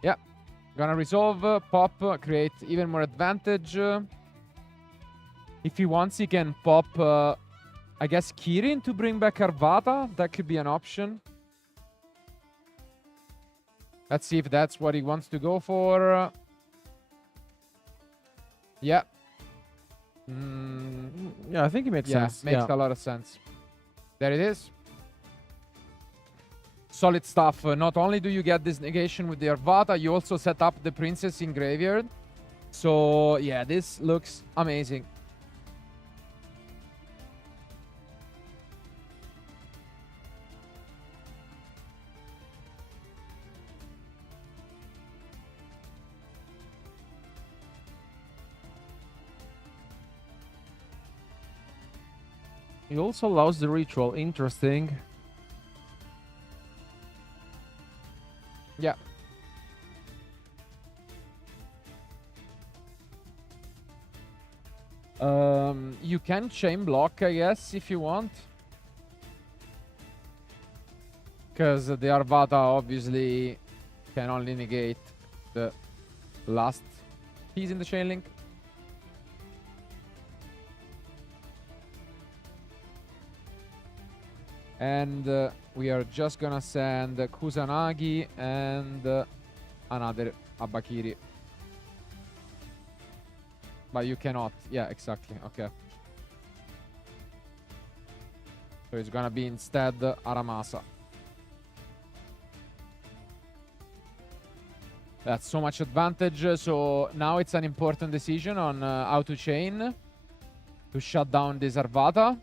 Yeah, gonna resolve, pop, create even more advantage. If he wants, he can pop, I guess, Kirin to bring back Arvata. That could be an option. Let's see if that's what he wants to go for. Yeah. Yeah, I think it makes sense. Makes a lot of sense. There it is. Solid stuff. Not only do you get this negation with the Arvata, you also set up the Princess in graveyard. So, yeah, this looks amazing. He also allows the ritual. Interesting. Yeah. You can chain block, I guess, if you want. Because the Arvata obviously can only negate the last piece in the chain link. And we are just gonna send Kusanagi and another Abakiri. But you cannot. Yeah, exactly. Okay. So it's gonna be instead Aramasa. That's so much advantage. So now it's an important decision on how to chain to shut down this Arvata.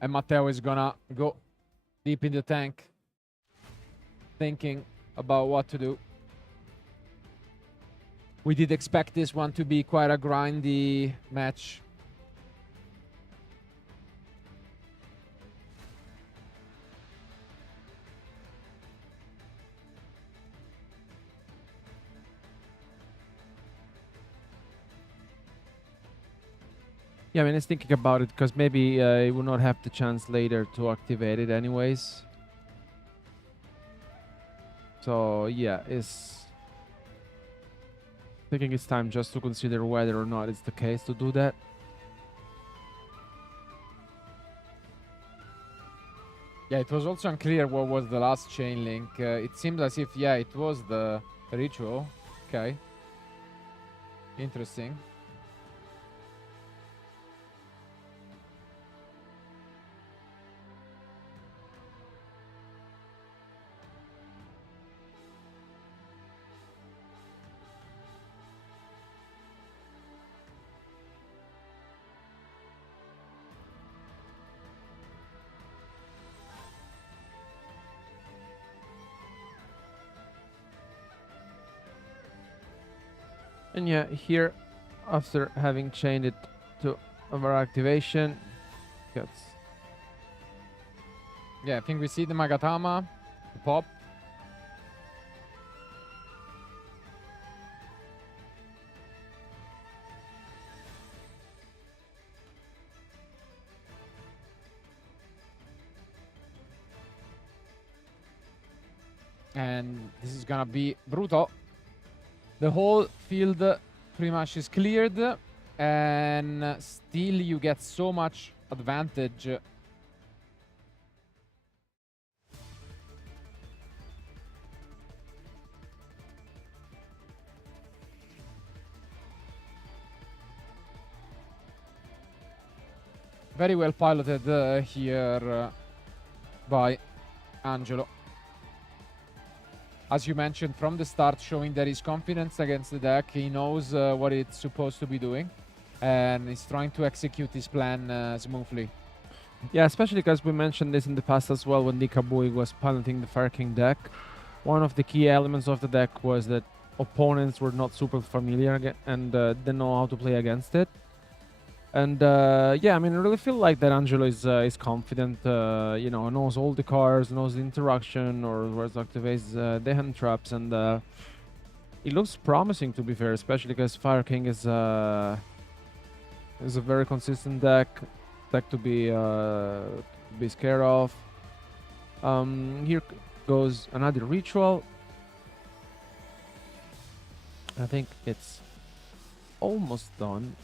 And Matteo is gonna go deep in the tank, thinking about what to do. We did expect this one to be quite a grindy match. Yeah, I mean, it's thinking about it because maybe he will not have the chance later to activate it anyways. So yeah, it's taking its time just to consider whether or not it's the case to do that. Yeah, it was also unclear what was the last chain link. It seems as if, yeah, it was the ritual. Okay. Interesting. And yeah, here, after having chained it to our activation, gets. Yeah, I think we see the Magatama pop. And this is gonna be brutal. The whole field pretty much is cleared, and still you get so much advantage. Very well piloted here by Angelo. As you mentioned from the start, showing that his confidence against the deck. He knows what it's supposed to be doing, and he's trying to execute his plan smoothly. Yeah, especially because we mentioned this in the past as well when Nikabui was piloting the Fire King deck. One of the key elements of the deck was that opponents were not super familiar and didn't know how to play against it. And yeah, I mean, I really feel like that Angelo is confident, you know, knows all the cards, knows the interaction or where to activate the hand traps, and it looks promising, to be fair, especially because Fire King is a very consistent deck to be scared of. Here goes another ritual. I think it's almost done.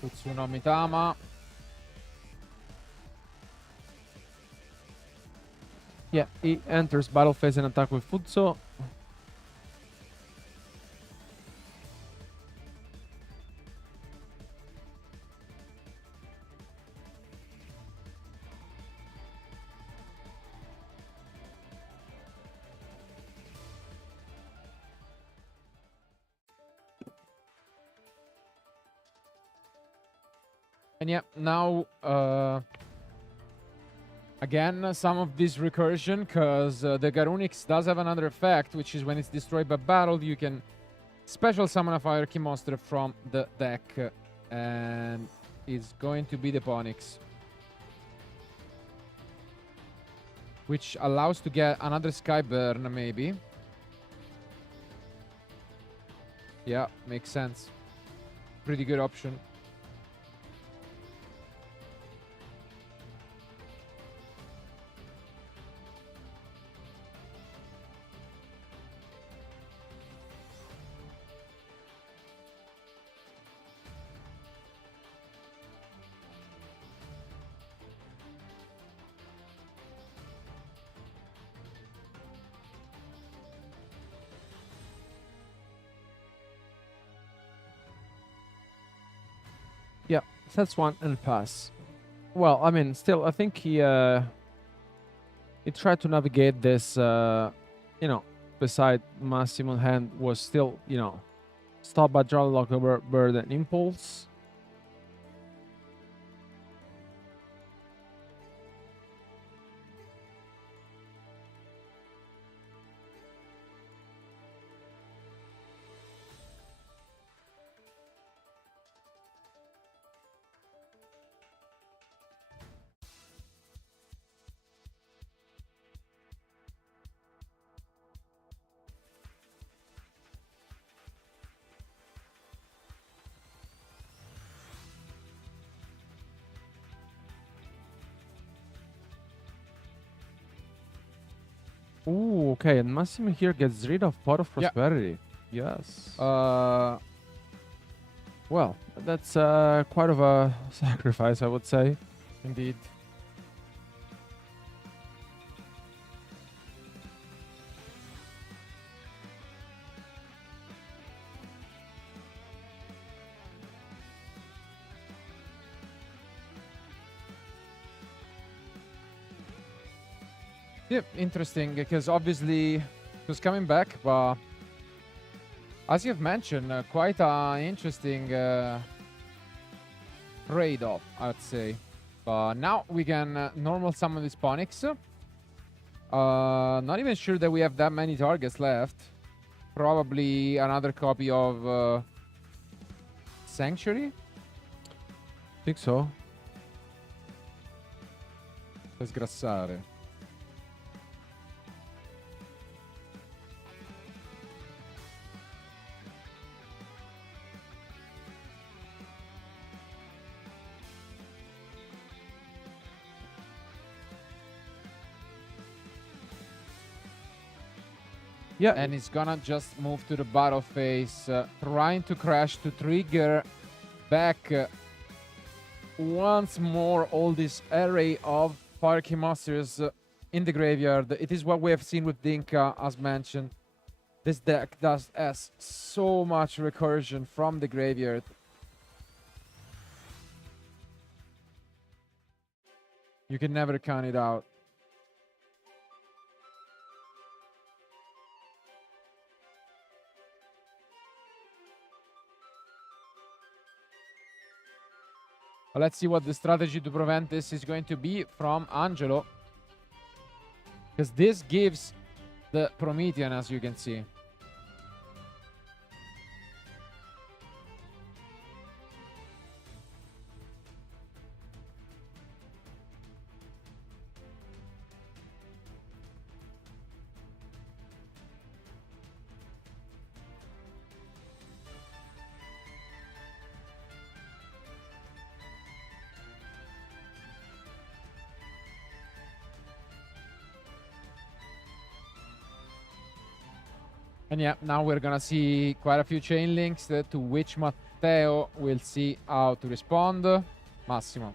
Tsunami Tama. Yeah, he enters battle phase and attack with Futso. And yeah, now again some of this recursion, because the Garunix does have another effect, which is when it's destroyed by battle, you can special summon a Fire Key monster from the deck, and it's going to be the Ponix, which allows to get another Skyburn maybe. Yeah, makes sense. Pretty good option. Yeah, that's one and pass. Well, I mean, still, I think he tried to navigate this, you know, beside Massimo hand was still, you know, stopped by Jolly Locker Bird and Impulse. Ooh, okay, and Massimo here gets rid of Pot of Prosperity. Yes. Well, that's quite of a sacrifice, I would say. Indeed. Yep, interesting, because obviously it was coming back, but as you've mentioned, quite an interesting trade-off, I'd say. But now we can normal summon this Ponix. Not even sure that we have that many targets left. Probably another copy of Sanctuary? Think so. Per sgrassare. Yeah, And he's gonna just move to the battle phase, trying to crash to trigger back once more all this array of Fire Key monsters in the graveyard. It is what we have seen with Dinka, as mentioned. This deck has so much recursion from the graveyard. You can never count it out. But let's see what the strategy to prevent this is going to be from Angelo. Because this gives the Promethean, as you can see. And yeah, now we're gonna see quite a few chain links to which Matteo will see how to respond. Massimo.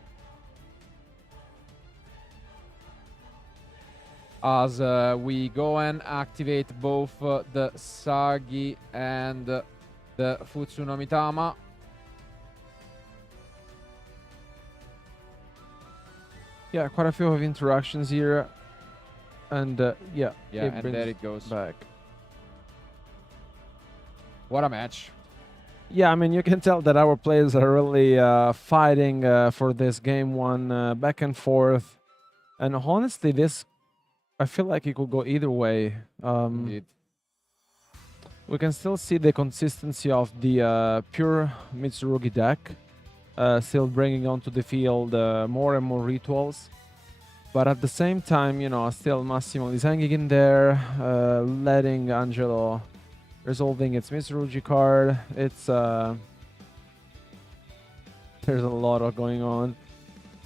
As we go and activate both the Sagi and the Futsuno Mitama. yeah, quite a few of interactions here, and yeah, Yeah, and brings there it goes. back. What a match. Yeah, I mean, you can tell that our players are really fighting for this game one, back and forth. And honestly, this, I feel like it could go either way. Indeed. We can still see the consistency of the pure Mitsurugi deck, still bringing onto the field more and more rituals. But at the same time, you know, still Massimo is hanging in there, letting Angelo resolving its Mitsurugi card. It's there's a lot of going on,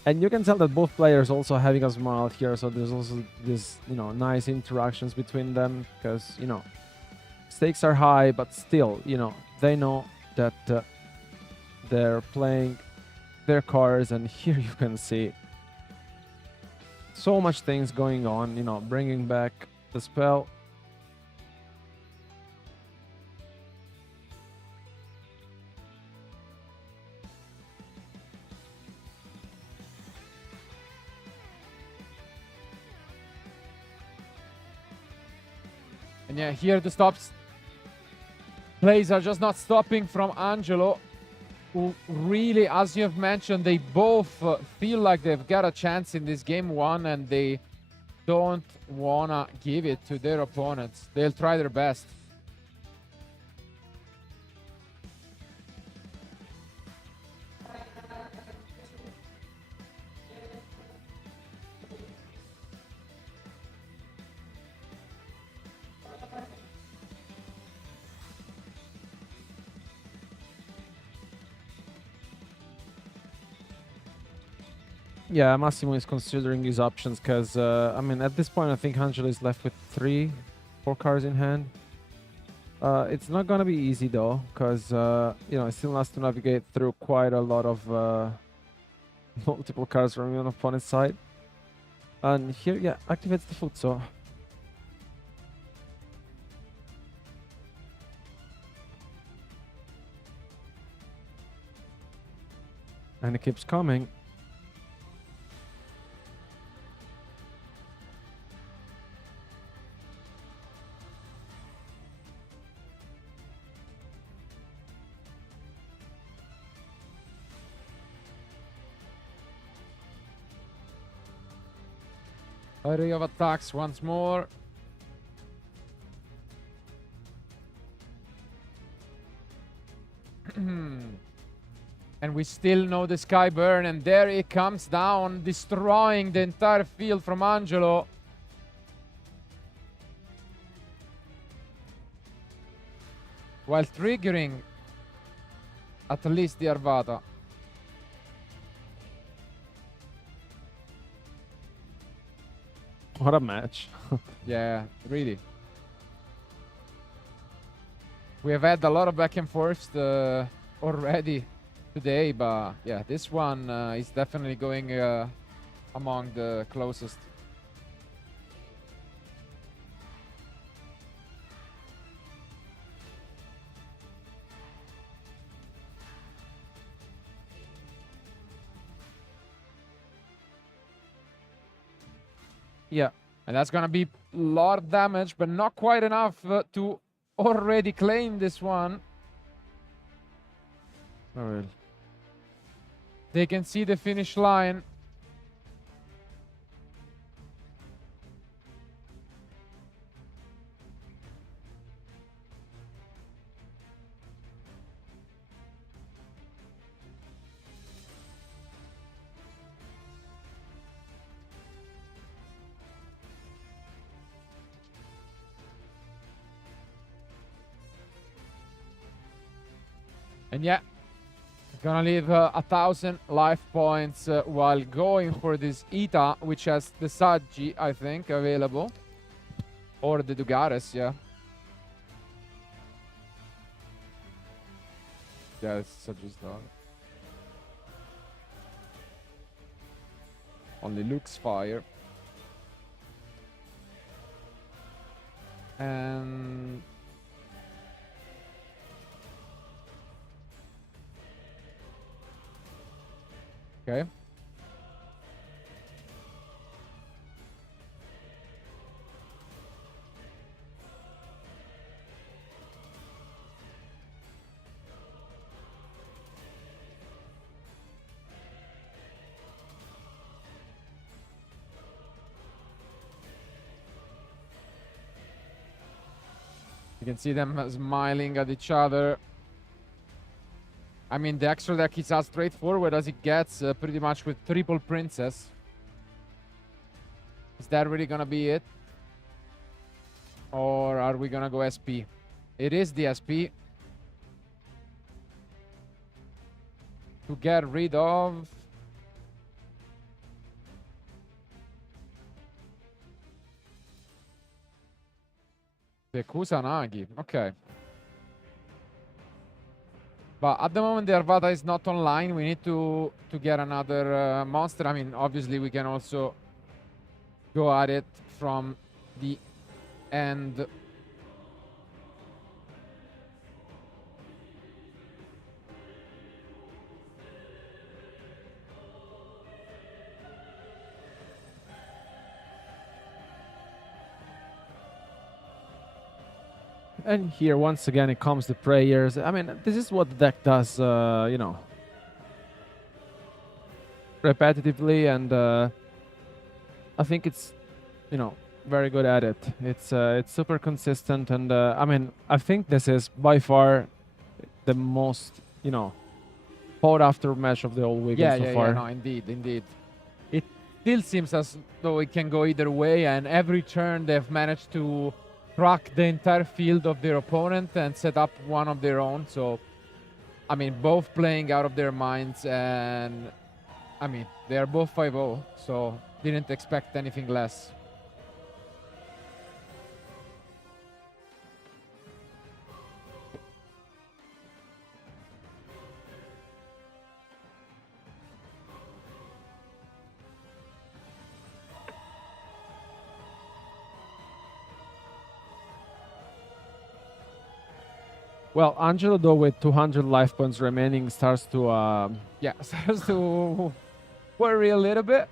and you can tell that both players also having a smile here. So there's also this, you know, nice interactions between them, because, you know, stakes are high, but still, you know, they know that they're playing their cards, and here you can see so much things going on. You know, bringing back the spell. And yeah, here the stops. Plays are just not stopping from Angelo, who really, as you have mentioned, they both feel like they've got a chance in this game one, and they don't wanna give it to their opponents. They'll try their best. Yeah, Massimo is considering his options, because, I mean, at this point, I think Angelo is left with 4 cards in hand. It's not going to be easy, though, because, you know, he still has to navigate through quite a lot of multiple cards from your opponent's side. And here, yeah, activates the Futso. And it keeps coming. Array of attacks once more. And we still know the Sky Burn, and there it comes down, destroying the entire field from Angelo. While triggering at least the Arvata. What a match. Yeah, really. We have had a lot of back and forth already today, but yeah, this one is definitely going among the closest. Yeah. And that's gonna be a lot of damage, but not quite enough to already claim this one. Oh, really? They can see the finish line. And yeah, gonna leave 1,000 life points while going for this Ita, which has the Saggi, I think, available. Or the Dugares, yeah. Yeah, it's Saggi's dog. Only Luke's fire. And okay. You can see them smiling at each other. I mean, the extra deck is as straightforward as it gets, pretty much with triple princess. Is that really gonna be it? Or are we gonna go SP? It is the SP. To get rid of... the Kusanagi, okay. But at the moment the Arvada is not online. We need to get another monster. I mean, obviously we can also go at it from the end. And here, once again, it comes to prayers. I mean, this is what the deck does, you know, repetitively, and I think it's, you know, very good at it. It's super consistent, and I mean, I think this is by far the most, you know, fought after match of the whole weekend so far. Yeah, no, indeed. It still seems as though it can go either way, and every turn they've managed to crack the entire field of their opponent and set up one of their own. So, I mean, both playing out of their minds, and I mean, they are both 5-0, so didn't expect anything less. Well, Angelo, though, with 200 life points remaining, starts to... Yeah, starts to worry a little bit.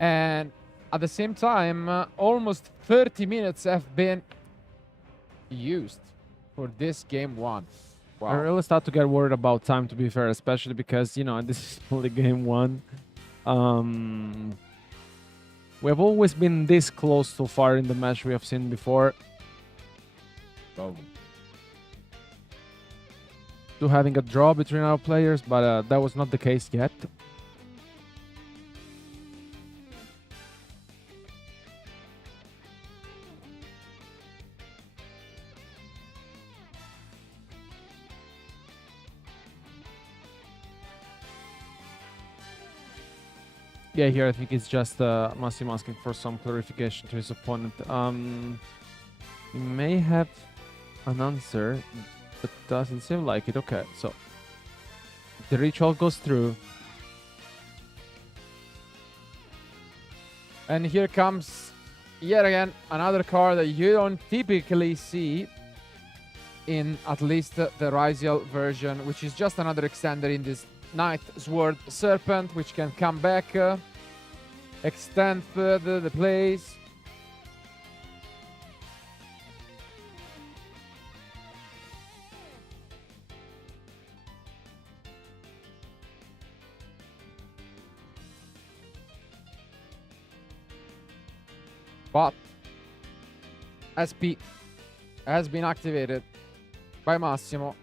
And at the same time, almost 30 minutes have been used for this game one. Wow. I really start to get worried about time, to be fair, especially because, you know, this is only game one. We've always been this close so far in the match we have seen before. Oh. To having a draw between our players, but that was not the case yet. Yeah, here I think it's just Massimo asking for some clarification to his opponent. He may have an answer, but doesn't seem like it. Okay, so the ritual goes through. And here comes yet again another card that you don't typically see in at least the Ryziel version, which is just another extender in this Knight Sword Serpent, which can come back, extend further the plays. But SP has been activated by Massimo.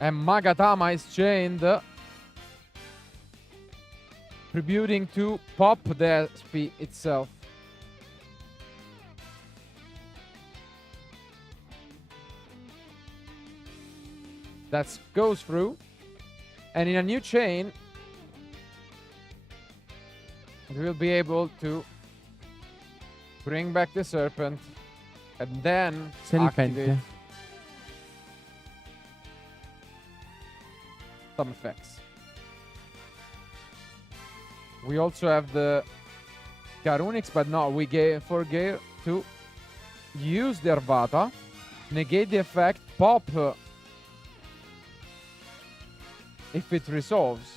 And Magatama is chained, tributing to pop the SP itself. That goes through. And in a new chain, we will be able to bring back the serpent and then activate some effects. We also have the Garunix, but no, we forget to use the Arvata, negate the effect, pop if it resolves.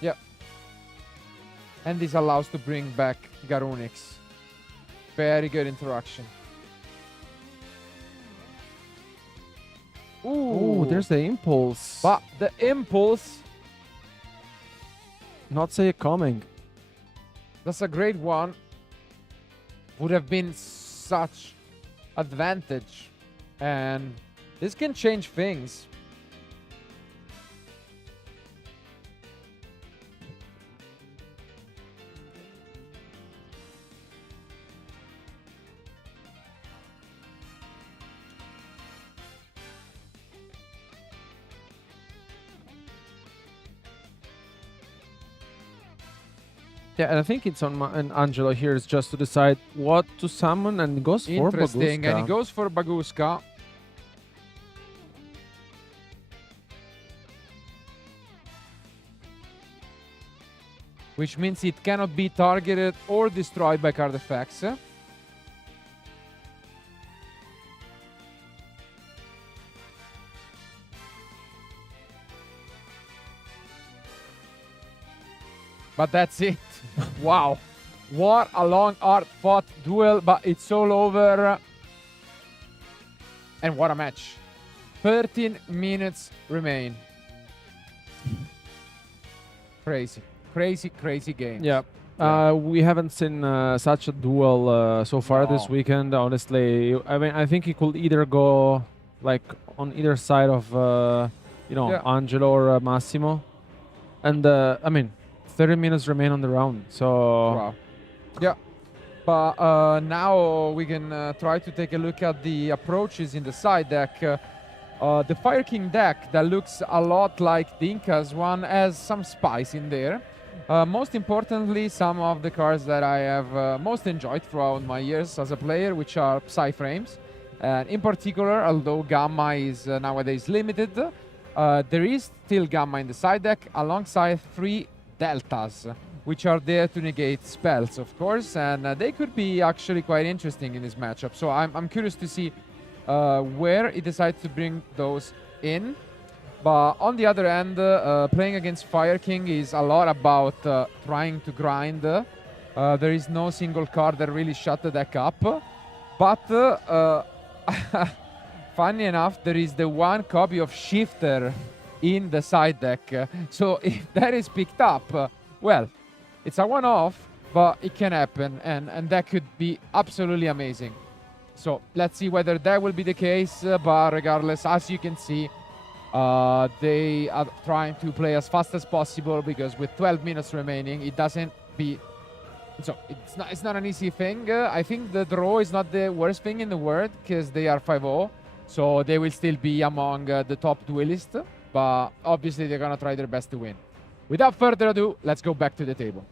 Yep. And this allows to bring back Garunix. Very good interaction. Ooh, there's the impulse. But the impulse, not say it coming. that's a great one. Would have been such advantage. And this can change things. Yeah, and I think it's on and Angelo here is just to decide what to summon, and goes for Interesting. Baguska. And he goes for Baguska. Which means it cannot be targeted or destroyed by card effects. But that's it. Wow. What a long, hard-fought duel, but it's all over. And what a match. 13 minutes remain. Crazy. Crazy, crazy game. Yeah. We haven't seen such a duel so far this weekend, honestly. I mean, I think it could either go like on either side of, Angelo or Massimo. And, I mean, 30 minutes remain on the round, so... Wow. Yeah. But now we can try to take a look at the approaches in the side deck. The Fire King deck that looks a lot like the Inca's one has some spice in there. Most importantly, some of the cards that I have most enjoyed throughout my years as a player, which are Psy Frames. And in particular, although Gamma is nowadays limited, there is still Gamma in the side deck alongside 3 Deltas, which are there to negate spells, of course, and they could be actually quite interesting in this matchup. So I'm curious to see where he decides to bring those in. But on the other end, playing against Fire King is a lot about trying to grind. There is no single card that really shut the deck up. But funny enough, there is the one copy of Shifter in the side deck. So if that is picked up, well, it's a one-off, but it can happen, and that could be absolutely amazing. So let's see whether that will be the case, but regardless, as you can see, they are trying to play as fast as possible, because with 12 minutes remaining, it doesn't be... So it's not an easy thing. I think the draw is not the worst thing in the world, because they are 5-0, so they will still be among the top duelists. But obviously, they're going to try their best to win. Without further ado, let's go back to the table.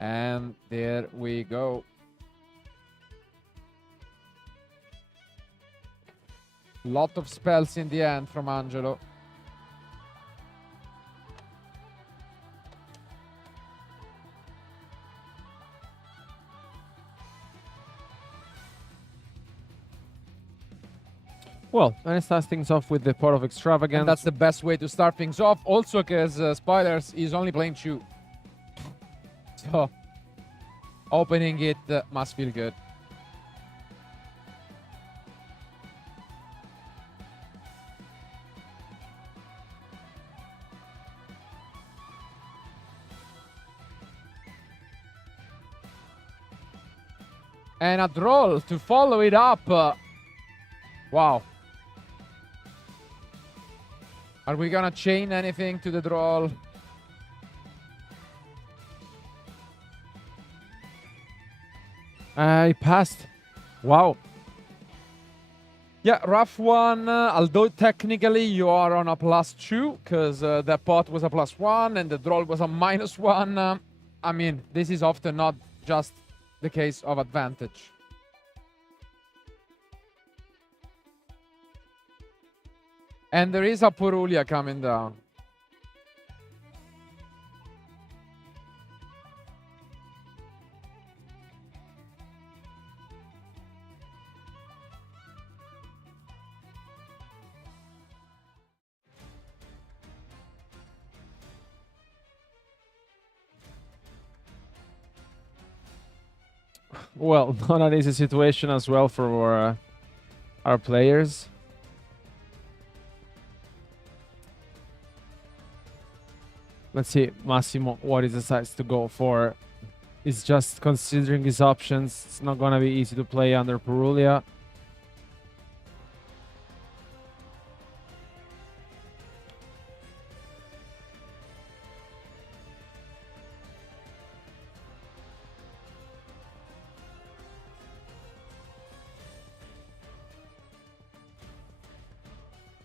And there we go. Lot of spells in the end from Angelo. Well, and it starts things off with the Pot of Extravagance. And that's the best way to start things off. Also, because Spoilers is only playing 2. So, opening it must feel good. And a draw to follow it up. Wow. Are we gonna chain anything to the draw? I passed. Wow. Yeah, rough one. Although technically you are on a +2 because the pot was a +1 and the draw was a -1. I mean, this is often not just the case of advantage. And there is a Purulia coming down. Well, not an easy situation as well for our players. Let's see, Massimo, what he decides to go for. He's just considering his options. It's not gonna be easy to play under Purulia.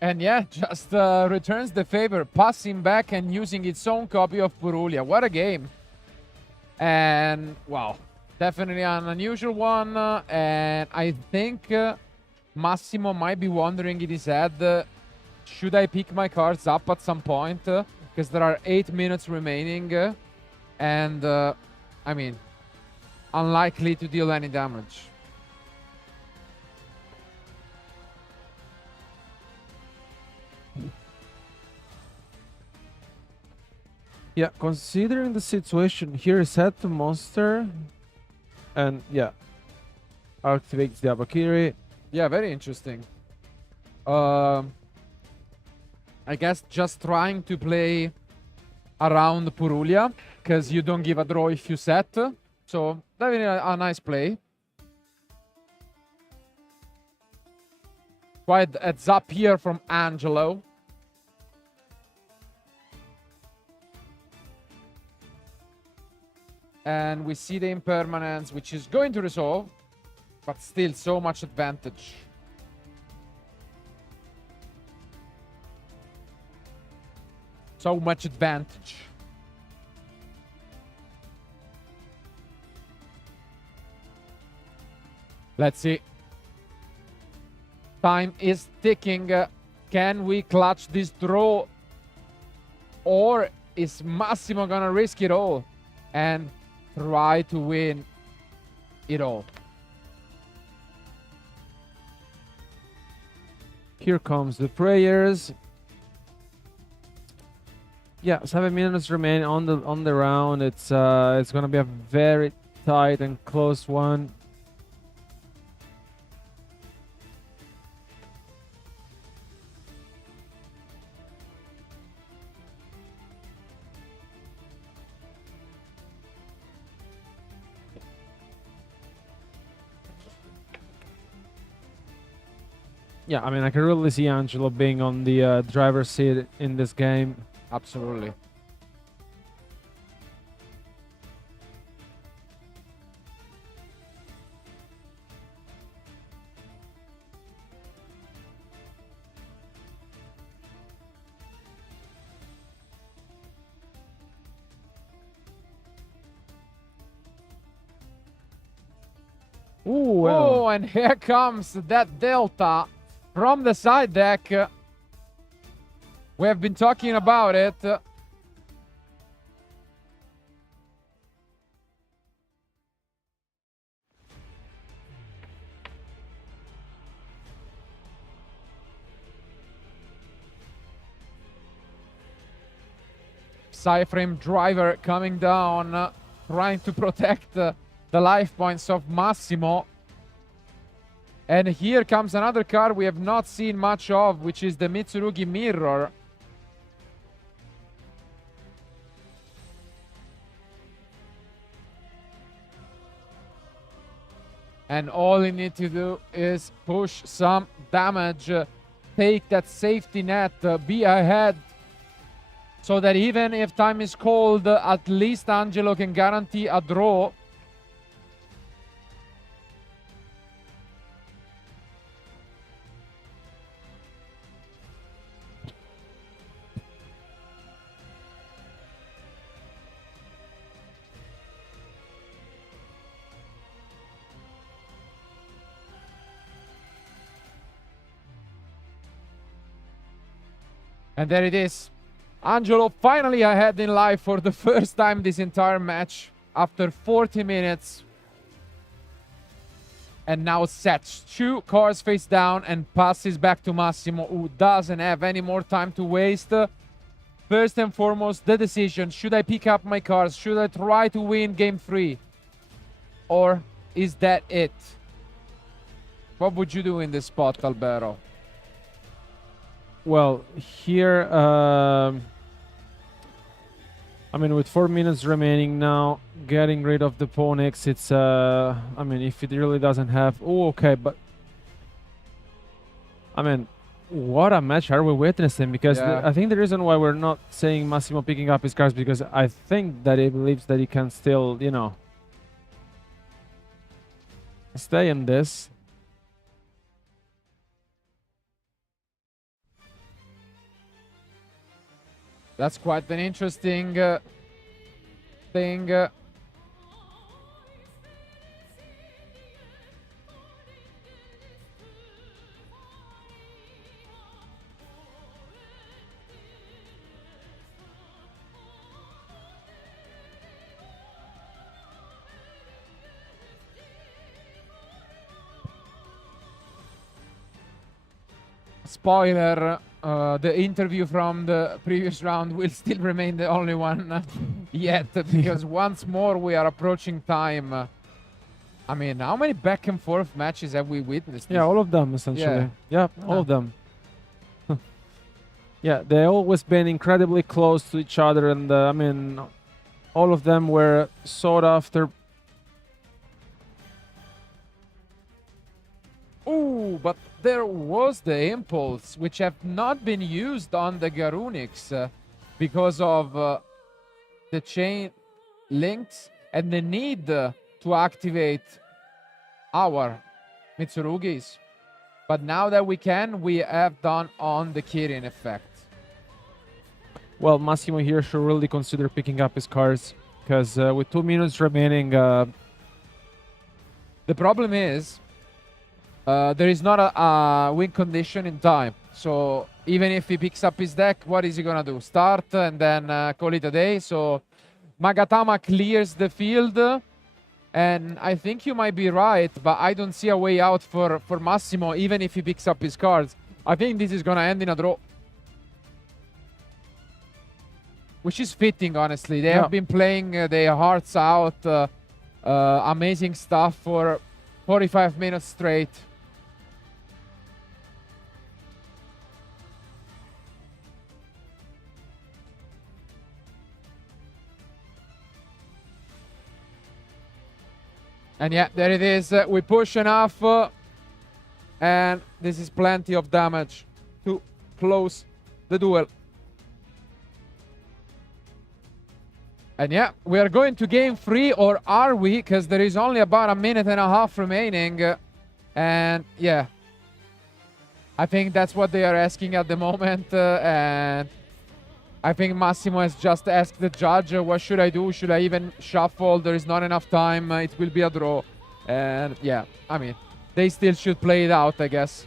And yeah, just returns the favor, passing back and using its own copy of Purulia. What a game. And wow, definitely an unusual one. And I think Massimo might be wondering in his head, should I pick my cards up at some point? Because there are 8 minutes remaining. And I mean, unlikely to deal any damage. Yeah, considering the situation here, set the monster, and yeah, activates the Abakiri. Yeah, very interesting. I guess just trying to play around Purulia, because you don't give a draw if you set. So, definitely a nice play. Quite a heads up here from Angelo. And we see the impermanence, which is going to resolve, but still so much advantage. So much advantage. Let's see. Time is ticking. Can we clutch this draw? Or is Massimo gonna risk it all and try to win it all? Here comes the prayers. Yeah, 7 minutes remain on the round. It's gonna be a very tight and close one. Yeah, I mean, I can really see Angelo being on the driver's seat in this game. Absolutely. Ooh, well. Oh, and here comes that Delta from the side deck. We have been talking about it. Psyframe driver coming down, trying to protect the life points of Massimo. And here comes another card we have not seen much of, which is the Mitsurugi Mirror. And all you need to do is push some damage, take that safety net, be ahead, so that even if time is cold, at least Angelo can guarantee a draw. And there it is. Angelo finally ahead in life for the first time this entire match after 40 minutes. And now sets 2 cards face down and passes back to Massimo, who doesn't have any more time to waste. First and foremost, the decision. Should I pick up my cards? Should I try to win game 3? Or is that it? What would you do in this spot, Alberto? Well, here, I mean, with 4 minutes remaining now, getting rid of the pawn X, it's, I mean, if it really doesn't have... Oh, okay, but... I mean, what a match are we witnessing? Because I think the reason why we're not saying Massimo picking up his cards, because I think that he believes that he can still, you know, stay in this. That's quite an interesting thing. Spoiler. The interview from the previous round will still remain the only one yet, because once more we are approaching time. I mean, how many back and forth matches have we witnessed? Yeah, all of them, essentially. Yeah, all of them. Yeah, they always been incredibly close to each other, and I mean, all of them were sought after. Ooh, but there was the impulse, which have not been used on the Garunix because of the chain links and the need to activate our Mitsurugis. But now that we can, we have done on the Kirin effect. Well, Massimo here should really consider picking up his cards, because with 2 minutes remaining... The problem is, there is not a win condition in time. So even if he picks up his deck, what is he gonna do? Start and then call it a day? So Magatama clears the field. And I think you might be right, but I don't see a way out for Massimo, even if he picks up his cards. I think this is gonna end in a draw. Which is fitting, honestly. They have been playing their hearts out. Amazing stuff for 45 minutes straight. And yeah, there it is. We push enough. And this is plenty of damage to close the duel. And yeah, we are going to game 3, or are we? Because there is only about a minute and a half remaining. And yeah, I think that's what they are asking at the moment. And I think Massimo has just asked the judge, what should I do? Should I even shuffle? There is not enough time. It will be a draw. And yeah, I mean, they still should play it out, I guess.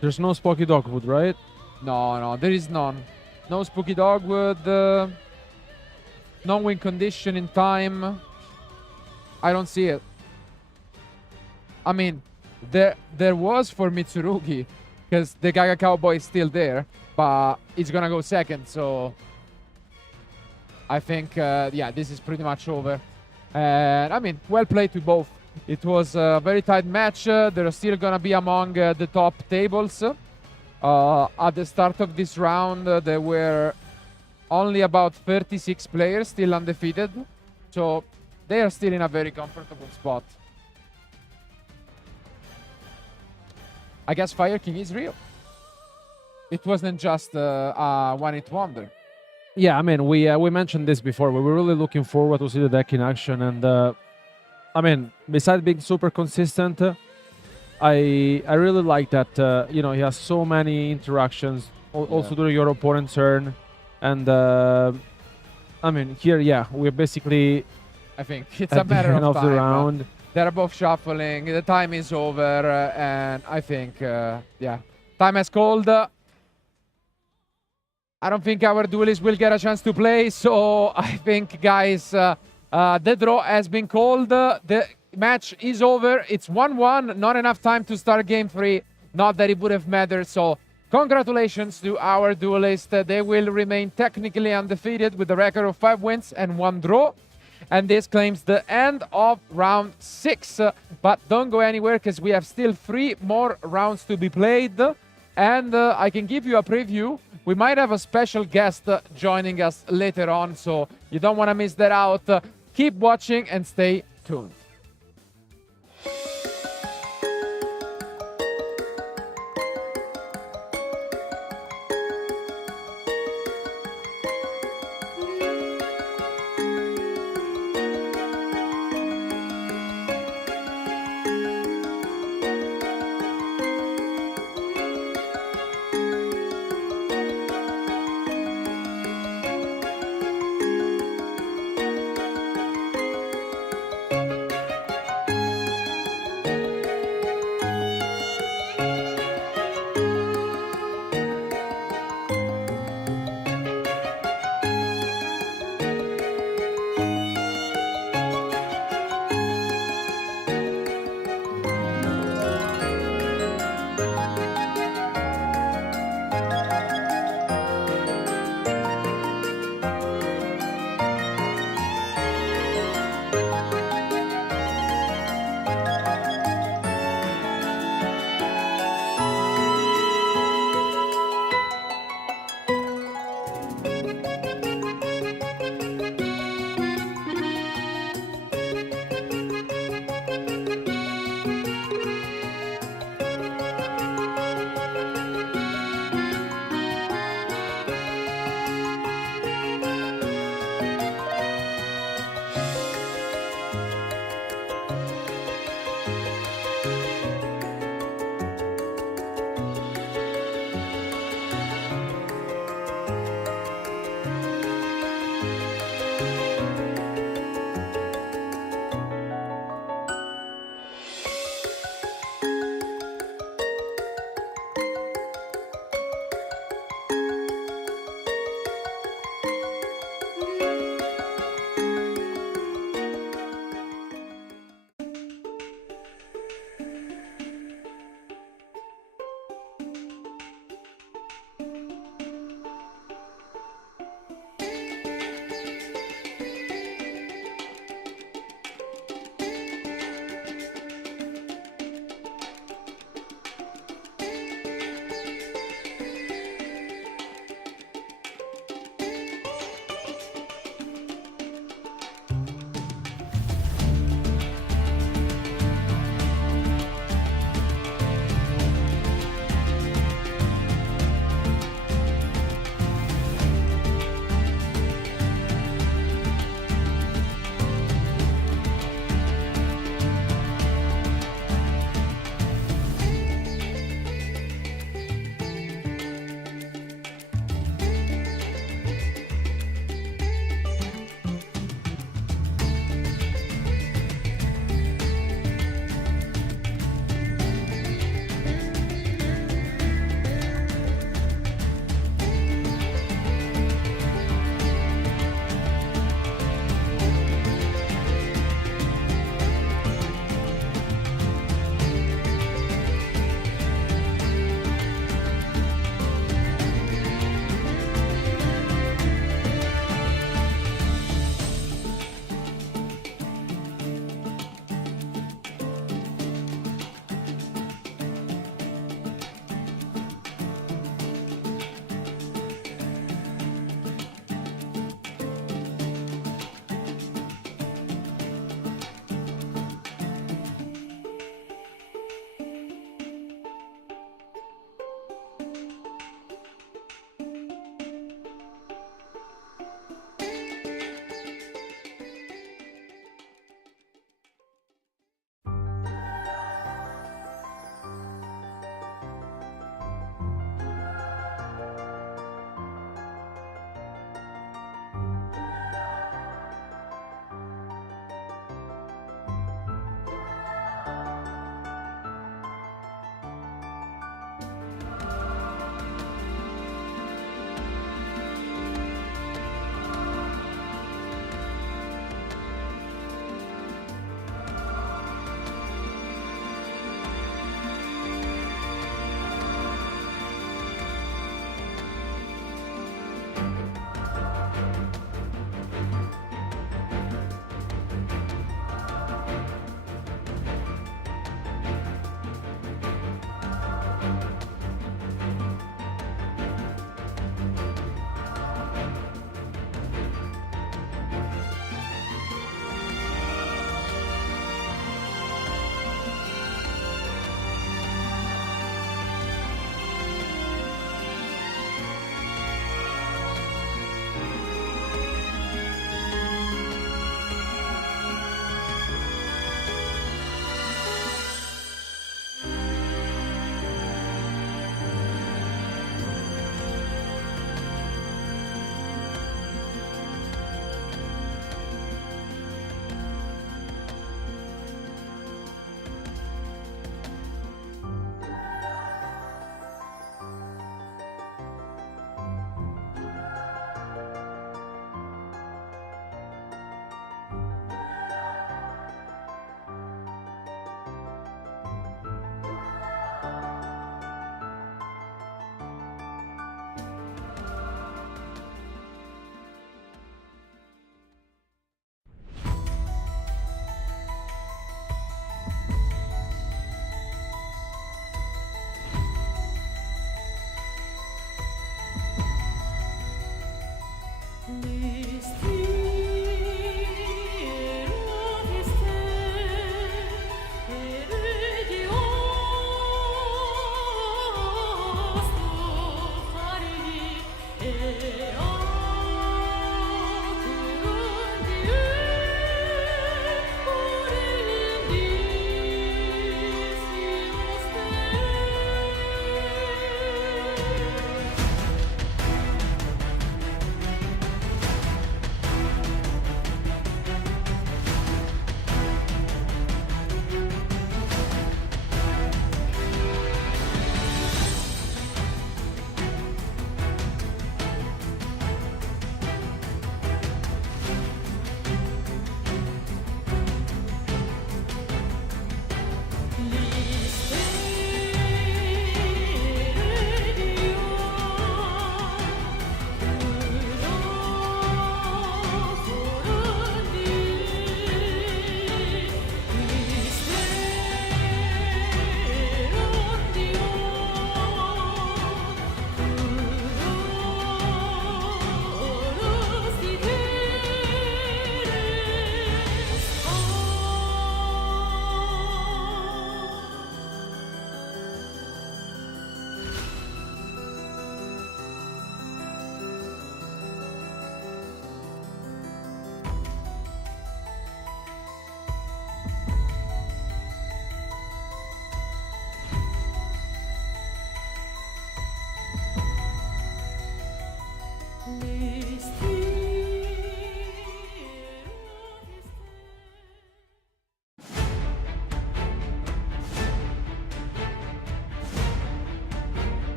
There's no Spooky Dogwood, right? No, there is none. No Spooky Dogwood. Non-win condition in time. I don't see it. I mean, there was for Mitsurugi, because the Gaga Cowboy is still there, but it's gonna go second, so I think, yeah, this is pretty much over. And I mean, well played to both. It was a very tight match. They're still gonna be among the top tables. At the start of this round, there were only about 36 players still undefeated, so they are still in a very comfortable spot. I guess Fire King is real. It wasn't just a one-hit wonder. Yeah, I mean, we mentioned this before. We were really looking forward to see the deck in action, and I mean, besides being super consistent, I really like that. You know, he has so many interactions, also during your opponent's turn, and I mean, here, yeah, we're basically. I think it's at a matter the end of of time. the round. They're both shuffling. The time is over, and I think, yeah, time has called. I don't think our duelists will get a chance to play, so I think, guys, the draw has been called. The match is over. It's 1-1. Not enough time to start game 3. Not that it would have mattered. So congratulations to our duelists. They will remain technically undefeated with a record of 5 wins and 1 draw. And this claims the end of round 6. But don't go anywhere, because we have still 3 more rounds to be played. And I can give you a preview. We might have a special guest joining us later on, so you don't want to miss that out. Keep watching and stay tuned.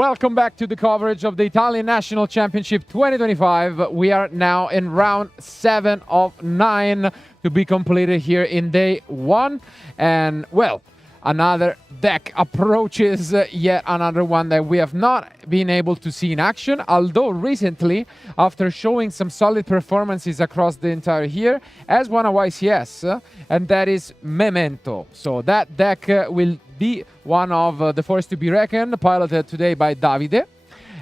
Welcome back to the coverage of the Italian National Championship 2025. We are now in round 7 of 9 to be completed here in day 1. And, well, another deck approaches yet another one that we have not been able to see in action, although recently, after showing some solid performances across the entire year, has won a YCS, and that is Memento. So that deck will be one of the force to be reckoned, piloted today by Davide.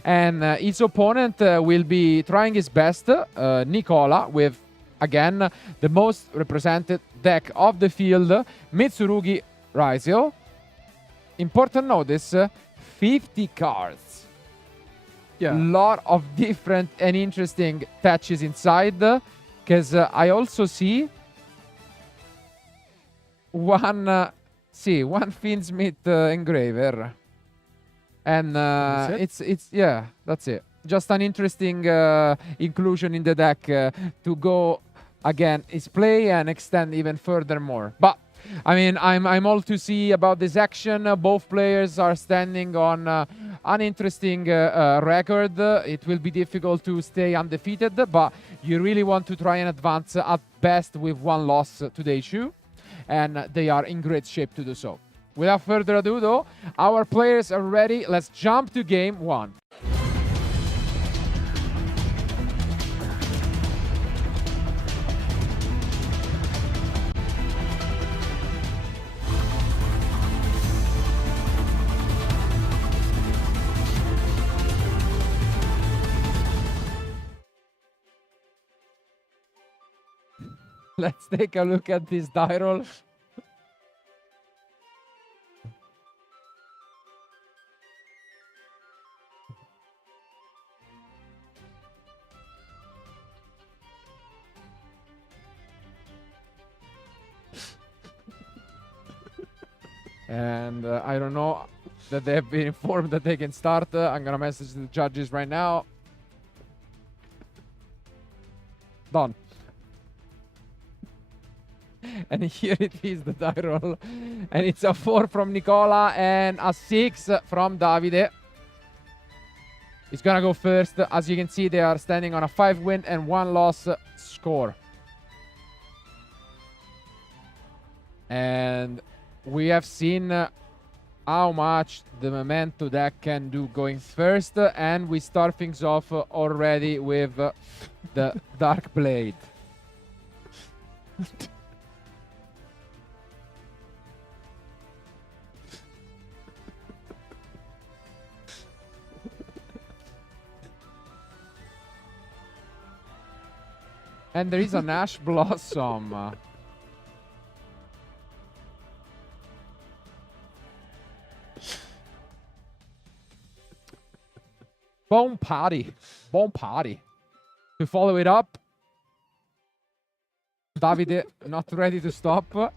And its opponent will be trying his best, Nicola, with, again, the most represented deck of the field, Mitsurugi Raisio. Important notice, 50 cards. Yeah. Lot of different and interesting touches inside, because I also see one Finsmith engraver, and it's yeah, that's it. Just an interesting inclusion in the deck to go again his play and extend even furthermore. But I mean, I'm all to see about this action. Both players are standing on an interesting record. It will be difficult to stay undefeated, but you really want to try and advance at best with one loss to the issue, and they are in great shape to do so. Without further ado, though, our players are ready. Let's jump to game 1. Let's take a look at this die roll. And I don't know that they have been informed that they can start. I'm gonna message the judges right now. Done. And here it is, the die roll. And it's a 4 from Nicola and a 6 from Davide. He's gonna go first. As you can see, they are standing on a 5-win and 1-loss score. And we have seen how much the Memento deck can do going first. And we start things off already with the Dark Blade. And there is an Ash Blossom. Bone Party. Bone Party. To follow it up, Davide not ready to stop.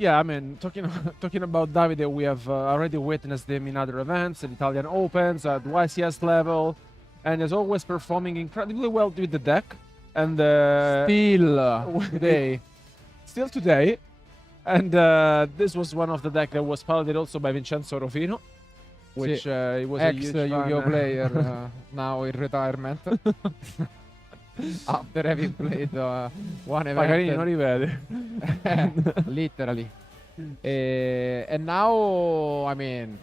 Yeah, I mean, talking about Davide, we have already witnessed him in other events, at Italian Opens, at YCS level, and is always performing incredibly well with the deck. And still today, and this was one of the deck that was piloted also by Vincenzo Rufino, which he was a huge Yu-Gi-Oh fan. player, now in retirement. After having played one Magari non event. rivede. Literally. And now, I mean,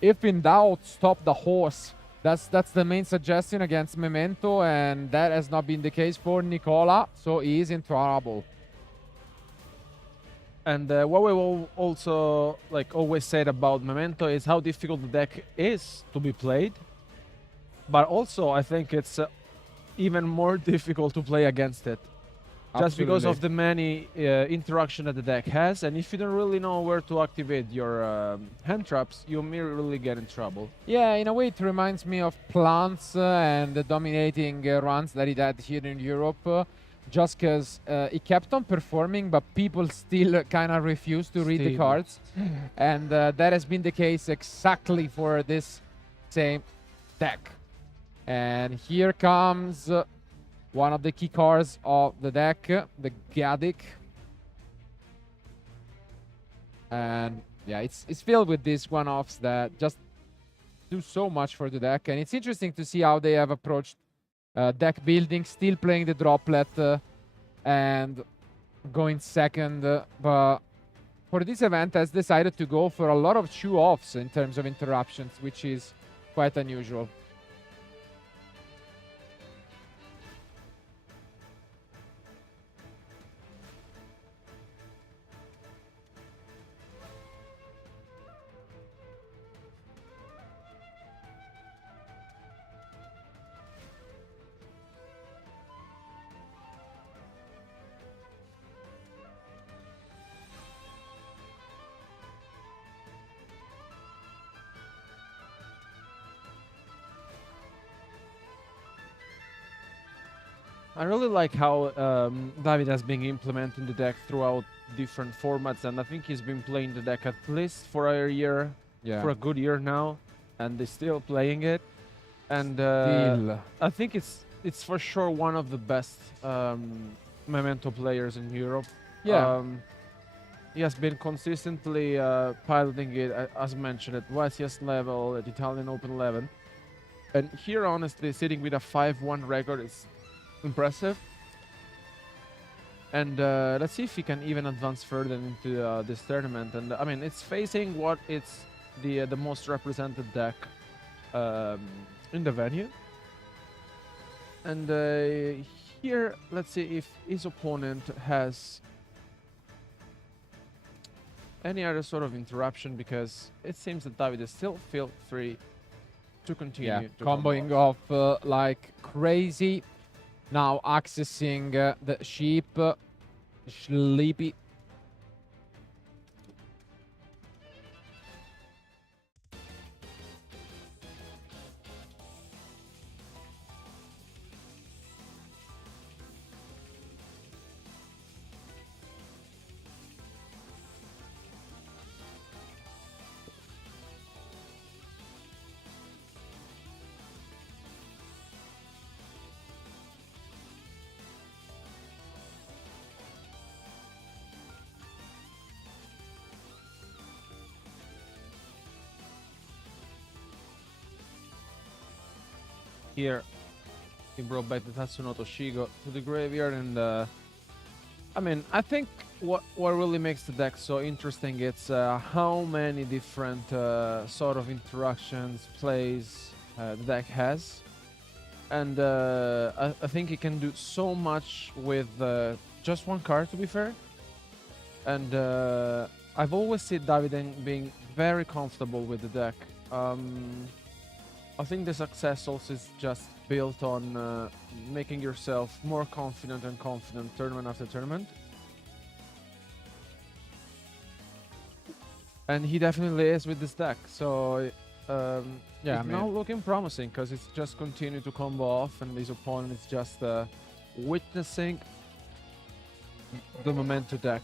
if in doubt, stop the horse. That's the main suggestion against Memento, and that has not been the case for Nicola, so he is in trouble. And what we will also always said about Memento is how difficult the deck is to be played, but also I think it's even more difficult to play against it. Just because of the many interaction that the deck has, and if you don't really know where to activate your hand traps, you may really get in trouble. Yeah, in a way it reminds me of Plants and the dominating runs that he had here in Europe. just because he kept on performing, but people still kind of refuse to read the Still. cards. And that has been the case exactly for this same deck. And here comes one of the key cards of the deck, the Gadik. And yeah, it's filled with these one-offs that just do so much for the deck. And it's interesting to see how they have approached deck building, still playing the droplet and going second. But for this event, has decided to go for a lot of shoe-offs in terms of interruptions, which is quite unusual. I really like how David has been implementing the deck throughout different formats, and I think he's been playing the deck at least for a year, Yeah. for a good year now, and they're still playing it. And Still. I think it's for sure one of the best Memento players in Europe. Yeah. He has been consistently piloting it, as mentioned, at YCS level, at Italian Open level. And here, honestly, sitting with a 5-1 record is impressive. And let's see if he can even advance further into this tournament. And I mean, it's facing what it's the most represented deck in the venue. And here, let's see if his opponent has any other sort of interruption, because it seems that David is still feel free to continue. Yeah, to comboing combo. off like crazy. Now accessing the sheep. Sleepy. Here, he brought back the Tatsunoto Shigo to the graveyard, and I mean, I think what really makes the deck so interesting is how many different sort of interactions, plays the deck has, and I think he can do so much with just one card, to be fair. And I've always seen David being very comfortable with the deck. I think the success also is just built on making yourself more confident and confident tournament after tournament. And he definitely is with this deck. So Yeah, I it's mean, now looking promising, because it's just continuing to combo off, and his opponent is just witnessing the Memento deck.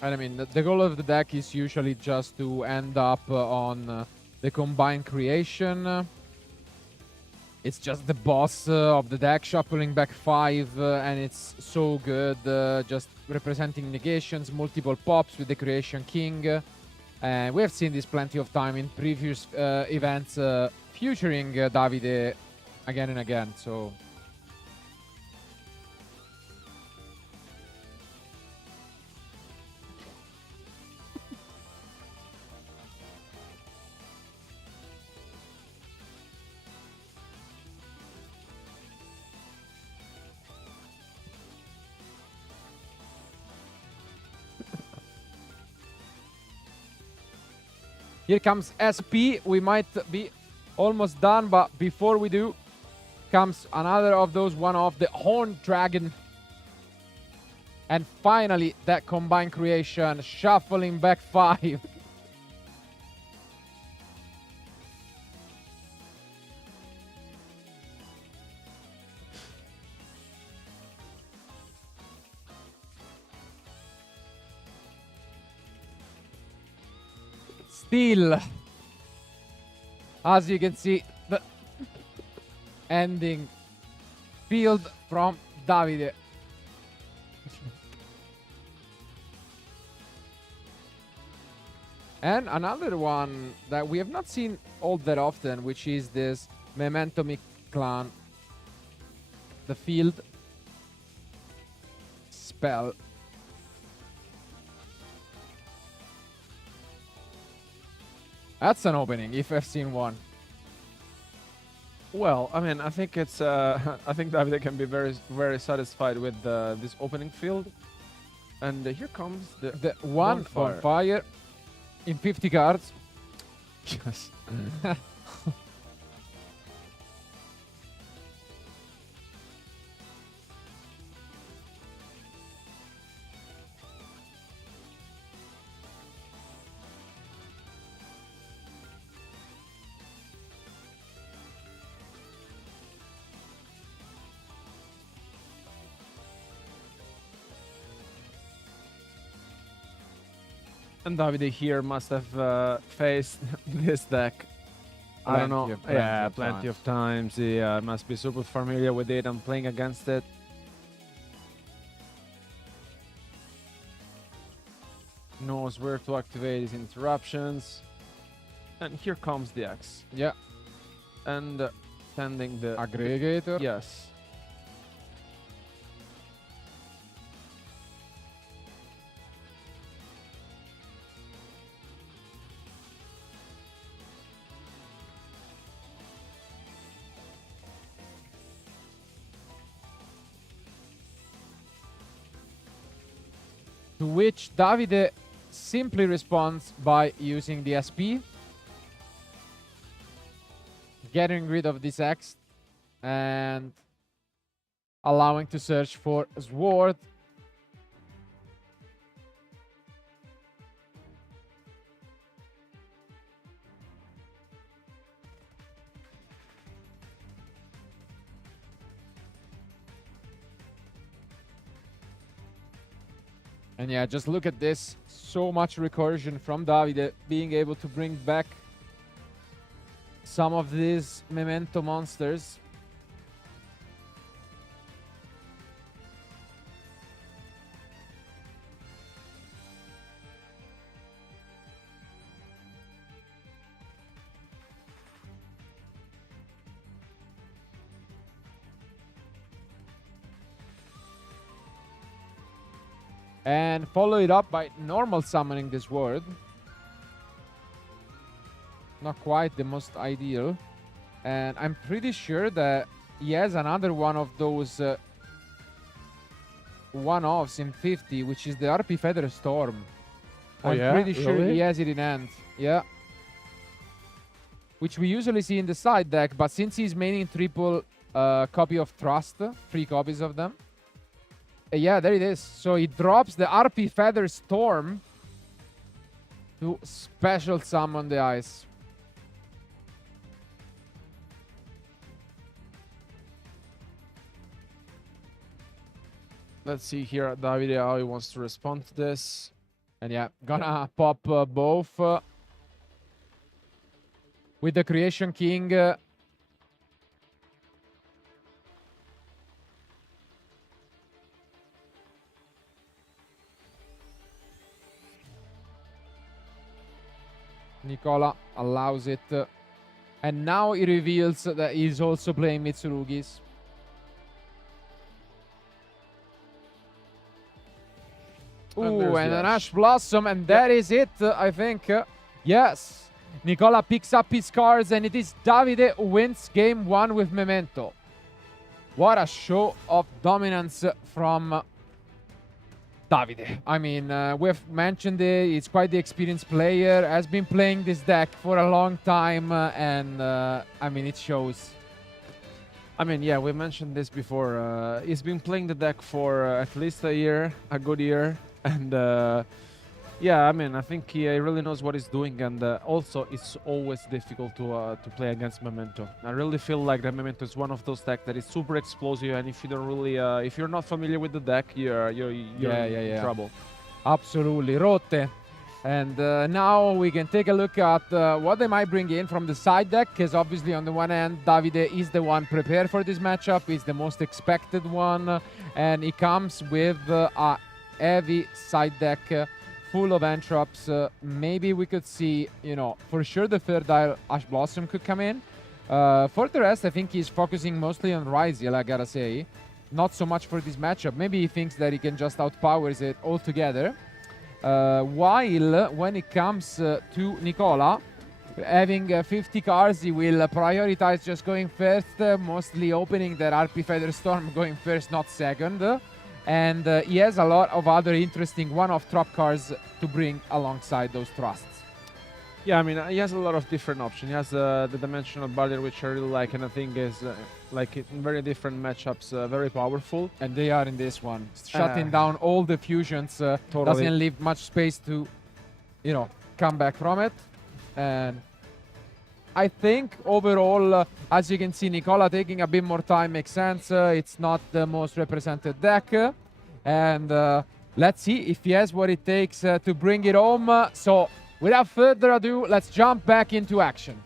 and I mean, the goal of the deck is usually just to end up on the combined creation. It's just the boss of the deck, shuffling back 5, and it's so good. Just representing negations, multiple pops with the Creation King. And we have seen this plenty of time in previous events featuring Davide again and again. So here comes SP. We might be almost done, but before we do, comes another of those one-off, the Horned Dragon. And finally, that combined creation, shuffling back 5. Still, as you can see, the ending field from Davide. And another one that we have not seen all that often, which is this Memento Clan. The field spell. That's an opening, if I've seen one. Well, I mean, I think it's. I think Davide can be very satisfied with this opening field. And here comes The one Bonfire. bonfire in 50 cards. Yes. And Davide here must have faced this deck. I don't know. Plenty of times. He must be super familiar with it and playing against it. Knows where to activate his interruptions. And here comes the X. Yeah. And sending the Aggregator. Yes. To which Davide simply responds by using the SP, getting rid of this X, and allowing to search for Sword. And yeah, just look at this. So much recursion from Davide, being able to bring back some of these Memento monsters. And follow it up by normal summoning this word. Not quite the most ideal. And I'm pretty sure that he has another one of those one-offs in 50, which is the RP Feather Storm. Oh, I'm yeah? pretty sure Really? he has it in hand. Yeah. Which we usually see in the side deck, but since he's maining triple copy of Trust, 3 copies of them. Yeah, there it is. So he drops the RP Feather Storm to special summon the ice. Let's see here, Davide, how he wants to respond to this. And yeah, gonna pop both with the Creation King. Nicola allows it. And now he reveals that he's also playing Mitsurugis. Ooh, there's and the an Ash. Ash Blossom, and that is it, I think. Yes. Nicola picks up his cards, and it is Davide who wins game 1 with Memento. What a show of dominance from Davide. I mean, we've mentioned it. He's quite the experienced player. Has been playing this deck for a long time, and I mean, it shows. I mean, yeah, we mentioned this before. He's been playing the deck for at least a year, a good year. And yeah, I mean, I think he really knows what he's doing. And also, it's always difficult to play against Memento. I really feel like the Memento is one of those decks that is super explosive. And if you don't really, if you're not familiar with the deck, you're in trouble. Absolutely. Rotte. And now we can take a look at what they might bring in from the side deck, because obviously on the one hand, Davide is the one prepared for this matchup, is the most expected one, and he comes with a heavy side deck full of entrops. Maybe we could see, you know, for sure the third Ash Blossom could come in. For the rest, I think he's focusing mostly on Ryziel, I gotta say. Not so much for this matchup. Maybe he thinks that he can just outpowers it altogether. While when it comes to Nicola, having 50 cards, he will prioritize just going first, mostly opening that RP Feather Storm, going first, not second. And he has a lot of other interesting one-off drop cards to bring alongside those trusts. Yeah, I mean, he has a lot of different options. He has the Dimensional Barrier, which I really like, and I think is, like, in very different matchups, very powerful. And they are in this one. Shutting down all the fusions, Totally. doesn't leave much space to, you know, come back from it. And I think overall, as you can see, Nicola taking a bit more time makes sense. It's not the most represented deck. And let's see if he has what it takes to bring it home. So without further ado, let's jump back into action.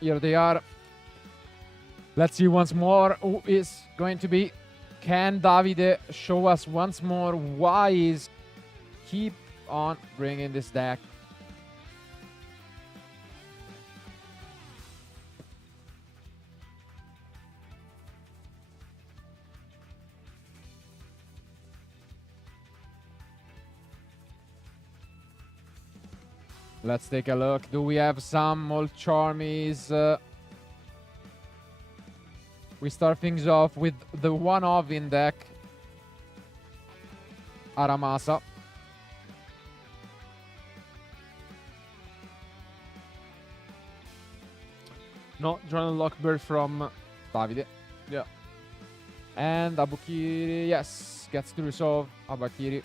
Here they are. Let's see once more who is going to be. Can Davide show us once more why he's keep on bringing this deck? Let's take a look. Do we have some old Charmies? We start things off with the one-of in deck. Aramasa. No, John Lockbird from Davide. Yeah. And Abukiri, yes, gets to resolve. Abakiri.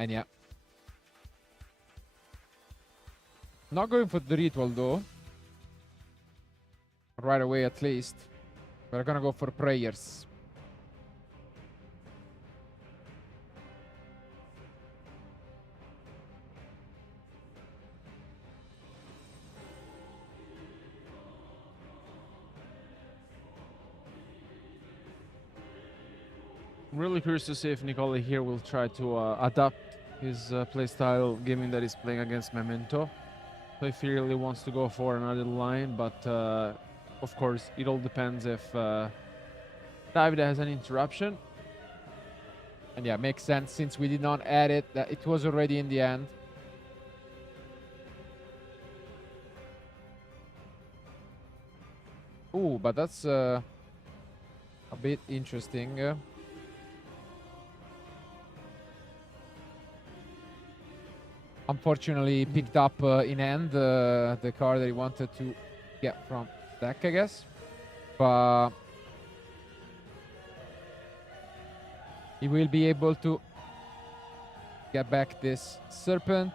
And yeah. Not going for the ritual though. Right away at least. We're gonna go for prayers. Really curious to see if Nicola here will try to adapt his playstyle, given that he's playing against Memento. So if he really wants to go for another line, but of course it all depends if Davide has an interruption. And yeah, makes sense since we did not add it, that it was already in the end. Ooh, but that's a bit interesting. Unfortunately, picked up in end the card that he wanted to get from deck, I guess. But he will be able to get back this Serpent.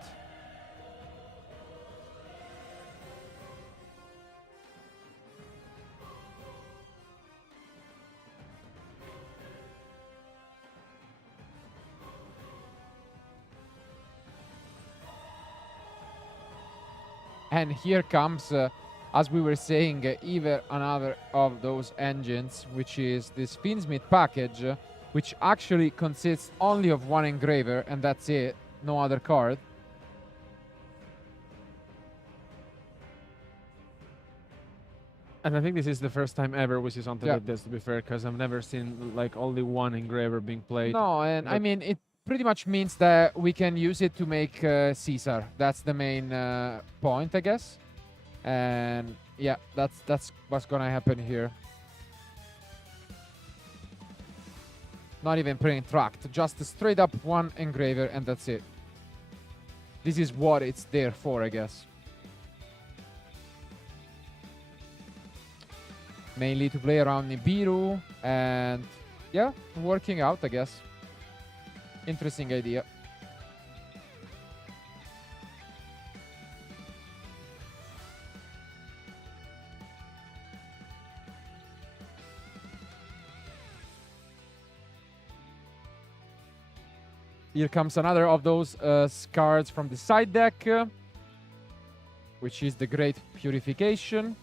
And here comes as we were saying, even another of those engines, which is this Finsmith package, which actually consists only of one engraver, and that's it, no other card. And I think this is the first time ever we see something Yeah. like this, to be fair, because I've never seen like only one engraver being played. No, and I but- mean, it pretty much means that we can use it to make Caesar. That's the main point, I guess. And yeah, that's what's gonna happen here. Not even printing tracked, just a straight up one engraver, and that's it. This is what it's there for, I guess. Mainly to play around Nibiru, and yeah, working out, I guess. Interesting idea. Here comes another of those cards from the side deck, which is the Great Purification.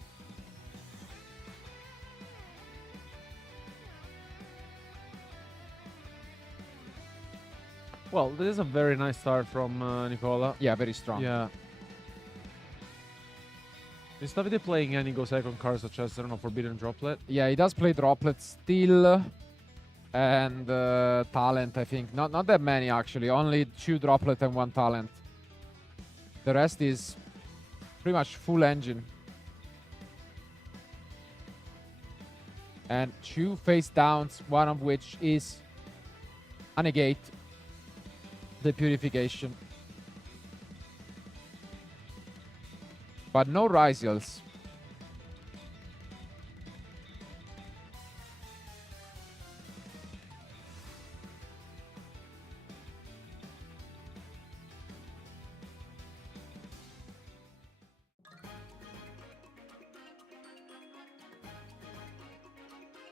Well, this is a very nice start from Nicola. Yeah, very strong. Yeah. Is Davide playing any Go Second cards such as, I don't know, Forbidden Droplet? Yeah, he does play Droplet still. And Talent, I think. Not that many, actually. Only 2 Droplet and 1 Talent. The rest is pretty much full engine. And 2 face downs, one of which is a negate. The Purification. But no Rysials.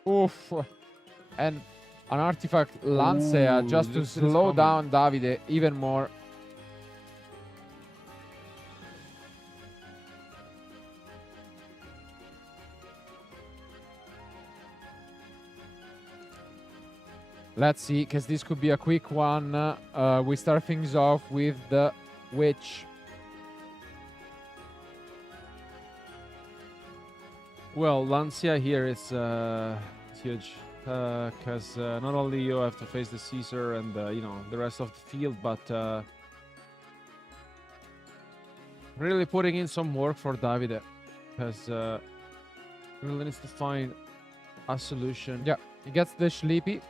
Oof. And an artifact Lancea Ooh, just to this is slow coming. down Davide even more. Let's see, because this could be a quick one. We start things off with the Witch. Well, Lancia here is huge because not only you have to face the Caesar and you know, the rest of the field, but really putting in some work for Davide because really needs to find a solution. Yeah, he gets the Sleepy.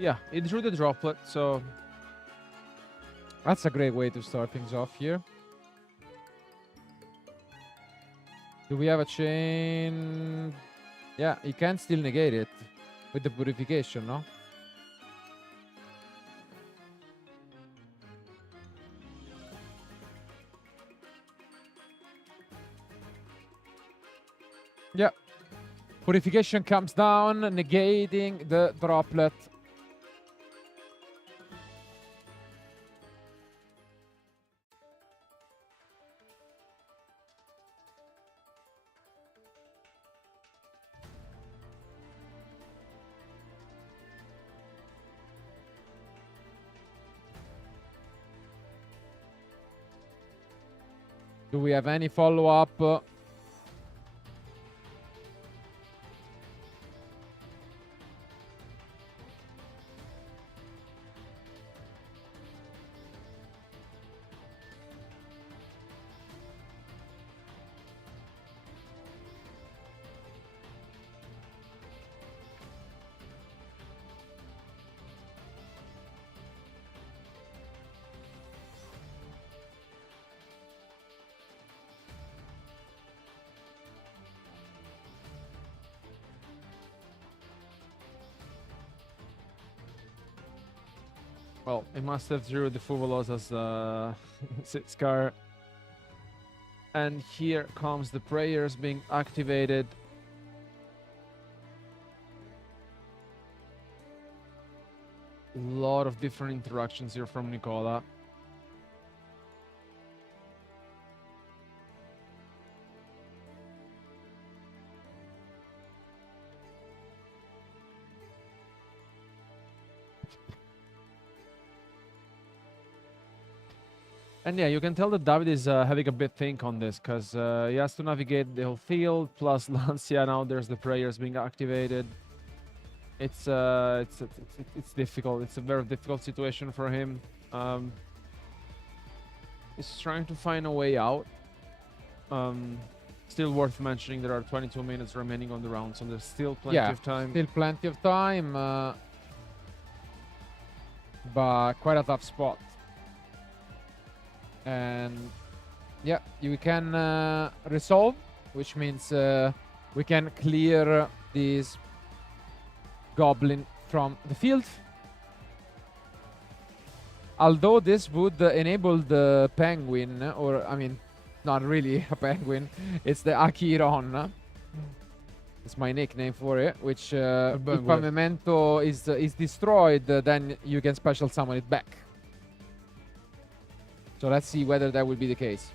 Yeah, he drew the droplet, so That's a great way to start things off here. Do we have a chain? Yeah, he can still negate it with the Purification, no? Yeah. Purification comes down, negating the Droplet. Do we have any follow-up? well, he must have drew the Fuvolos as Sitskar. And here comes the prayers being activated. Lot of different interactions here from Nicola. And yeah, you can tell that David is having a bit think on this because he has to navigate the whole field. Plus Lancia now there's the prayers being activated. It's difficult. It's a very difficult situation for him. He's trying to find a way out. Still worth mentioning there are 22 minutes remaining on the round, so there's still plenty of time. Still plenty of time, but quite a tough spot. And yeah, you can resolve, which means we can clear this goblin from the field. Although this would enable the penguin, or I mean, not really a penguin, it's the Achiron. It's my nickname for it, which if a memento is destroyed, then you can special summon it back. So let's see whether that will be the case.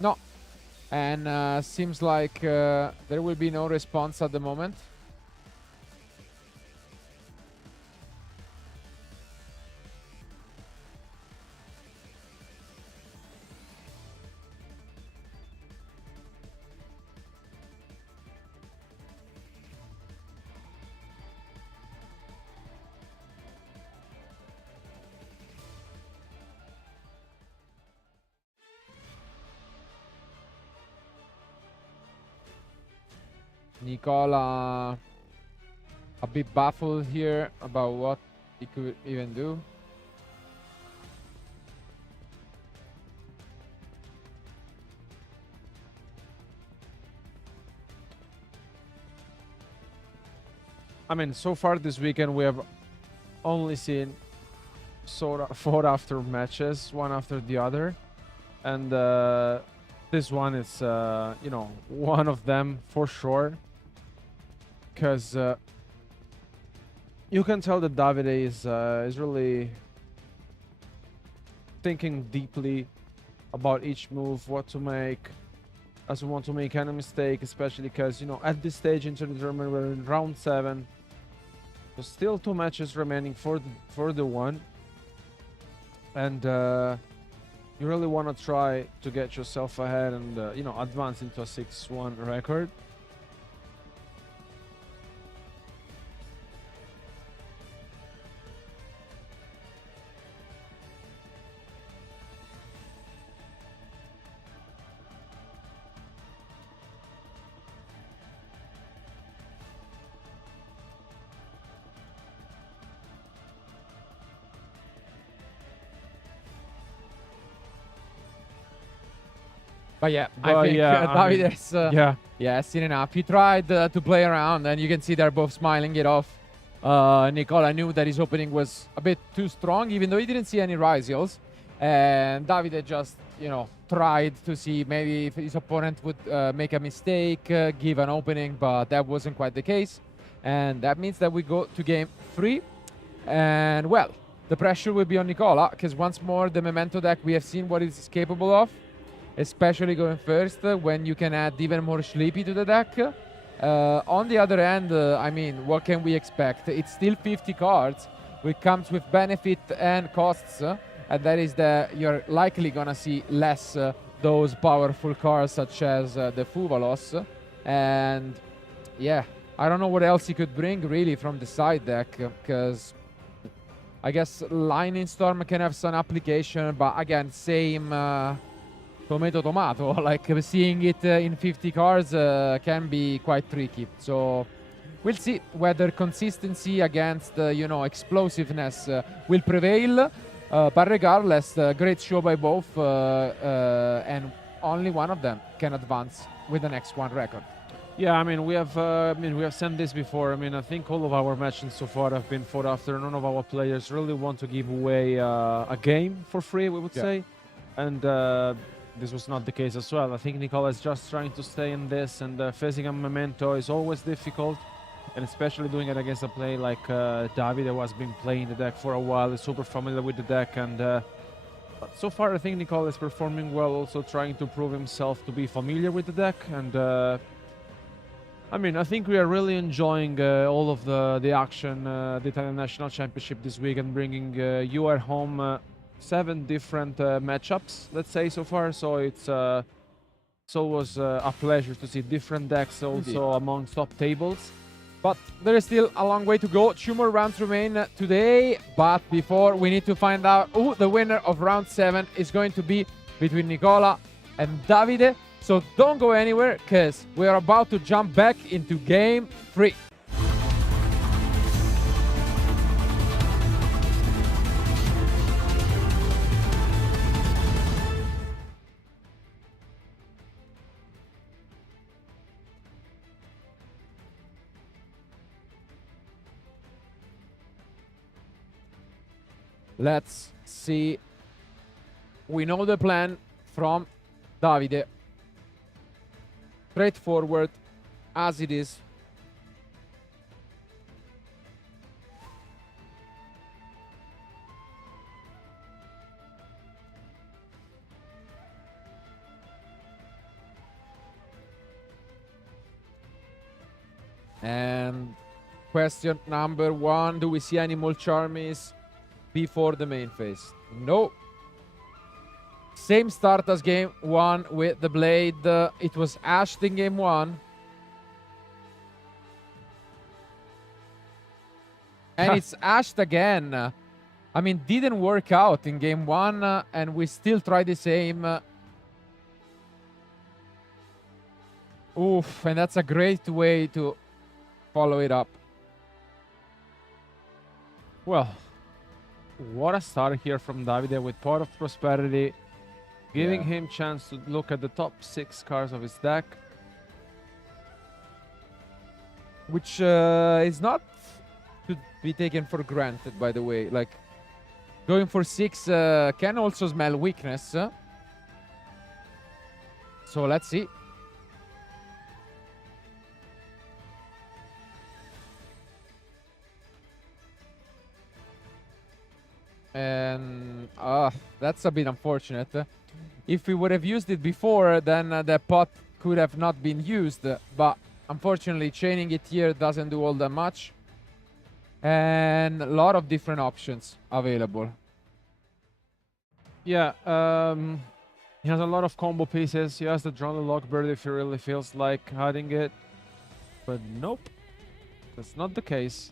No. And seems like there will be no response at the moment. Nicola a bit baffled here about what he could even do. I mean, so far this weekend we have only seen sought after matches, one after the other, and this one is, you know, one of them for sure. Because you can tell that Davide is really thinking deeply about each move, what to make, doesn't want to make any mistake, especially because, you know, at this stage into the tournament we're in round 7. There's still 2 matches remaining for the one, and you really want to try to get yourself ahead and you know, advance into a 6-1 record. But yeah, I think Davide has seen enough. He tried to play around, and you can see they're both smiling it off. Nicola knew that his opening was a bit too strong, even though he didn't see any Ryzials. And Davide just, you know, tried to see maybe if his opponent would make a mistake, give an opening, but that wasn't quite the case. And that means that we go to game 3. And, well, the pressure will be on Nicola, because once more, the Memento deck, we have seen what it's capable of. Especially going first when you can add even more Sleepy to the deck. On the other hand, I mean, what can we expect? It's still 50 cards, which comes with benefit and costs, and that is that you're likely gonna see less those powerful cards such as the Fuvalos. And yeah, I don't know what else he could bring really from the side deck, because I guess Lightning Storm can have some application, but again, same tomato, like seeing it in 50 cards can be quite tricky. So we'll see whether consistency against, you know, explosiveness will prevail. But regardless, great show by both, and only one of them can advance with the next one record. Yeah, I mean, we have said this before. I mean, I think all of our matches so far have been fought after. None of our players really want to give away a game for free, we would say. And this was not the case as well. I think Nicola is just trying to stay in this, and facing a Memento is always difficult. and especially doing it against a play like Davide, who has been playing the deck for a while, is super familiar with the deck, and but so far I think Nicola is performing well, also trying to prove himself to be familiar with the deck, and I mean, I think we are really enjoying all of the action, the Italian National Championship this week, and bringing you at home 7 different matchups, let's say, so far. So it's always a pleasure to see different decks also Indeed. amongst top tables. But there is still a long way to go. 2 more rounds remain today. But before, we need to find out who the winner of round 7 is going to be between Nicola and Davide. So don't go anywhere, because we are about to jump back into game 3. Let's see. We know the plan from Davide. Straightforward as it is. And question number 1, do we see any Molcharmies before the main phase? No. Same start as game 1 with the blade. It was ashed in game 1. And it's ashed again. I mean, didn't work out in game 1, and we still try the same. Oof, and that's a great way to follow it up. Well, what a start here from Davide with Pot of Prosperity, giving him chance to look at the top 6 cards of his deck. Which is not to be taken for granted, by the way. Like, going for 6 can also smell weakness. So let's see. And that's a bit unfortunate. If we would have used it before, then the pot could have not been used. But unfortunately, chaining it here doesn't do all that much. And a lot of different options available. Yeah, he has a lot of combo pieces. He has the Drown the Lockbird if he really feels like hiding it. But nope, that's not the case.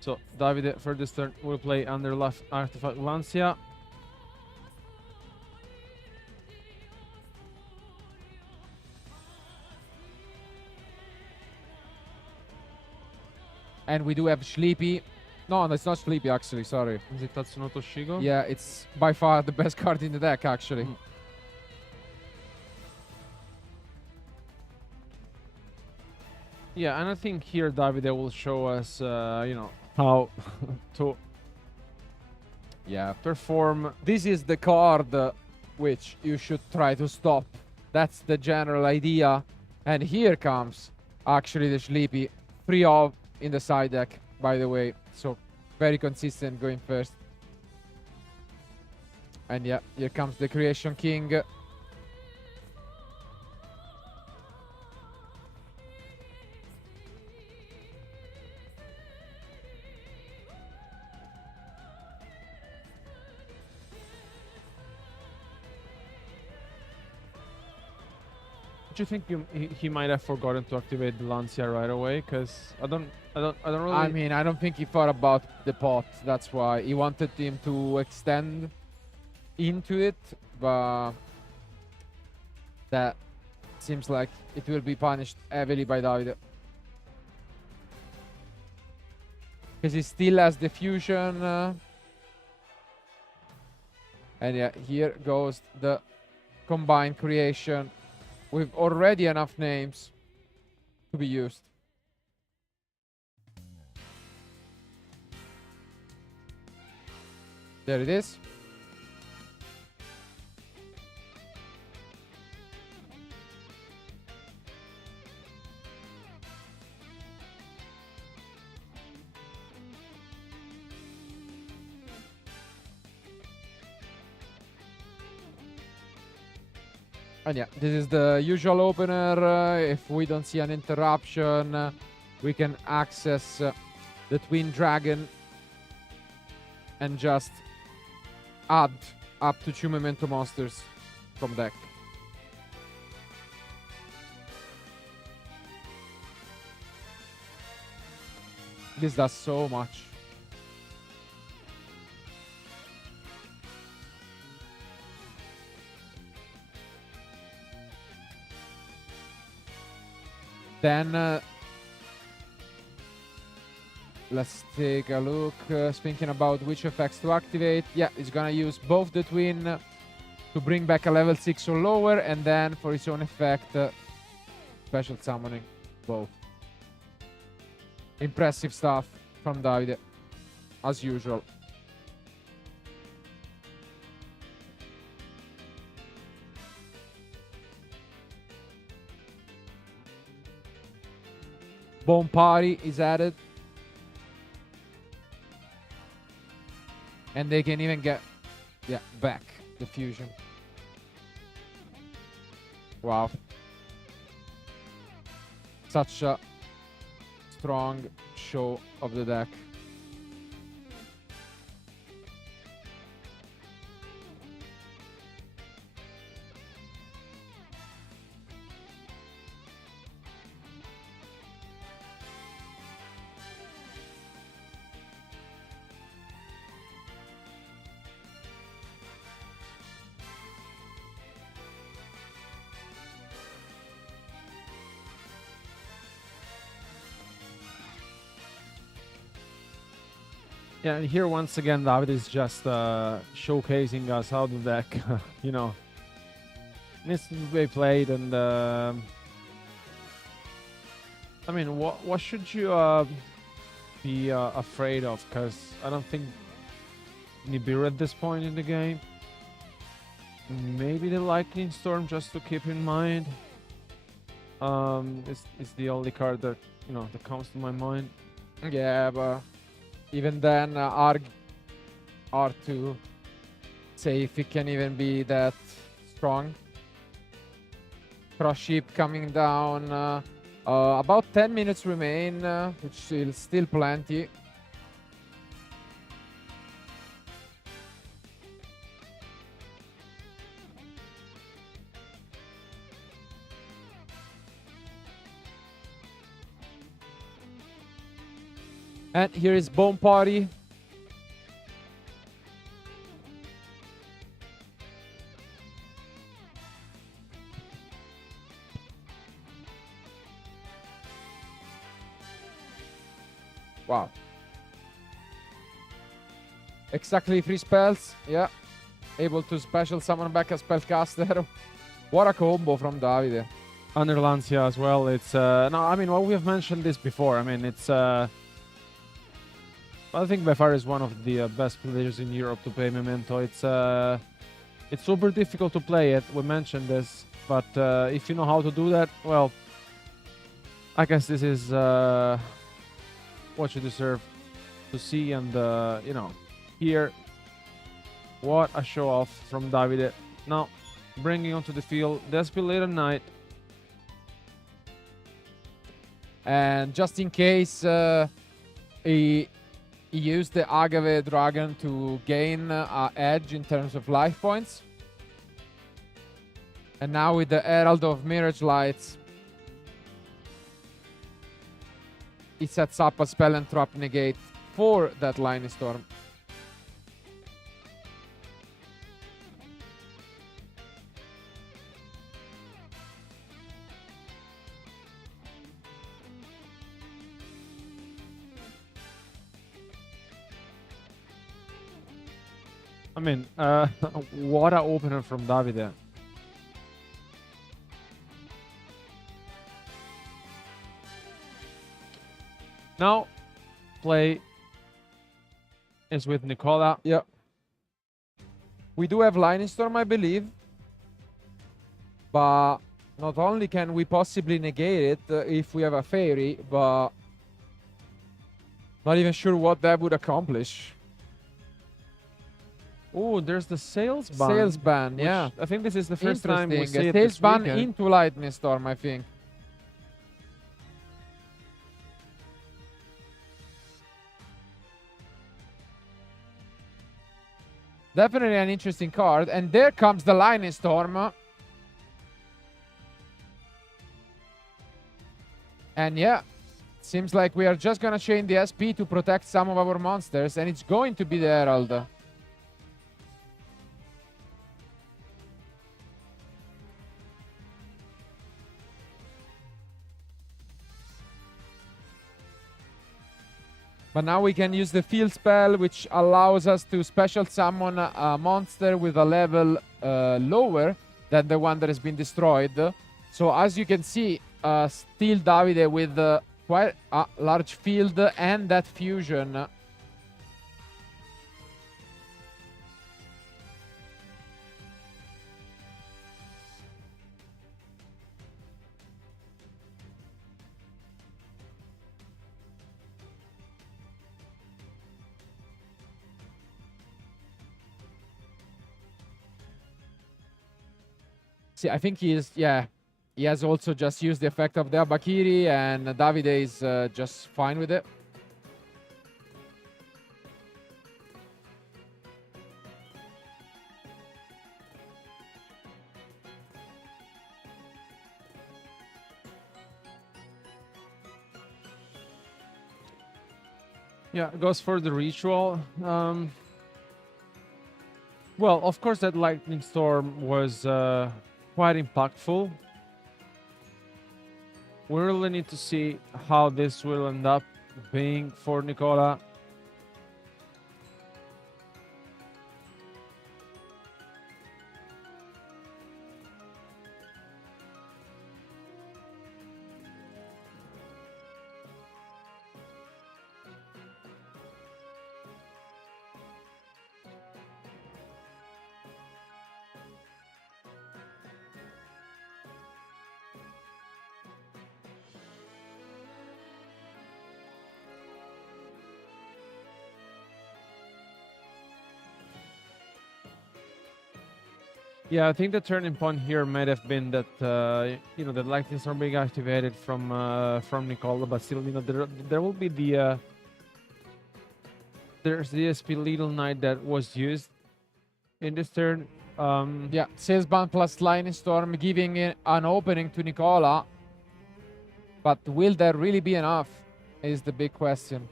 So Davide for this turn will play under left Artifact Lancia. And we do have Sleepy. No, it's not Sleepy, actually, sorry. Is it Tatsunoto Shigo? Yeah, it's by far the best card in the deck, actually. Yeah, and I think here Davide will show us, you know, how to perform. This is the card which you should try to stop. That's the general idea. And here comes actually the Sleepy. 3 of in the side deck, by the way. So very consistent going first. And yeah, here comes the Creation King. Do you think he might have forgotten to activate the Lancia right away? Because I don't really. I mean, I don't think he thought about the pot. That's why he wanted him to extend into it, but that seems like it will be punished heavily by Davide. Because he still has the fusion. And yeah, here goes the combined creation with already enough names to be used. There it is. And yeah, this is the usual opener. If we don't see an interruption, we can access the Twin Dragon and just add up to 2 Memento Monsters from deck. This does so much. Then let's take a look. Thinking about which effects to activate. Yeah, it's gonna use both the Twin to bring back a level 6 or lower, and then for its own effect, special summoning both. Impressive stuff from Davide, as usual. Bone Party is added. And they can even get, yeah, back the fusion. Wow. Such a strong show of the deck. Yeah, and here once again, David is just showcasing us how the deck, you know, needs to be played. And I mean, what should you be afraid of? Because I don't think Nibiru at this point in the game. Maybe the Lightning Storm, just to keep in mind. Is the only card that, you know, that comes to my mind. Yeah, but even then, hard to say if it can even be that strong. Cross Ship coming down. About 10 minutes remain, which is still plenty. And here is Bone Party. Wow. Exactly 3 spells. Yeah. Able to special summon back a spellcaster. What a combo from Davide. Underlancia as well. It's no, I mean, well, we have mentioned this before. I mean, it's I think by far is one of the best players in Europe to play Memento. It's super difficult to play it. We mentioned this, but if you know how to do that, well, I guess this is what you deserve to see. And you know, here, what a show off from Davide. Now, bringing onto the field Desperate Knight. And just in case he used the Agave Dragon to gain edge in terms of life points. And now with the Herald of Mirage Lights, he sets up a spell and trap negate for that Lightning Storm. I mean, what a opener from Davide. Now, play is with Nicola. Yeah. We do have Lightning Storm, I believe. But not only can we possibly negate it if we have a Fairy, but not even sure what that would accomplish. Oh, there's the sales ban. Sales ban, which yeah. I think this is the first time we Interesting. see A it sales this ban weekend. into Lightning Storm, I think. Definitely an interesting card. And there comes the Lightning Storm. And yeah, seems like we are just gonna chain the SP to protect some of our monsters. And it's going to be the Herald. But now we can use the field spell, which allows us to special summon a monster with a level lower than the one that has been destroyed. So as you can see, still Davide with quite a large field and that fusion. See, I think he is, yeah. He has also just used the effect of the Abakiri, and Davide is just fine with it. Yeah, goes for the ritual. Well, of course, that lightning storm was quite impactful. We really need to see how this will end up being for Nicola. Yeah, I think the turning point here might have been that you know, the lightning storm being activated from Nicola, but still, you know, there will be the there's the SP Little Knight that was used in this turn. Yeah, Sales Ban plus Lightning Storm giving an opening to Nicola. But will there really be enough is the big question.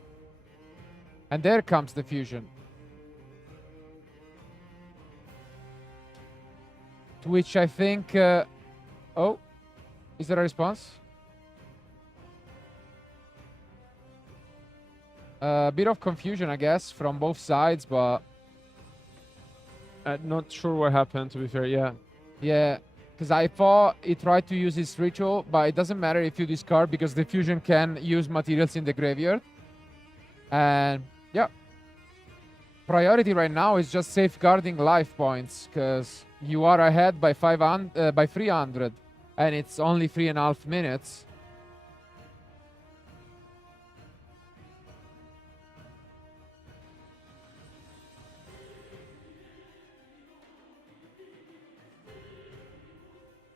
And there comes the fusion. To which I think... oh, is there a response? A bit of confusion, I guess, from both sides, but... Not sure what happened, to be fair, yeah. Yeah, because I thought he tried to use his ritual, but it doesn't matter if you discard because the fusion can use materials in the graveyard. And yeah, priority right now is just safeguarding life points because you are ahead by 300, and it's only 3.5 minutes.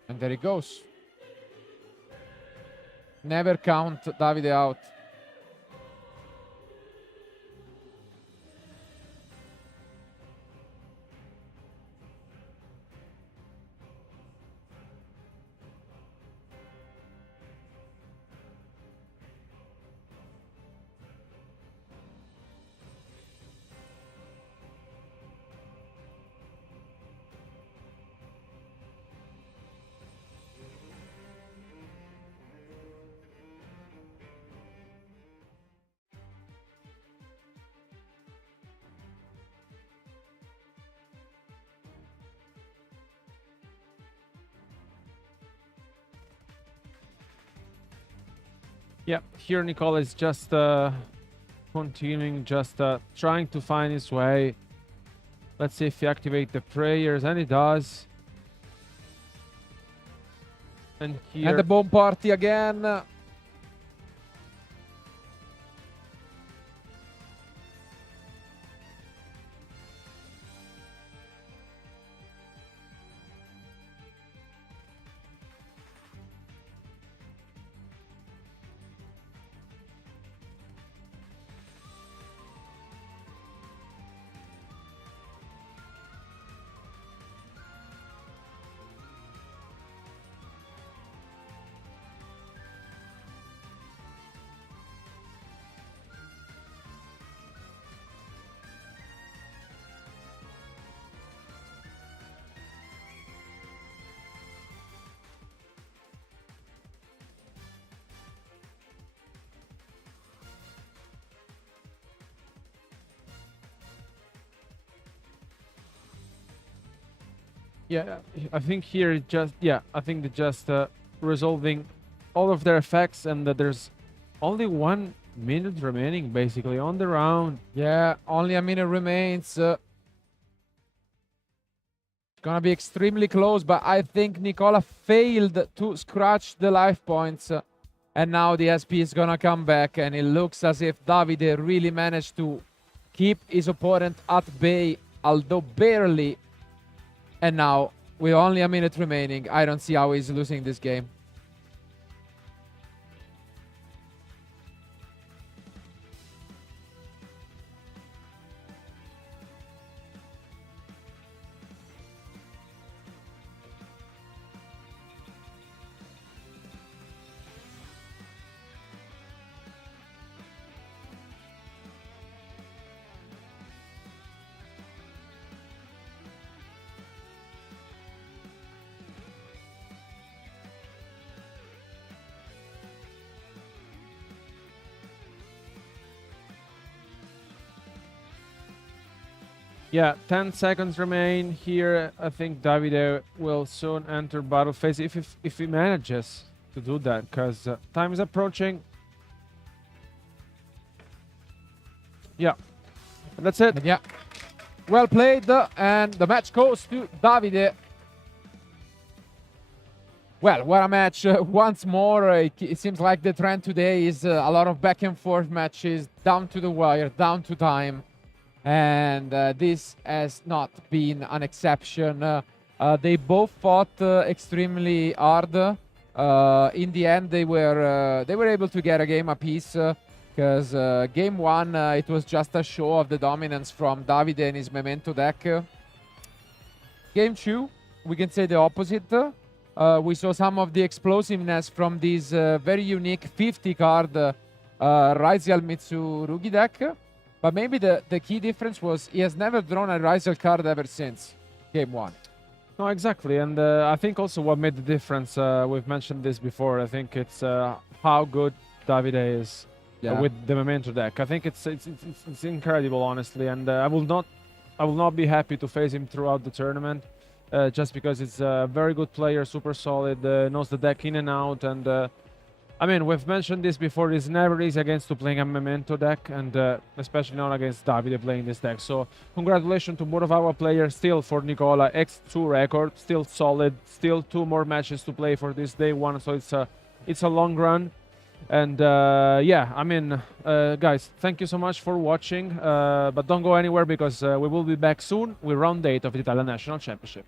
And there it goes. Never count Davide out. Yeah, here Nicola is just continuing, just trying to find his way. Let's see if he activates the prayers, and he does. And here... And the bomb party again. Yeah, I think here it just I think they just resolving all of their effects, and that there's only 1 minute remaining basically on the round. Yeah, only a minute remains. Gonna be extremely close, but I think Nicola failed to scratch the life points. And now the SP is gonna come back, and it looks as if Davide really managed to keep his opponent at bay, although barely. And now, with only a minute remaining, I don't see how he's losing this game. Yeah, 10 seconds remain here. I think Davide will soon enter battle phase if he manages to do that, because time is approaching. Yeah, and that's it. Yeah. Well played, and the match goes to Davide. Well, what a match. Once more, it seems like the trend today is a lot of back and forth matches, down to the wire, down to time. And this has not been an exception. They both fought extremely hard. In the end, they were able to get a game apiece, because game one, it was just a show of the dominance from Davide and his Memento deck. Game two, we can say the opposite. We saw some of the explosiveness from this very unique 50-card Raisial Mitsurugi deck. But maybe the key difference was he has never drawn a Raisial card ever since game one. No, exactly. And I think also what made the difference, we've mentioned this before, I think it's how good Davide is with the Memento deck. I think it's incredible, honestly. And I will not be happy to face him throughout the tournament, just because it's a very good player, super solid, knows the deck in and out. And I mean, we've mentioned this before, it's never easy against to playing a Memento deck, and especially not against Davide playing this deck. So congratulations to both of our players. Still for Nicola, X2 record, still solid, still 2 more matches to play for this day one, so it's a long run. And yeah, I mean, guys, thank you so much for watching, but don't go anywhere, because we will be back soon with round 8 of the Italian National Championship.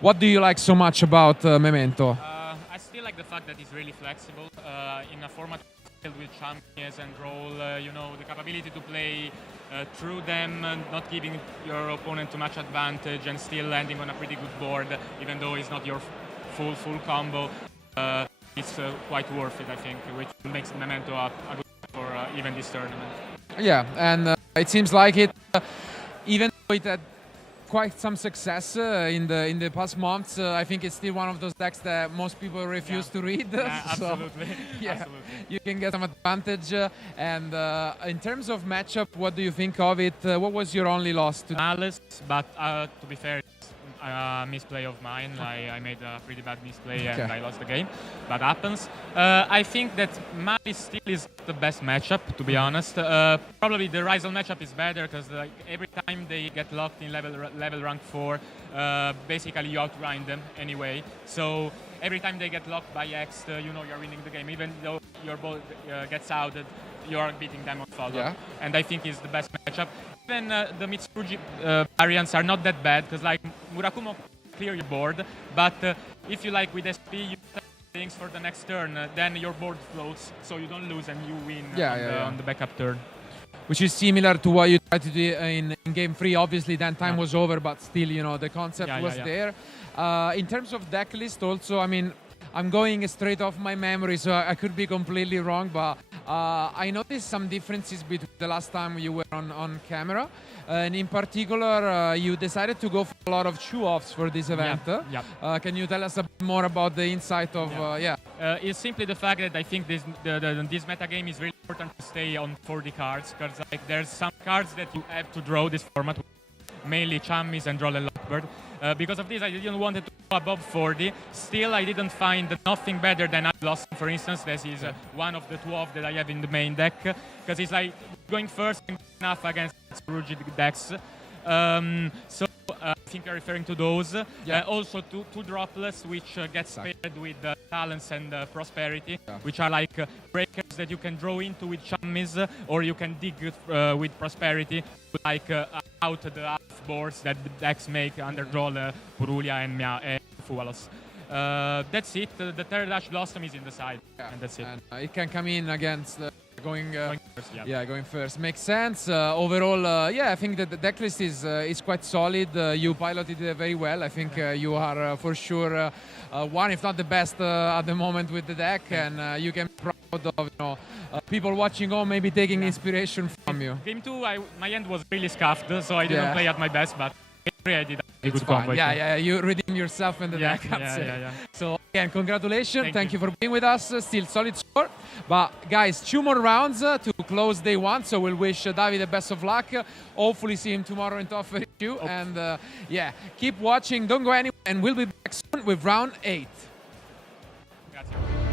What do you like so much about Memento? I still like the fact that it's really flexible in a format filled with champions and role. You know, the capability to play through them, not giving your opponent too much advantage, and still landing on a pretty good board, even though it's not your full combo. It's quite worth it, I think, which makes Memento a good for even this tournament. Yeah, and it seems like it, even though it had quite some success in the past months, I think it's still one of those decks that most people refuse to read. Yeah, So, absolutely. yeah, Absolutely. you can get some advantage. And in terms of matchup, what do you think of it? What was your only loss to Alice, but to be fair, it's a misplay of mine. I made a pretty bad misplay and I lost the game. That happens. I think that Malice still is the best matchup, to be honest. Probably the Rizal matchup is better because like, every time they get locked in level rank 4, basically you outgrind them anyway. So every time they get locked by X, you know you're winning the game. Even though your ball gets outed, you're beating them on follow. Yeah. And I think it's the best matchup. Even the Mitsurugi variants are not that bad because like Murakumo clear your board, but if you like with SP, you things for the next turn, then your board floats, so you don't lose and you win on the backup turn. which is similar to what you tried to do in game 3. Obviously, then time was over, but still, you know, the concept was there. In terms of deck list also, I mean, I'm going straight off my memory, so I could be completely wrong, but I noticed some differences between the last time you were on camera. And in particular, you decided to go for a lot of shoe-offs for this event. Can you tell us a bit more about the insight of, It's simply the fact that I think this metagame is really important to stay on 40 cards, because like, there's some cards that you have to draw this format, mainly Chammis and Droll and Lockbird. Because of this, I didn't want it to go above 40. Still, I didn't find nothing better than Blossom, for instance. This is one of the 12 that I have in the main deck, because it's like going first and enough against Rugi decks. So I think you're referring to those. Also two droplets, which get paired with Talents and Prosperity, which are like breakers that you can draw into with Chammis, or you can dig with Prosperity, like out the half boards that the decks make under Droll, Purulia, and Fualos. That's it. The third Ash Blossom is in the side, and that's it. And it can come in against going first, yeah, going first makes sense. Overall, yeah, I think that the deck list is quite solid. You piloted it very well. I think you are for sure one, if not the best at the moment with the deck, and you can be proud of people watching home maybe taking inspiration from you. Game 2, my hand was really scuffed, so I didn't play at my best, but game 3 I did a good Fine. combo. Yeah, you redeem yourself in the deck. Yeah. So again, congratulations. Thank you for being with us. Still solid score. But guys, 2 more rounds to close day 1. So we'll wish Davide the best of luck. Hopefully see him tomorrow in top 32. And yeah, keep watching. Don't go anywhere. And we'll be back soon with round 8. Grazie.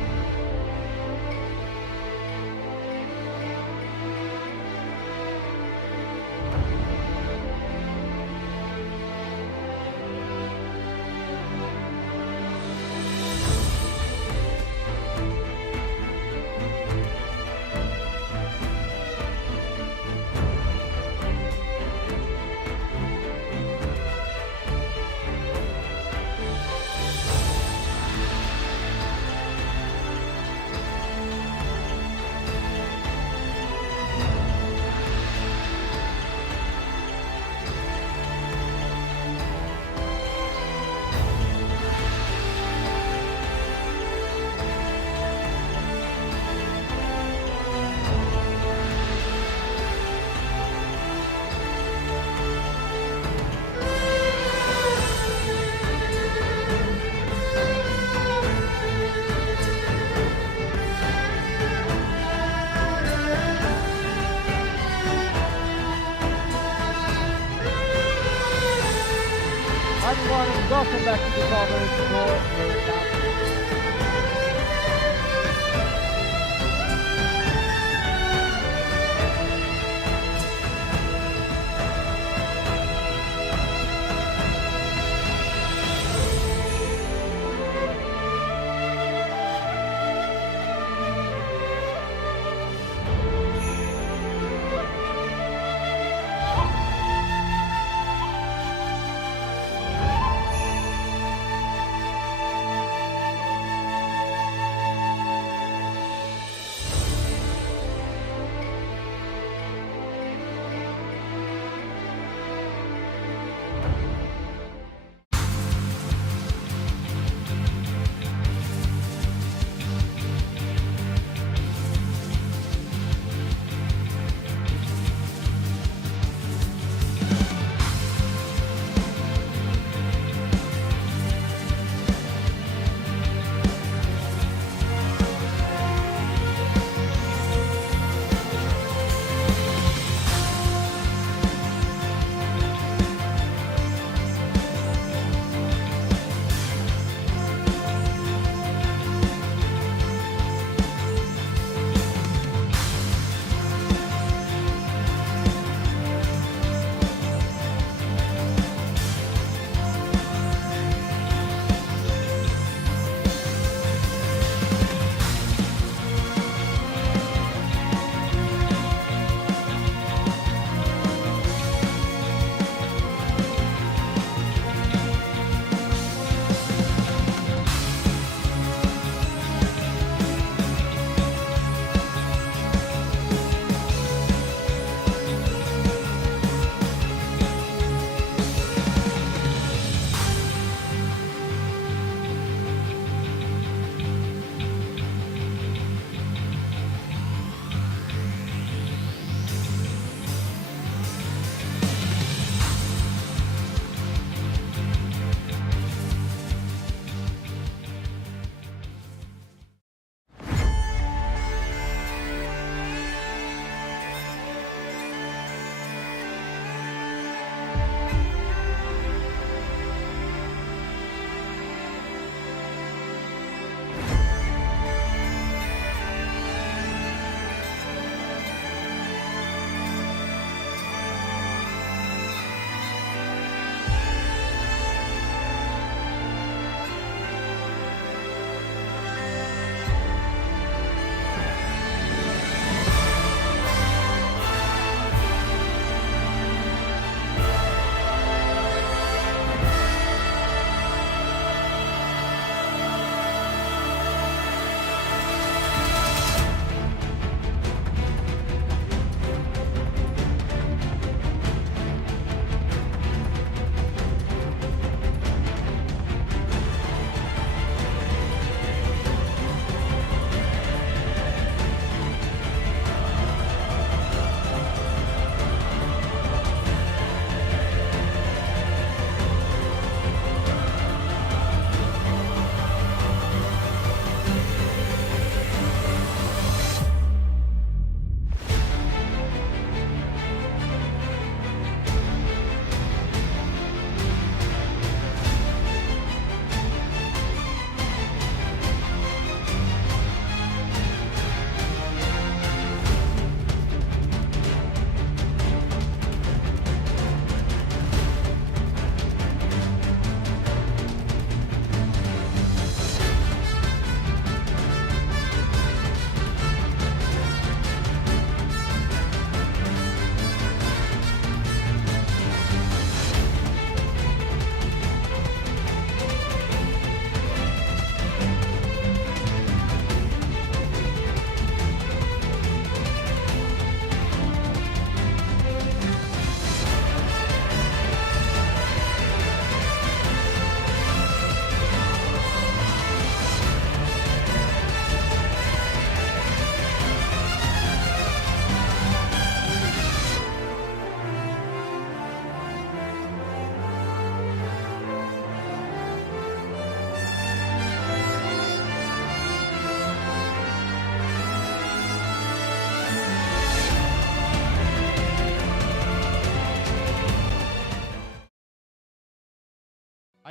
Everyone, welcome back to the coverage for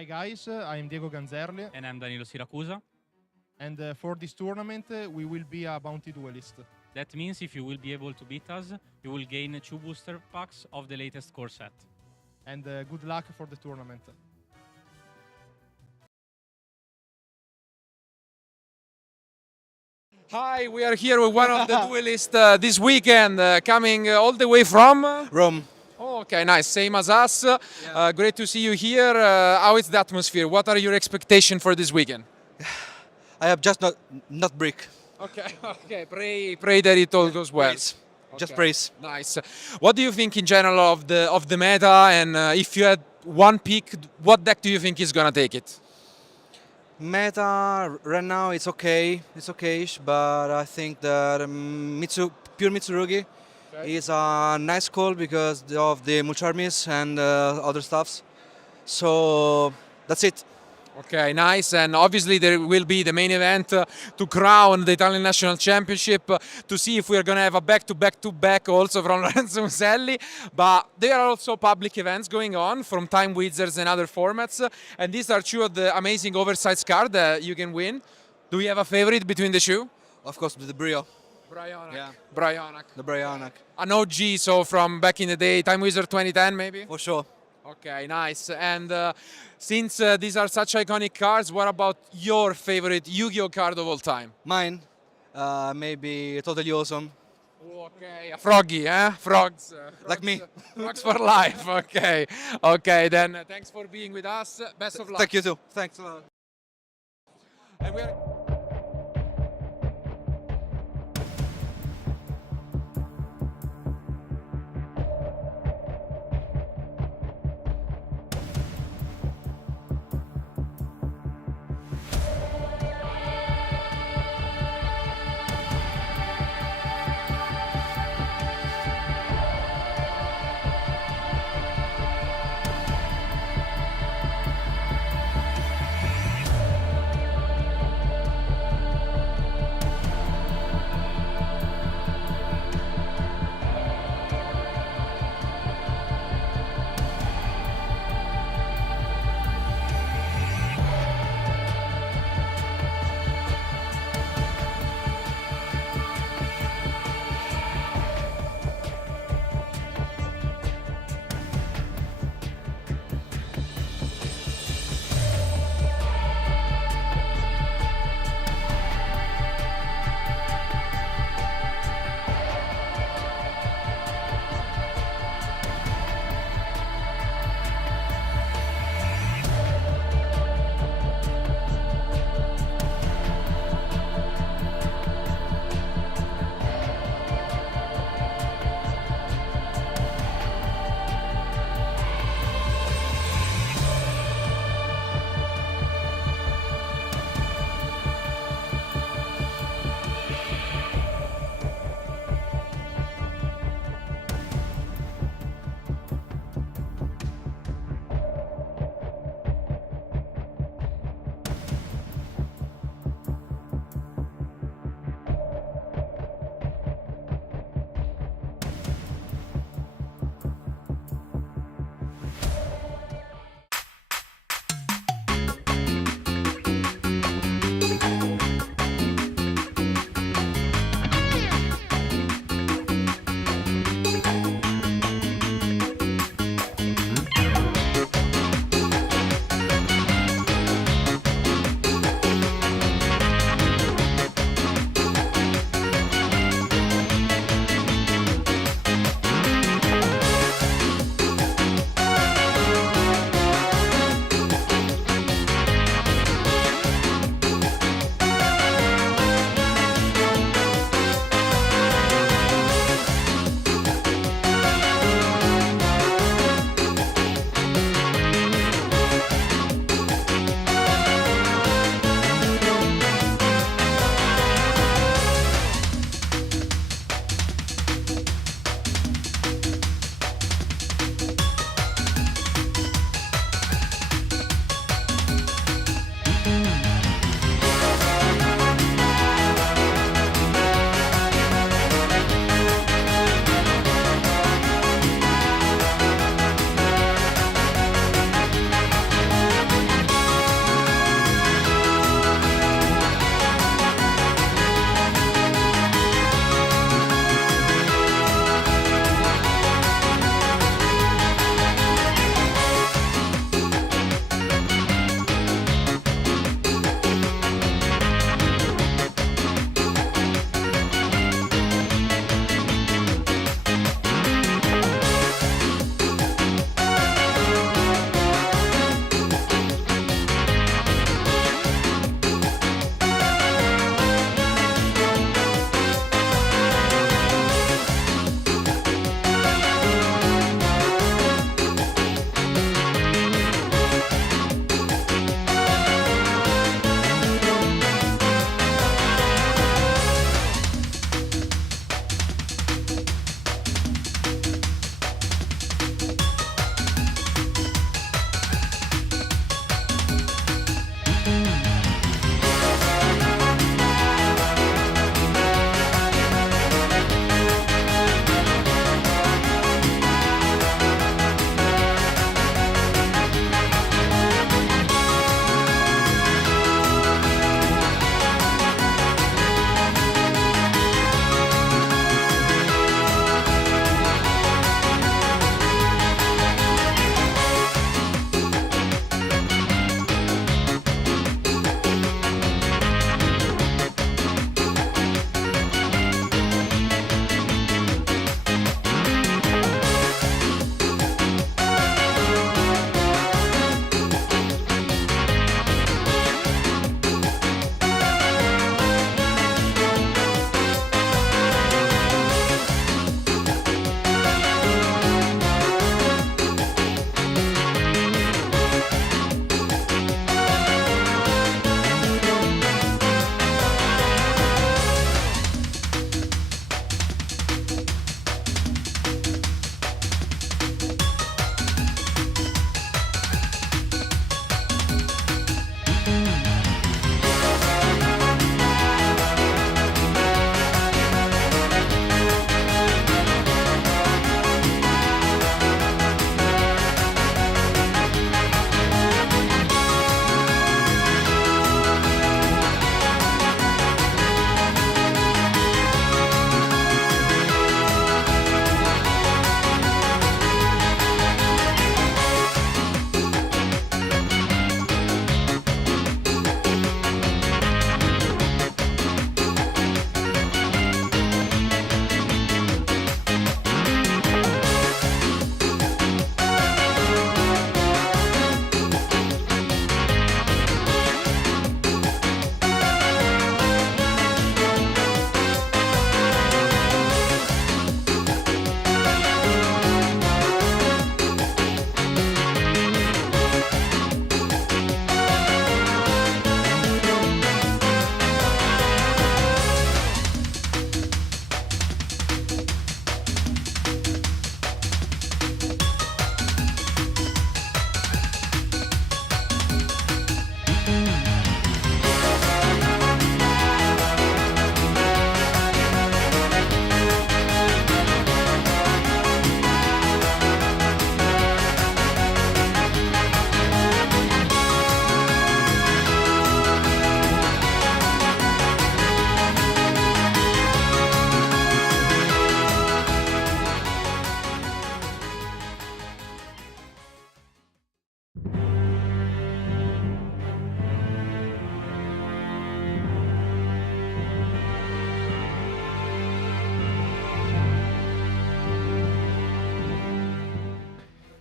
Hi guys, I'm Diego Ganzerli, And I'm Danilo Siracusa. and for this tournament we will be a bounty duelist. That means if you will be able to beat us, you will gain 2 booster packs of the latest core set. And good luck for the tournament. Hi, we are here with one of the duelists this weekend, coming all the way from Rome. Oh, okay, nice. Same as us. Great to see you here. How is the atmosphere? What are your expectations for this weekend? I have just not brick. Okay, okay. Pray that it all goes well. Praise. Just Okay. praise. Nice. What do you think in general of the meta? And if you had one pick, what deck do you think is gonna take it? Meta right now it's okay. It's okayish, but I think that pure Mitsurugi is a nice call because of the Mucharmis and other stuffs. So that's it. Okay, nice. And obviously there will be the main event to crown the Italian National Championship to see if we're going to have a back-to-back also from Lorenzo Muselli. But there are also public events going on from Time Wizards and other formats. And these are two of the amazing oversized cards that you can win. Do we have a favorite between the two? Of course, the Brio. Brionac. Yeah. Brionac. The Brionac. An OG, so from back in the day, Time Wizard 2010 maybe? For sure. Okay, nice. And since these are such iconic cards, what about your favorite Yu-Gi-Oh card of all time? Mine, maybe Totally Awesome. Okay, a froggy, eh? Frogs. Like me. Frogs for life. Okay. Okay, then thanks for being with us. Best of luck. Thank you too. Thanks a lot. And we are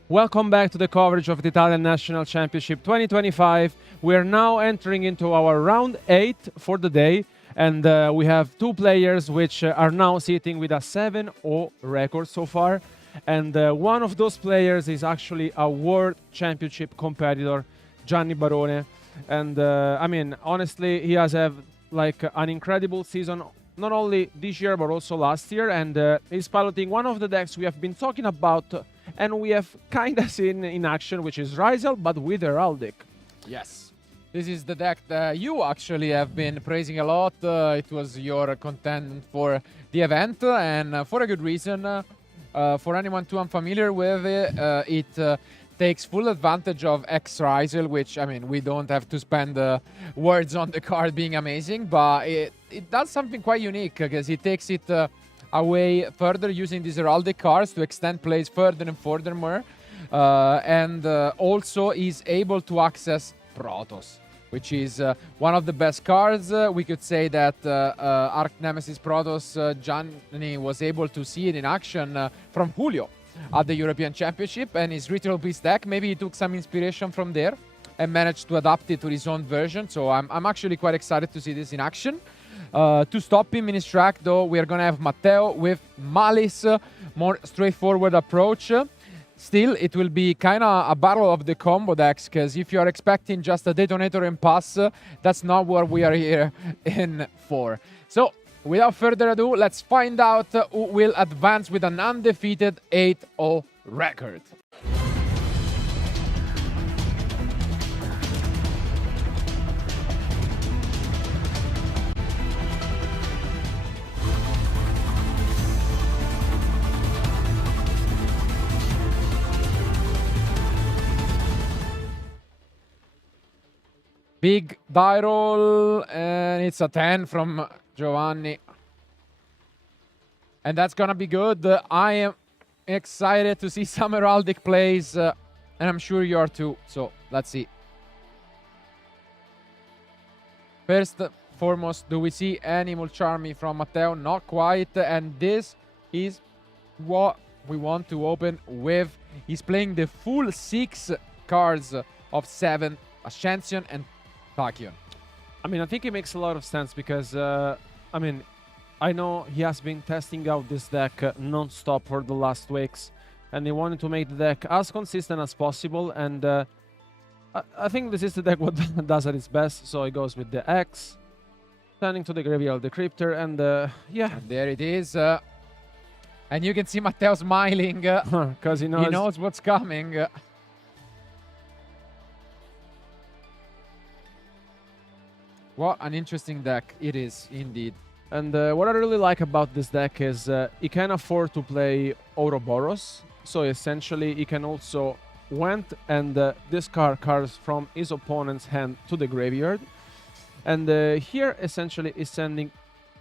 Welcome back to the coverage of the Italian National Championship 2025. We are now entering into our round 8 for the day, and we have two players which are now sitting with a 7-0 record so far. And one of those players is actually a World Championship competitor, Gianni Barone. And I mean, honestly, he has had like an incredible season, not only this year but also last year. And he's piloting one of the decks we have been talking about, and we have kind of seen in action, which is Rizal, but with Heraldic. Yes. This is the deck that you actually have been praising a lot. It was your content for the event, and for a good reason. For anyone too unfamiliar with it, it takes full advantage of X Rizal, which, I mean, we don't have to spend words on the card being amazing, but it does something quite unique because it takes it away further using these heraldic cards to extend plays further and furthermore, and also is able to access Protoss, which is one of the best cards. We could say that Arch Nemesis Protoss, Gianni was able to see it in action from Julio at the European Championship, and his Ritual Beast deck, maybe he took some inspiration from there and managed to adapt it to his own version. So I'm actually quite excited to see this in action. To stop him in his track, though, we are going to have Matteo with Malice, more straightforward approach. Still, it will be kind of a battle of the combo decks, because if you are expecting just a Detonator and Pass, that's not what we are here in for. So, without further ado, let's find out who will advance with an undefeated 8-0 record. Big die roll, and it's a 10 from Giovanni. And that's gonna be good. I am excited to see some heraldic plays, and I'm sure you are too. So let's see. First foremost, do we see any Mulcharmi from Matteo? Not quite, and this is what we want to open with. He's playing the full 6 cards of 7 Ascension and Tachyon. I mean, I think it makes a lot of sense because, I mean, I know he has been testing out this deck non-stop for the last weeks, and he wanted to make the deck as consistent as possible, and I think this is the deck what does at its best. So he goes with the X, sending to the graveyard the Cryptor, and yeah. And there it is. And you can see Matteo smiling because he knows what's coming. What an interesting deck it is, indeed. And what I really like about this deck is he can afford to play Ouroboros. So essentially, he can also went and discard cards from his opponent's hand to the graveyard. And here, essentially, is sending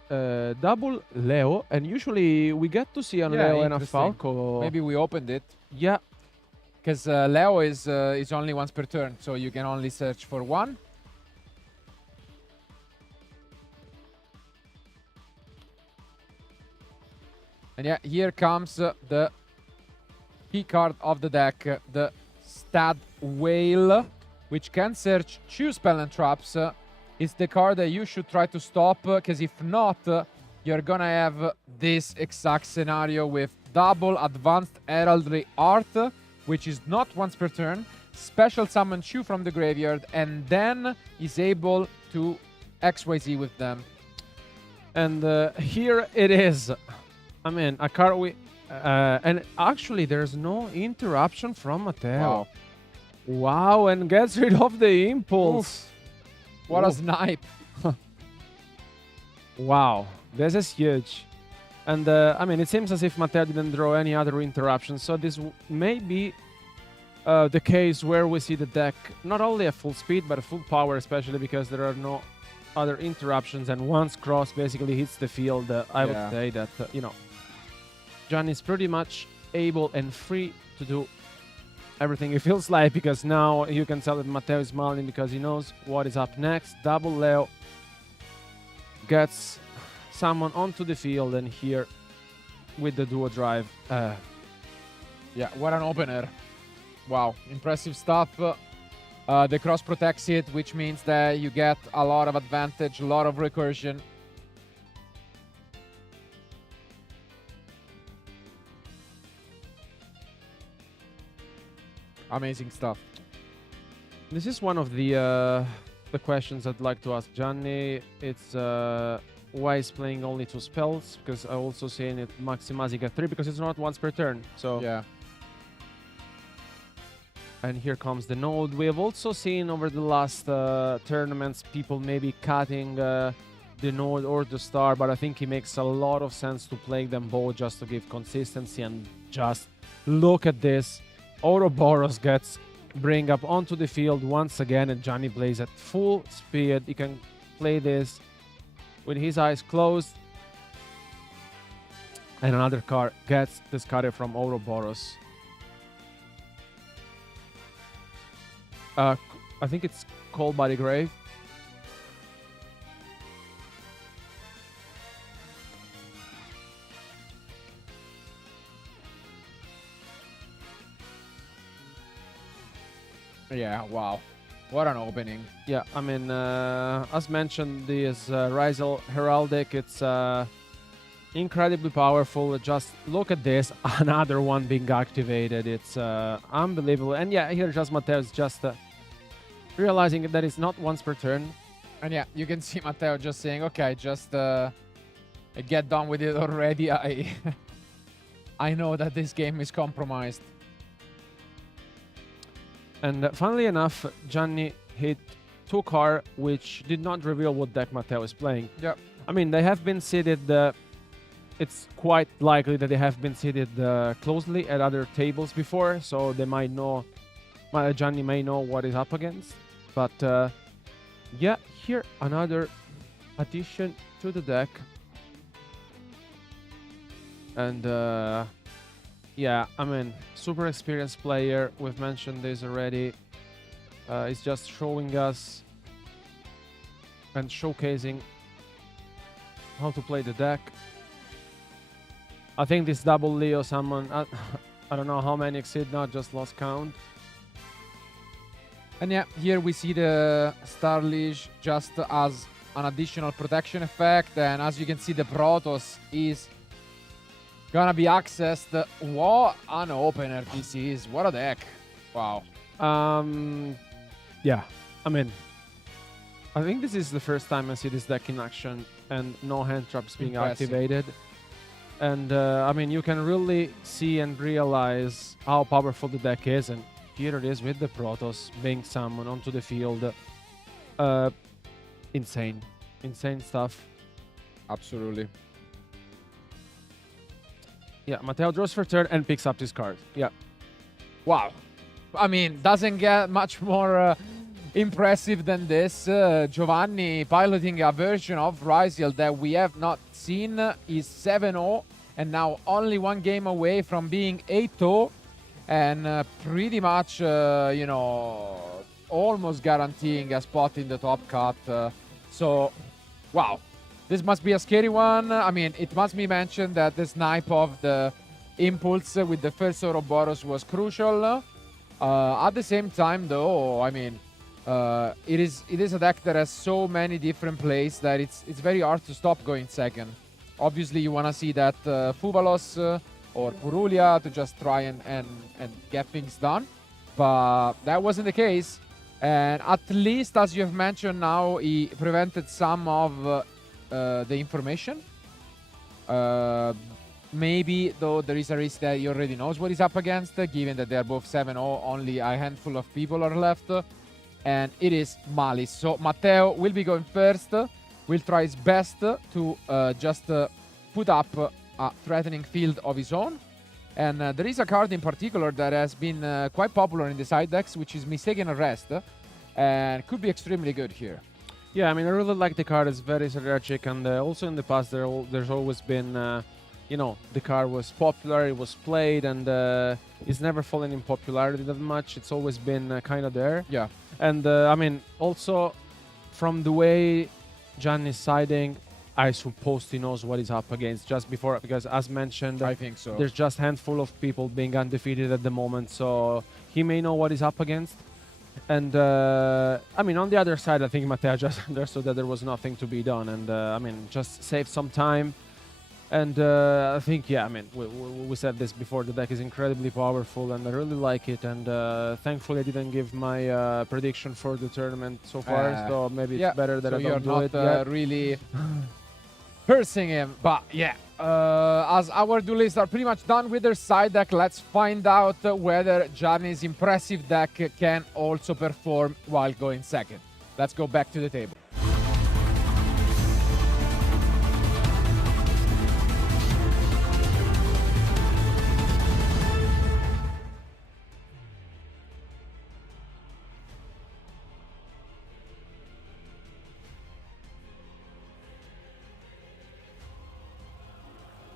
double Leo. And usually, we get to see a Leo and a Falco. Maybe we opened it. Yeah. Because Leo is only once per turn, so you can only search for one. And yeah, here comes the key card of the deck, the Stad Whale, which can search 2 spell and traps. It's the card that you should try to stop, because if not, you're gonna have this exact scenario with double Advanced Heraldry Art, which is not once per turn, special summon 2 from the graveyard, and then is able to XYZ with them. And here it is. I mean, a card we... and actually, there's no interruption from Matteo. Wow. Wow, and gets rid of the Impulse. Oof. What a snipe. Wow, this is huge. And, I mean, it seems as if Matteo didn't draw any other interruptions, so this may be the case where we see the deck not only at full speed, but at full power, especially because there are no other interruptions, and once Cross basically hits the field, I would say that, you know, Gianni is pretty much able and free to do everything he feels like, because now you can tell that Matteo is smiling because he knows what is up next. Double Leo gets someone onto the field, and here with the duo drive. Yeah, what an opener. Wow, impressive stuff. The cross protects it, which means that you get a lot of advantage, a lot of recursion. Amazing stuff. This is one of the questions I'd like to ask Gianni. It's why he's playing only 2 spells, because I also seen it maximizing at 3 because it's not once per turn. So Yeah. And here comes the node. We have also seen over the last tournaments people maybe cutting the node or the star, but I think it makes a lot of sense to play them both just to give consistency. And just look at this. Ouroboros gets bring up onto the field once again, and Gianni plays at full speed. He can play this with his eyes closed. And another card gets discarded from Ouroboros. I think it's Called by the Grave. Yeah, wow. What an opening. Yeah, I mean, as mentioned, this Rizal Heraldic, it's incredibly powerful. Just look at this, another one being activated. It's unbelievable. And yeah, here just Matteo's just realizing that it's not once per turn. And yeah, you can see Matteo just saying, okay, just get done with it already. I know that this game is compromised. And funnily enough, Gianni hit 2 cards, which did not reveal what deck Matteo is playing. Yeah. I mean, they have been seated, it's quite likely that they have been seated closely at other tables before, so they might know, Gianni may know what is up against. But yeah, here another addition to the deck. And yeah, I mean, super experienced player. We've mentioned this already. It's just showing us and showcasing how to play the deck. I think this double Leo summon, I don't know how many exceed now, just lost count. And yeah, here we see the Starlish just as an additional protection effect. And as you can see, the Protoss is gonna be accessed. What an opener this is. What a deck. Wow. Yeah, I mean, I think this is the first time I see this deck in action and no hand traps being activated. And I mean, you can really see and realize how powerful the deck is. And here it is with the Protoss being summoned onto the field. Insane. Insane stuff. Absolutely. Yeah, Matteo draws for turn and picks up this card. Yeah. Wow. I mean, doesn't get much more impressive than this. Giovanni piloting a version of Ryziel that we have not seen. Is 7-0 and now only 1 game away from being 8-0 and pretty much, you know, almost guaranteeing a spot in the top cut. So, wow. This must be a scary one. I mean, it must be mentioned that the snipe of the impulse with the first Ouroboros was crucial. At the same time, though, I mean, it is a deck that has so many different plays that it's very hard to stop going second. Obviously, you want to see that Fuvalos or Purulia to just try and get things done. But that wasn't the case. And at least, as you have mentioned now, he prevented some of the information. Maybe, though, there is a risk that he already knows what he's up against, given that they are both 7-0, only a handful of people are left. And it is Malice. So Matteo will be going first. Will try his best to just put up a threatening field of his own. And there is a card in particular that has been quite popular in the side decks, which is Mistaken Arrest. And could be extremely good here. Yeah, I mean, I really like the card. It's very strategic. And also in the past, there's always been... you know, the card was popular, it was played, and it's never fallen in popularity that much. It's always been kind of there. Yeah. And I mean, also from the way Gianni's siding, I suppose he knows what he's up against just before, because as mentioned, I think so. There's just a handful of people being undefeated at the moment, so he may know what he's up against. And I mean, on the other side, I think Matteo just understood that there was nothing to be done, and I mean, just save some time. And I think, yeah, I mean, we said this before. The deck is incredibly powerful, and I really like it. And thankfully, I didn't give my prediction for the tournament so far, so maybe it's better that I don't do it. You're not really cursing him, but yeah. As our duelists are pretty much done with their side deck, let's find out whether Gianni's impressive deck can also perform while going second. Let's go back to the table.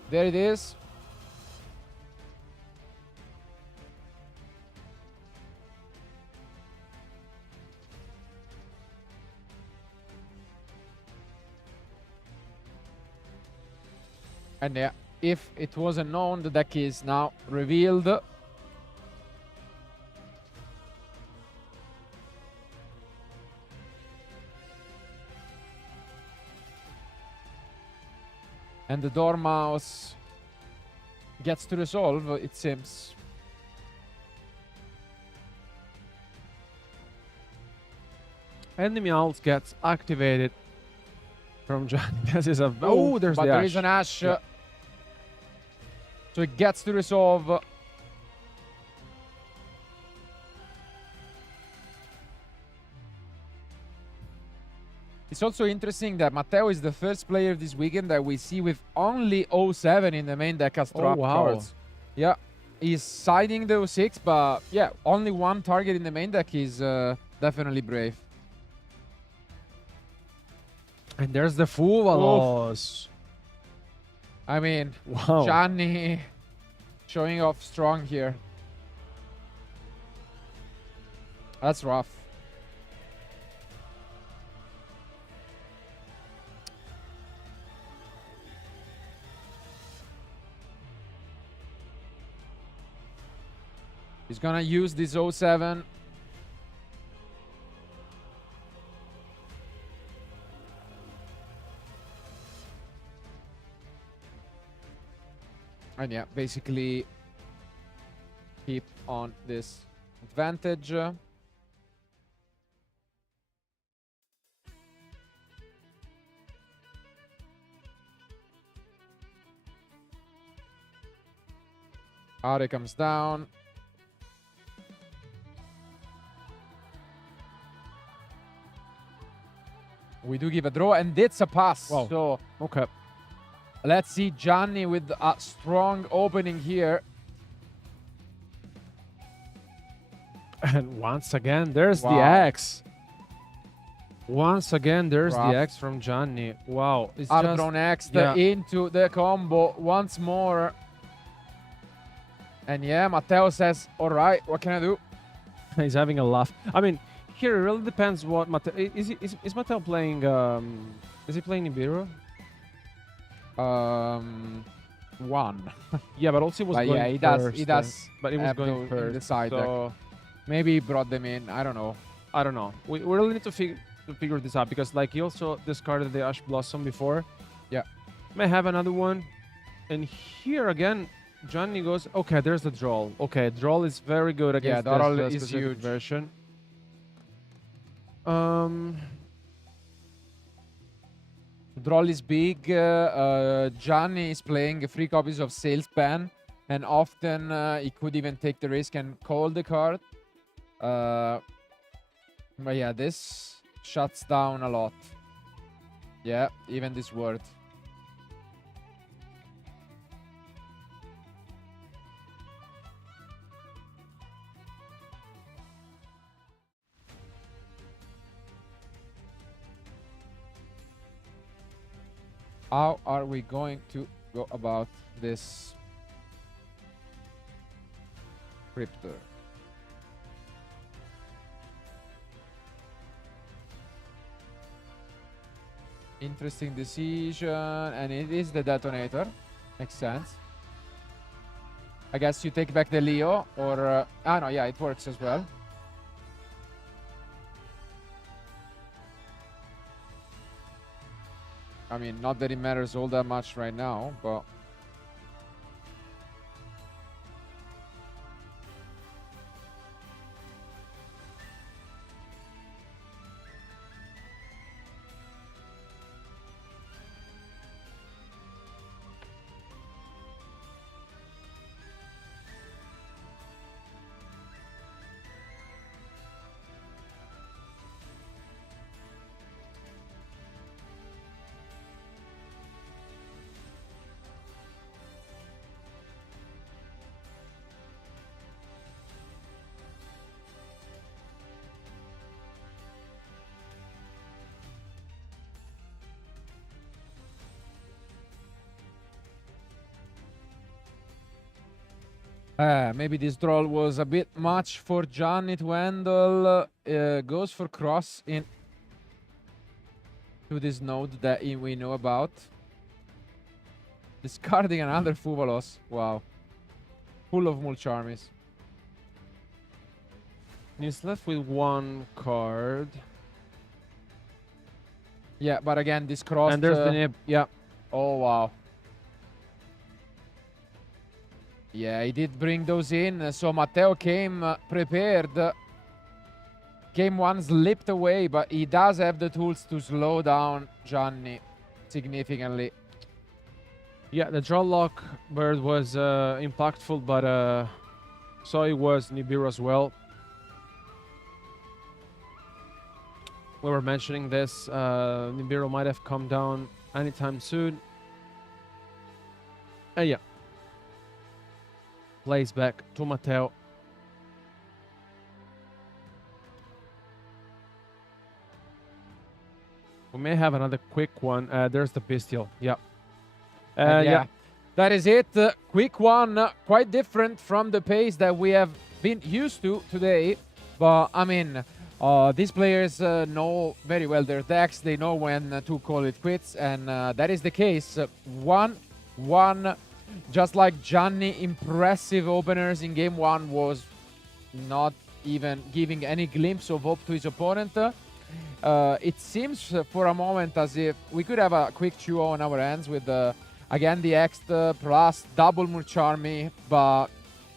There it is. And yeah, if it wasn't known, the deck is now revealed. And the Dormouse gets to resolve, it seems. And the Meowth gets activated from Gianni. This is a... Oh, there's but the there Ash. is an Ash. Yeah. So it gets to resolve. It's also interesting that Matteo is the first player this weekend that we see with only 07 in the main deck as trap cards. Yeah, he's siding the 06, but yeah, only one target in the main deck is definitely brave. And there's the Fuvalos. I mean, Wow. Gianni showing off strong here. That's rough. He's gonna use this 07. And yeah, basically keep on this advantage. Are comes down. We do give a draw, and it's a pass. Wow. So Okay. let's see Gianni with a strong opening here. And once again, there's the Wow. X. Once again, there's Rough. the X from Gianni. Wow. It's Ardron X yeah. into the combo once more. And yeah, Matteo says, all right, what can I do? He's having a laugh. I mean, here it really depends what Matteo... Is Matteo playing... is he playing Nibiru? One. Yeah, but also he was But going yeah, he first, does. but he was have going those in first. the side deck. So, Maybe he brought them in. I don't know. I don't know. We really need to figure this out because like he also discarded the Ash Blossom before. Yeah. May have another one. And here again, Gianni goes, okay, there's the Droll. Okay, Droll is very good against Yeah, Droll this is specific huge. version. Droll is big. Gianni is playing 3 copies of Salespan, and often he could even take the risk and call the card. But yeah, this shuts down a lot. Yeah, even this word. How are we going to go about this crypto? Interesting decision, and it is the detonator. Makes sense. I guess you take back the Leo, or no, yeah, it works as well. I mean, not that it matters all that much right now, but maybe this draw was a bit much for Gianni to handle. Goes for cross in to this node that we know about. Discarding another Fuvalos. Wow. Full of Mulcharmies. He's left with one card. Yeah, but again, this cross. And there's the nib. Yeah. Oh, wow. Yeah, he did bring those in. So Matteo came prepared. Game one slipped away, but he does have the tools to slow down Gianni significantly. Yeah, the draw lock bird was impactful, but so it was Nibiru as well. We were mentioning this. Nibiru might have come down anytime soon. And yeah. Plays back to Matteo. We may have another quick one. There's the Bestial. Yeah. Yeah. That is it. Quick one. Quite different from the pace that we have been used to today. But, I mean, these players know very well their decks. They know when to call it quits. And that is the case. 1-1. Just like Gianni, impressive openers in game one was not even giving any glimpse of hope to his opponent. It seems for a moment as if we could have a quick 2-0 on our hands with, again, the Ext plus double Mulcharmi. But,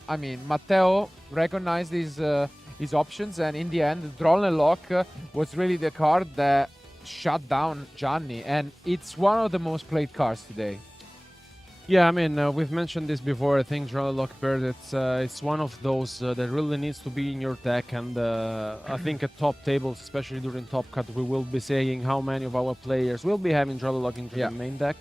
I mean, Matteo recognized his options, and in the end, Droll Lock was really the card that shut down Gianni. And it's one of the most played cards today. Yeah, I mean, we've mentioned this before. I think Draw Lockbird, it's one of those that really needs to be in your deck, and I think at top tables, especially during Top Cut, we will be saying how many of our players will be having Draw Lock in the main deck.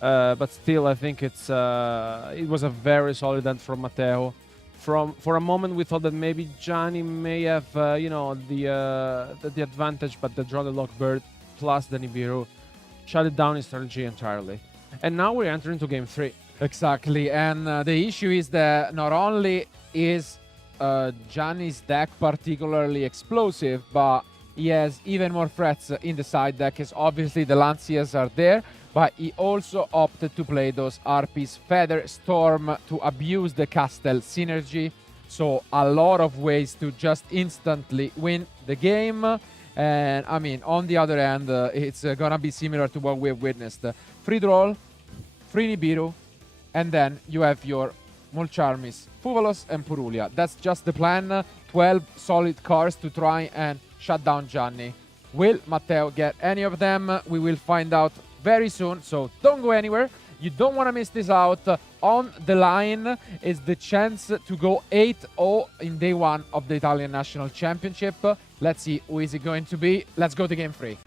But still, I think it was a very solid end from Matteo. For a moment, we thought that maybe Gianni may have, the advantage, but the Draw the Lockbird plus the Nibiru shut it down his strategy entirely. And now we're entering into game 3. Exactly, and the issue is that not only is Gianni's deck particularly explosive, but he has even more threats in the side deck, as obviously the Lancias are there, but he also opted to play those RPs Feather Storm to abuse the Castle synergy. So a lot of ways to just instantly win the game. And I mean, on the other hand, it's gonna be similar to what we've witnessed. Free Droll, free Nibiru, and then you have your Mulcharmis, Fuvalos, and Purulia. That's just the plan. 12 solid cards to try and shut down Gianni. Will Matteo get any of them? We will find out very soon, so don't go anywhere. You don't want to miss this out. On the line is the chance to go 8-0 in day one of the Italian National Championship. Let's see who is it going to be. Let's go to game 3.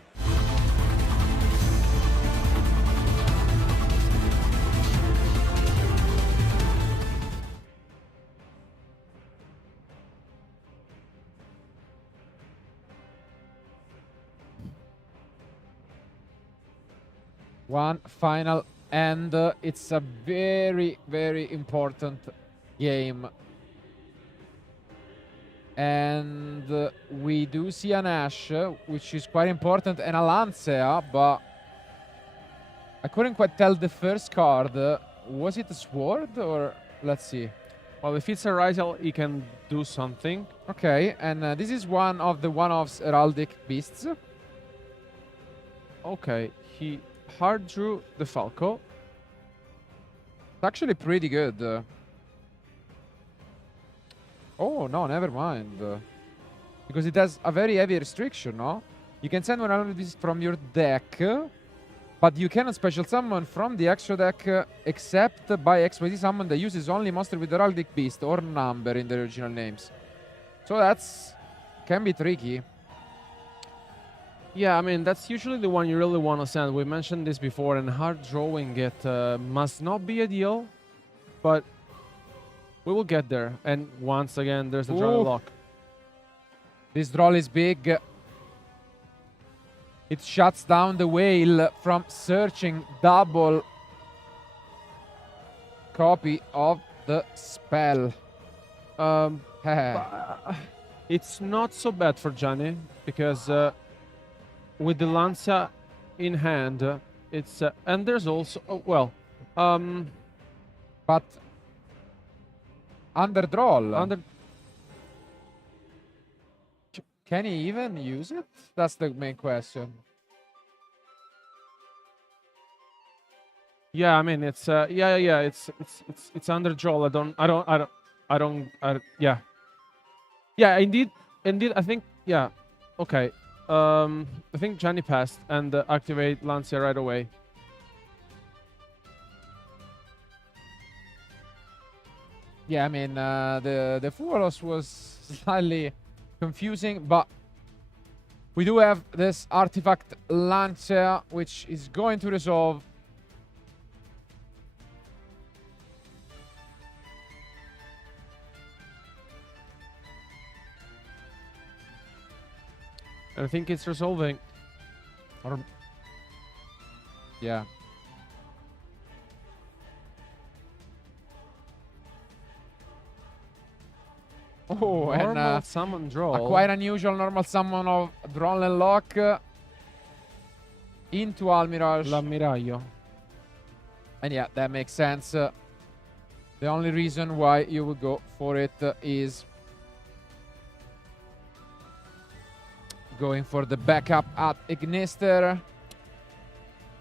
One final, and it's a very, very important game. And we do see an Ash, which is quite important, and a Lancea, but I couldn't quite tell the first card. Was it a Sword, or let's see? Well, if it's a Rizal, he can do something. Okay, and this is one of the one-offs heraldic beasts. Okay, he hard drew the Falco. It's actually pretty good. Oh, no, never mind. Because it has a very heavy restriction, no? You can send one of these from your deck, but you cannot special summon from the extra deck except by XYZ summon that uses only monster with heraldic beast or number in the original names. So that's can be tricky. Yeah, I mean, that's usually the one you really want to send. We mentioned this before, and hard drawing it must not be ideal, but we will get there. And once again, there's a draw Ooh. lock. This draw is big. It shuts down the whale from searching double copy of the spell. It's not so bad for Gianni because with the Lancia in hand, it's and there's also But under draw. Can he even use it? That's the main question. Yeah, I mean it's it's under draw. Yeah, indeed. I think okay. I think Gianni passed and activate Lancia right away. Yeah, I mean the Fuelos was slightly confusing, but we do have this artifact Lancia, which is going to resolve. I think it's resolving. Or yeah. Oh, and Normal summon draw. a quite unusual normal summon of Drawn and Lock into Almirage. L'Ammiraglio. And yeah, that makes sense. The only reason why you would go for it is going for the backup at Ignister.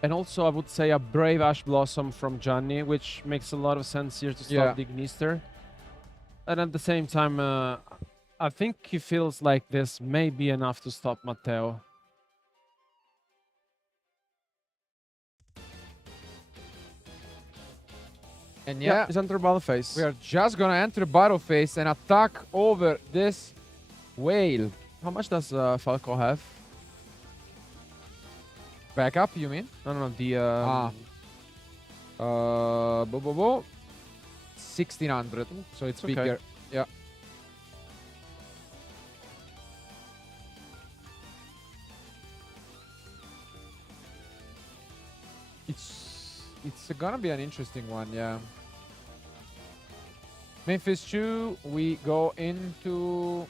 And also, I would say a Brave Ash Blossom from Gianni, which makes a lot of sense here to stop the Ignister. And at the same time, I think he feels like this may be enough to stop Matteo. And yeah, he's enter battle phase. We are just gonna enter battle phase and attack over this whale. How much does Falco have? Backup, you mean? No, the 1600. So it's Okay. bigger. Yeah. It's gonna be an interesting one, yeah. Memphis 2, we go into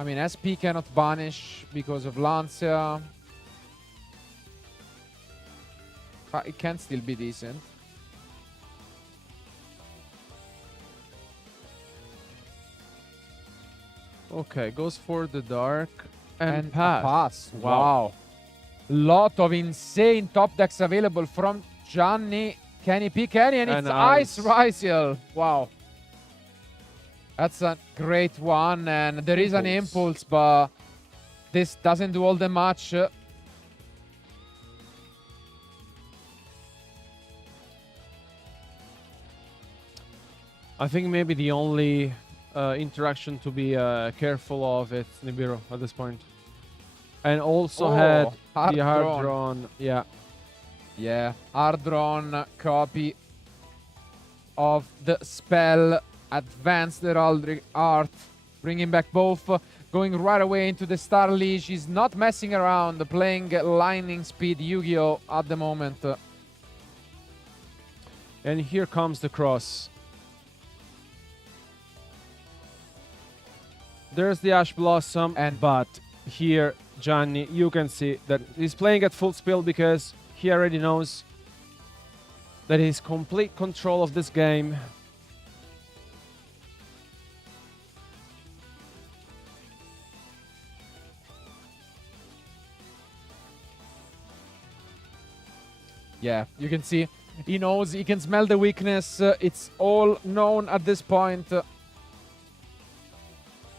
I mean, SP cannot banish because of Lancia. It can still be decent. Okay, goes for the dark and pass. pass. Wow. Lot of insane top decks available from Gianni. Can he pick any? And it's Ice Rysiel. Wow. That's a great one, and there is an impulse, but this doesn't do all that much. I think maybe the only interaction to be careful of is Nibiru at this point. And also had the hard drawn. Yeah. Yeah, hard drawn copy of the spell. Advanced Heraldic Art, bringing back both, going right away into the Star Leash. He's not messing around, playing lightning speed Yu-Gi-Oh! At the moment. And here comes the cross. There's the Ash Blossom, but here, Gianni, you can see that he's playing at full speed because he already knows that is complete control of this game. Yeah, you can see he knows, he can smell the weakness. It's all known at this point.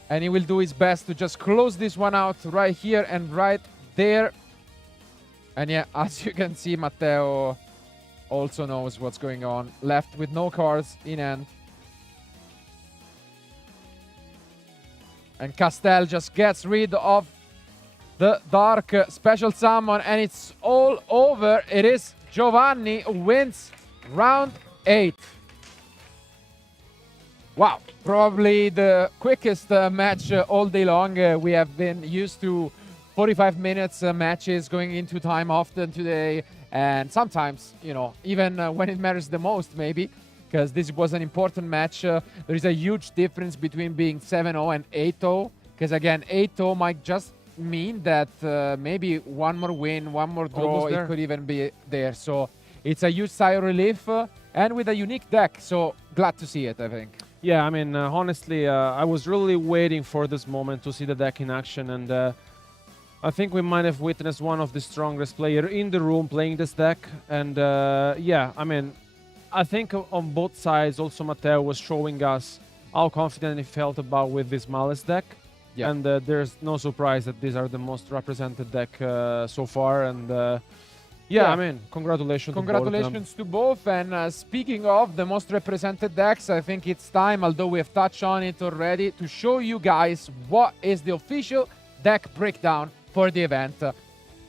And he will do his best to just close this one out right here and right there. And yeah, as you can see, Matteo also knows what's going on. Left with no cards in hand. And Castel just gets rid of the Dark Special Summon, and it's all over. It is Giovanni who wins round 8. Wow, probably the quickest match all day long. We have been used to 45 minutes matches going into time often today, and sometimes, you know, even when it matters the most, maybe, because this was an important match. There is a huge difference between being 7-0 and 8-0, because again, 8-0 might just mean that maybe one more win, one more draw, it could even be there. So it's a huge sigh of relief, and with a unique deck, so glad to see it, I think. Yeah, I mean, honestly, I was really waiting for this moment to see the deck in action, and I think we might have witnessed one of the strongest players in the room playing this deck. And yeah, I mean, I think on both sides, also Matteo was showing us how confident he felt about with this Malice deck. Yeah. And there's no surprise that these are the most represented deck so far. And yeah, I mean, congratulations to both. And speaking of the most represented decks, I think it's time, although we have touched on it already, to show you guys what is the official deck breakdown for the event.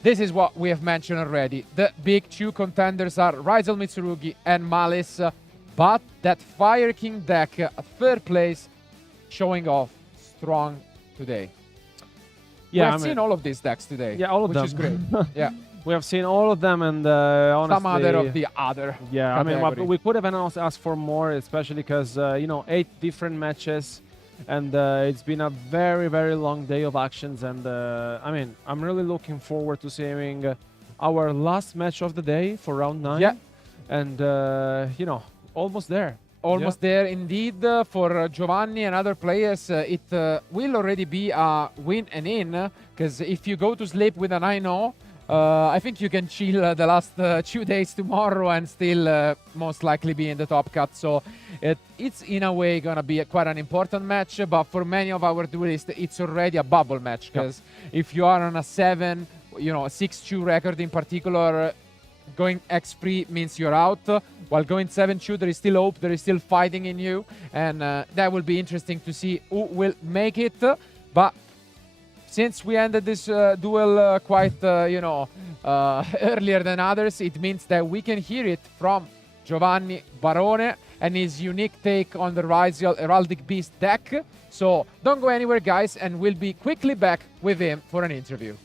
This is what we have mentioned already. The big two contenders are Rizal Mitsurugi and Malice, but that Fire King deck, third place, showing off strong today. Yeah, we have seen all of these decks today. Yeah, all of them. Which is great. Yeah. We have seen all of them, and honestly, some other of the other. Yeah, category. I mean, we could have asked for more, especially because you know, 8 different matches, and it's been a very, very long day of actions. And I mean, I'm really looking forward to seeing our last match of the day for round 9. Yeah, and you know, almost there. Almost there indeed. For Giovanni and other players, it will already be a win and in, because if you go to sleep with an 9-0, I think you can chill the last 2 days tomorrow and still most likely be in the top cut. So it's in a way gonna be quite an important match, but for many of our duelists, it's already a bubble match, because if you are on a 7, you know, a 6-2 record in particular, going X3 means you're out. While going 7-2, there is still hope, there is still fighting in you, and that will be interesting to see who will make it. But since we ended this duel quite, you know, earlier than others, it means that we can hear it from Giovanni Barone and his unique take on the Rizal Heraldic Beast deck. So don't go anywhere, guys, and we'll be quickly back with him for an interview.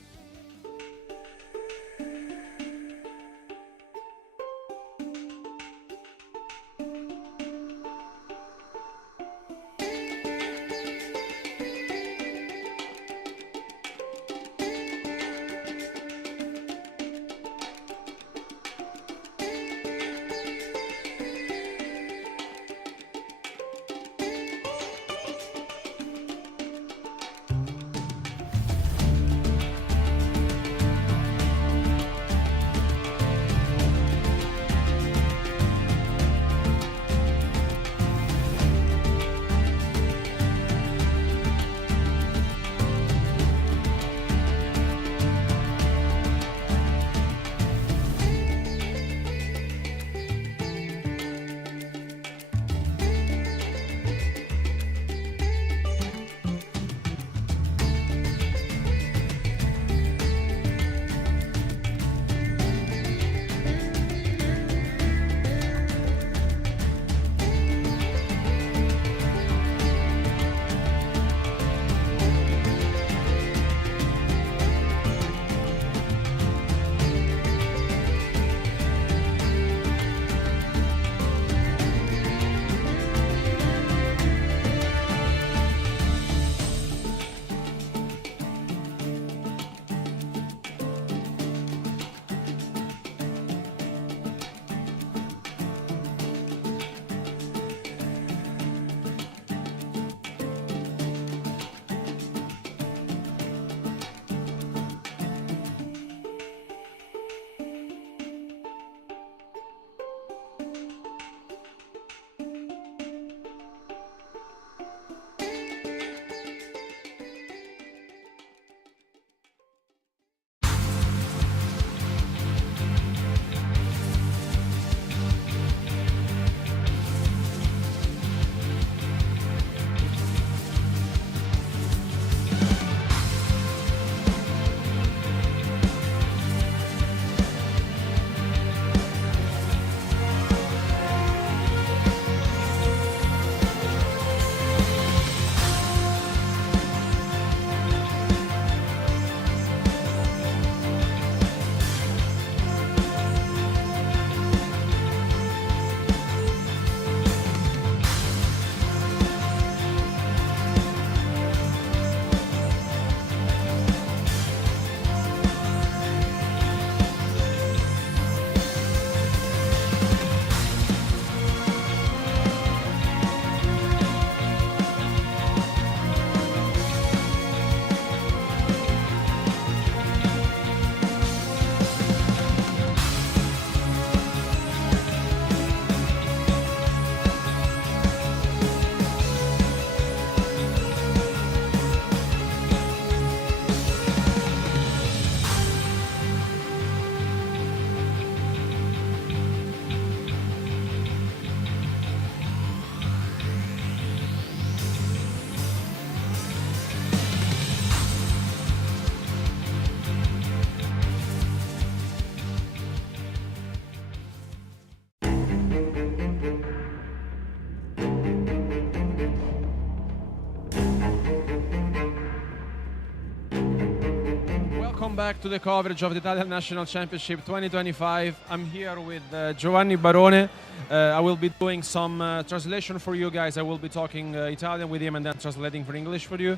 welcome back to the coverage of the Italian National Championship 2025. I'm here with Giovanni Barone. I will be doing some translation for you guys. I will be talking Italian with him and then translating for English for you.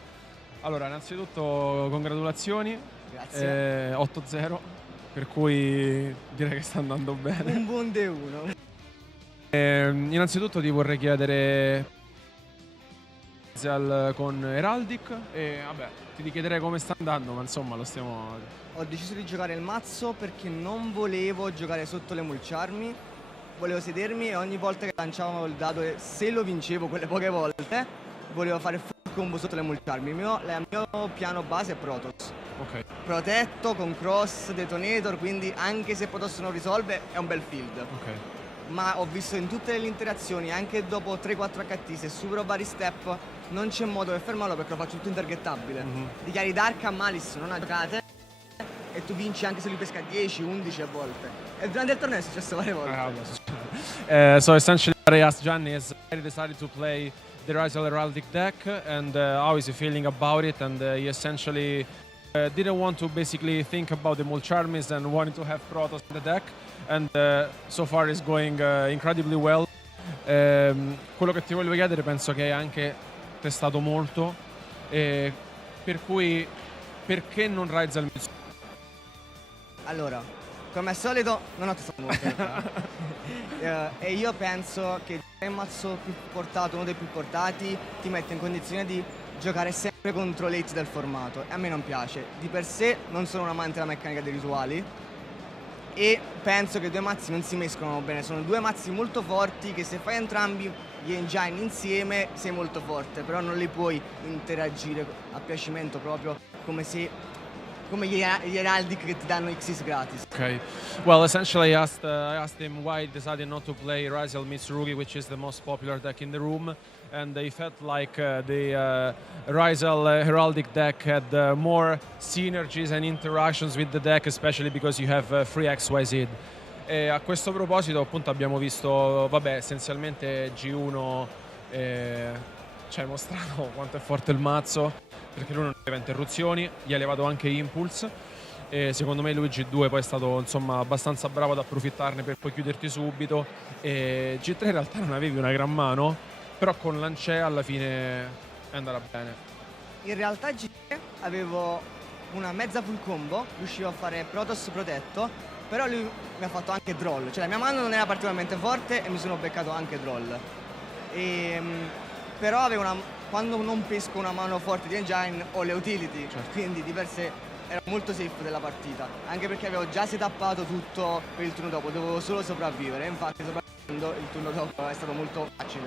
Allora, innanzitutto congratulazioni. Grazie. 8-0, per cui direi che sta andando bene. Un buon D1. Innanzitutto ti vorrei chiedere con Heraldic e vabbè, ti chiederei come sta andando, ma insomma lo stiamo... Ho deciso di giocare il mazzo perché non volevo giocare sotto le mulciarmi, volevo sedermi e ogni volta che lanciavamo il dado e se lo vincevo quelle poche volte, volevo fare full combo sotto le mulciarmi. Il mio piano base è Protoss. Ok. Protetto con cross, detonator, quindi anche se Protoss non risolve è un bel field. Ok. Ma ho visto in tutte le interazioni, anche dopo 3-4 HT, se supero vari step, non c'è modo per fermarlo perché lo faccio tutto intergettabile. Dichiari Dark a Malice, non a giocate, e tu vinci anche se lui pesca 10, 11 a volte. E durante il torneo è successo varie volte. So essentially what I asked Gianni is he decided to play the Rizal Heraldic deck and how is he feeling about it, and he essentially didn't want to basically think about the Mulcharmis and wanted to have Protoss in the deck, and so far is going incredibly well. Quello che ti voglio chiedere penso che hai anche testato molto, per cui perché non Rizal Mitsurugi? Allora, come al solito non ho testato molto e io penso che il mazzo più portato, uno dei più portati, ti mette in condizione di giocare sempre contro late del formato e a me non piace. Di per sé non sono un amante della meccanica dei rituali e penso che i due mazzi non si mescolano bene, sono due mazzi molto forti che se fai entrambi gli engine insieme sei molto forte, però non li puoi interagire a piacimento proprio come gli Heraldic che ti danno Xyz gratis. Okay. Well, essentially, I asked him why he decided not to play Rizal Mitsurugi, which is the most popular deck in the room, and he felt like the Rizal Heraldic deck had more synergies and interactions with the deck, especially because you have free XYZ. E a questo proposito, appunto, abbiamo visto, vabbè, essenzialmente G1 ci ha mostrato quanto è forte il mazzo, perché lui non aveva interruzioni, gli ha levato anche Impulse e secondo me lui G2 poi è stato insomma abbastanza bravo ad approfittarne per poi chiuderti subito, e G3 in realtà non avevi una gran mano, però con Lancea alla fine è andata bene. In realtà G3 avevo una mezza full combo, riuscivo a fare Protoss protetto, però lui mi ha fatto anche Droll, cioè la mia mano non era particolarmente forte e mi sono beccato anche Droll. Però avevo quando non pesco una mano forte di engine ho le utility, quindi di per sé ero molto safe della partita, anche perché avevo già setappato tutto per il turno dopo, dovevo solo sopravvivere, infatti sopravvivendo il turno dopo è stato molto facile.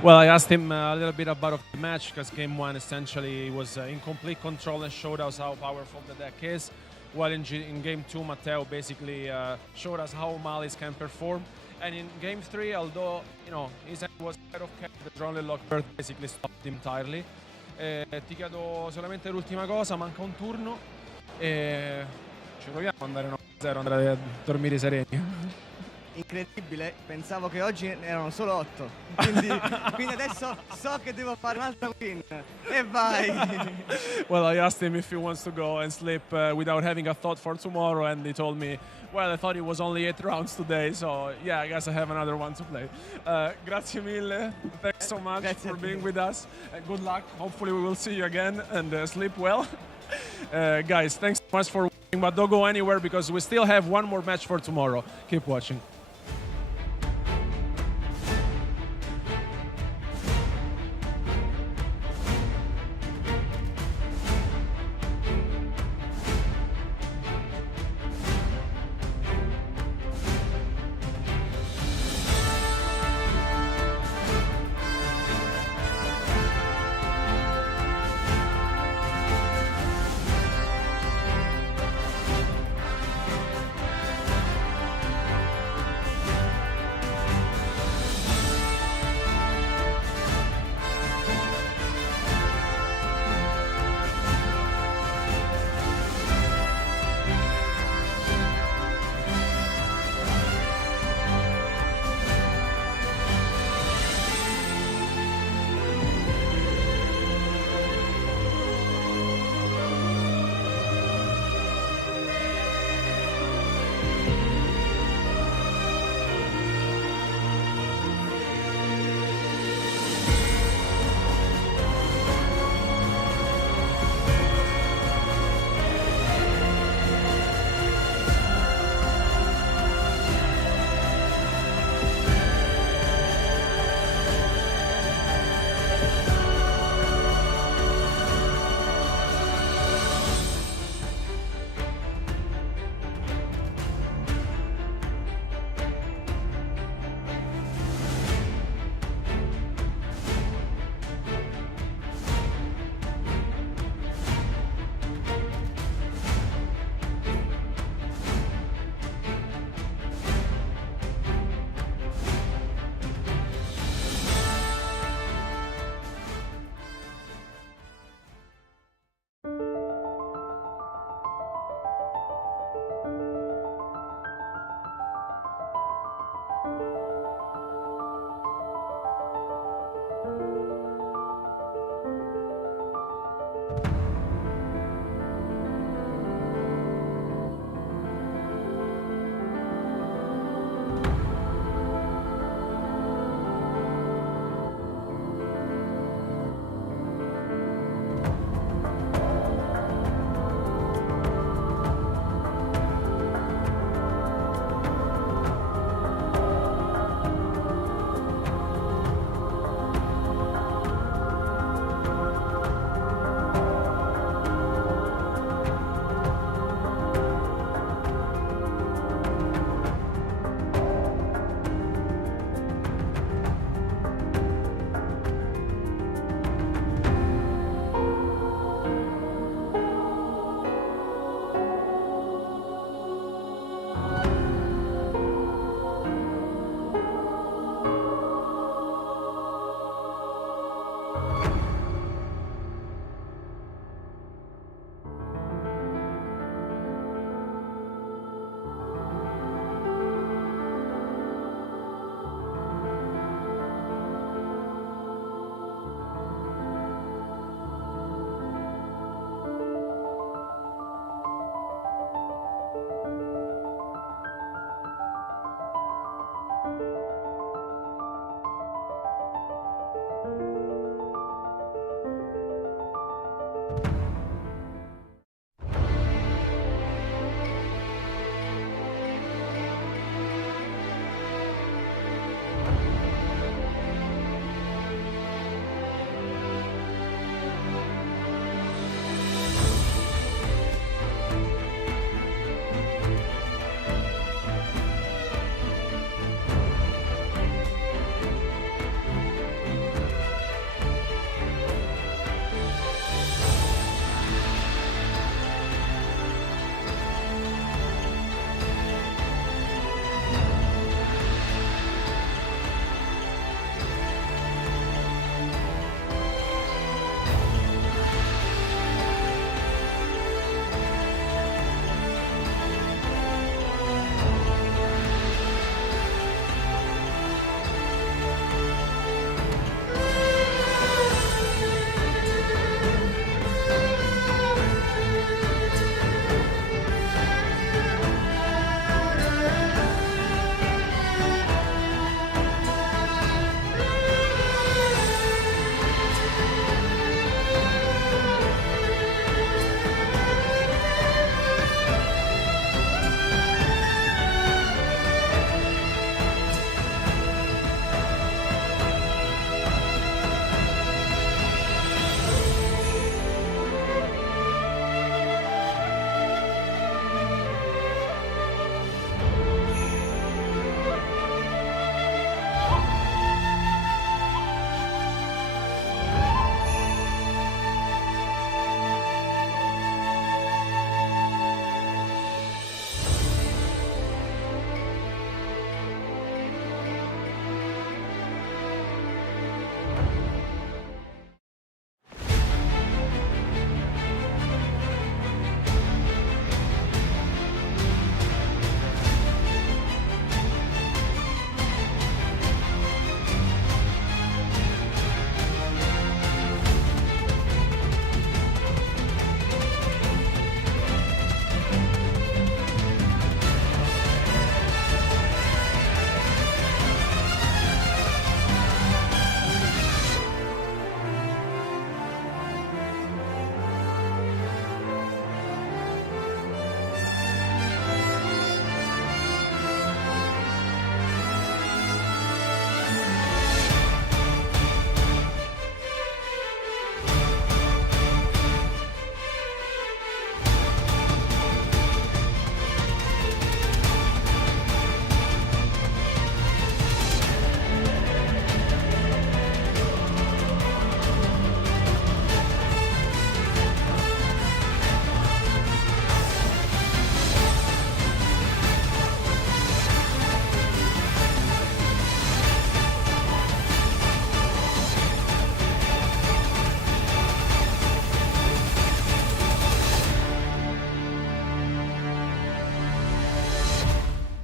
Well, I asked him a little bit about the match, because game 1 essentially was in complete control and showed us how powerful the deck is, while in game 2 Matteo basically showed us how Malice can perform. And in game 3, although his end was kind of kept, the Drone Lockbird basically stopped him entirely. Ti chiedo solamente l'ultima cosa, manca un turno e ci proviamo ad andare 9-0, andare a dormire sereni. Incredibile, pensavo che oggi erano solo 8, quindi adesso so che devo fare un'altra win e vai! Well, I asked him if he wants to go and sleep without having a thought for tomorrow, and he told me, well, I thought it was only 8 rounds today, so yeah, I guess I have another one to play. Grazie mille, thanks so much for being with us, good luck, hopefully we will see you again, and sleep well. Guys, thanks so much for watching, but don't go anywhere because we still have one more match for tomorrow. Keep watching.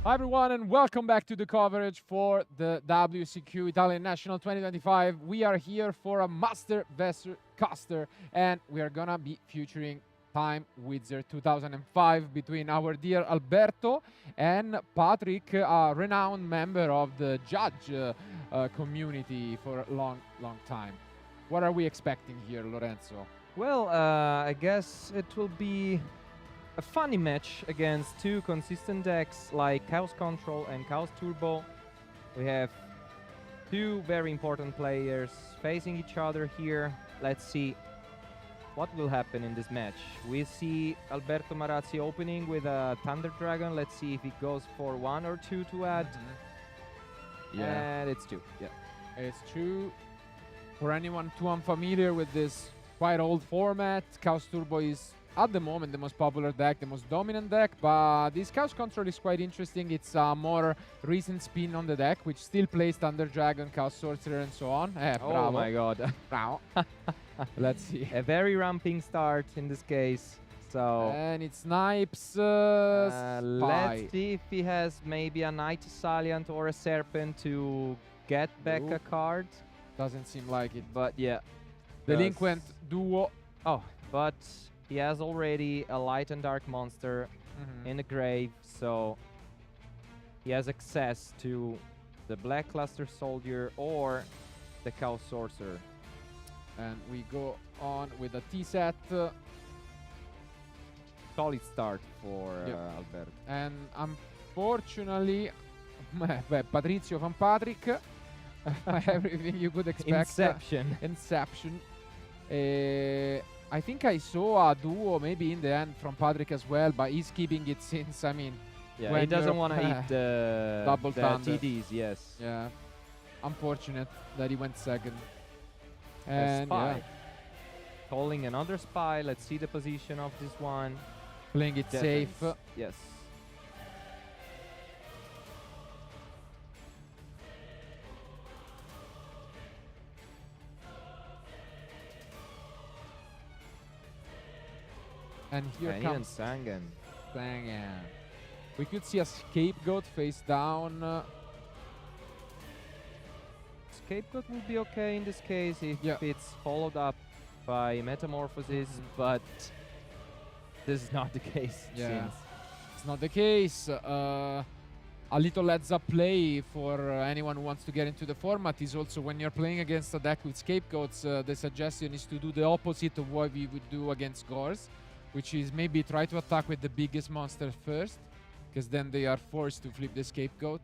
Hi everyone and welcome back to the coverage for the WCQ Italian National 2025. We are here for a Master vs Caster and we are gonna be featuring Time Wizard 2005 between our dear Alberto and Patrick, a renowned member of the judge community for a long time. What are we expecting here, Lorenzo? Well, I guess it will be a funny match against two consistent decks like Chaos Control and Chaos Turbo. We have two very important players facing each other here. Let's see what will happen in this match. We see Alberto Marazzi opening with a Thunder Dragon. Let's see if he goes for 1 or 2 to add. Yeah. And it's 2. Yeah. It's true. For anyone too unfamiliar with this quite old format, Chaos Turbo is at the moment the most popular deck, the most dominant deck, but this Chaos Control is quite interesting. It's a more recent spin on the deck, which still plays Thunder Dragon, Chaos Sorcerer, and so on. Oh bravo. my god. Bravo. Let's see. A very ramping start in this case. So And it snipes let's Spy. see if he has maybe a Knight Salient or a Serpent to get back a card. Doesn't seem like it. But yeah. Delinquent Duo. Oh, but he has already a Light and Dark monster in the grave, so he has access to the Black Cluster Soldier or the Chaos Sorcerer. And we go on with a T-set. Solid start for Alberto. And unfortunately, Patrizio van Patrick, everything you could expect. Inception. I think I saw a duo maybe in the end from Patrick as well, but he's keeping it since, I mean, Yeah, when he doesn't you're want to eat the double thunder. TDs, yes. Yeah. Unfortunate that he went second. A And spy. yeah, Calling another spy. Let's see the position of this one. playing it safe. Defense. Yes. And here And even comes Sangan. Sangan. We could see a Scapegoat face down. Scapegoat will be okay in this case if it's followed up by Metamorphosis, but this is not the case. Since It's not the case. A little heads up play for anyone who wants to get into the format is also when you're playing against a deck with Scapegoats, the suggestion is to do the opposite of what we would do against Gors, which is maybe try to attack with the biggest monster first, because then they are forced to flip the Scapegoat.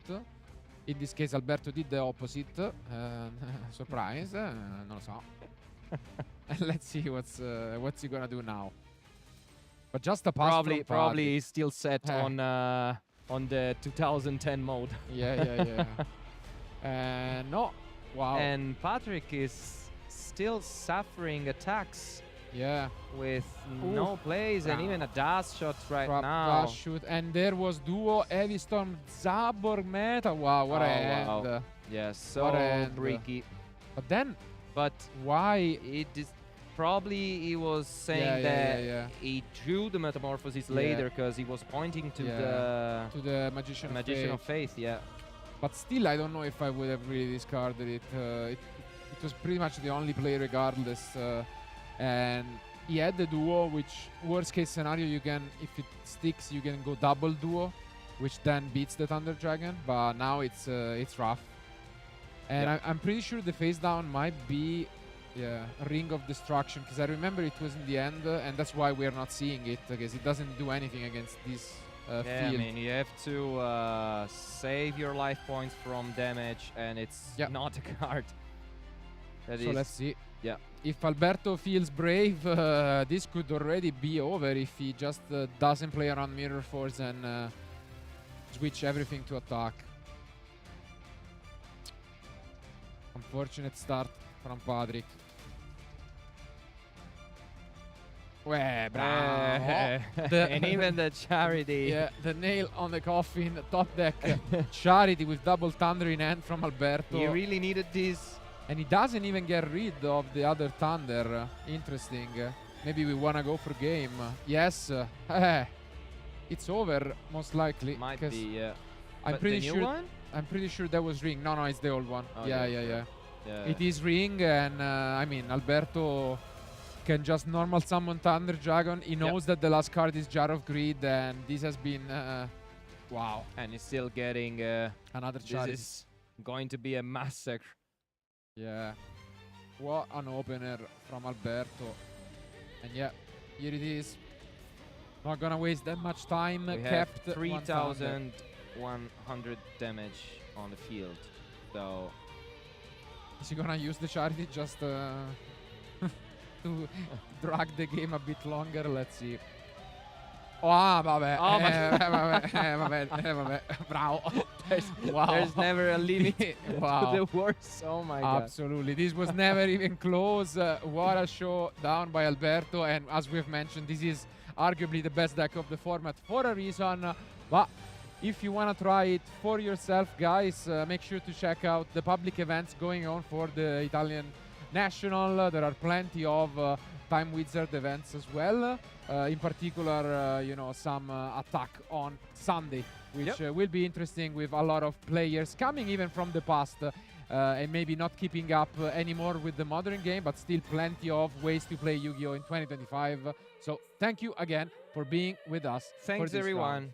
In this case, Alberto did the opposite. Surprise, non lo so. And let's see what's he gonna do now. But just a pass probably he's still set on the 2010 mode. Yeah. No, wow. And Patrick is still suffering attacks. Yeah. With no plays and even a dash shot right now. Dash shoot. And there was duo Heavy Storm Zabor meta. Wow, what a end. Wow. Yes, so What a end. bricky. But then, why? It is probably he was saying that he drew the Metamorphosis later because he was pointing to the Magician of Faith. Yeah. But still, I don't know if I would have really discarded it. It was pretty much the only play regardless. And he had the duo, which worst case scenario you can, if it sticks, you can go double duo, which then beats the Thunder Dragon. But now it's rough. And I'm pretty sure the face down might be Ring of Destruction, because I remember it was in the end, and that's why we're not seeing it, because it doesn't do anything against this field. I mean, you have to save your life points from damage, and it's not a card. So let's see. Yeah. If Alberto feels brave, this could already be over if he just doesn't play around Mirror Force and switch everything to attack. Unfortunate start from Patrick. Bravo. And even the Charity. Yeah, the nail on the coffin, top deck. Charity with double Thunder in hand from Alberto. He really needed this. And he doesn't even get rid of the other Thunder. Interesting. Maybe we want to go for game. Yes. It's over, most likely. Might be, yeah. I'm But pretty the sure. new one? I'm pretty sure that was Ring. No, it's the old one. Oh, yeah, yeah, yeah, yeah. Yeah. It is Ring, and I mean, Alberto can just normal summon Thunder Dragon. He knows that the last card is Jar of Greed, and this has been wow. And he's still getting Another this Charis. is going to be a massacre. Yeah. What an opener from Alberto. And yeah, here it is. Not gonna waste that much time. We have Kept 3,100 damage on the field. So is he gonna use the charity just to drag the game a bit longer? Let's see. Oh, vabbè. Oh, vabbè. Bravo. Wow. there's never a limit Wow. to the worst. Oh my god. Absolutely. This was never even close. What a show down by Alberto. And as we've mentioned, this is arguably the best deck of the format for a reason. But if you want to try it for yourself, guys, make sure to check out the public events going on for the Italian National. There are plenty of Time Wizard events as well. In particular, you know, some attack on Sunday, which will be interesting with a lot of players coming even from the past and maybe not keeping up anymore with the modern game, but still plenty of ways to play Yu-Gi-Oh! In 2025. So thank you again for being with us. Thanks for this everyone. round.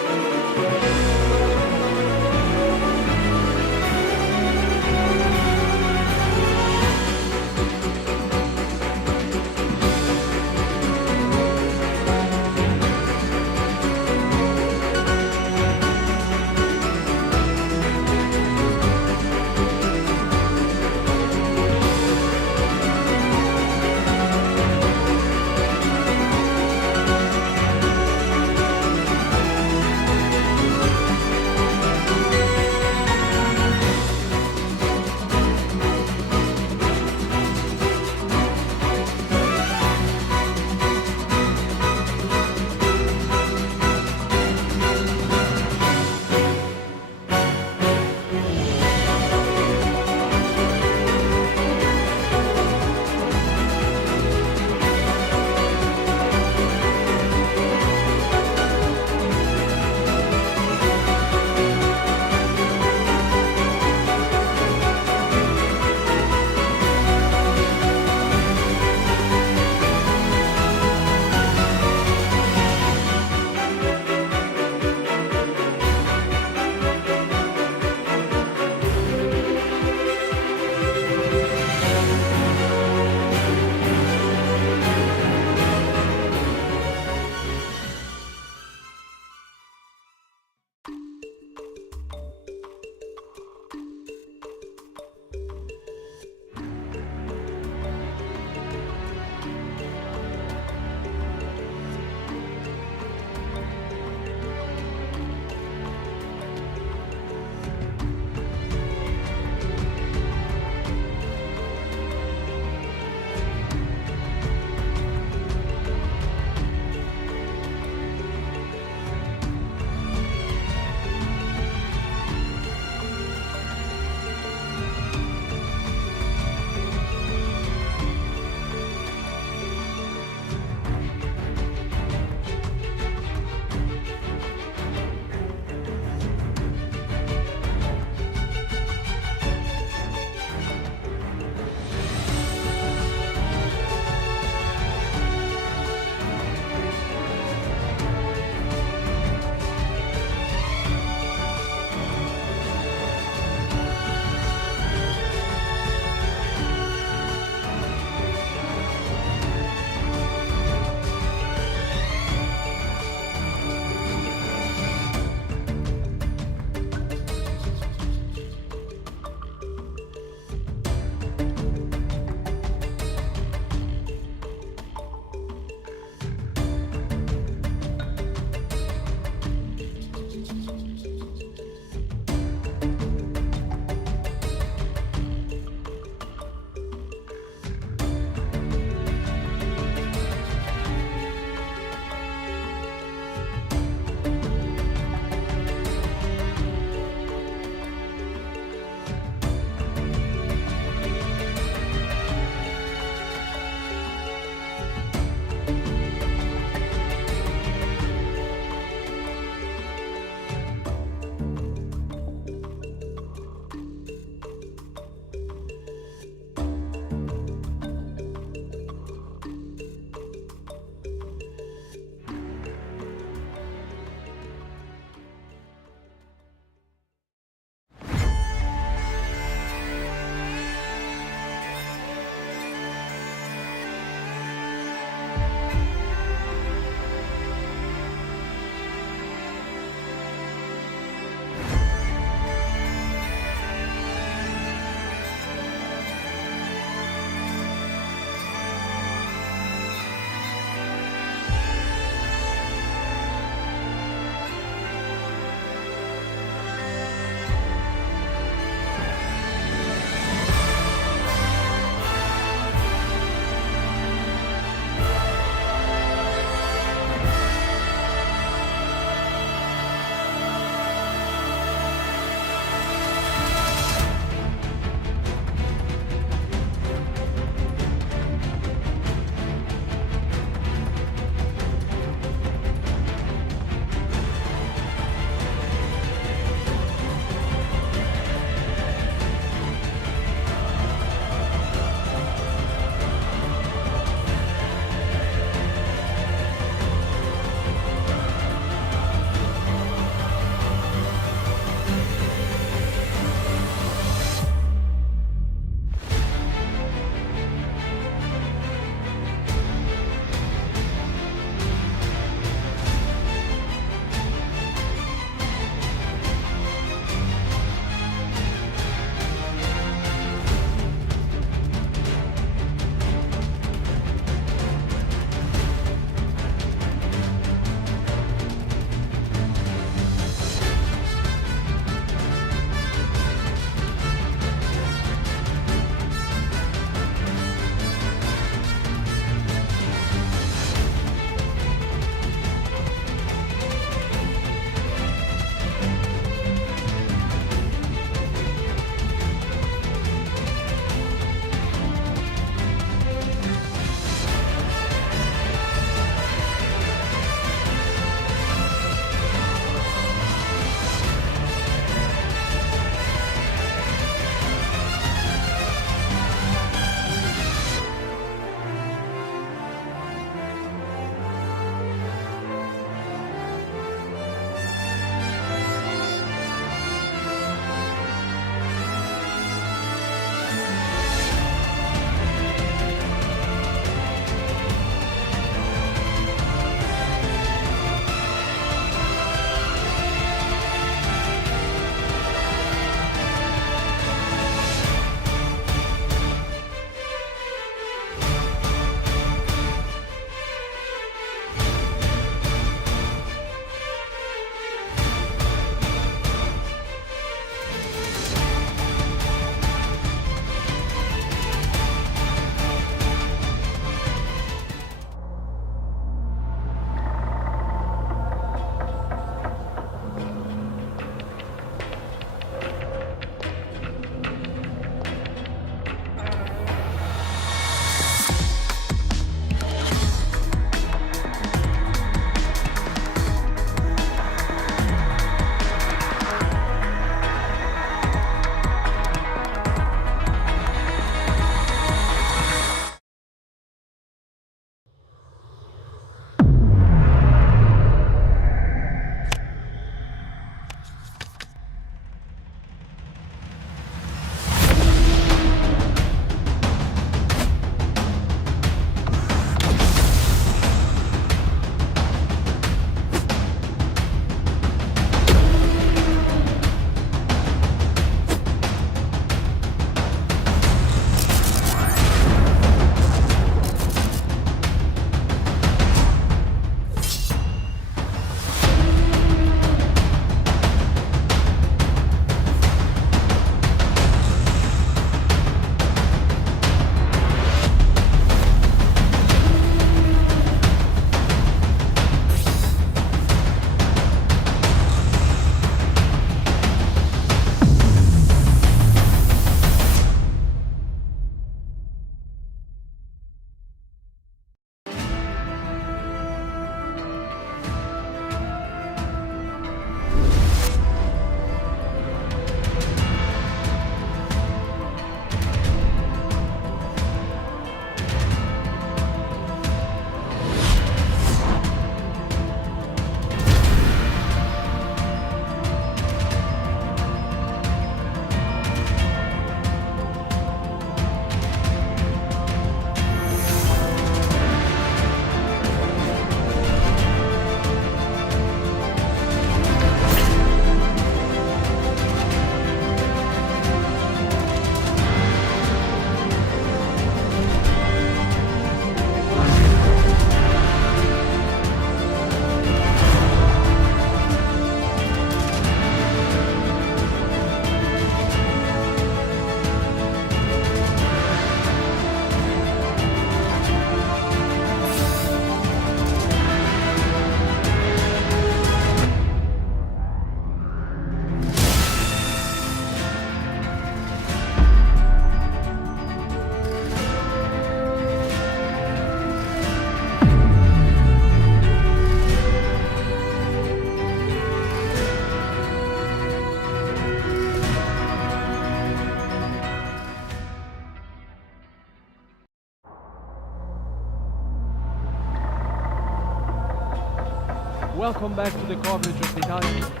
Welcome back to the coverage of the Italian.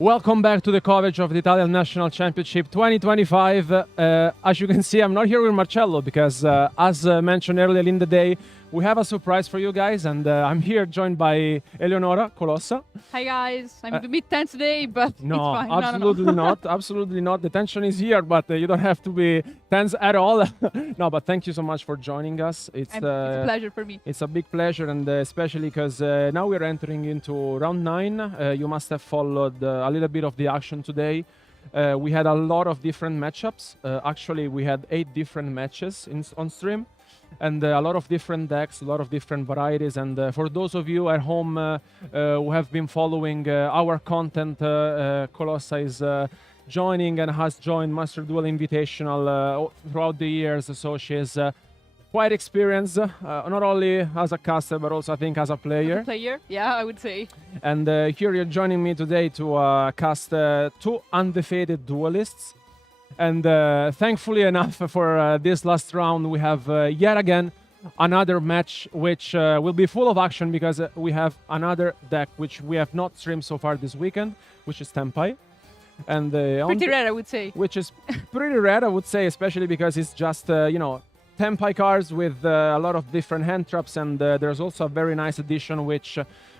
Welcome back to the coverage of the Italian National Championship 2025. As you can see, I'm not here with Marcello because, as mentioned earlier in the day, we have a surprise for you guys, and I'm here joined by Eleonora Colossa. Hi guys, I'm a bit tense today, but No, it's fine. absolutely No. not. Absolutely not. The tension is here, but you don't have to be tense at all. No, but thank you so much for joining us. It's a pleasure for me. It's a big pleasure, and especially because now we're entering into round 9. You must have followed a little bit of the action today. We had a lot of different matchups. Actually, we had 8 different matches on stream, and a lot of different decks, a lot of different varieties. And for those of you at home who have been following our content, Colossa is joining and has joined Master Duel Invitational throughout the years, so she is quite experienced, not only as a caster, but also I think as a player. Player? Yeah, I would say. And here you're joining me today to cast 2 undefeated duelists. And thankfully enough for this last round, we have yet again another match which will be full of action because we have another deck which we have not streamed so far this weekend, which is Tempai. And pretty rare, I would say. Which is pretty rare, I would say, especially because it's just, Tempai cards with a lot of different hand traps, and there's also a very nice addition which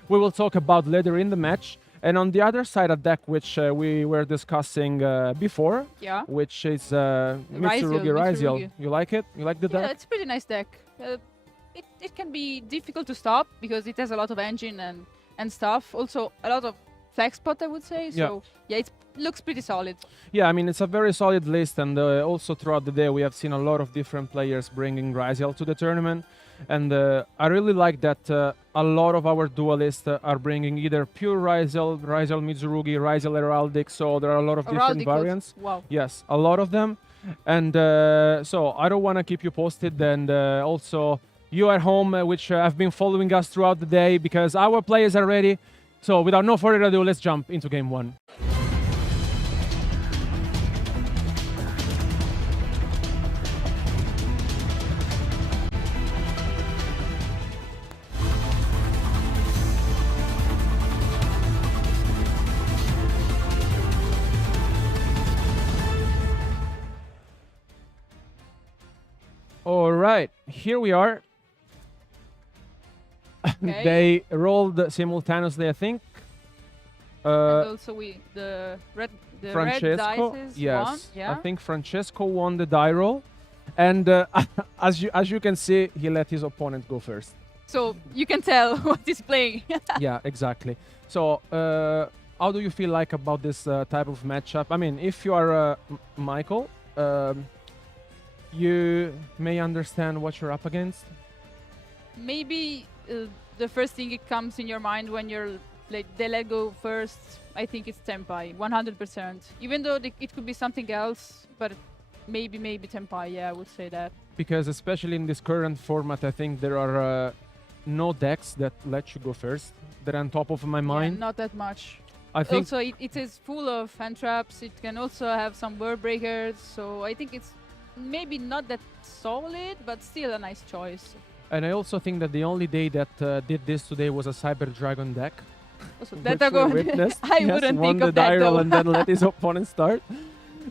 we will talk about later in the match. And on the other side, a deck which we were discussing before, which is Mitsurugi Raisiel. You like it? You like the deck? Yeah, it's a pretty nice deck. It can be difficult to stop because it has a lot of engine and stuff. Also, a lot of flex spot, I would say. So, yeah, it looks pretty solid. Yeah, I mean, it's a very solid list. And also throughout the day, we have seen a lot of different players bringing Raisiel to the tournament. And I really like that a lot of our duelists are bringing either pure Raisiel, Raisiel Mitsurugi, Raisiel Heraldic. So there are a lot of different variants. Wow. Yes, a lot of them. And so I don't want to keep you posted. And also you at home, which have been following us throughout the day, because our players are ready. So without no further ado, let's jump into game 1. All right, here we are. Okay. They rolled simultaneously, I think. And also the red Francesco, dice yes, won. Yeah. I think Francesco won the die roll, and as you can see, he let his opponent go first. So you can tell what he's playing. Yeah, exactly. So how do you feel like about this type of matchup? I mean, if you are Michael, you may understand what you're up against. Maybe the first thing it comes in your mind when you're like they let go first, I think it's Tempai, 100%. Even though it could be something else, but maybe Tempai, yeah, I would say that. Because especially in this current format, I think there are no decks that let you go first. They're on top of my mind. Yeah, not that much. I think also, it is full of hand traps. It can also have some word breakers, so I think it's maybe not that solid, but still a nice choice. And I also think that the only day that did this today was a Cyber Dragon deck. Also, that I wouldn't think of that though. And then let his opponent start.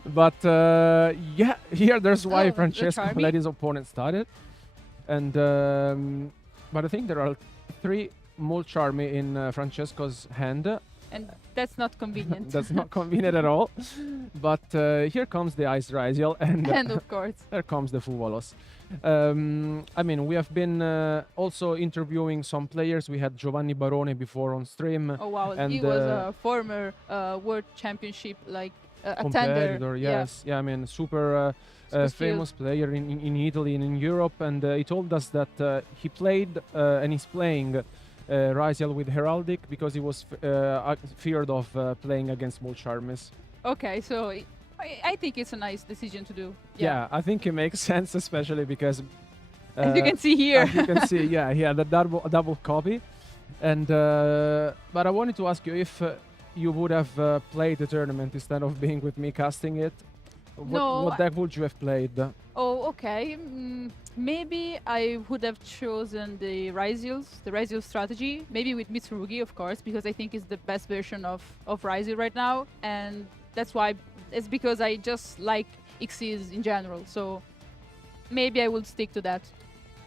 But yeah, here there's why Francesco let his opponent start it. And but I think there are 3 Molcharmi in Francesco's hand. And that's not convenient. That's not convenient at all. But here comes the Ice Raisiel, and of course there comes the Fuvolos. I mean, we have been also interviewing some players. We had Giovanni Barone before on stream. Oh wow, and he was a former World Championship competitor. attender. Yes, yeah, I mean, super famous player in Italy and in Europe. And he told us that he played and he's playing Raisiel with Heraldic because he was feared of playing against Molcharmis. Okay, so I think it's a nice decision to do. Yeah, I think it makes sense, especially because as you can see here. As you can see, yeah, he had a double copy. And but I wanted to ask you if you would have played the tournament instead of being with me casting it. No, What deck would you have played? Oh, okay. Maybe I would have chosen the Ryziel strategy. Maybe with Mitsurugi, of course, because I think it's the best version of Ryziel right now, and that's why. It's because I just like Xyz in general. So maybe I would stick to that.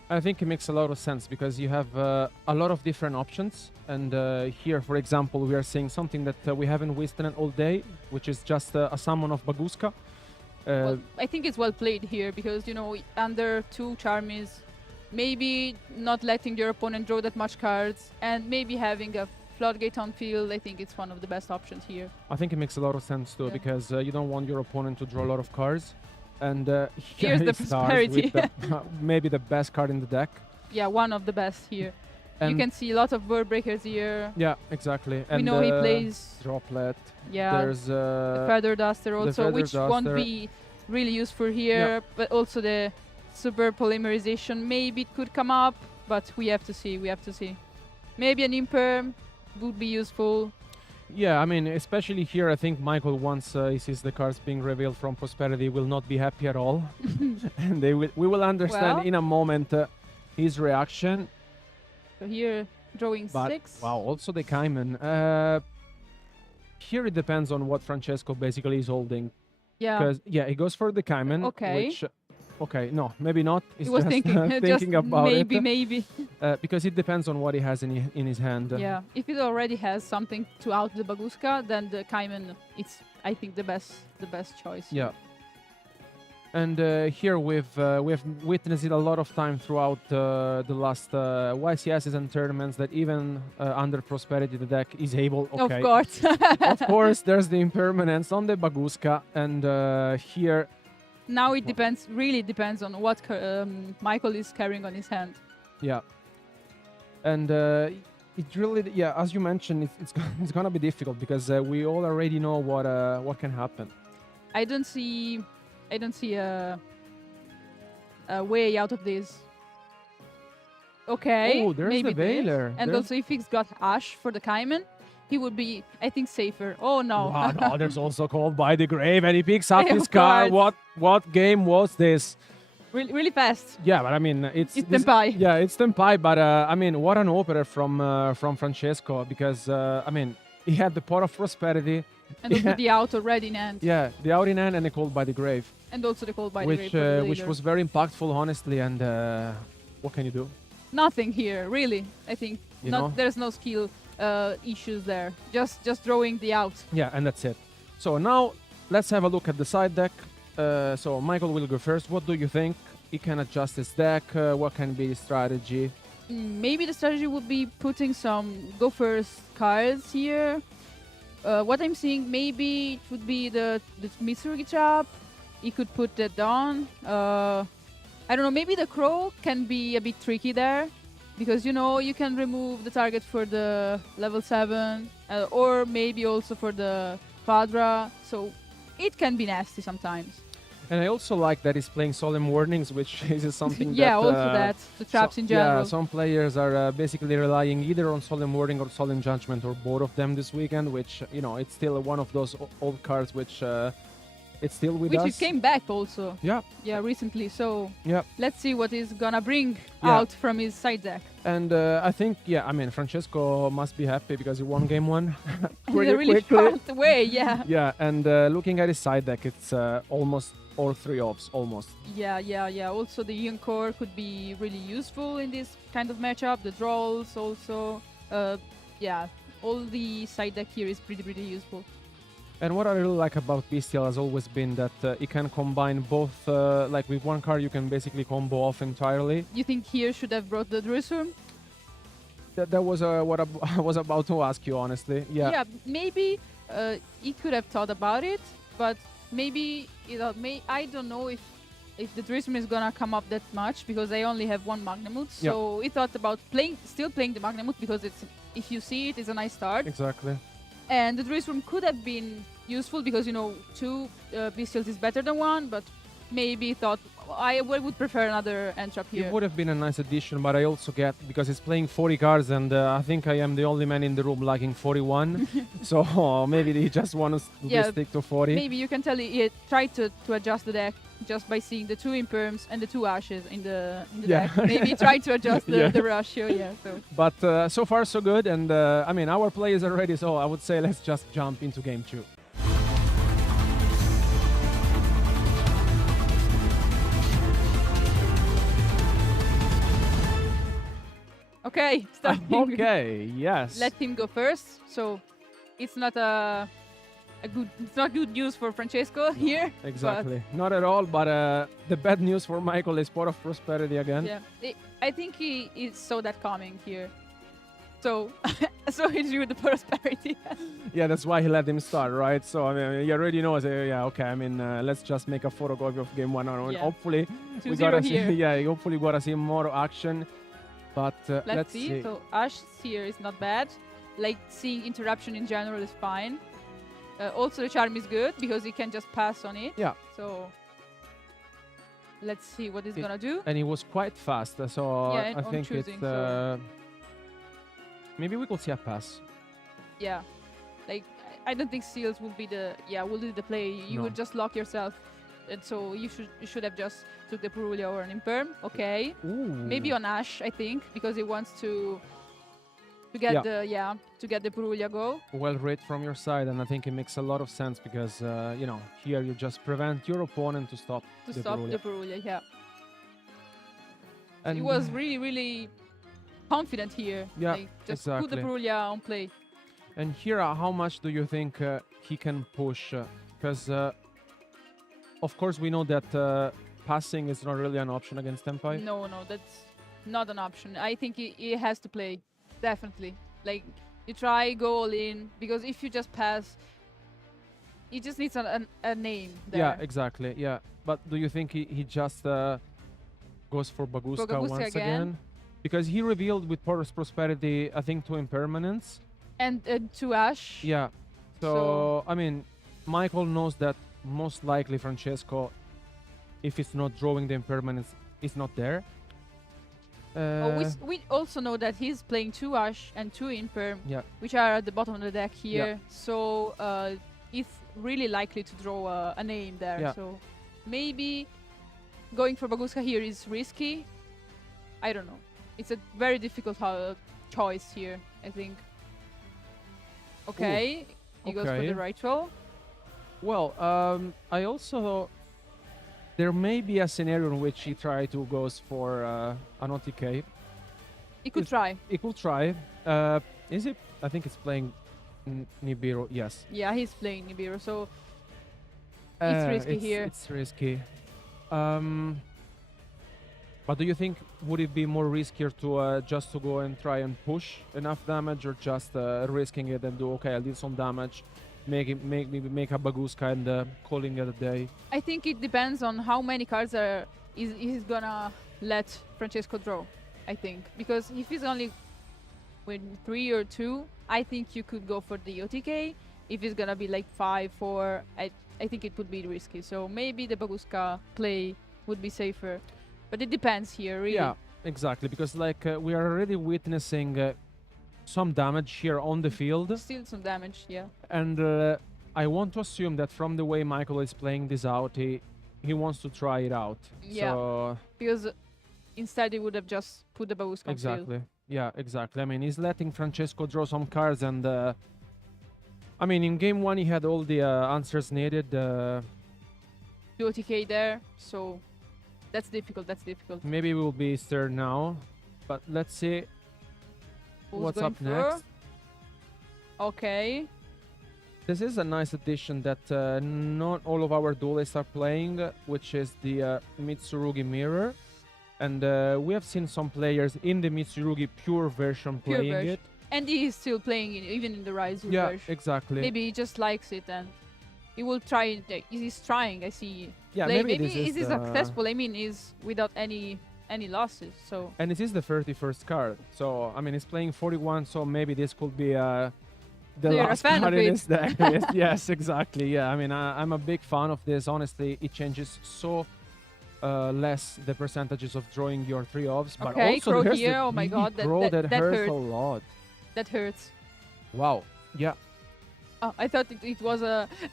I think it makes a lot of sense because you have a lot of different options. And here, for example, we are seeing something that we haven't witnessed all day, which is just a summon of Baguska. Well, I think it's well played here because, you know, under 2 Charmies, maybe not letting your opponent draw that much cards and maybe having a Floodgate on field, I think it's one of the best options here. I think it makes a lot of sense too, because you don't want your opponent to draw a lot of cards. And here's the prosperity. With maybe the best card in the deck. Yeah, one of the best here. And you can see a lot of World Breakers here. Yeah, exactly. We know he plays Droplet. Yeah, there's the Feather Duster also, which won't be really useful here, but also the Super Polymerization. Maybe it could come up, but we have to see. We have to see. Maybe an Imperm would be useful. Yeah, I mean, especially here, I think Michael, once he sees the cards being revealed from Prosperity, will not be happy at all. And we will understand in a moment his reaction. So here, drawing 6. Wow, also the Cayman. Here it depends on what Francesco basically is holding. Yeah. Because, yeah, he goes for the Cayman. Okay. Which, okay, no, maybe not. He was thinking, thinking about maybe, it. Maybe. Because it depends on what he has in his hand. Yeah, if it already has something to out the Baguska, then the Cayman, it's, I think, the best choice. Yeah. And here we've witnessed it a lot of time throughout the last YCSs and tournaments that even under Prosperity the deck is able. Okay. Of course. Of course, there's the impermanence on the Baguska, and here. Now it depends. Really depends on what Michael is carrying on his hand. Yeah. And it really, yeah, as you mentioned, it's gonna be difficult because we all already know what can happen. I don't see a way out of this. Okay, oh, there's maybe the Veiler. And also, if he's got Ash for the Cayman, he would be, I think, safer. Oh no! Wow, no, there's also Called by the Grave, and he picks up his card. What game was this? Really fast. Yeah, but I mean, it's Tempai. Yeah, it's Tempai, but I mean, what an opener from Francesco, because I mean, he had the Pot of Prosperity. And also the out already in hand. Yeah, the out in hand and the Called by the Grave. And also the Called by the Grave. Which was very impactful, honestly, and what can you do? Nothing here, really. I think there's no skill issues there. Just drawing the out. Yeah, and that's it. So now let's have a look at the side deck. So Michael will go first. What do you think? He can adjust his deck. What can be the strategy? Maybe the strategy would be putting some go first cards here. What I'm seeing, maybe it would be the Mitsurugi trap. He could put that on. I don't know, maybe the Crow can be a bit tricky there. Because, you can remove the target for the level 7. Or maybe also for the Fadra. So it can be nasty sometimes. And I also like that he's playing Solemn Warnings, which is something yeah, also that. The traps in general. Yeah, some players are basically relying either on Solemn Warning or Solemn Judgment or both of them this weekend, which, it's still one of those old cards which it's still with us. Which it came back also. Yeah. Yeah, recently. So yeah, let's see what he's gonna bring out from his side deck. And I think, Francesco must be happy because he won game 1 pretty in a really quickly. fast way, yeah. Yeah, and looking at his side deck, it's almost all 3 ops, almost. Yeah. Also, the Ion Core could be really useful in this kind of matchup. The draws also. All the side deck here is pretty useful. And what I really like about Bestial has always been that it can combine both, like with one card you can basically combo off entirely. You think here should have brought the Druiswurm? That was what I was about to ask you, honestly. Yeah. Yeah, maybe he could have thought about it, but maybe I don't know if the Druiswurm is gonna come up that much because I only have 1 Magnamut. So he thought about still playing the Magnamut because if you see it's a nice start. Exactly. And the Druiswurm could have been useful because 2 Bestials is better than 1, but maybe thought, I would prefer another entrap here. It would have been a nice addition, but I also get, because it's playing 40 cards, and I think I am the only man in the room liking 41. So maybe they just want us to stick to 40. Maybe you can tell he tried to adjust the deck just by seeing the 2 imperms and the 2 ashes in the deck. Maybe he tried to adjust the ratio, So. But so far so good, and I mean, our play is ready, so I would say let's just jump into game 2. Okay, starting. Okay, yes. Let him go first. So it's not it's not good news for Francesco here. Exactly. Not at all, but the bad news for Michael is Pot of Prosperity again. Yeah, I think he saw that coming here. So, so he drew the Prosperity. Yeah, that's why he let him start, right? So, I mean, he already knows, yeah, okay, I mean, let's just make a photocopy of game 1. And hopefully, we gotta see, hopefully we gotta see more action. But let's see. So, Ash here is not bad. Like, seeing interruption in general is fine. Also, the charm is good because he can just pass on it. Yeah. So, let's see what he's gonna do. And he was quite fast, so I think choosing, it's... maybe we could see a pass. Yeah. Like, I don't think seals will be will do the play. You would just lock yourself. And so you should have just took the Purulia or an Imperm. Okay. Ooh. Maybe on Ash, I think, because he wants to get the Purulia go. Well read from your side, and I think it makes a lot of sense because you know, here you just prevent your opponent to stop the Purulia. Yeah. And he was really confident here. Yeah, like, just exactly. put the Purulia on play. And here, how much do you think he can push? Because of course we know that passing is not really an option against Tempai. No, that's not an option. I think he has to play, definitely. Like, you try, go all in, because if you just pass, he just needs a name there. Yeah, exactly, yeah. But do you think he just goes for Baguska once again? Because he revealed with Porous Prosperity, I think, 2 impermanents. And 2 Ash. Yeah. So, I mean, Michael knows that most likely Francesco, if it's not drawing the impermanence, is not there. We also know that he's playing 2 Ash and 2 Imperm, which are at the bottom of the deck here. Yeah. So he's really likely to draw a name there. Yeah. So maybe going for Baguska here is risky. I don't know. It's a very difficult choice here, I think. Okay, he goes for the ritual. Well, I also... There may be a scenario in which he try to goes for an OTK. He could try. He could try. Is it? I think it's playing Nibiru. Yes. Yeah, he's playing Nibiru, so it's risky here. It's risky. But do you think would it be more riskier to just to go and try and push enough damage, or just risking it and do okay? I'll do some damage. Maybe make a Baguska and calling it a day. I think it depends on how many cards he's gonna let Francesco draw. I think, because if he's only with 3 or 2, I think you could go for the OTK. If it's gonna be like 5, 4, I think it would be risky. So maybe the Baguska play would be safer. But it depends here, really. Yeah, exactly, because like we are already witnessing some damage here on the field. Still some damage, yeah. And I want to assume that from the way Michael is playing this out, he wants to try it out. Yeah, so because instead he would have just put the Baguska on field. Exactly, yeah, exactly. I mean, he's letting Francesco draw some cards, and I mean, in game 1 he had all the answers needed. The OTK there, so that's difficult, Maybe it will be his turn now, but let's see. What's up next? Okay. This is a nice addition that not all of our duelists are playing, which is the Mitsurugi Mirror. And we have seen some players in the Mitsurugi pure version playing it. And he is still playing it, even in the Rise version. Yeah, exactly. Maybe he just likes it and he will try it. He's trying, I see. Yeah, maybe this is successful. I mean, he's without any losses, so... And it is the 31st card, so, I mean, he's playing 41, so maybe this could be the last card in his deck. Yes, exactly, yeah. I mean, I'm a big fan of this. Honestly, it changes so less the percentages of drawing your 3-offs. But Okay, also crow there's here. the Oh my DD god, crow that hurts hurt. a lot. That hurts. Wow. Yeah. Oh, I thought it was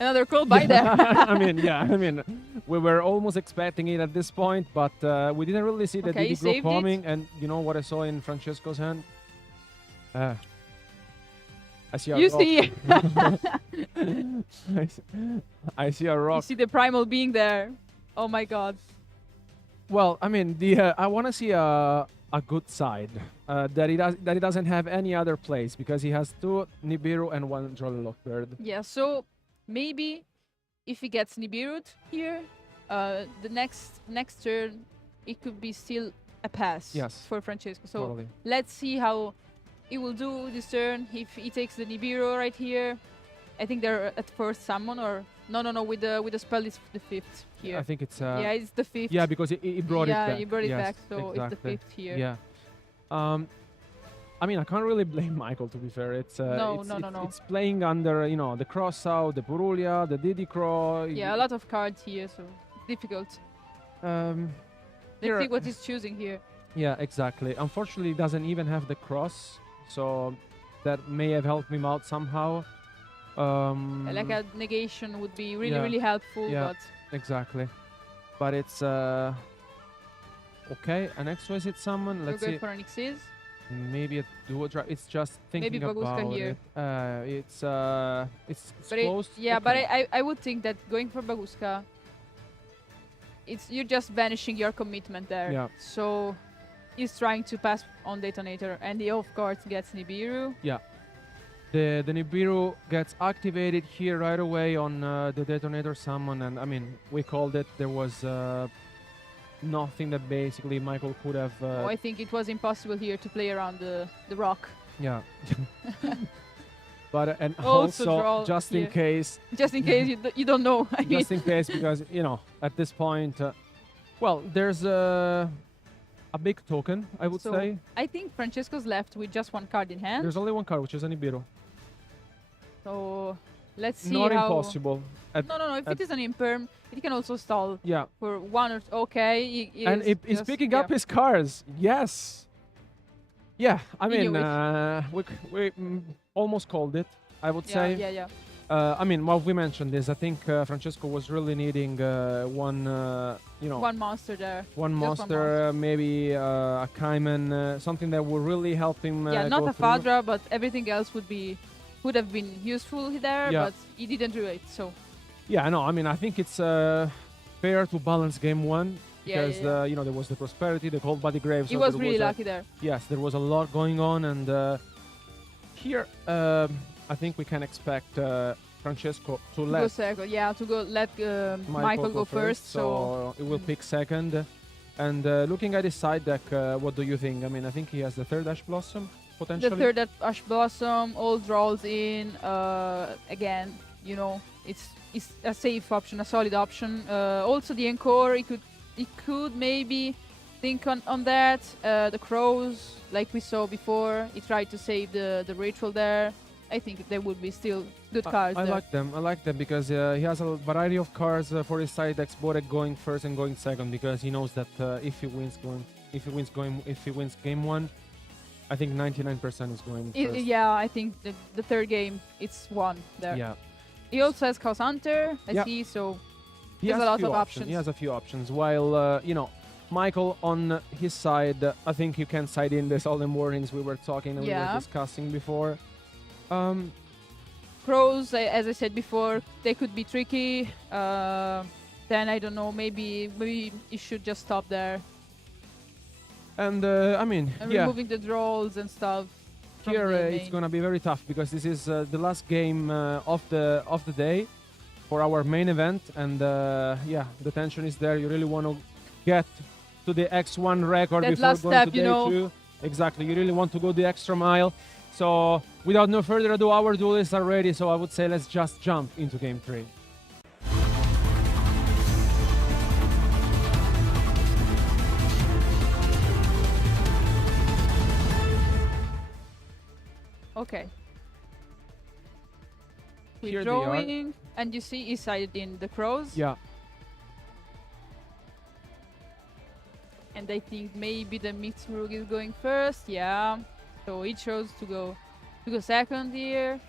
another crow by there. I mean, we were almost expecting it at this point, but we didn't really see the Okay, he DD crow saved it. coming. And you know what I saw in Francesco's hand? I see a You rock. see, I see a you rock. see the primal being there. Oh my god. Well, I mean, I want to see a good side that he doesn't have any other place, because he has 2 Nibiru and 1 Jolly Lockbird. Yeah, so maybe if he gets Nibiru here, the next turn it could be still a pass Yes. for Francesco. So Totally. let's see how he will do this turn. If he takes the Nibiru right here, I think they're at first summon, or no, with the spell it's the 5th here. I think it's yeah, it's the 5th. yeah, because he brought it back. Yeah, he brought it Yes, back, so exactly. it's the 5th here. Yeah. I mean, I can't really blame Michael, to be fair. It's No. It's playing under the cross out, the Purulia, the Didi Crow. Yeah, a lot of cards here, so difficult. Let's Here- see what he's choosing here. Yeah, exactly. Unfortunately, he doesn't even have the cross, so that may have helped him out somehow. Like a negation would be really, yeah, really helpful, yeah. but Exactly. But it's okay. An exquisite summon. we're Let's going see. for an Xyz. Maybe a duo drop. It's just thinking Maybe Baguska about here. it. It's But close. but Okay. I would think that going for Baguska, you're just vanishing your commitment there. Yeah. So he's trying to pass on Detonator, and he of course gets Nibiru. Yeah. The Nibiru gets activated here right away on the detonator summon, and I mean, we called it. There was nothing that basically Michael could have. Oh, I think it was impossible here to play around the rock. Yeah. But and Also also draw just in here. case, Just in case you don't know. I mean, just in case, because at this point, well, there's a big token, I would so say. I think Francesco's left with just 1 card in hand. There's only 1 card, which is a Nibiru. So let's see Not how. impossible. No. If it is an imperm, it can also stall Yeah. for 1 or okay. And he's picking up his cards. Yes. Yeah, I He mean, knew we almost called it, I would say. Yeah. I mean, what we mentioned is I think Francesco was really needing one, One monster there. one Just monster, maybe a Cayman, something that would really help him. Yeah, not go a through. Fadra, but everything else would have been useful there, Yeah. but he didn't do it. So Yeah, no, I mean, I think it's fair to balance game 1 Yeah, because yeah. there was the prosperity, the cold body graves. he so was there really a- lucky there. Yes, there was a lot going on, and here I think we can expect Francesco to To go let second, yeah, to go let Michael go first. So it will pick second. And looking at his side deck, what do you think? I mean, I think he has the 3rd Ash Blossom potentially. the 3rd at Ash Blossom, all draws in. Again, it's a safe option, a solid option. Also the Encore, he could maybe think on that. The Crows, like we saw before, he tried to save the ritual there. I think there would be still good cards I there. like them. I like them because he has a variety of cards for his side decks, both going first and going second, because he knows that if he wins game 1, I think 99% is going first. Yeah, I think the 3rd game it's won there. Yeah. He also has Chaos Hunter, I Yeah. see, so He there's has a lot few of options. He has a few options. While Michael on his side, I think you can side in the Solemn Warnings we were talking and we Yeah. were discussing before. Crows, as I said before, they could be tricky. Then I don't know, maybe you should just stop there. And I mean, And yeah, removing the draws and stuff. from here the it's main. gonna be very tough because this is the last game of the day for our main event, and yeah, the tension is there. You really want to get to the X1 record That before last going step, to you day know. 2. Exactly, you really want to go the extra mile. So without no further ado, our duelists are ready. So I would say let's just jump into game 3. Okay. Here We're they are. drawing, and you see he sided in the Crows. Yeah. And I think maybe the Mitsurugi is going first. Yeah. So he chose to go second here.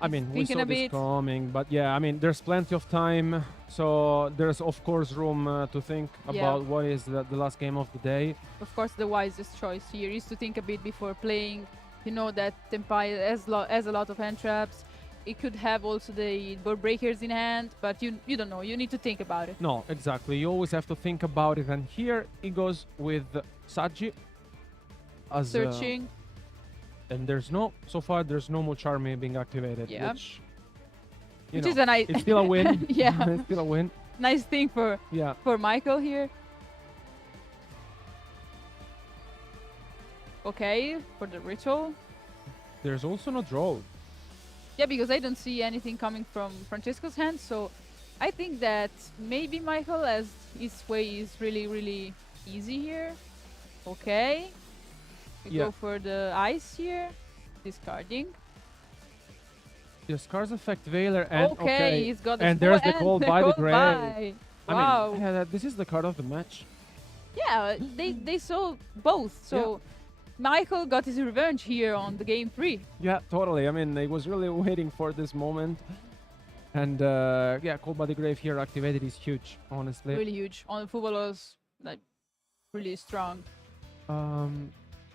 I mean, we thinking saw a this bit. coming, but yeah, I mean, there's plenty of time, so there's of course room to think Yeah. about what is the last game of the day. Of course, the wisest choice here is to think a bit before playing. You know that Tempai has a lot of hand traps. It could have also the board breakers in hand, but you don't know. You need to think about it. No, exactly. You always have to think about it, and here he goes with Saji as Searching. and so far there's no Mucharmi being activated, Yeah. which Which is a nice. it's still a win. Yeah. It's still a win. Nice thing Yeah. for Michael here. Okay, for the ritual. There's also no draw. Yeah, because I don't see anything coming from Francesco's hand, so I think that maybe Michael, as his way is really, really easy here. Okay. We Yeah. go for the ice here. Discarding. The Scars Effect Veiler and Okay, he's got the and full there's the end, call the by the call Grey. by. I Wow. mean, yeah, this is the card of the match. Yeah, they saw both, so Michael got his revenge here on the game 3. Yeah, totally. I mean, I was really waiting for this moment. And yeah, Call by the Grave here activated is huge, honestly. Really huge. On Fubolos, like, really strong.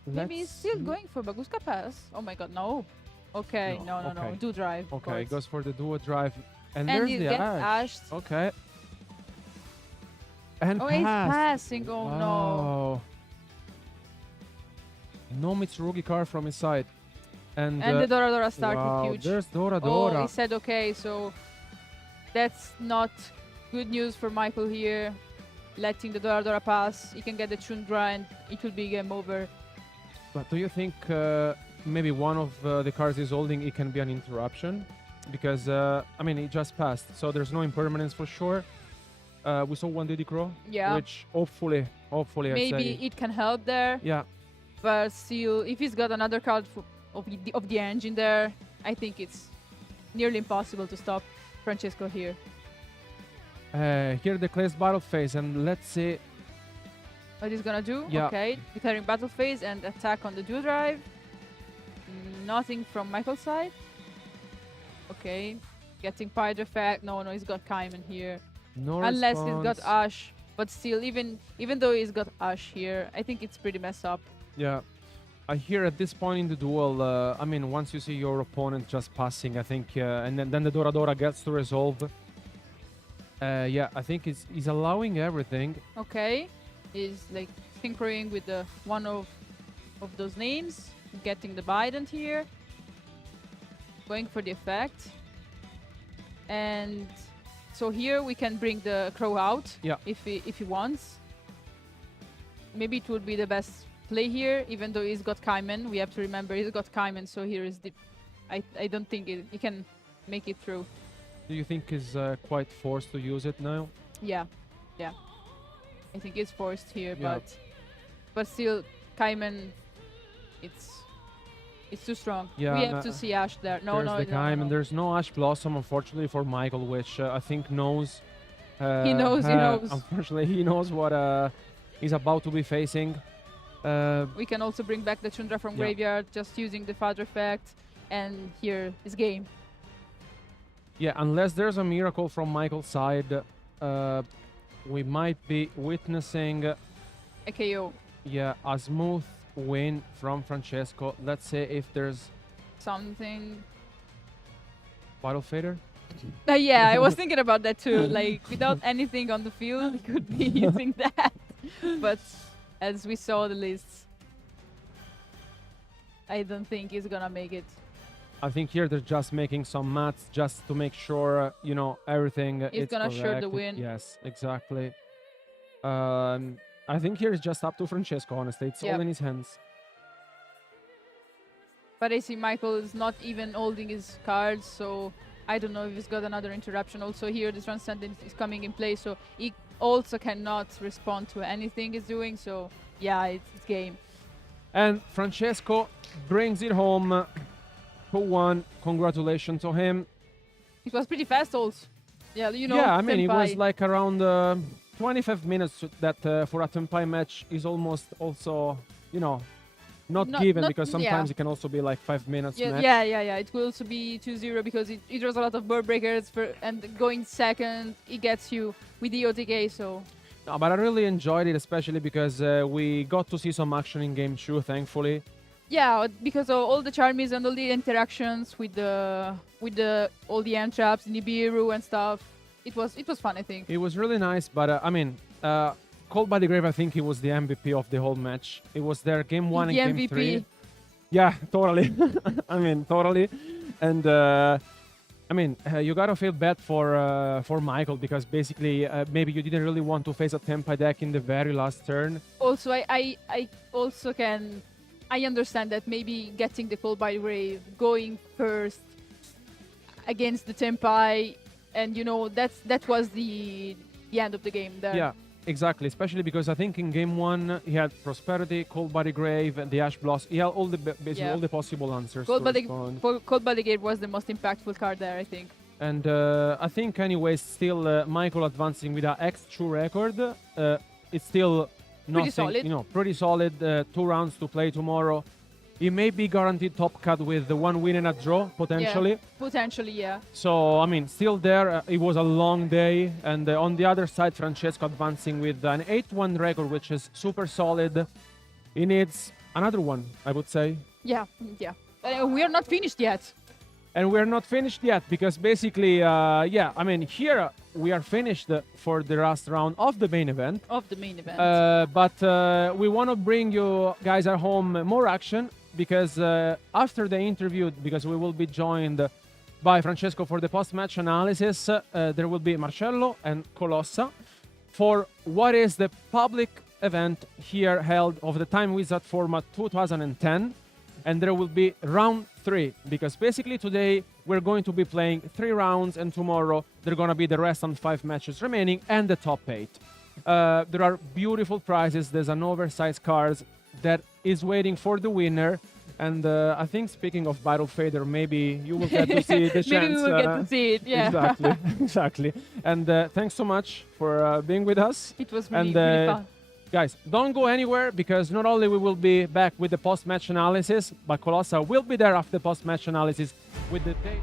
Maybe he's still going for Baguska Pass. Oh my god, no. Okay, no. okay. Do drive. of Okay, course. goes for the duo drive. And, And there's he the gets Ash. ashed. Okay. And Oh, he's pass. passing. Oh no. Wow. No Mitsurugi card from his side. And And the Dora Dora started wow, huge. there's Dora Oh, Dora. he said okay, so that's not good news for Michael here. Letting the Dora Dora pass. He can get the Chundra and it will be game over. But do you think maybe one of the cards he's holding, it can be an interruption? Because, I mean, it just passed, so there's no impermanence for sure. We saw one Diddy Crow, Yeah. which hopefully I'd Maybe say. it can help there. Yeah, But still, if he's got another card of the engine there, I think it's nearly impossible to stop Francesco here. here declares battle phase, and let's see. What he's gonna do? Yeah. Okay, declaring battle phase and attack on the dual drive. Nothing from Michael's side. Okay, getting Pyre effect. No, he's got Kaiman here. No Unless he's got response. Ash. But still, even though he's got Ash here, I think it's pretty messed up. Yeah, I hear at this point in the duel, I mean, once you see your opponent just passing, I think, and then the Dora Dora gets to resolve. Yeah, I think he's allowing everything. Okay, he's like synchroning with the one of those names, getting the Bident here, going for the effect, and so here we can bring the Crow out. Yeah. If he wants. Maybe it would be the best play here, even though he's got Kaiman. We have to remember he's got Kaiman, so here is the. I don't think he can make it through. Do you think he's quite forced to use it now? Yeah. I think it's forced here, Yeah. but still, Kaiman, it's too strong. Yeah, we have to see Ash there. No, there's no, the no, time, no. and there's no Ash Blossom, unfortunately, for Michael, which I think knows. He knows. Unfortunately, he knows what he's about to be facing. We can also bring back the Chundra from Yeah. graveyard, just using the Father effect, and here is game. Yeah, unless there's a miracle from Michael's side, we might be witnessing, A KO. yeah, a smooth win from Francesco. Let's say if there's Something. Battle Fader. Yeah, I was thinking about that too. Like, without anything on the field, he could be using that. But as we saw the lists, I don't think he's gonna make it. I think here they're just making some maths just to make sure, you know, everything He's is gonna assure the correct. win. Yes, exactly. I think here it's just up to Francesco, honestly. It's all Yep. in his hands. But I see Michael is not even holding his cards, so I don't know if he's got another interruption. Also here, the Transcendence is coming in play, so he also cannot respond to anything he's doing. So yeah, it's game. And Francesco brings it home. 2-1. Congratulations to him. It was pretty fast also. Yeah, you know. yeah, I mean, it was Senpai. like around 25 minutes that for a Tenpai match is almost also, you know, not given, because sometimes it can also be like 5 minutes match. Yeah. It could also be 2-0 because it draws a lot of board breakers and going second, it gets you with the OTK, so... No, but I really enjoyed it, especially because we got to see some action in game 2, thankfully. Yeah, because of all the charmies and all the interactions with all the end traps, Nibiru and stuff. It was fun, I think. It was really nice, but I mean, Cold by the Grave, I think he was the MVP of the whole match. It was their game 1 and game MVP. 3. Yeah, totally. I mean, totally. And I mean, you gotta feel bad for Michael, because basically maybe you didn't really want to face a Tenpai deck in the very last turn. Also, I understand that maybe getting the Cold by the Grave, going first against the Tenpai, and you know that was the end of the game there. Yeah, exactly. Especially because I think in game 1 he had Prosperity, Cold by the Grave, and the Ash Blossom. He had all the basically all the possible answers. Cold by the Grave was the most impactful card there, I think. And I think, anyways, still Michael advancing with a X2 record. It's still pretty solid. You know, pretty solid. 2 rounds to play tomorrow. He may be guaranteed top cut with the 1 win and a draw, potentially. Yeah, potentially, yeah. So, I mean, still there. It was a long day. And on the other side, Francesco advancing with an 8-1 record, which is super solid. He needs another one, I would say. Yeah. We are not finished yet. And we're not finished yet, because basically, yeah, I mean, here we are finished for the last round of the main event. But we want to bring you guys at home more action, because after the interview, because we will be joined by Francesco for the post-match analysis, there will be Marcello and Colossa for what is the public event here held of the Time Wizard format 2010. And there will be round 3, because basically today we're going to be playing 3 rounds, and tomorrow there are going to be the rest on 5 matches remaining and the top 8. There are beautiful prizes. There's an oversized card that is waiting for the winner. And I think, speaking of Battle Fader, maybe you will get to see the chance. Maybe we will get to see it, yeah. Exactly. And thanks so much for being with us. It was really fun. Guys, don't go anywhere, because not only we will be back with the post-match analysis, but Colossa will be there after the post-match analysis with the tape.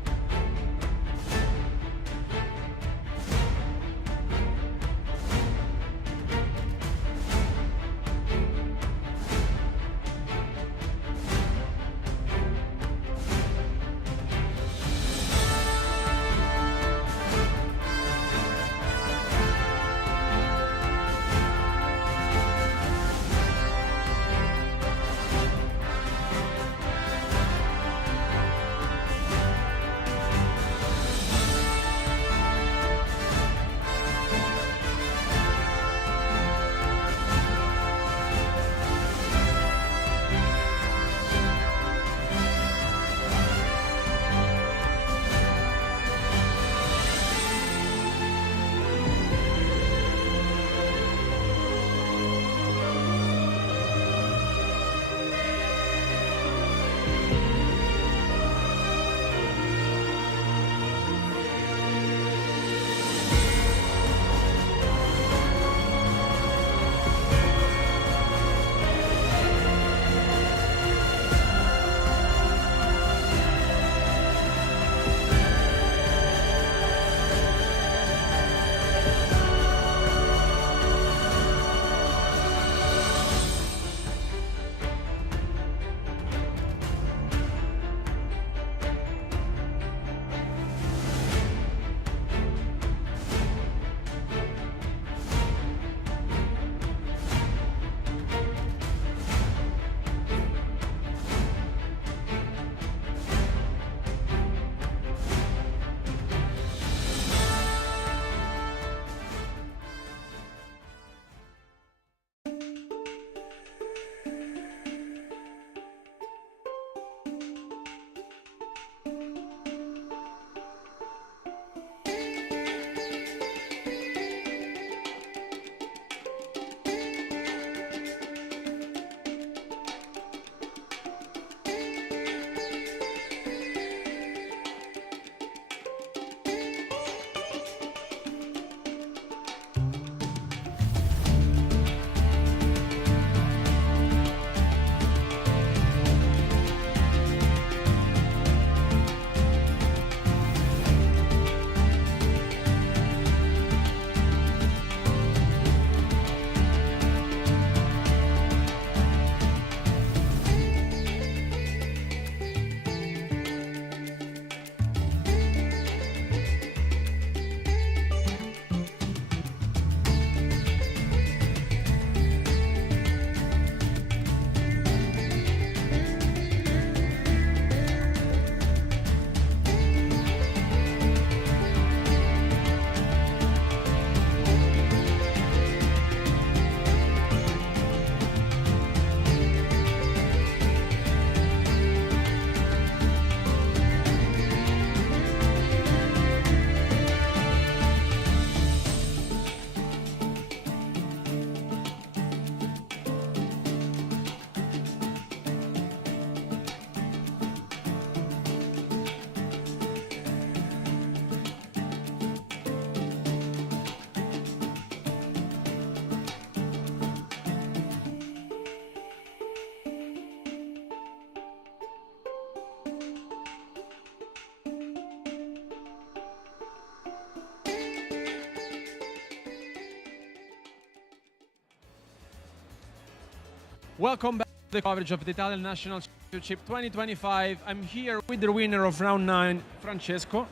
Welcome back to the coverage of the Italian National Championship 2025. I'm here with the winner of round 9, Francesco.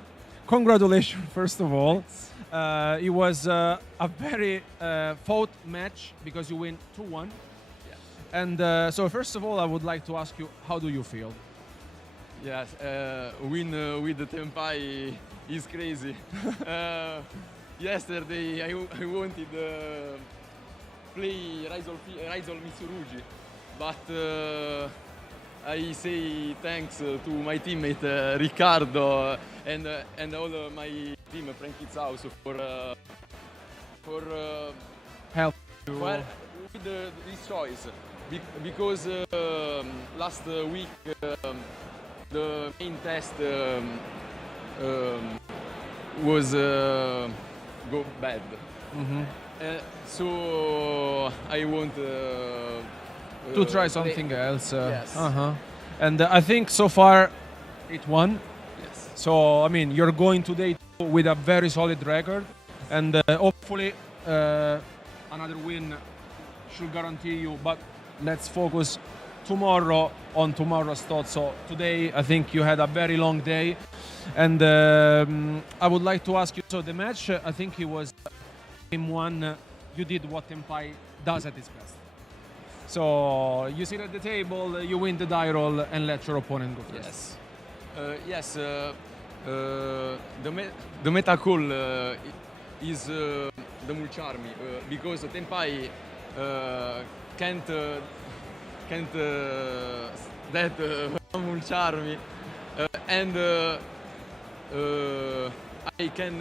Congratulations, first of all. It was a very fought match because you win 2-1. And so first of all, I would like to ask you, how do you feel? Yes, win with the Tenpai is crazy. Yesterday I wanted play Raizol Mitsurugi, but I say thanks to my teammate Riccardo and all my team Frankie's house for help with this choice. Because last week the main test was go bad. So I want to try something else. Yes. And I think so far it won. Yes. So I mean, you're going today with a very solid record, and hopefully another win should guarantee you. But let's focus tomorrow on tomorrow's thoughts. So today, I think you had a very long day, and I would like to ask you. So the match, I think it was game 1. You did what Tenpai does at its best. So you sit at the table, you win the die roll, and let your opponent go first. Yes. The meta call is the Mulcharmi because Tenpai can't that Mulcharmi and I can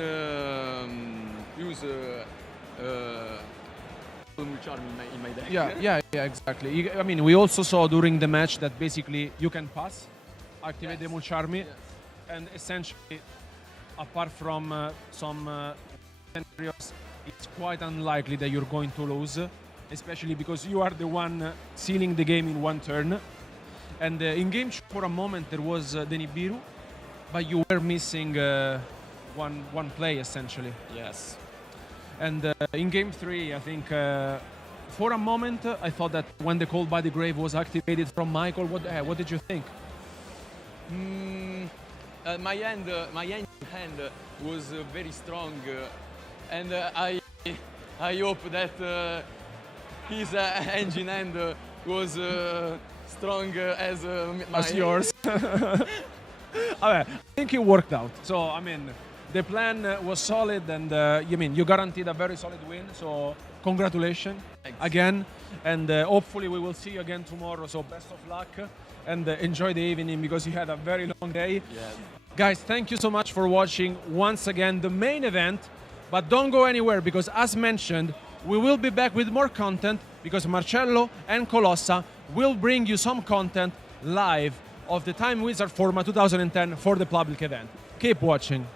use Mulcharmi in my deck. Yeah, exactly. I mean, we also saw during the match that basically you can pass, activate the Mulcharmi, and essentially, apart from some scenarios, it's quite unlikely that you're going to lose, especially because you are the one sealing the game in one turn. And in game 2, for a moment, there was the Nibiru, but you were missing one play, essentially. Yes. And in game 3, I think, for a moment, I thought that when the Cold by the Grave was activated from Michael, what did you think? My hand was very strong, and I hope that his engine hand was strong as yours. I think it worked out. So I mean, the plan was solid, and you guaranteed a very solid win. So congratulations. Thanks. Again, and hopefully we will see you again tomorrow. So best of luck, and enjoy the evening because you had a very long day. Yes. Guys, thank you so much for watching once again the main event. But don't go anywhere because, as mentioned, we will be back with more content because Marcello and Colossa will bring you some content live of the Time Wizard Format 2010 for the public event. Keep watching.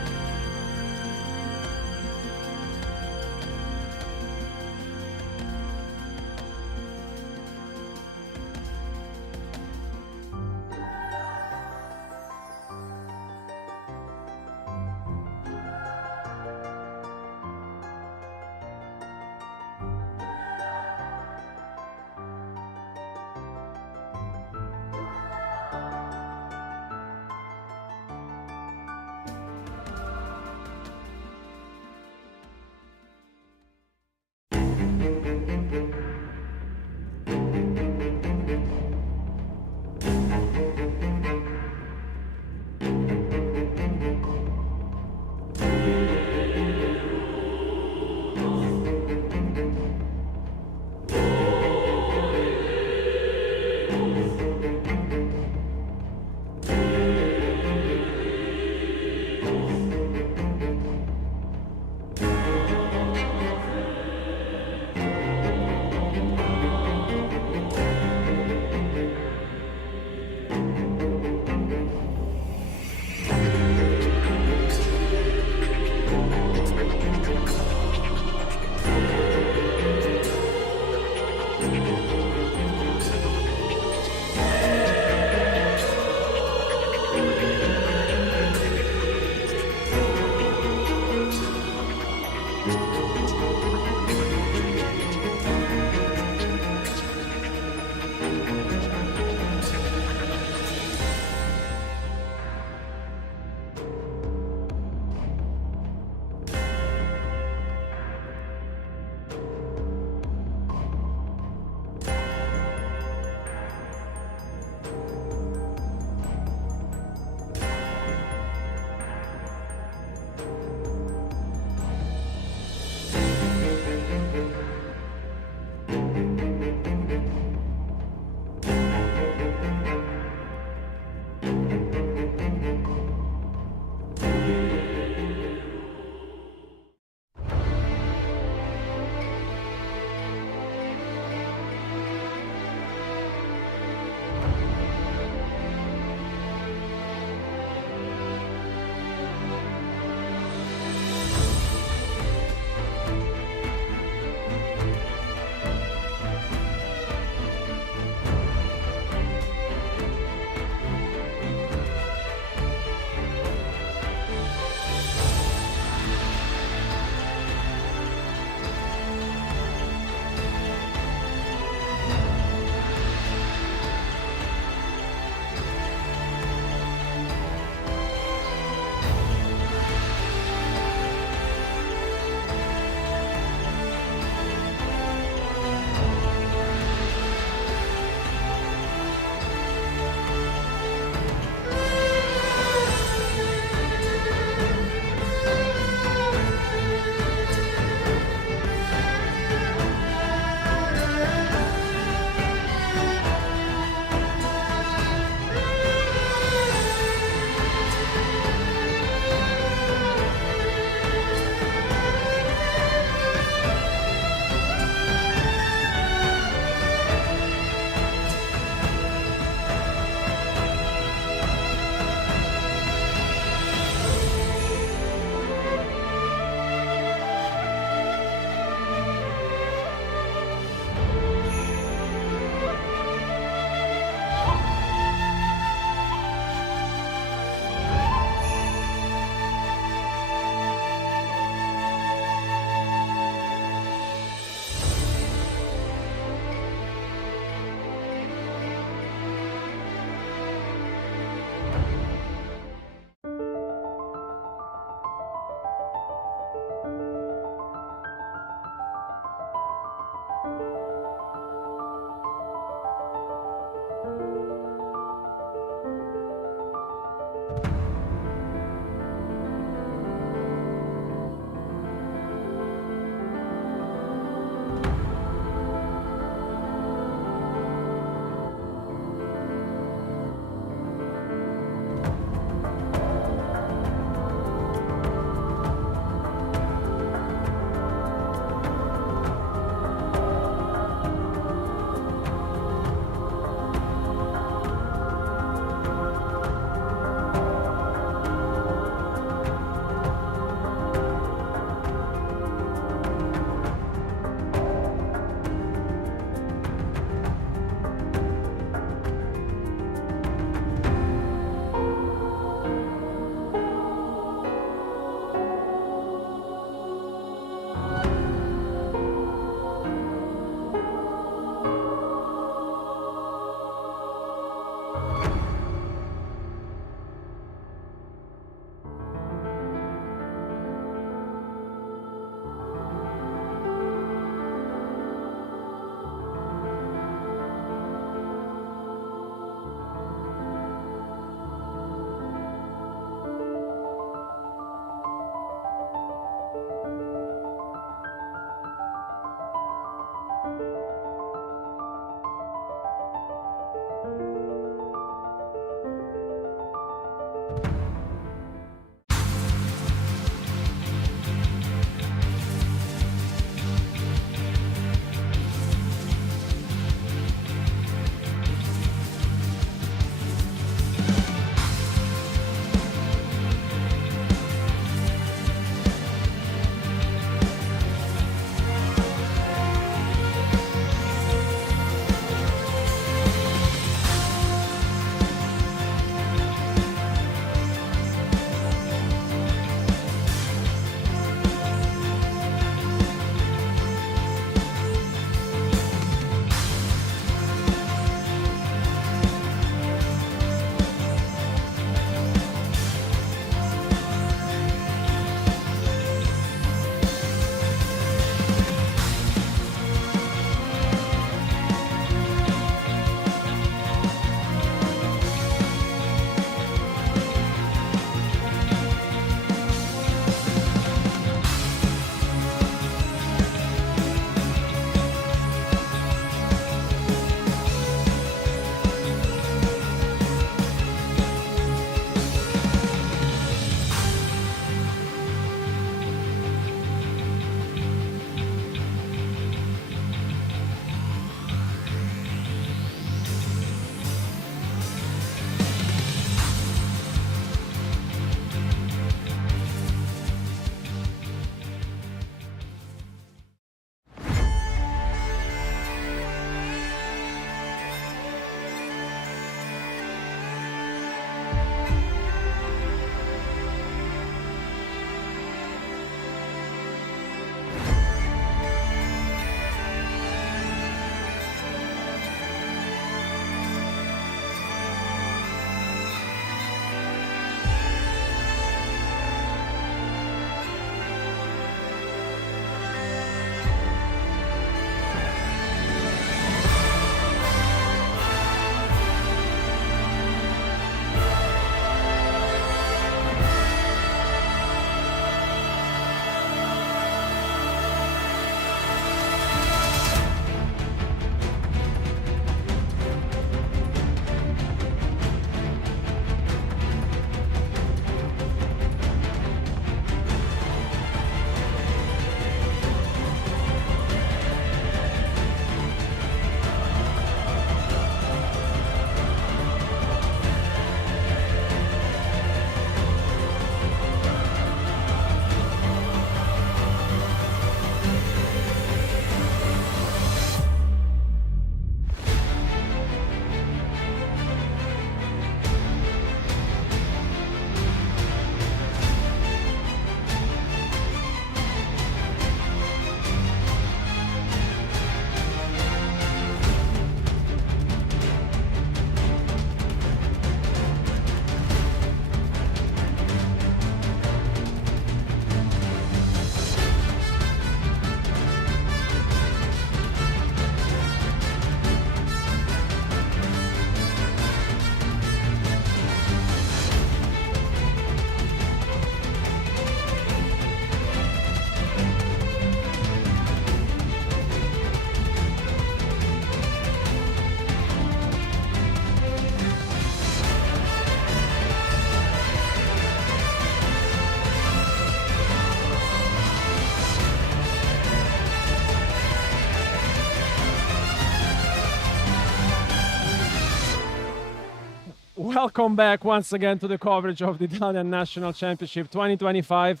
Welcome back once again to the coverage of the Italian National Championship 2025.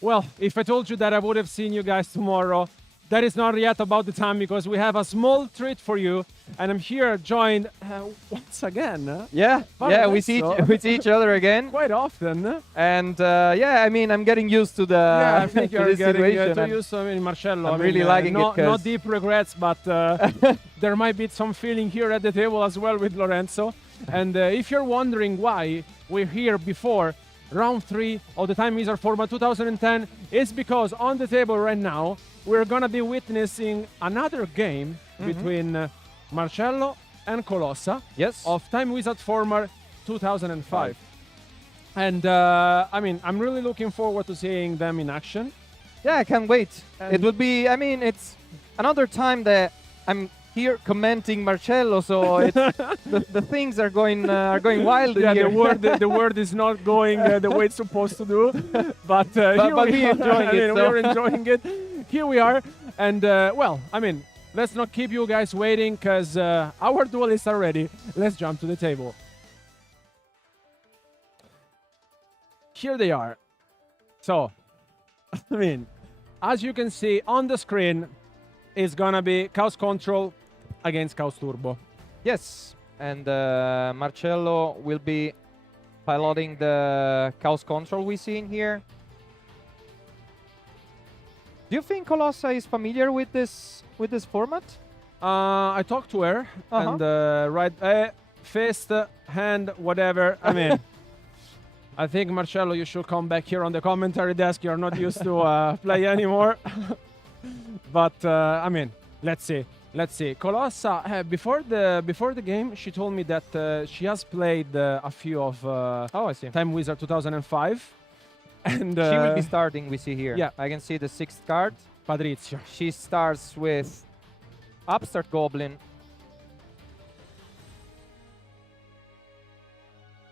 Well, if I told you that I would have seen you guys tomorrow, that is not yet about the time because we have a small treat for you. And I'm here joined once again. Yeah, we see each other again quite often. And yeah, I mean, I'm getting used to the yeah, I think to you're this getting situation. too used to Marcello. I'm really liking it. Not deep regrets, but there might be some feeling here at the table as well with Lorenzo. And if you're wondering why we're here before round 3 of the Time Wizard Format 2010, it's because on the table right now, we're going to be witnessing another game between Marcello and Colossa of Time Wizard Format 2005. And I mean, I'm really looking forward to seeing them in action. Yeah, I can't wait. It will be, I mean, it's another time that I'm here commenting Marcello, so it's, the things are going wild yeah, here. the word is not going the way it's supposed to do, but we're enjoying it. We're enjoying it. Here we are, and well, I mean, let's not keep you guys waiting, because our duelists are ready. Let's jump to the table. Here they are. So, I mean, as you can see on the screen, it's gonna be Chaos Control against Chaos Turbo. Yes, and Marcello will be piloting the Chaos Control we see in here. Do you think Colossa is familiar with this format? I talked to her, and right, fist, hand, whatever. I mean, I think Marcello, you should come back here on the commentary desk. You're not used to play anymore. But I mean, let's see. Colossa, before the game, she told me that she has played a few of I see. Time Wizard 2005. And she will be starting, we see here. Yeah. I can see the 6th card. Patrizio. She starts with Upstart Goblin.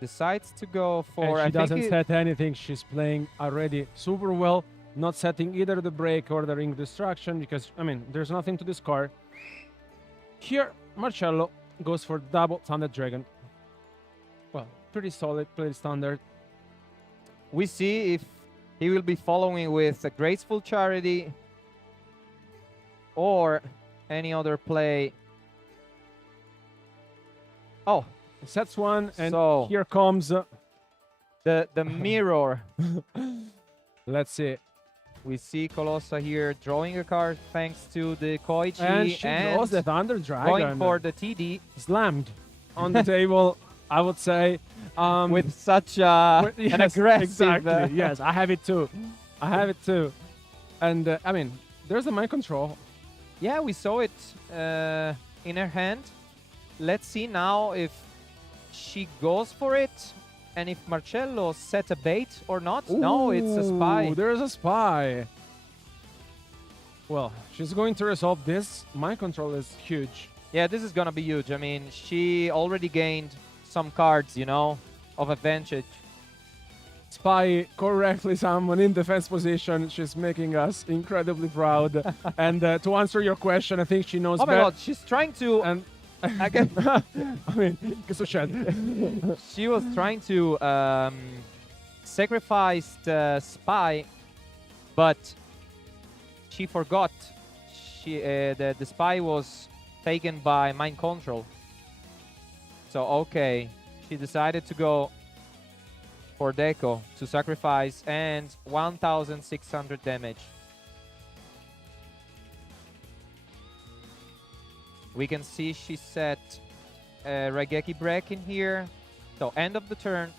Decides to go for... And she doesn't set anything. She's playing already super well. Not setting either the break or the ring destruction because, I mean, there's nothing to discard. Here, Marcello goes for double Thunder Dragon. Well, pretty solid, pretty standard. We see if he will be following with a Graceful Charity or any other play. Oh, sets one, and so here comes the mirror. Let's see. We see Colossa here drawing a card thanks to the Koichi. And she draws the Thunder Dragon. Going for the TD. Slammed on the table, I would say. With such an aggressive... Exactly, yes, I have it too. And, I mean, there's the mind control. Yeah, we saw it in her hand. Let's see now if she goes for it. And if Marcello set a bait or not. Ooh, no, it's a spy. There's a spy. Well, she's going to resolve this. Mind control is huge. Yeah, this is going to be huge. I mean, she already gained some cards, you know, of advantage. Spy correctly someone in defense position. She's making us incredibly proud. And to answer your question, I think she knows better. Oh my god, she's trying to... And again, I mean, che succede? She was trying to sacrifice the spy, but she forgot. The spy was taken by mind control. So okay, she decided to go for Deco to sacrifice and 1,600 damage. We can see she set Raigeki Break in here. So end of the turn.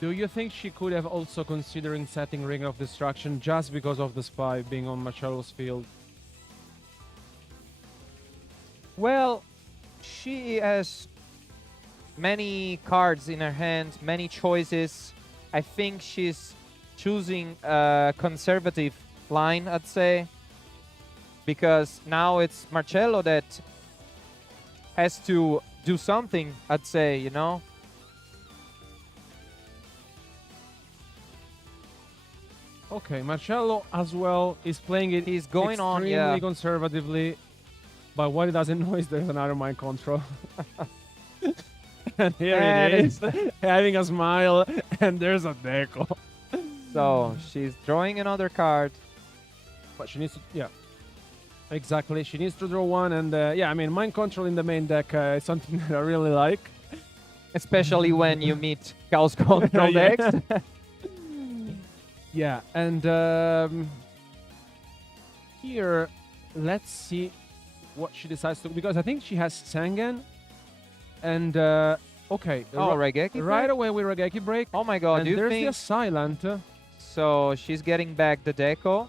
Do you think she could have also considering setting Ring of Destruction just because of the spy being on Marcello's field? Well, she has many cards in her hand, many choices. I think she's choosing a conservative line, I'd say, because now it's Marcello that has to do something, I'd say, you know. Okay, Marcello as well is playing it. He's going on, extremely yeah. conservatively, but what he doesn't know is there's another mind control. And here And it is, having a smile, and there's a deco. So she's drawing another card. But she needs to, yeah. Exactly, she needs to draw one, and yeah, I mean, mind control in the main deck is something that I really like. Especially when you meet Chaos Control Yeah. decks. Yeah, and here, let's see what she decides to, because I think she has Sangan, and okay. Oh, Regeki right break? away with Regeki break. Oh my god, and do you there's think... the silent. So she's getting back the deco.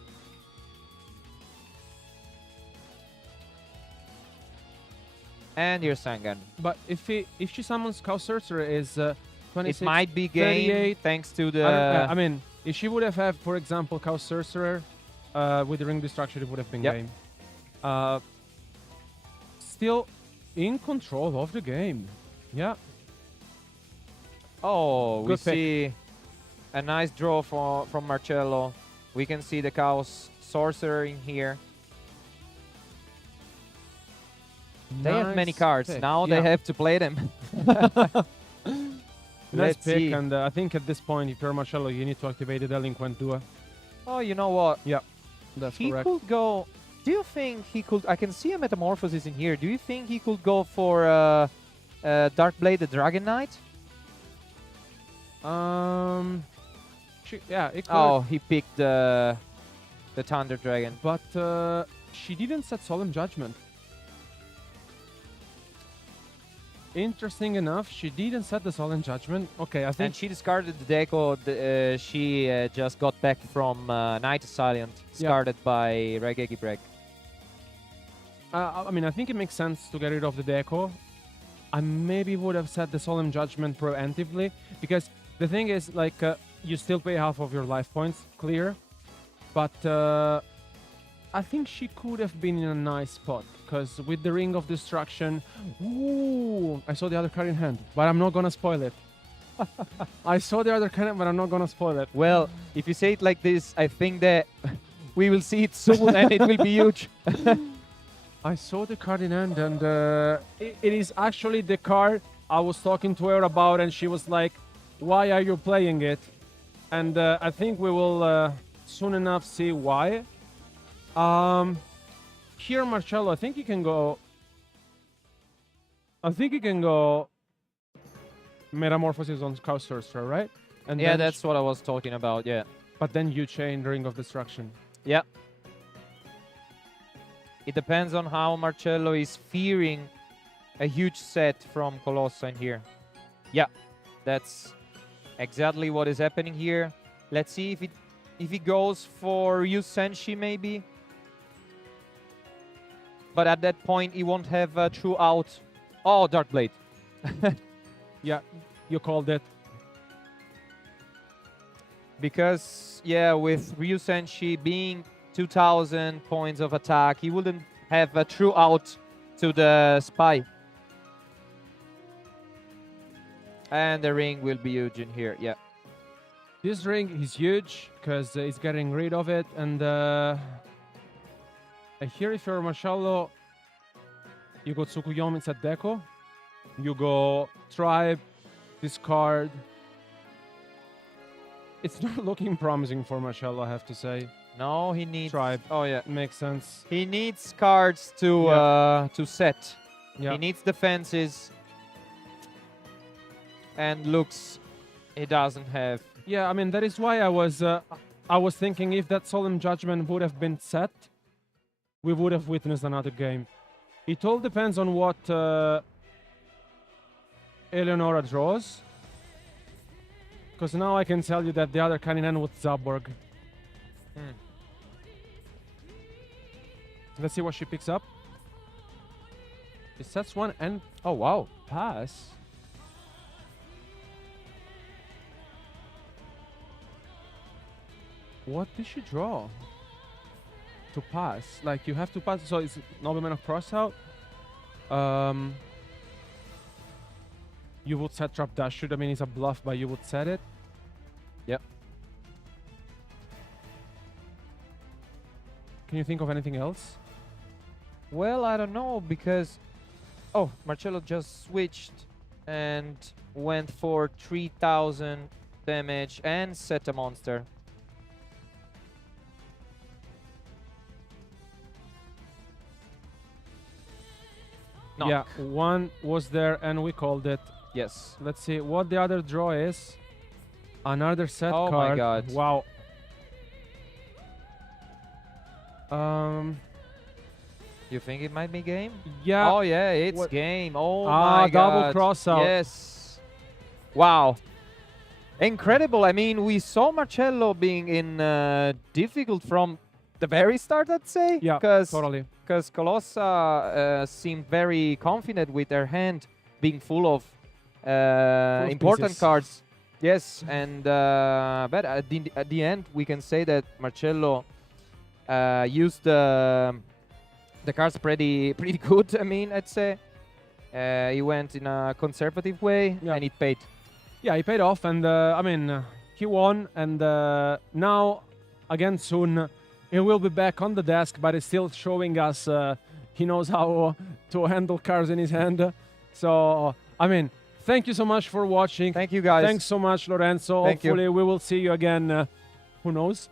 And your Sangan. But if she summons Chaos Sorcerer is 26, It might be game 38, thanks to the... I mean, if she would have had, for example, Chaos Sorcerer with the Ring Destruction, it would have been Yep. game. Still in control of the game. Yeah. Oh, we Good pick. see a nice draw from Marcello. We can see the Chaos Sorcerer in here. They have many Nice cards. pick. Now Yeah. they have to play them. Nice Let's pick, see. and I think at this point, if you're Marcello, you need to activate the Delinquent Duo. Oh, you know what? Yeah, that's He correct. could go... Do you think he could... I can see a Metamorphosis in here. Do you think he could go for Darkblade the Dragon Knight? Yeah, it could. Oh, he picked the Thunder Dragon. But she didn't set Solemn Judgment. Interesting enough, she didn't set the Solemn Judgment. Okay, I think... And she discarded the deco she just got back from Night Silent, discarded by Regeki Break. I mean, I think it makes sense to get rid of the deco. I maybe would have set the Solemn Judgment preemptively, because the thing is, like, you still pay half of your life points, clear. But I think she could have been in a nice spot, because with the Ring of Destruction... Ooh! I saw the other card in hand, but I'm not gonna spoil it. I saw the other card, but I'm not gonna spoil it. Well, if you say it like this, I think that we will see it soon and it will be huge. I saw the card in hand, and it is actually the card I was talking to her about, and she was like, "Why are you playing it?" And I think we will soon enough see why. Here, Marcello, I think he can go. Metamorphosis on Chaos Sorcerer, right? And Yeah, then that's what I was talking about, yeah. But then you chain Ring of Destruction. Yeah. It depends on how Marcello is fearing a huge set from Colossa in here. Yeah, that's exactly what is happening here. Let's see if he goes for Ryu Senshi maybe. But at that point, he won't have a true out. Oh, Darkblade. Yeah, you called it. Because, yeah, with Ryu Senshi being 2,000 points of attack, he wouldn't have a true out to the Spy. And the ring will be huge in here, yeah. This ring is huge because he's getting rid of it, and here if you're Marcello, you go Tsukuyomi at Deco, you go Tribe, discard. It's not looking promising for Marcello, I have to say. No, he needs... Tribe. Oh, yeah. Makes sense. He needs cards to set. Yeah. He needs defenses. And looks he doesn't have. Yeah, I mean, that is why I was thinking if that Solemn Judgment would have been set, we would have witnessed another game. It all depends on what Eleonora draws. Because now I can tell you that the other Kaninen was Zaborg. Let's see what she picks up. It sets one and... Oh, wow. Pass. What did she draw? To pass. Like, you have to pass. So it's Nobleman of Crossout. You would set Trap Dash. Should I mean it's a bluff, but you would set it. Yep. Can you think of anything else? Well, I don't know because Marcello just switched and went for 3000 damage and set a monster. Knock. Yeah, one was there and we called it. Yes. Let's see what the other draw is. Another set Oh card. my god. Wow. You think it might be game? Yeah. Oh yeah, it's What- game. Oh my god. double cross out. Yes. Wow. Incredible. I mean, we saw Marcello being in difficult from the very start, I'd say. Yeah, Because totally. Colossa seemed very confident with their hand being full of of important pieces. cards. Yes, and but at the end we can say that Marcello used the cards pretty good. I mean, I'd say he went in a conservative way, and it paid. Yeah, he paid off, and I mean, he won, and now, again soon, he will be back on the desk, but he's still showing us he knows how to handle cards in his hand. So, I mean, thank you so much for watching. Thank you, guys. Thanks so much, Lorenzo. Thank you. Hopefully, we will see you again. Who knows?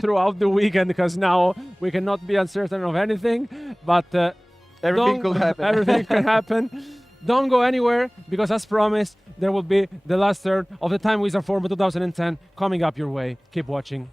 Throughout the weekend, because now we cannot be uncertain of anything. But Everything could happen. Everything can happen. Don't go anywhere, because as promised, there will be the last third of the Time Wizard Format 2010 coming up your way. Keep watching.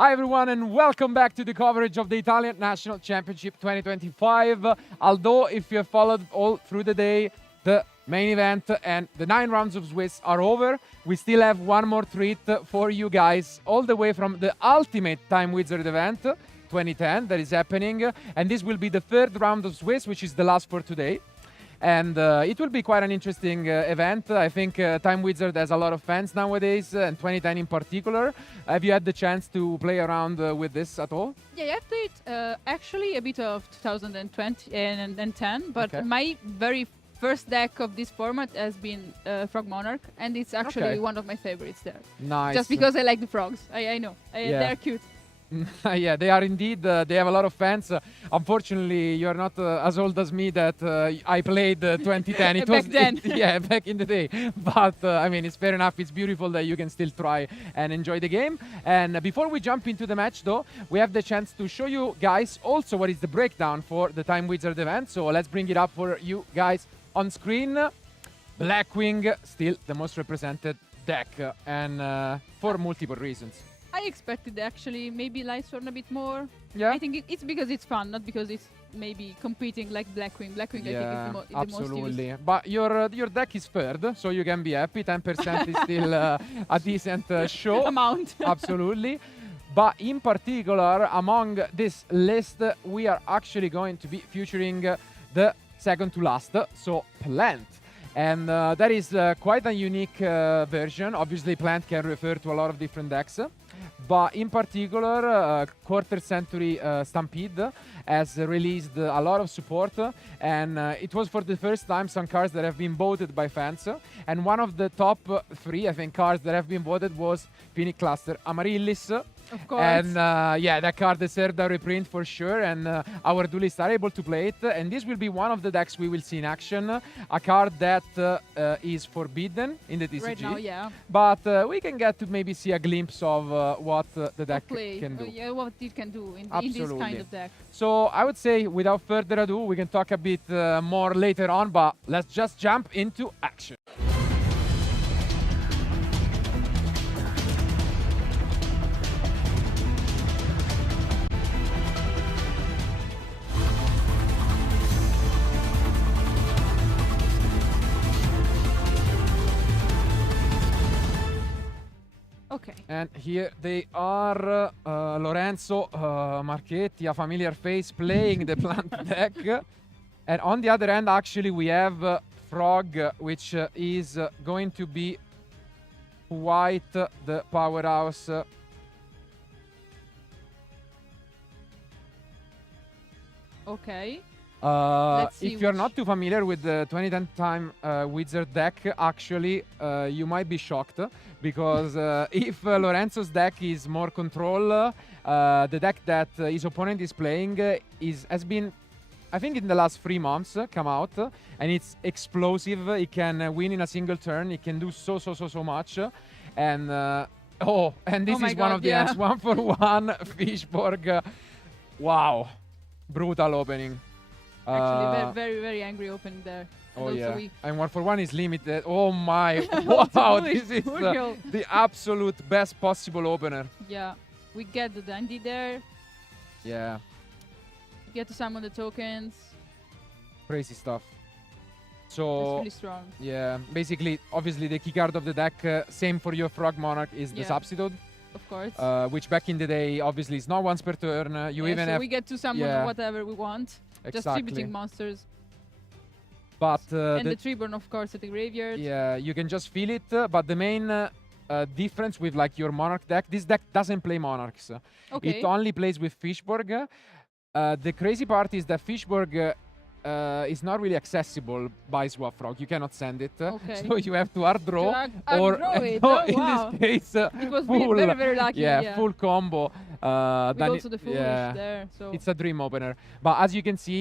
Hi everyone and welcome back to the coverage of the Italian National Championship 2025. Although if you have followed all through the day, the main event and the 9 rounds of Swiss are over, we still have one more treat for you guys all the way from the ultimate Time Wizard event 2010 that is happening. And this will be the 3rd round of Swiss, which is the last for today. And it will be quite an interesting event. I think Time Wizard has a lot of fans nowadays, and 2010 in particular. Have you had the chance to play around with this at all? Yeah, I've played actually a bit of 2020 and 10, but Okay. my very first deck of this format has been Frog Monarch, and it's actually Okay. one of my favorites there. Nice. Just because I like the frogs. I know. Yeah. They're cute. Yeah, they are indeed. They have a lot of fans. Unfortunately, you're not as old as me that I played 2010. It Back then. yeah, back in the day. But I mean, it's fair enough. It's beautiful that you can still try and enjoy the game. And before we jump into the match, though, we have the chance to show you guys also what is the breakdown for the Time Wizard event. So let's bring it up for you guys on screen. Blackwing, still the most represented deck, and for multiple reasons. I expected actually maybe Lightsworn a bit more. Yeah. I think it's because it's fun, not because it's maybe competing like Blackwing. Blackwing, I think, is the most used. absolutely. But your deck is third, so you can be happy. 10% is still a decent show. Amount. Absolutely. But in particular, among this list, we are actually going to be featuring the second to last, so Plant. And that is quite a unique version. Obviously, Plant can refer to a lot of different decks. But in particular, Quarter Century Stampede has released a lot of support. And it was for the first time some cards that have been voted by fans. And one of the top 3, I think, cards that have been voted was Phoenix Cluster Amaryllis. Of course. And yeah, that card deserved a reprint for sure, and our duelists are able to play it. And this will be one of the decks we will see in action. A card that is forbidden in the TCG. Right now, yeah. But we can get to maybe see a glimpse of what the deck Play. can do. Yeah, what it can do in this Absolutely. kind of deck. So I would say, without further ado, we can talk a bit more later on, but let's just jump into action. Okay. And here they are, Lorenzo, Marchetti, a familiar face, playing the Plant deck. And on the other end, actually, we have Frog, which is going to be quite the powerhouse. Okay. Let's see If you're which- not too familiar with the 2010 Time Wizard deck, actually, you might be shocked because if Lorenzo's deck is more control, the deck that his opponent is playing has been, I think, in the last 3 months come out, and it's explosive. It can win in a single turn. It can do so much, and and this Oh my is one God, of the yeah. ends. 1-for-1 Fishborg. Wow, brutal opening. Actually, very angry opening there. And Oh also yeah, we and 1-for-1 is limited. Oh my, wow, this is Brutal. the absolute best possible opener. Yeah, we get the dandy there. Yeah, We get to summon the tokens. crazy stuff. That's So really strong. yeah, basically, obviously the key card of the deck, same for your Frog Monarch, is the Yeah. Substitute, Of course. which back in the day obviously is not once per turn. You Yeah, even so have we get to summon yeah. whatever we want. Just exactly, tributing monsters. but And the the Treeborn, of course, at the graveyard. yeah, you can just feel it. But the main difference with like your Monarch deck, this deck doesn't play Monarchs. Okay. It only plays with Fishborg. The crazy part is that Fishborg is not really accessible by Swap Frog. You cannot send it. Okay. So you have to hard draw hard draw it. Oh, in wow. this case, It was full, very lucky. Yeah. full combo. With then also the foolish yeah, there. So it's a dream opener. But as you can see,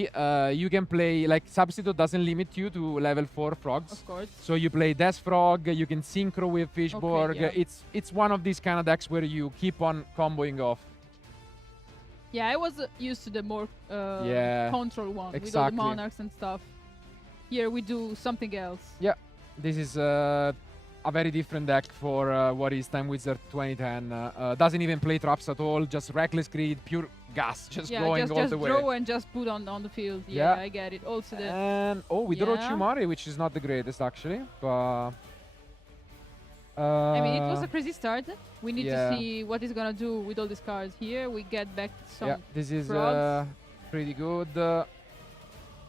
you can play, like, Substitute doesn't limit you to level 4 frogs. of course. So you play Death Frog, you can synchro with Fishborg. yeah. It's one of these kind of decks where you keep on comboing off. Yeah, I was used to the more Yeah, control one with all the exactly. monarchs and stuff. Here we do something else. This is a very different deck for what is Time Wizard 2010. Doesn't even play traps at all, just reckless greed, pure gas, just going all the way. Just draw and just put on the field. Yeah, I get it. Also the... And, oh, we draw Chumari, which is not the greatest, actually. But... I mean, it was a crazy start. We need to see what he's gonna do with all these cards. Here we get back some. Yeah, this is pretty good.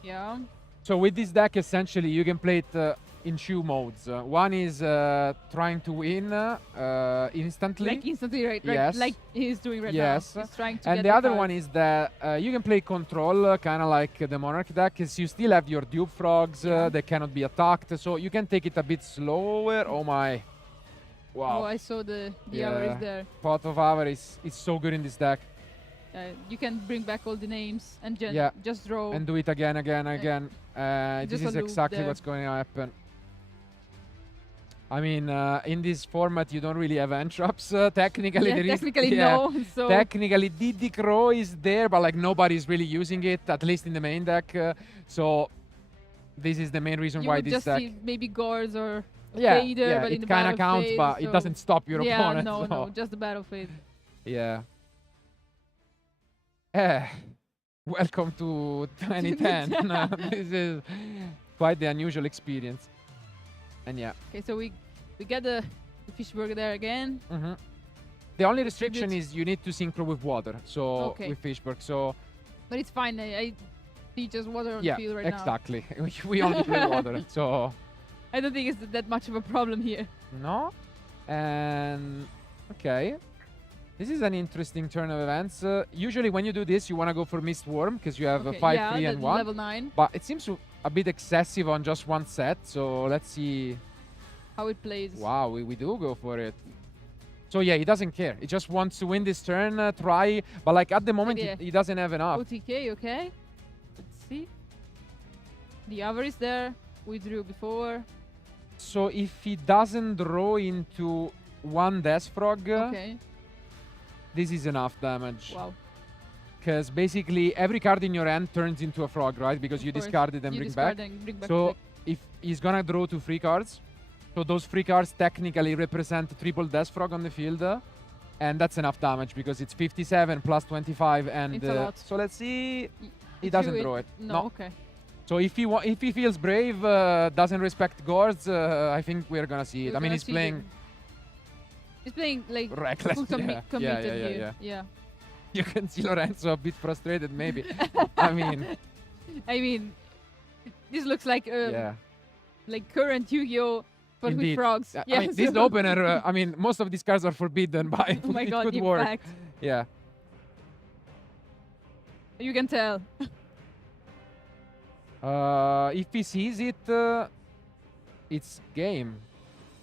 Yeah. So with this deck, essentially, you can play it in two modes. One is trying to win instantly. Like instantly, right? Yes. Like he's doing right now. Yes. He's trying to and get the other cards. one is that you can play control, kind of like the Monarch deck, because you still have your dupe frogs that cannot be attacked. So you can take it a bit slower. Oh my. Wow. Oh, I saw the avarice there. Pot of Avarice is so good in this deck. You can bring back all the names and just draw. And do it again. This is exactly what's going to happen. I mean, in this format, you don't really have end traps. Technically, there is. Technically, no. So technically, Diddy Crow is there, but like nobody's really using it, at least in the main deck. So this is the main reason why this deck. You just see maybe Gores or Vader, but in it the kind of counts, phase, but it doesn't stop your opponent. No, so. no, just the battle phase. Yeah. Welcome to 2010. This is quite the unusual experience. And yeah. Okay, so we get the fish burger there again. The only restriction is you need to synchro with water, so with Fishburg. So, but it's fine. I see just water on the field right exactly. We only play water, so I don't think it's that much of a problem here. No, and okay. This is an interesting turn of events. Usually when you do this, you want to go for Mist Worm because you have a 5, 3, and 1. Level 9. But it seems a bit excessive on just one set, so let's see how it plays. Wow, we do go for it. So yeah, he doesn't care. He just wants to win this turn, try. But like at the moment, he doesn't have enough. OTK, okay. Let's see. The avarice there. We drew before. So if he doesn't draw into one Death Frog, this is enough damage. Wow. Because basically every card in your hand turns into a frog, right? Because you discard it and bring back. So if he's gonna draw 2 free cards, so those free cards technically represent triple Death Frog on the field, and that's enough damage because it's 57 plus 25, and it's a lot. So let's see. He doesn't draw it. No. Okay. So if he feels brave, doesn't respect guards, I think we're gonna see it. I mean, he's playing. He's playing like reckless. Committed here. Yeah. You can see Lorenzo a bit frustrated, maybe. I mean, this looks like current Yu-Gi-Oh, but with frogs. I mean, this opener. I mean, most of these cards are forbidden, but oh my God, could in work. fact. Yeah. You can tell. If he sees it, it's game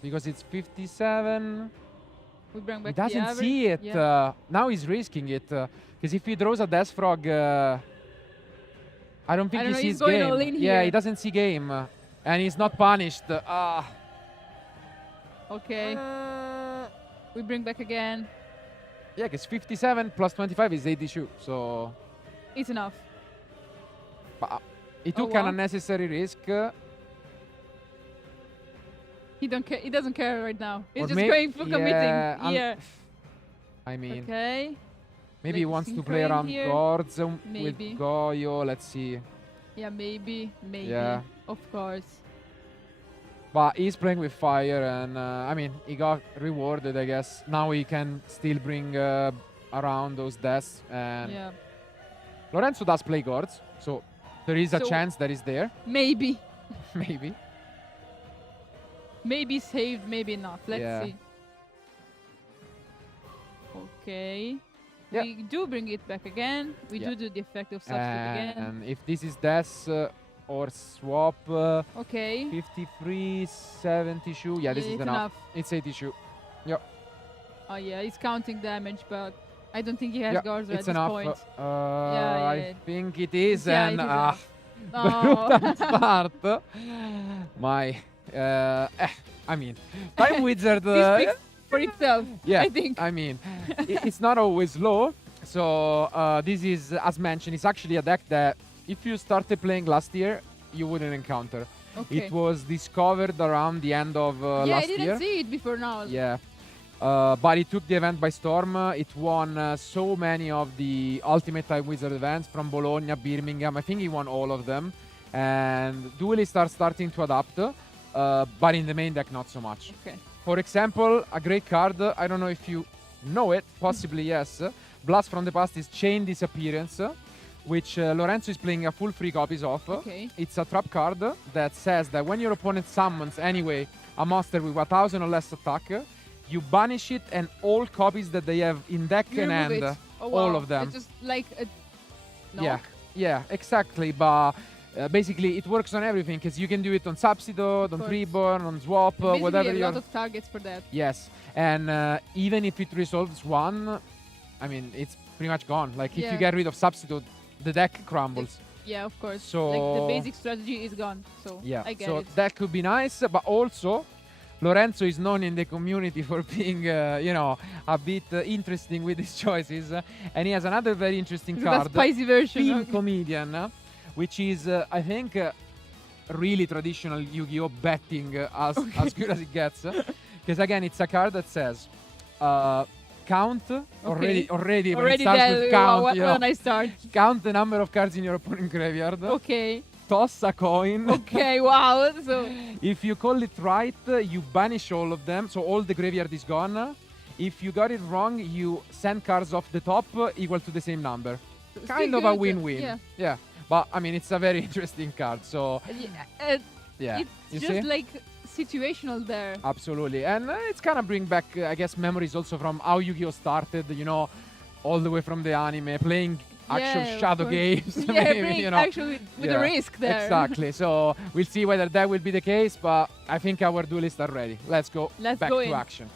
because it's 57. We bring back he doesn't see it. Now he's risking it because if he draws a Death Frog, I don't think he sees game. All in yeah, here. he doesn't see game, and he's not punished. Okay. We bring back again. Yeah, because 57 plus 25 is 82, so it's enough. But he took an unnecessary risk. He doesn't care right now. He's just going for committing here. I mean, like maybe he wants to play around guards with Goyo. Let's see. Yeah, maybe. Yeah. Of course. But he's playing with fire, and I mean, he got rewarded, I guess. Now he can still bring around those deaths. And Lorenzo does play guards, so there is a chance that he's there. Maybe. Maybe. Maybe saved, maybe not. Let's see. Okay. We do bring it back again. We do the effect of substitute again. And if this is death or swap, 53, 70 shoe. Yeah, this is enough. It's 80 shoe. Yep. Oh yeah, he's counting damage, but I don't think he has guards at this point. I think it is, and no. brutal start. I mean, Time Wizard. This speaks for itself. Yeah, I think. I mean, it's not always low. So this is, as mentioned, it's actually a deck that if you started playing last year, you wouldn't encounter. Okay. It was discovered around the end of yeah, I last didn't year. see it before now. Yeah. But it took the event by storm. It won so many of the Ultimate Time Wizard events from Bologna, Birmingham. I think he won all of them. And duelists are starting to adapt, but in the main deck, not so much. Okay. For example, a great card, I don't know if you know it, possibly yes. Blast from the Past is Chain Disappearance, which Lorenzo is playing a full 3 copies of. Okay. It's a trap card that says that when your opponent summons anyway a monster with 1000 or less attack, you banish it and all copies that they have in deck You and remove hand, it. Oh, all wow. of them. It's just like a Yeah, knock. yeah, exactly. But basically, it works on everything because you can do it on Substitute, on course. Freeborn, on Swap, Basically, whatever a you're. lot of targets for that. Yes, and even if it resolves one, I mean, it's pretty much gone. Like if Yeah. you get rid of Substitute, the deck crumbles. Yeah, of course. So like the basic strategy is gone. So yeah, I get so it. that could be nice, but also Lorenzo is known in the community for being, you know, a bit interesting with his choices, and he has another very interesting The card, spicy version. Film Okay. Comedian, which is, I think, really traditional Yu-Gi-Oh betting as good as it gets, because again, it's a card that says. Count already when it starts there. with count. Wow, you know, when I start. count the number of cards in your opponent graveyard. Okay. Toss a coin. Okay. Wow. So. If you call it right, you banish all of them, so all the graveyard is gone. If you got it wrong, you send cards off the top equal to the same number. Kind of a good, win-win. Yeah. Yeah. But I mean, it's a very interesting card. So yeah, It's you just see? like situational there. Absolutely, and it's kind of bring back, I guess, memories also from how Yu-Gi-Oh started. You know, all the way from the anime, playing actual Yeah, of shadow course. games. Yeah, maybe, bring you know. actually with the risk there. Exactly. So we'll see whether that will be the case, but I think our duelists are ready. Let's go. Let's back go to in. action.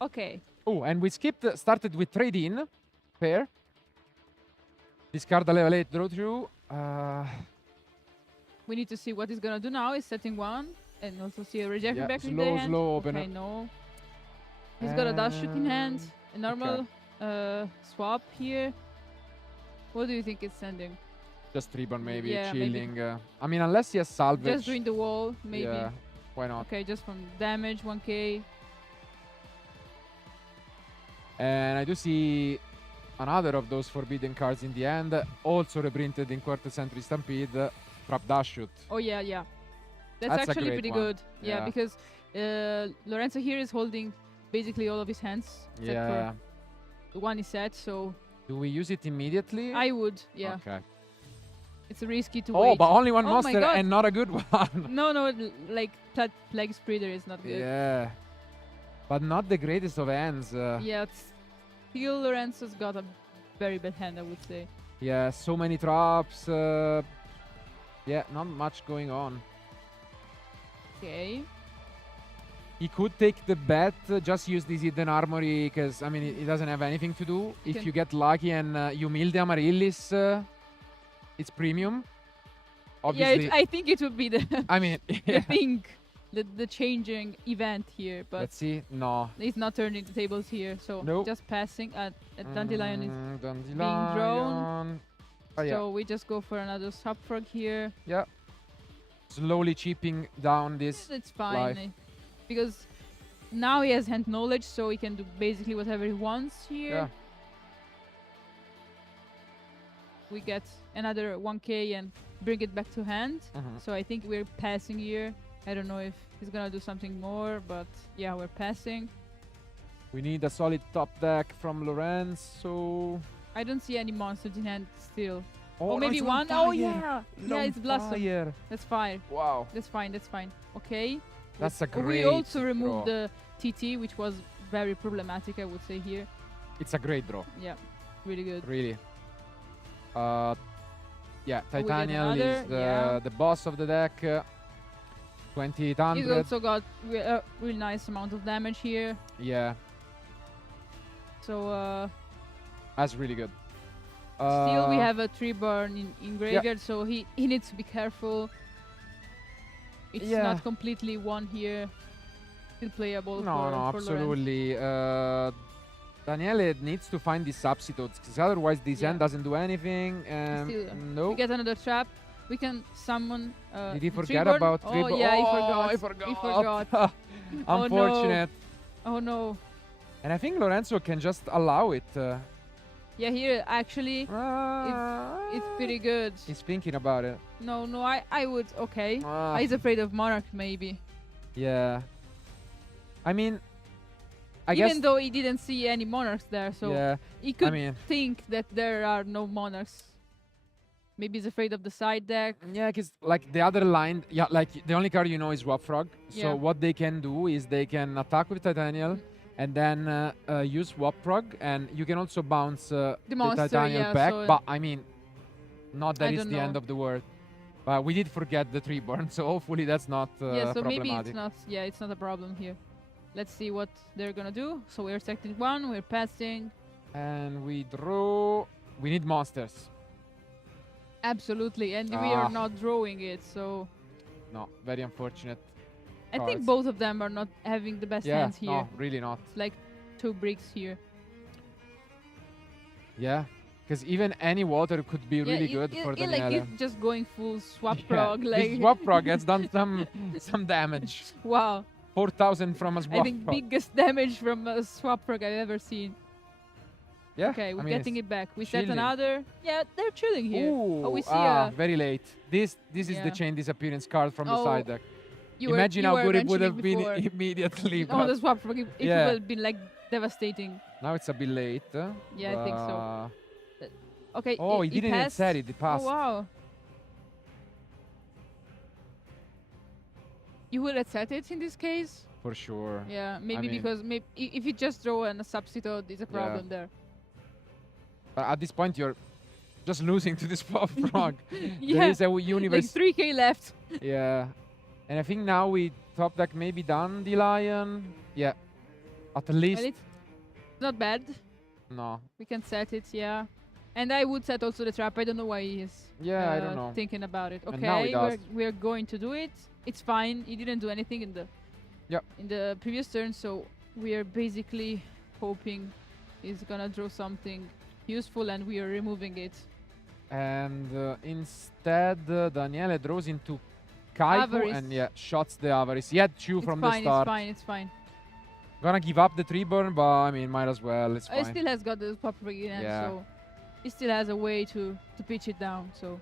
Okay. Oh, and we started with trade-in pair. Discard a level 8, draw through. We need to see what he's gonna do now. He's setting one, and also see a reject Yeah, back in slow, the hand. slow open Okay, it. no. He's got a dash shoot in hand. A normal swap here. What do you think it's sending? Just Reborn maybe, Yeah, maybe. chilling. I mean, unless he has salvage. Just doing the wall, maybe. Yeah, why not? Okay, just from damage, 1k. And I do see another of those forbidden cards in the end, also reprinted in Quarter Century Stampede, Trap Dash Shoot. Oh yeah, yeah. That's That's a actually great pretty one. good. Yeah, Yeah. because Lorenzo here is holding basically all of his hands. Except Yeah. for the one is set, so Do we use it immediately? I would, yeah. Okay. It's risky to Oh, wait. but only one Oh my monster God. and not a good one. No, like Plague Spreader is not good. Yeah. But not the greatest of hands. Yeah, still Lorenzo's got a very bad hand, I would say. Yeah, so many traps. Yeah, not much going on. Okay. He could take the bet, just use this hidden armory, because, I mean, he doesn't have anything to do. If Can- you get lucky and you mill the Amaryllis, it's premium. Obviously. Yeah, I think it would be the, I mean, the yeah. thing, the changing event here, but Let's see. No. he's not turning the tables here, so Nope. just passing. Dandelion is Dandelion. drawn. Oh, yeah. So we just go for another subfrog here. Yeah. Slowly chipping down this It's fine, life. because now he has hand knowledge, so he can do basically whatever he wants here. Yeah. We get another 1k and bring it back to hand. Mhm. So I think we're passing here. I don't know if he's gonna do something more, but yeah, we're passing. We need a solid top deck from Lorenzo. I don't see any monsters in hand still. Oh, or no, maybe it's one. on Oh fire. yeah, yeah, it's Blossom. Fire. That's fine. Wow. That's fine. That's fine. Okay. That's a We great also removed draw. the TT, which was very problematic, I would say here. It's a great draw. Yeah, really good. Really. Yeah, we get Titanial is another, yeah. the boss of the deck. He's 2800. also got a really nice amount of damage here. Yeah, So that's really good. still we have a tree burn in graveyard, so he needs to be careful. It's Yeah. not completely won here. Still playable No, for no, Lorenzo. absolutely. Daniele needs to find these substitutes, because otherwise this Yeah. end doesn't do anything. Still, No. we get another trap. We can summon. Did he the forget Treeborn. about Oh Treeborn? yeah, he Oh, forgot. he forgot. He forgot. Unfortunate. Oh no. And I think Lorenzo can just allow it. Yeah, here actually, it's pretty good. He's thinking about it. No, I would. Okay. Ah. He's afraid of Monarch, maybe. Yeah. I mean, I Even guess. though he didn't see any Monarchs there, so Yeah. he could mean- think that there are no Monarchs. Maybe he's afraid of the side deck. Yeah, because like the other line, yeah, like the only card you know is Swap Frog. So Yeah. what they can do is they can attack with Titanial and then use Swap Frog, and you can also bounce the monster, Titanial yeah, back. so- But I mean, not that I it's don't the end know. of the world. But we did forget the Treeborn, so hopefully that's not Yeah, so maybe problematic. it's not. Yeah, it's not a problem here. Let's see what they're gonna do. So we're secting one. We're passing. And we draw. We need monsters. Absolutely, and we Ah. are not drawing it. So No, very unfortunate. I think cards. both of them are not having the best Yeah, hands here. no, really not. It's like 2 bricks here. Yeah, because even any water could be really Yeah, good for like Daniele. it's just going full swap Yeah, prog. this Like swap prog has done some damage. wow. 4,000 from a swap I think prog. biggest damage from a swap prog I've ever seen. Yeah, Okay, I we're mean, getting it's it back. We set chilling. another. Yeah, they're chilling here. Ooh, Oh, we see very late. This is Yeah. the chain disappearance card from the Oh, side deck. you Imagine you how were good it would have mentioning been before. immediately. Oh, but the swap prog. It Yeah. would have been like devastating. now it's a bit late. Yeah, I think so. Okay. Oh, he didn't even passed. set it. He passed. Oh wow. You would have set it in this case. For sure. Yeah, maybe mean- because maybe if you just draw a substitute, there's a problem there. But at this point, you're just losing to this swap frog. Yeah, There is a Like universe. 3k left. Yeah. And I think now we top deck maybe Dandelion. Yeah. At least. Well, it's not bad. No. We can set it, yeah. And I would set also the trap. I don't know why he is Yeah, I don't know. thinking about it. And now he Okay, does. we're going to do it. It's fine. He didn't do anything in the Yep. in the previous turn, so we are basically hoping he's gonna draw something useful, and we are removing it. And instead, Daniele draws into Kaiku Avarice. and yeah, shots the Avarice. He had 2 It's from fine. the start. It's fine. It's fine. Gonna give up the Treeborn, but I mean, might as well. It's He fine. still has got the pop again, Yeah. so he still has a way to pitch it down. So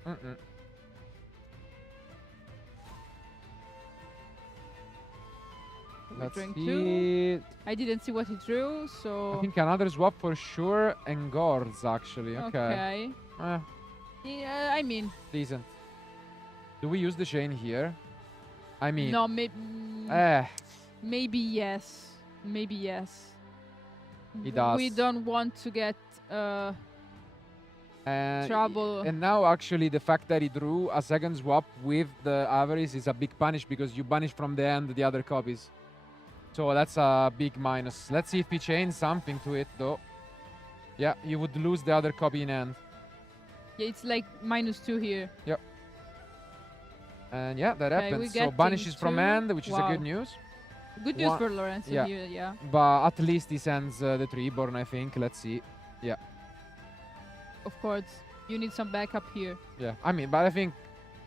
we're Let's drawing see. 2. I didn't see what he drew, so I think another swap for sure. And Gords, actually. Okay. okay. Eh, Yeah, I mean, decent. Do we use the chain here? I mean. no, maybe. Eh. Maybe yes. Maybe yes. He does. We don't want to get trouble. And now, actually, the fact that he drew a second swap with the Avarice is a big punish because you banish from the end the other copies. So that's a big minus. Let's see if he chains something to it, though. Yeah, you would lose the other copy in end. Yeah, it's like -2 here. Yep. And yeah, that Okay, we happens. So get banishes in from 2. end, which is a Wow. good news. Good news One- for Lorenzo yeah. here, yeah. But at least he sends the Treeborn, I think. Let's see. Yeah. Of course, you need some backup here. Yeah. I mean, but I think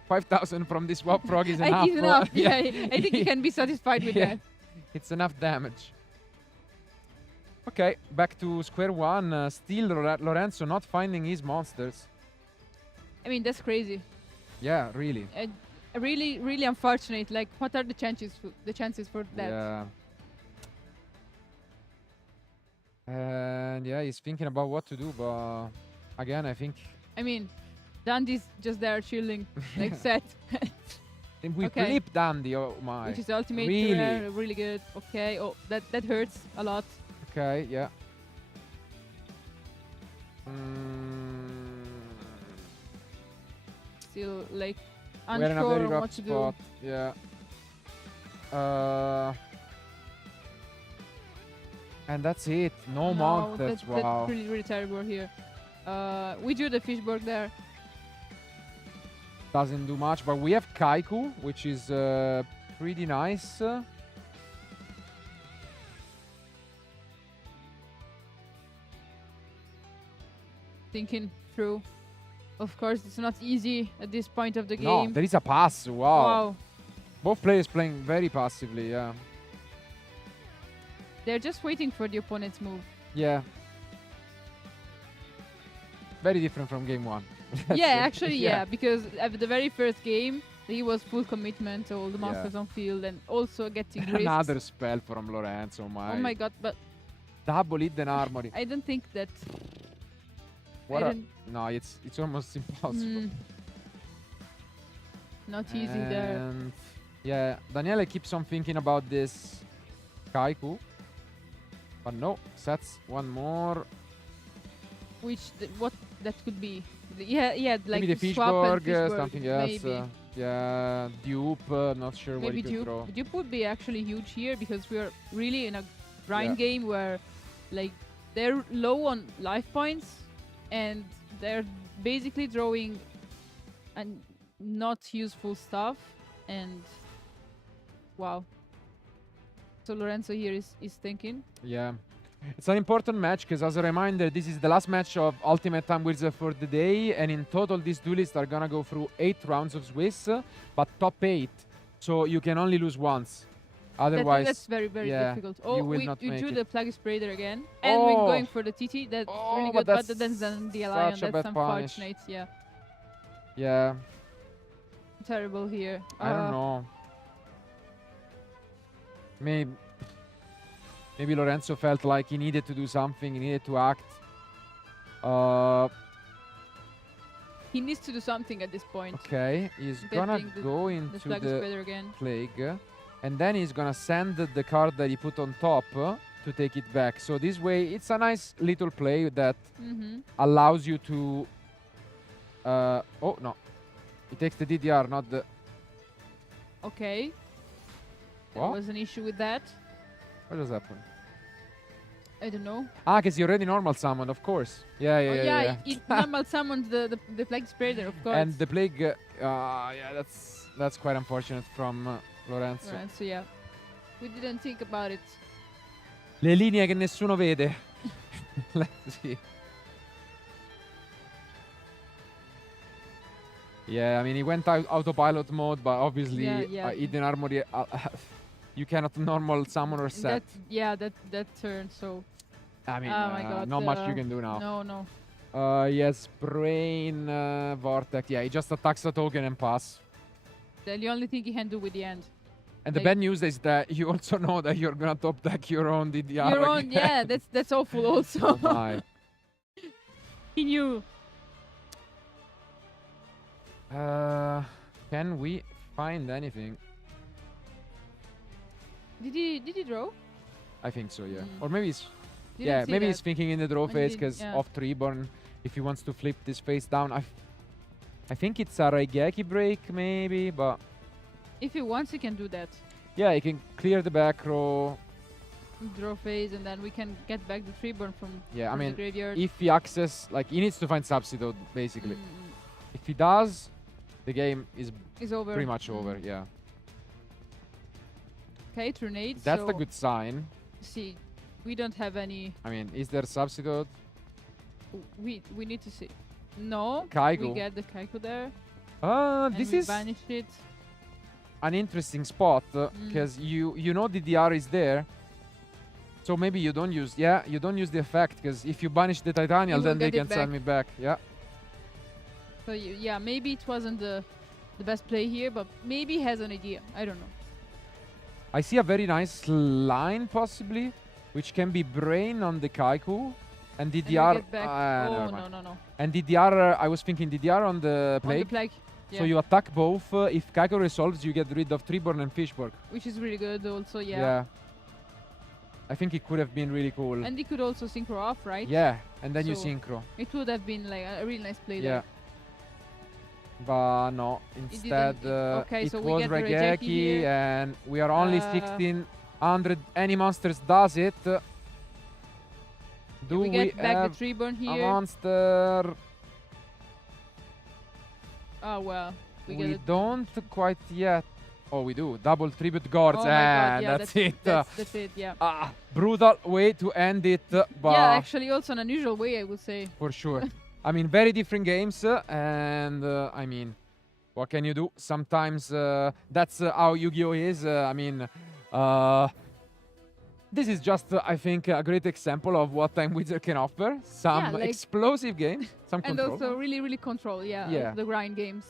5,000 from this swap frog is I enough. think enough. Yeah, I think he can be satisfied with Yeah. that. It's enough damage. Okay, back to square one. Still Lorenzo not finding his monsters. I mean, that's crazy. Yeah, really. Really, really unfortunate. Like, what are the chances for that? Yeah. And yeah, he's thinking about what to do, but again, I think I mean, Dandy's just there chilling, like set. we Okay. flip Dandy. Oh my. Which is ultimate Really? rare, really good. Okay, oh, that hurts a lot. Okay, yeah. Still, like, We're in a unsure very on rough what to spot. do. Yeah. And that's it. No monsters. That's Wow. really, really terrible here. We do the fishborg there. Doesn't do much, but we have Kaiku, which is pretty nice. thinking through. Of course, it's not easy at this point of the No, game. there is a pass. Wow. Wow. Both players playing very passively, yeah. They're just waiting for the opponent's move. Yeah. Very different from game one. Yeah, actually, yeah, because at the very first game, he was full commitment, all the masters on field, and also getting risks. Another spell from Lorenzo, Oh my god, but double hidden armory. I don't think that... What I a, don't- no, it's almost impossible. Not easy there. And yeah, Daniele keeps on thinking about this Kaiku. But no, sets one more. What that could be? Yeah, like Maybe the swap and Fishburg, something else. Maybe. Yeah, Dupe, not sure what Maybe he could Dupe. throw. Dupe would be actually huge here because we are really in a grind game where like they're low on life points and they're basically drawing and not useful stuff, and wow. So Lorenzo here is thinking. Yeah. It's an important match because, as a reminder, this is the last match of Ultimate Time Wizard for the day, and in total these duelists are gonna go through 8 rounds of Swiss, but top 8, so you can only lose once. Otherwise, That's very difficult. Oh, you will we not make drew it. the Plague Sprayer again, and we're Oh. going for the TT. That's really but good, but that's then the Alliance. such a That's bad punish. unfortunate. Yeah, Yeah, terrible here. I don't know. Maybe Lorenzo felt like he needed to do something, he needed to act. He needs to do something at this point. Okay, he's gonna Getting go the into Plague the Sprayer again. Plague, and then he's gonna send the card that he put on top to take it back. So this way, it's a nice little play that allows you to... oh, no. He takes the DDR, not the... Okay. There What? was an issue with that. What just happened? I don't know. Ah, because he already normal summoned, of course. Yeah. It normal summoned the Plague Sprayer, of course. And the Plague... yeah, that's quite unfortunate from Lorenzo. Right, so yeah. We didn't think about it. Le linee che nessuno vede. Let's see. Yeah, I mean, he went out autopilot mode, but obviously, hidden armory, you cannot normal summon or set. That turn, so... I mean, oh my god, not much you can do now. No. Yes, Brain, Vortex. Yeah, he just attacks a token and pass. The only thing he can do with the end. And the bad news is that you also know that you're gonna top deck your own DDR. Your own, yeah, that's awful also. Oh my. He knew. Can we find anything? Did he draw? I think so, yeah. Or maybe he's... Didn't yeah, see maybe that. he's thinking in the draw I phase didn't- because yeah. off Treeborn, if he wants to flip this face down. I think it's a Raigeki break, maybe, but... If he wants, he can do that. Yeah, he can clear the back row. Draw phase, and then we can get back the Treeborn from, Yeah, I from mean, the graveyard. if he access... Like, he needs to find Substitute, basically. If he does, the game is over. pretty much over, yeah. Okay, Tornade. That's so the good sign. See, we don't have any... I mean, is there Substitute? We need to see. No, Kaiku. we get the Kaiku there. This and we is banish it. an interesting spot because you know DDR is there, so maybe you don't use the effect because if you banish the Titanial, will then they get it can send back. me back. Yeah. So yeah, maybe it wasn't the best play here, but maybe he has an idea. I don't know. I see a very nice line possibly, which can be Brain on the Kaiku and we DDR. get back. Never Oh, mind. no. And DDR, I was thinking DDR on the On Plague. the Plague. Yeah. So you attack both. If Kaiku resolves, you get rid of Treeborn and Fishburg. Which is really good also, yeah. Yeah. I think it could have been really cool. And he could also synchro off, right? Yeah, and then you So synchro. It would have been like a really nice play Yeah. there. But no, instead okay, it so we was get the Raigeki Raigeki here. and we are only 1600. Any monsters does it. Do we get back have the Treeborn a here. monster? Oh well, we get We it. don't quite yet. Oh, we do. Double tribute guards, Oh my God, and yeah, that's it. That's it, yeah. Brutal way to end it, but Yeah, actually also an unusual way, I would say. for sure. I mean, very different games, and I mean, what can you do? Sometimes that's how Yu-Gi-Oh is. I mean, this is just, I think, a great example of what Time Wizard can offer. Some like explosive games, some and control. also really control, Yeah. of the grind games.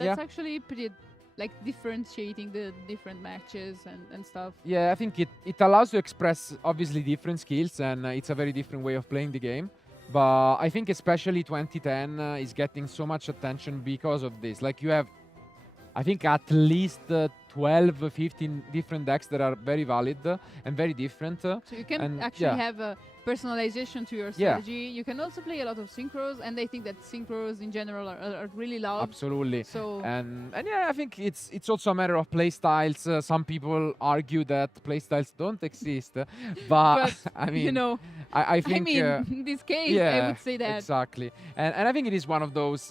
Yeah. That's actually pretty, like, differentiating the different matches and stuff. Yeah, I think it allows to express obviously different skills, and it's a very different way of playing the game. But I think especially 2010 is getting so much attention because of this. Like, you have, I think, at least 12, 15 different decks that are very valid and very different. So you can actually have a personalization to your strategy. You can also play a lot of synchros, and I think that synchros in general are really loud. Absolutely. So and yeah, I think it's also a matter of play styles. Some people argue that play styles don't exist, but I mean, you know, I think in this case, I would say that exactly. And I think it is one of those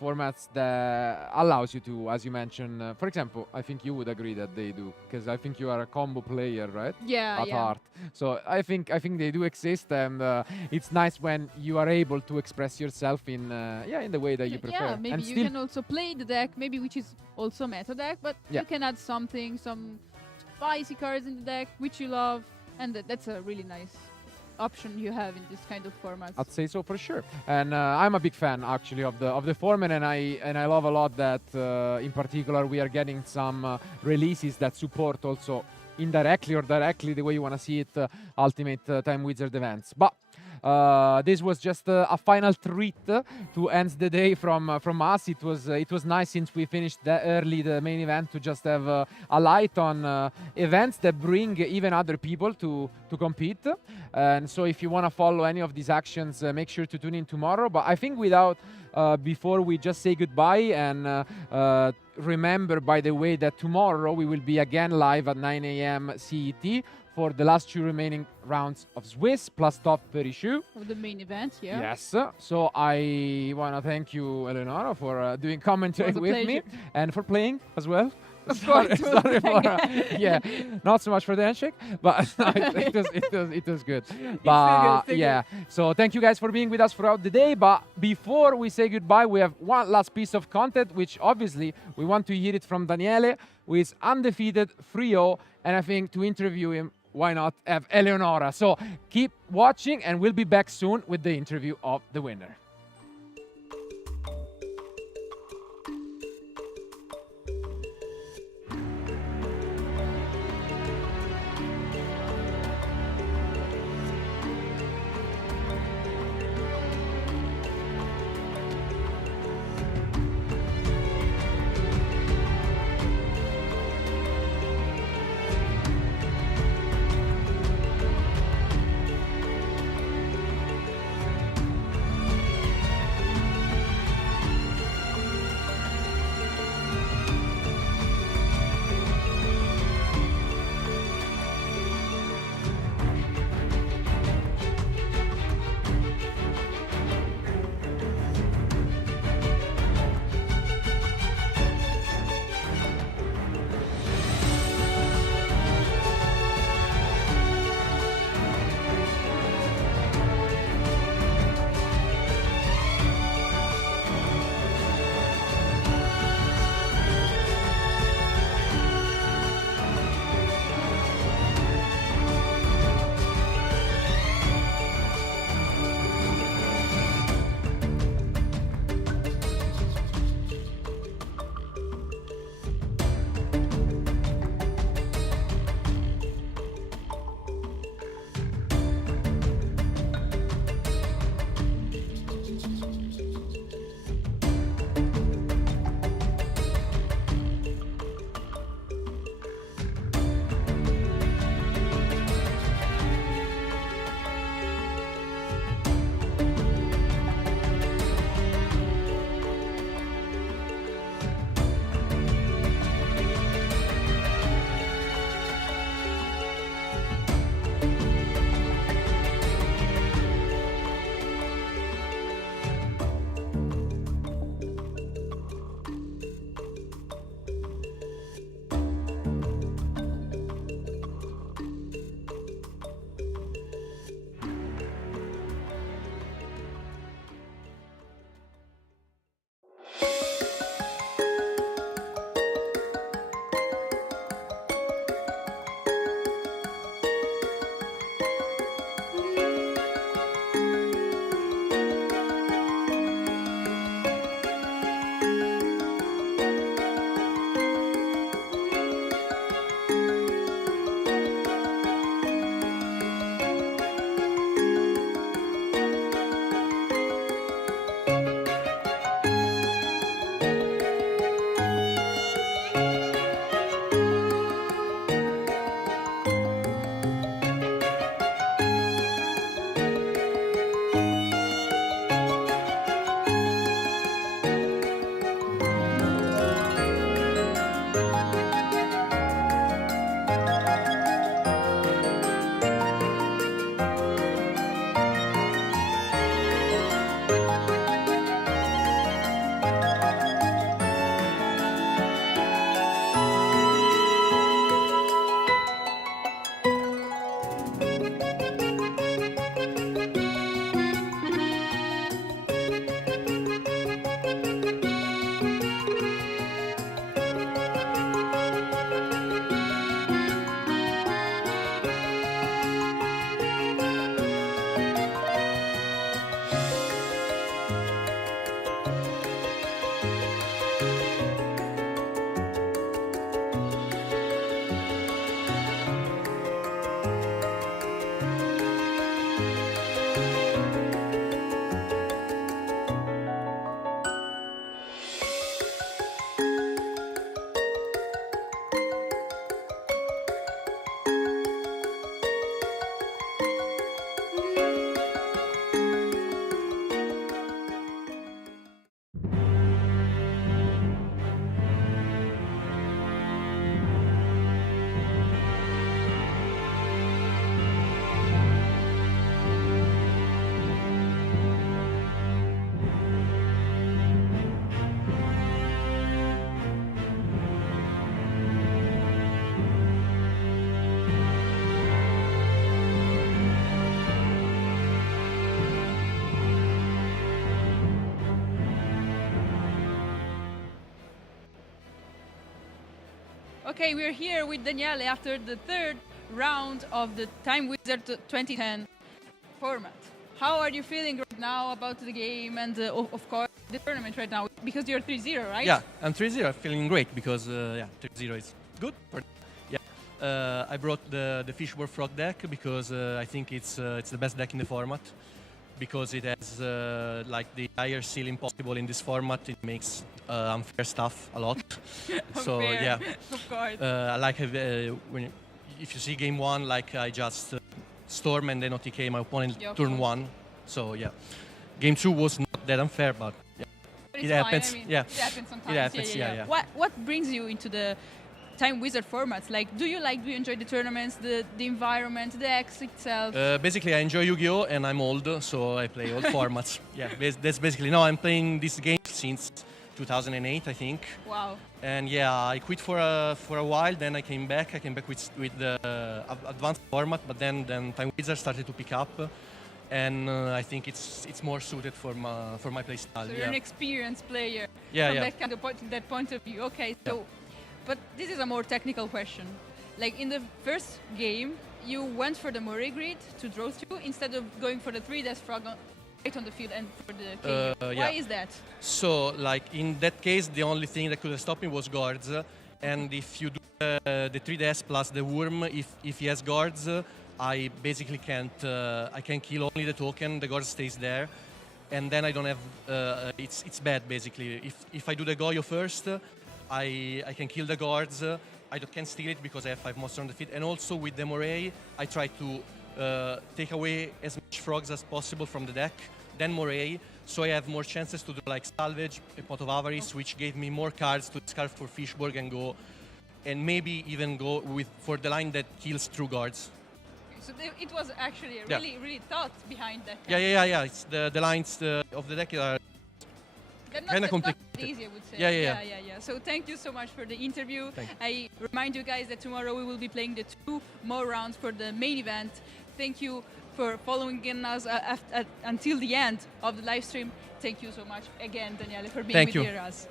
formats that allows you to, as you mentioned, for example, I think you would agree that they do, because I think you are a combo player, right? Yeah, At yeah. heart. So I think they do exist, and it's nice when you are able to express yourself in in the way that you prefer. Yeah, maybe and you still can also play the deck, maybe which is also meta deck, but Yeah. you can add some spicy cards in the deck which you love, and that's a really nice option you have in this kind of formats. I'd say so for sure. And I'm a big fan actually of the format, and I love a lot that in particular we are getting some releases that support also indirectly or directly, the way you want to see it, Ultimate Time Wizard events. But this was just a final treat to end the day from us. It was nice, since we finished early the main event, to just have a light on events that bring even other people to compete. And so if you want to follow any of these actions, make sure to tune in tomorrow. But I think before we just say goodbye, and remember, by the way, that tomorrow we will be again live at 9 a.m. CET for the last 2 remaining rounds of Swiss plus top 30 of the main event, yeah. Yes. So I want to thank you, Eleonora, for doing commentary It was a with me, pleasure. and for playing as well. Of course. Sorry for not so much for the handshake, but it was good. But still yeah, so thank you guys for being with us throughout the day. But before we say goodbye, we have one last piece of content, which obviously we want to hear it from Daniele, who is undefeated 3-0, and I think to interview him, why not have Eleonora? So keep watching, and we'll be back soon with the interview of the winner. Okay, we're here with Daniele after the third round of the Time Wizard 2010 format. How are you feeling right now about the game and, of course, the tournament right now? Because you're 3-0, right? Yeah, I'm 3-0. Feeling great because, 3-0 is good. I brought the Fishboard Frog deck because I think it's the best deck in the format. Because it has like the higher ceiling possible in this format, it makes unfair stuff a lot. So Unfair, yeah, of course. I like if you see game one, like I just storm and then OTK my opponent turn one. So yeah, game two was not that unfair, but yeah, But it it's fine, happens. I mean, Yeah, it happens sometimes. it happens. Yeah. What brings you into the Time Wizard formats? Like, do you enjoy the tournaments, the environment, the decks itself? Basically, I enjoy Yu-Gi-Oh, and I'm old, so I play all formats. Yeah, that's basically. No, I'm playing this game since 2008, I think. Wow. And yeah, I quit for a while. Then I came back. I came back with the advanced format, but then Time Wizard started to pick up, and I think it's more suited for my play style. So you're an experienced player. Yeah, from yeah. that kind of that point of view. Okay, so, but this is a more technical question. Like in the first game, you went for the Murray grid to draw through instead of going for the 3-dash frog right on the field and for the KO. Why is that? So, like in that case, the only thing that could have stopped me was guards. And if you do the 3DS plus the worm, if he has guards, I basically can't. I can kill only the token. The guard stays there, and then I don't have. It's bad basically. If I do the Goyo first, I can kill the guards. I can't steal it because I have 5 monsters on the field. And also with the Moray, I try to take away as much frogs as possible from the deck, then Moray, so I have more chances to do like Salvage, a Pot of Avarice, which gave me more cards to discard for Fishborg and go, and maybe even go for the line that kills true guards. So it was actually a really thought behind that. Yeah. It's the lines of the deck are kind of complicated. Not easy, I would say. Yeah. So thank you so much for the interview. I remind you guys that tomorrow we will be playing the 2 more rounds for the main event. Thank you for following us until the end of the live stream. Thank you so much again, Daniele, for being with us.